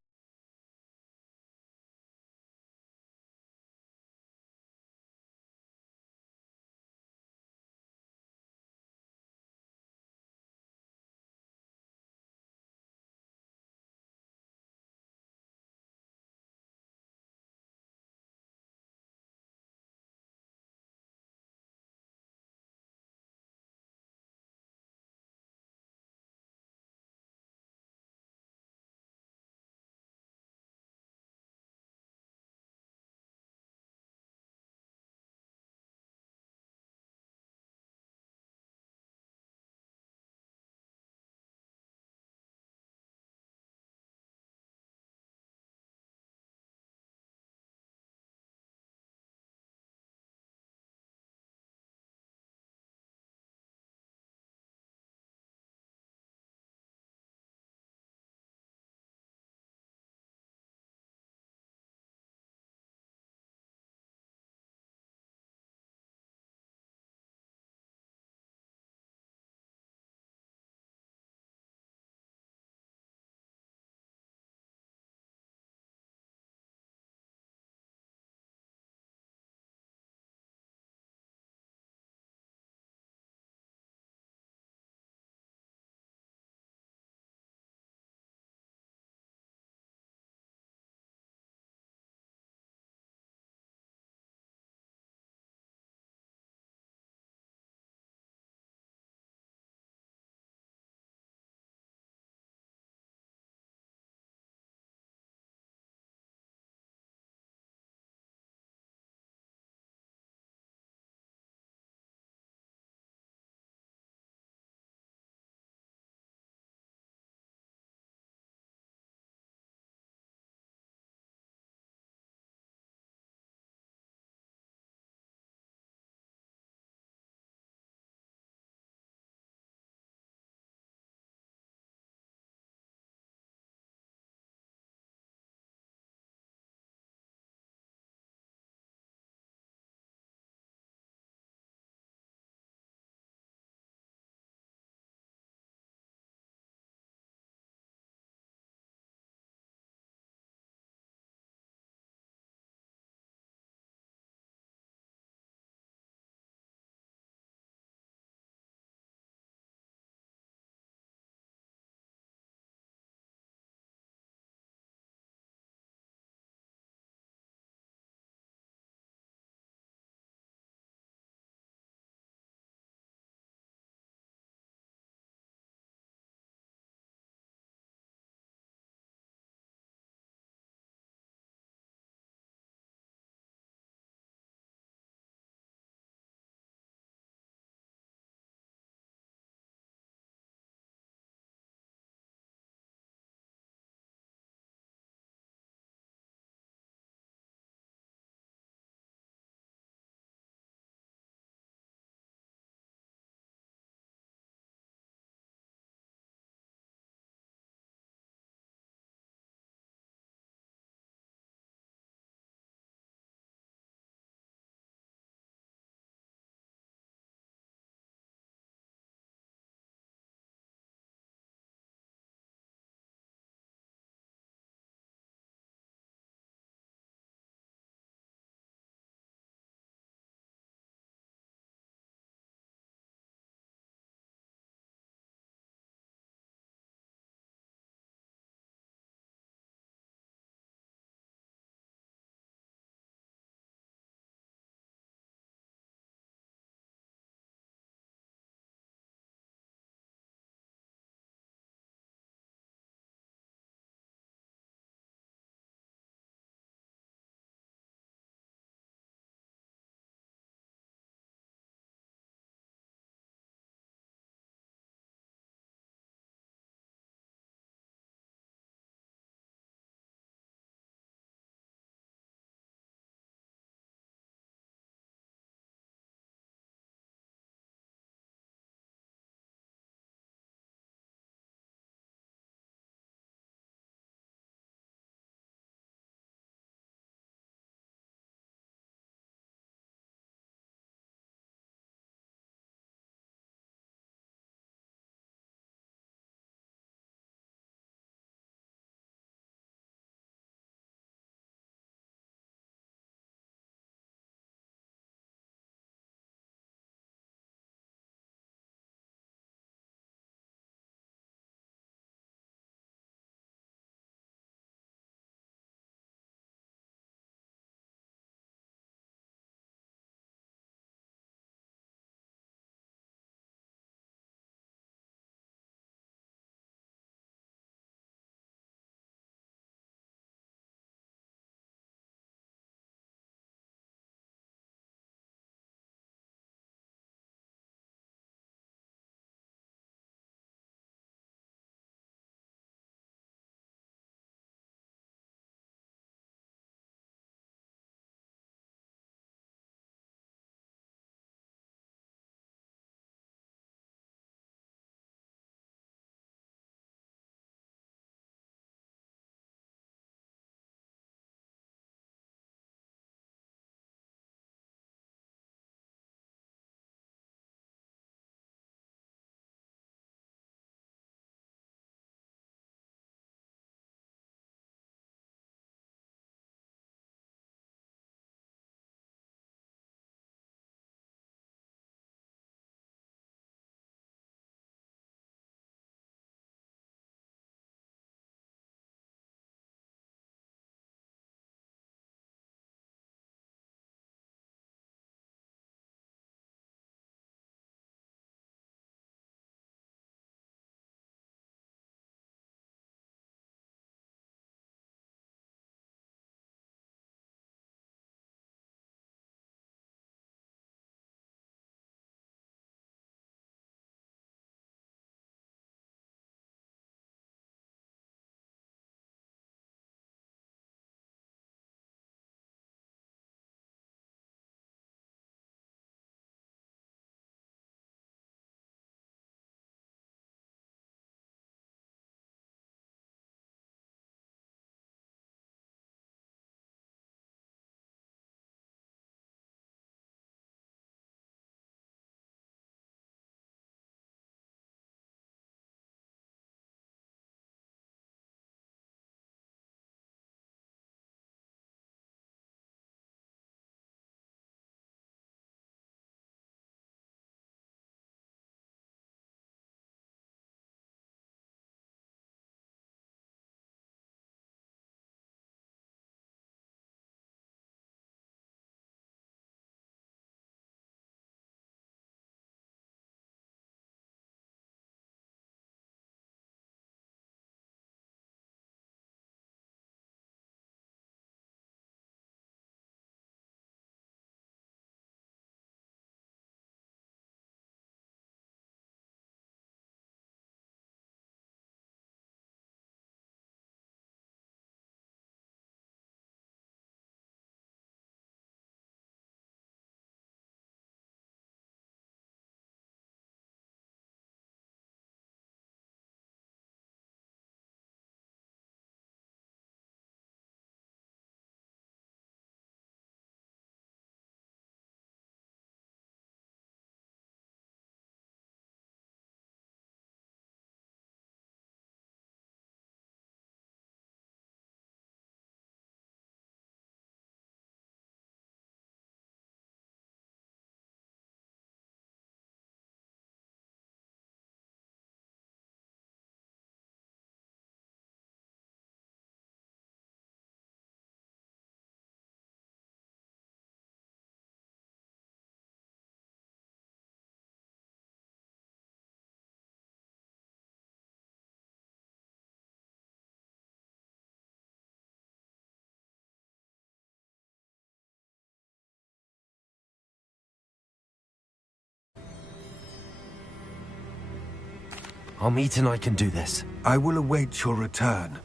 Amit and I can do this. I will await your return.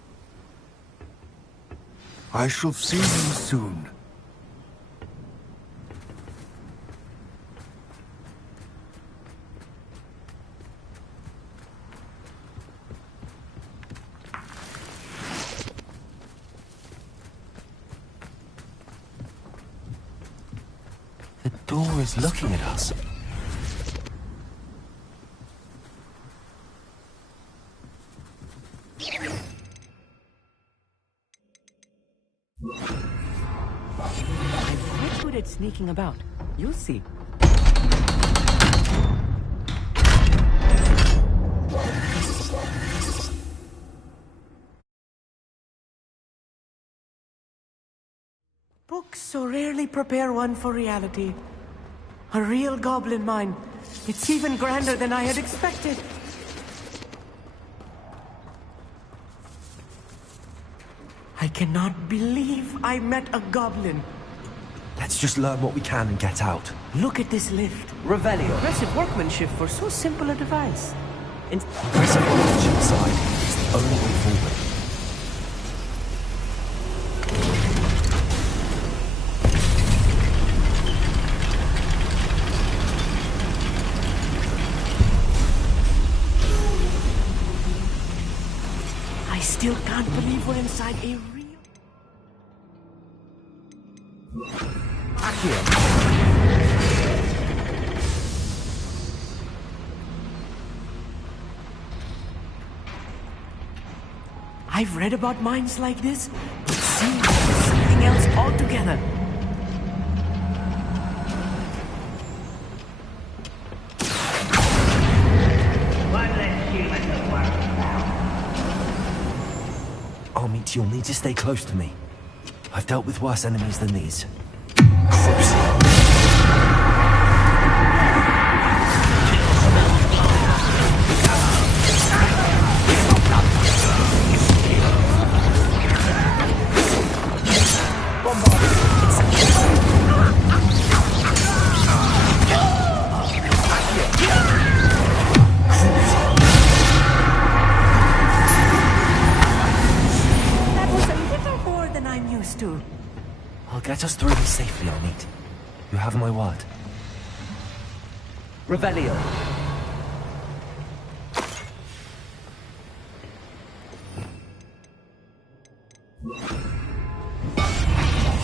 I shall see you soon. The door is looking at us. I'm quite good at sneaking about. You'll see. Books so rarely prepare one for reality. A real goblin mine. It's even grander than I had expected. I cannot believe I met a goblin. Let's just learn what we can and get out. Look at this lift. Revelio. Impressive workmanship for so simple a device. Impressive workmanship aside, it's the only way forward. I still can't believe we're inside a real... Accio. I've read about mines like this, but seeing it is something else altogether. Amit, you'll need to stay close to me. I've dealt with worse enemies than these. That was a little more than I'm used to. I'll get us through this safely, Amit. You have my word. Revelio.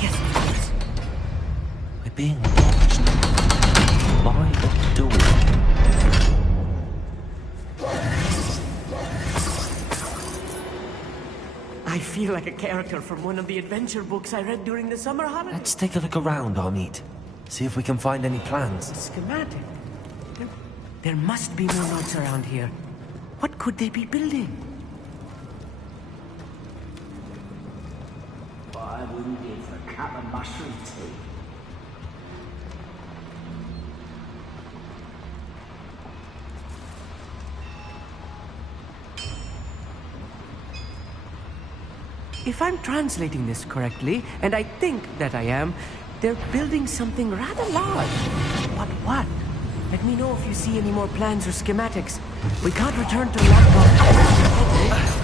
Yes, of course. We're being watched. By the door. I feel like a character from one of the adventure books I read during the summer holidays. Let's take a look around, Amit. See if we can find any plans. A schematic. There must be more notes around here. What could they be building? I wouldn't give a cup of mushroom tea. If I'm translating this correctly, and I think that I am, they're building something rather large. But what? Let me know if you see any more plans or schematics. We can't return to Lockdown.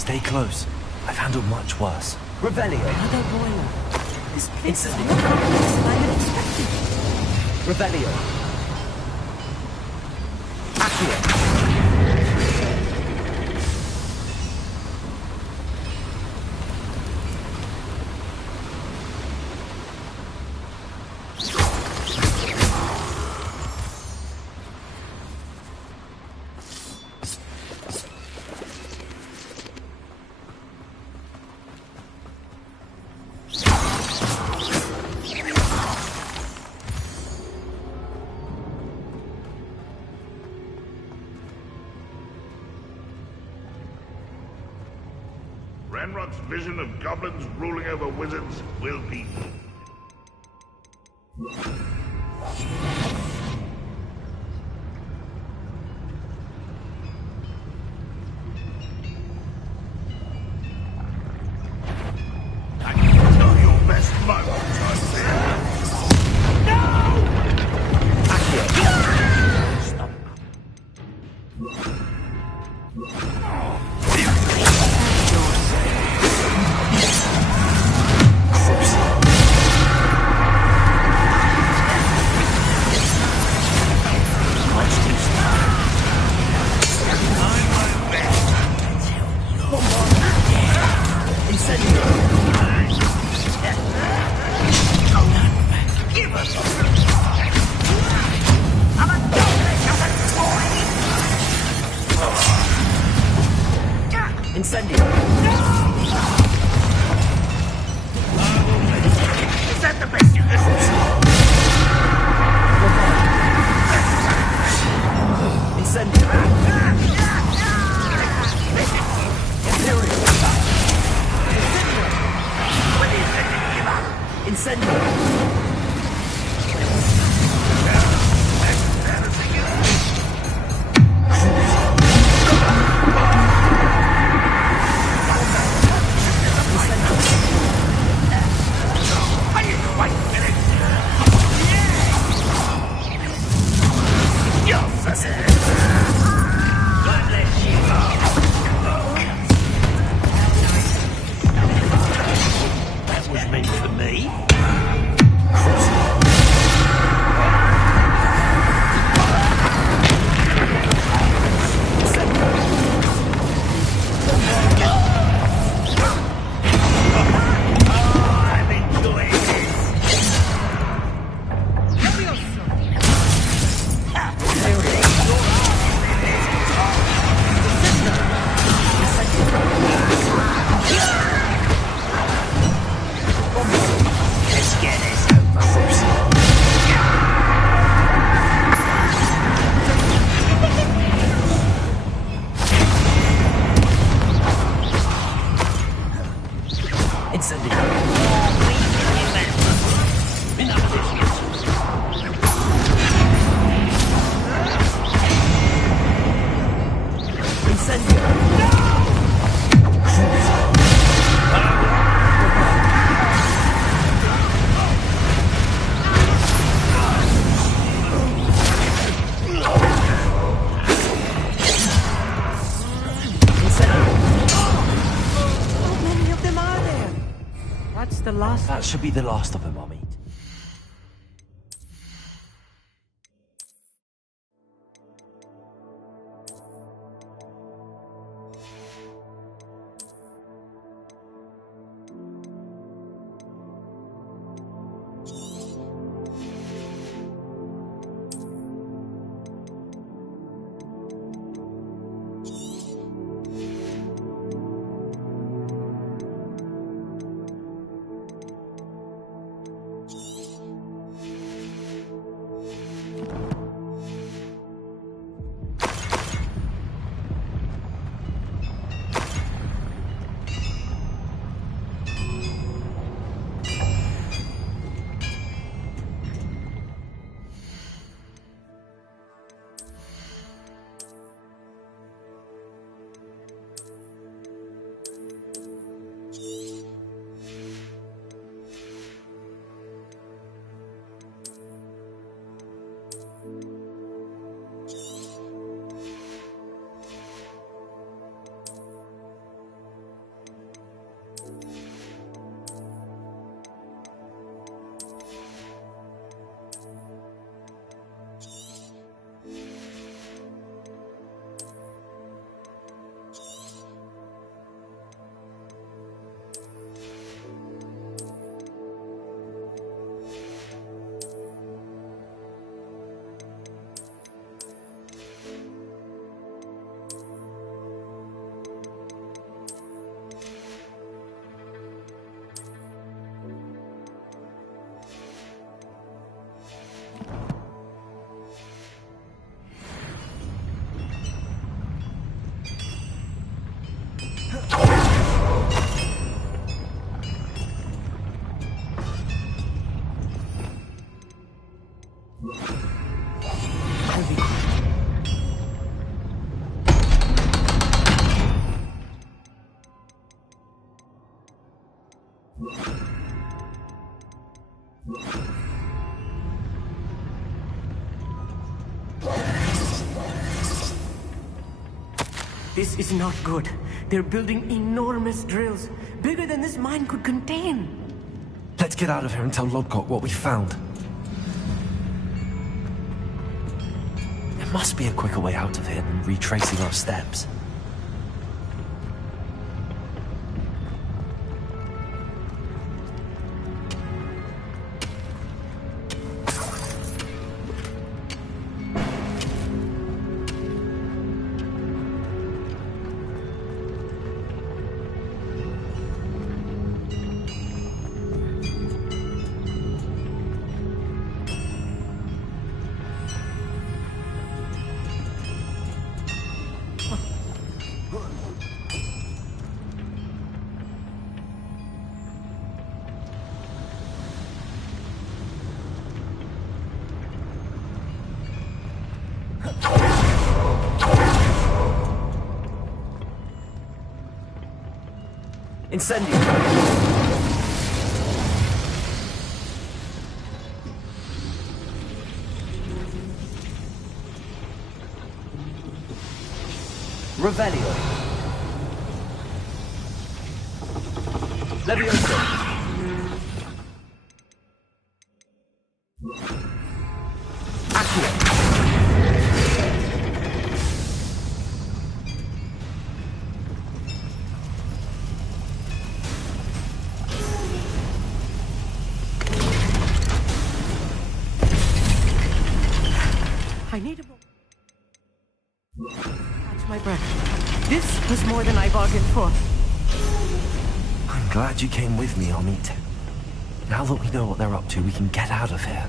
Stay close. I've handled much worse. Revelio. Another boiler. This place is more complex than I had expected. Revelio. Accio. Ranrock's vision of goblins ruling over wizards will be... I can tell your best moments, I fear. No! Stop. Incendio. Is that the best you can do? Incendio. Imperial. Incendio. That was meant for me. I'm enjoying Let's get this over. Incendio. Enough of this, Incendio. How many of them are there? That's the last. That should be the last of them, I'll meet. This is not good. They're building enormous drills, bigger than this mine could contain. Let's get out of here and tell Lodgok what we found. There must be a quicker way out of here than retracing our steps. Incendio! Revelio! Levioso! Accio! I need a moment. Catch my breath. This was more than I bargained for. I'm glad you came with me, Amit. Now that we know what they're up to, we can get out of here.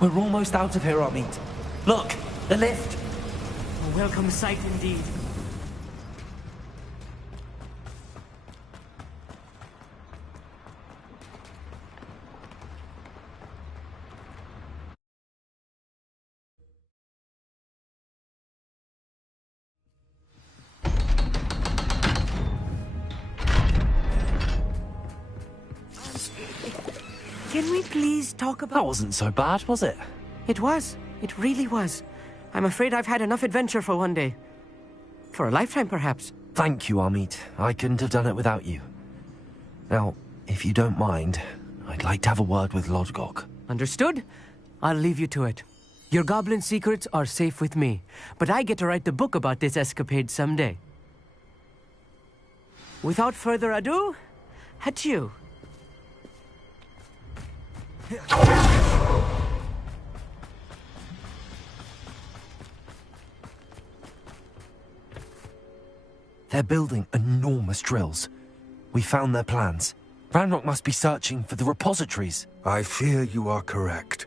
We're almost out of here, Amit. Look, the lift. A welcome sight indeed. Can we please talk about... That wasn't so bad, was it? It was. It really was. I'm afraid I've had enough adventure for one day. For a lifetime, perhaps. Thank you, Amit. I couldn't have done it without you. Now, if you don't mind, I'd like to have a word with Lodgok. Understood? I'll leave you to it. Your goblin secrets are safe with me, but I get to write the book about this escapade someday. Without further ado, adieu. They're building enormous drills. We found their plans. Ranrock must be searching for the repositories. I fear you are correct.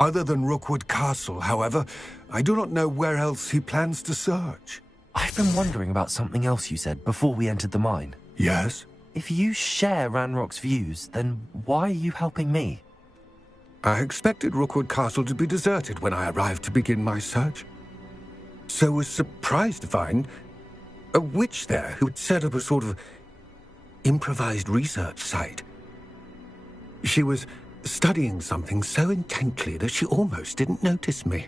Other than Rookwood Castle, however, I do not know where else he plans to search. I've been wondering about something else you said before we entered the mine. Yes? If you share Ranrock's views, then why are you helping me? I expected Rookwood Castle to be deserted when I arrived to begin my search. So was surprised to find a witch there who had set up a sort of improvised research site. She was studying something so intently that she almost didn't notice me.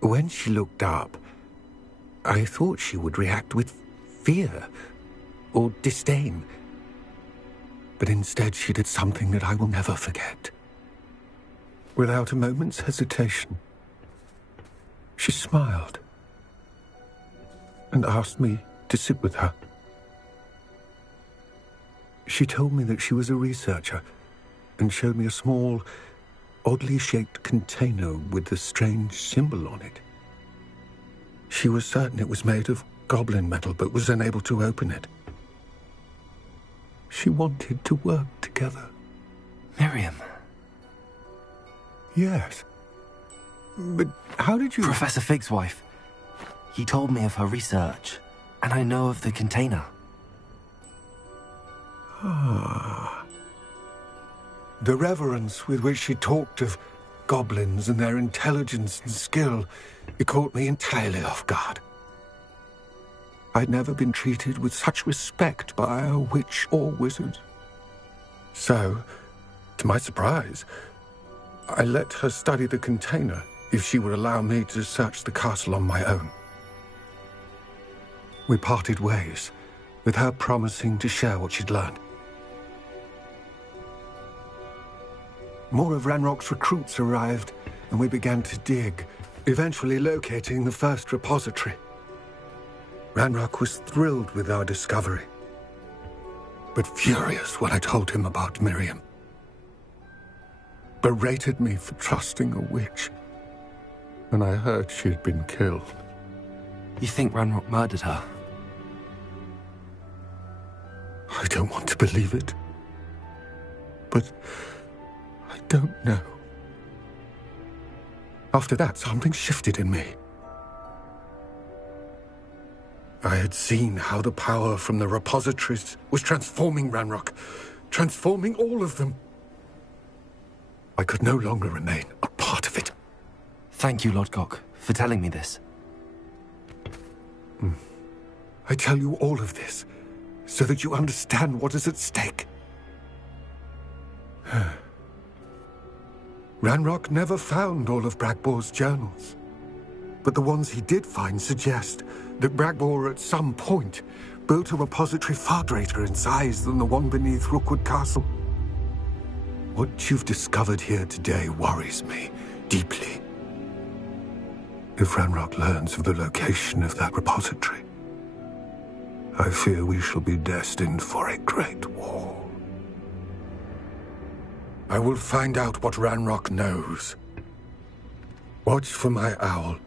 When she looked up, I thought she would react with fear or disdain. But instead she did something that I will never forget. Without a moment's hesitation, she smiled and asked me to sit with her. She told me that she was a researcher and showed me a small, oddly shaped container with a strange symbol on it. She was certain it was made of goblin metal, but was unable to open it. She wanted to work together. Miriam. Yes. But how did you... Professor Fig's wife. He told me of her research, and I know of the container. The reverence with which she talked of goblins and their intelligence and skill, it caught me entirely off guard. I'd never been treated with such respect by a witch or wizard. So, to my surprise, I let her study the container if she would allow me to search the castle on my own. We parted ways, with her promising to share what she'd learned. More of Ranrock's recruits arrived, and we began to dig, eventually locating the first repository. Ranrock was thrilled with our discovery, but furious when I told him about Miriam. Berated me for trusting a witch, and I heard she'd been killed. You think Ranrock murdered her? I don't want to believe it, but I don't know. After that, something shifted in me. I had seen how the power from the repositories was transforming Ranrock, transforming all of them. I could no longer remain a part of it. Thank you, Lodgok, for telling me this. I tell you all of this so that you understand what is at stake. Ranrock never found all of Bragbor's journals, but the ones he did find suggest that Bragbor at some point built a repository far greater in size than the one beneath Rookwood Castle. What you've discovered here today worries me deeply. If Ranrock learns of the location of that repository, I fear we shall be destined for a great war. I will find out what Ranrock knows. Watch for my owl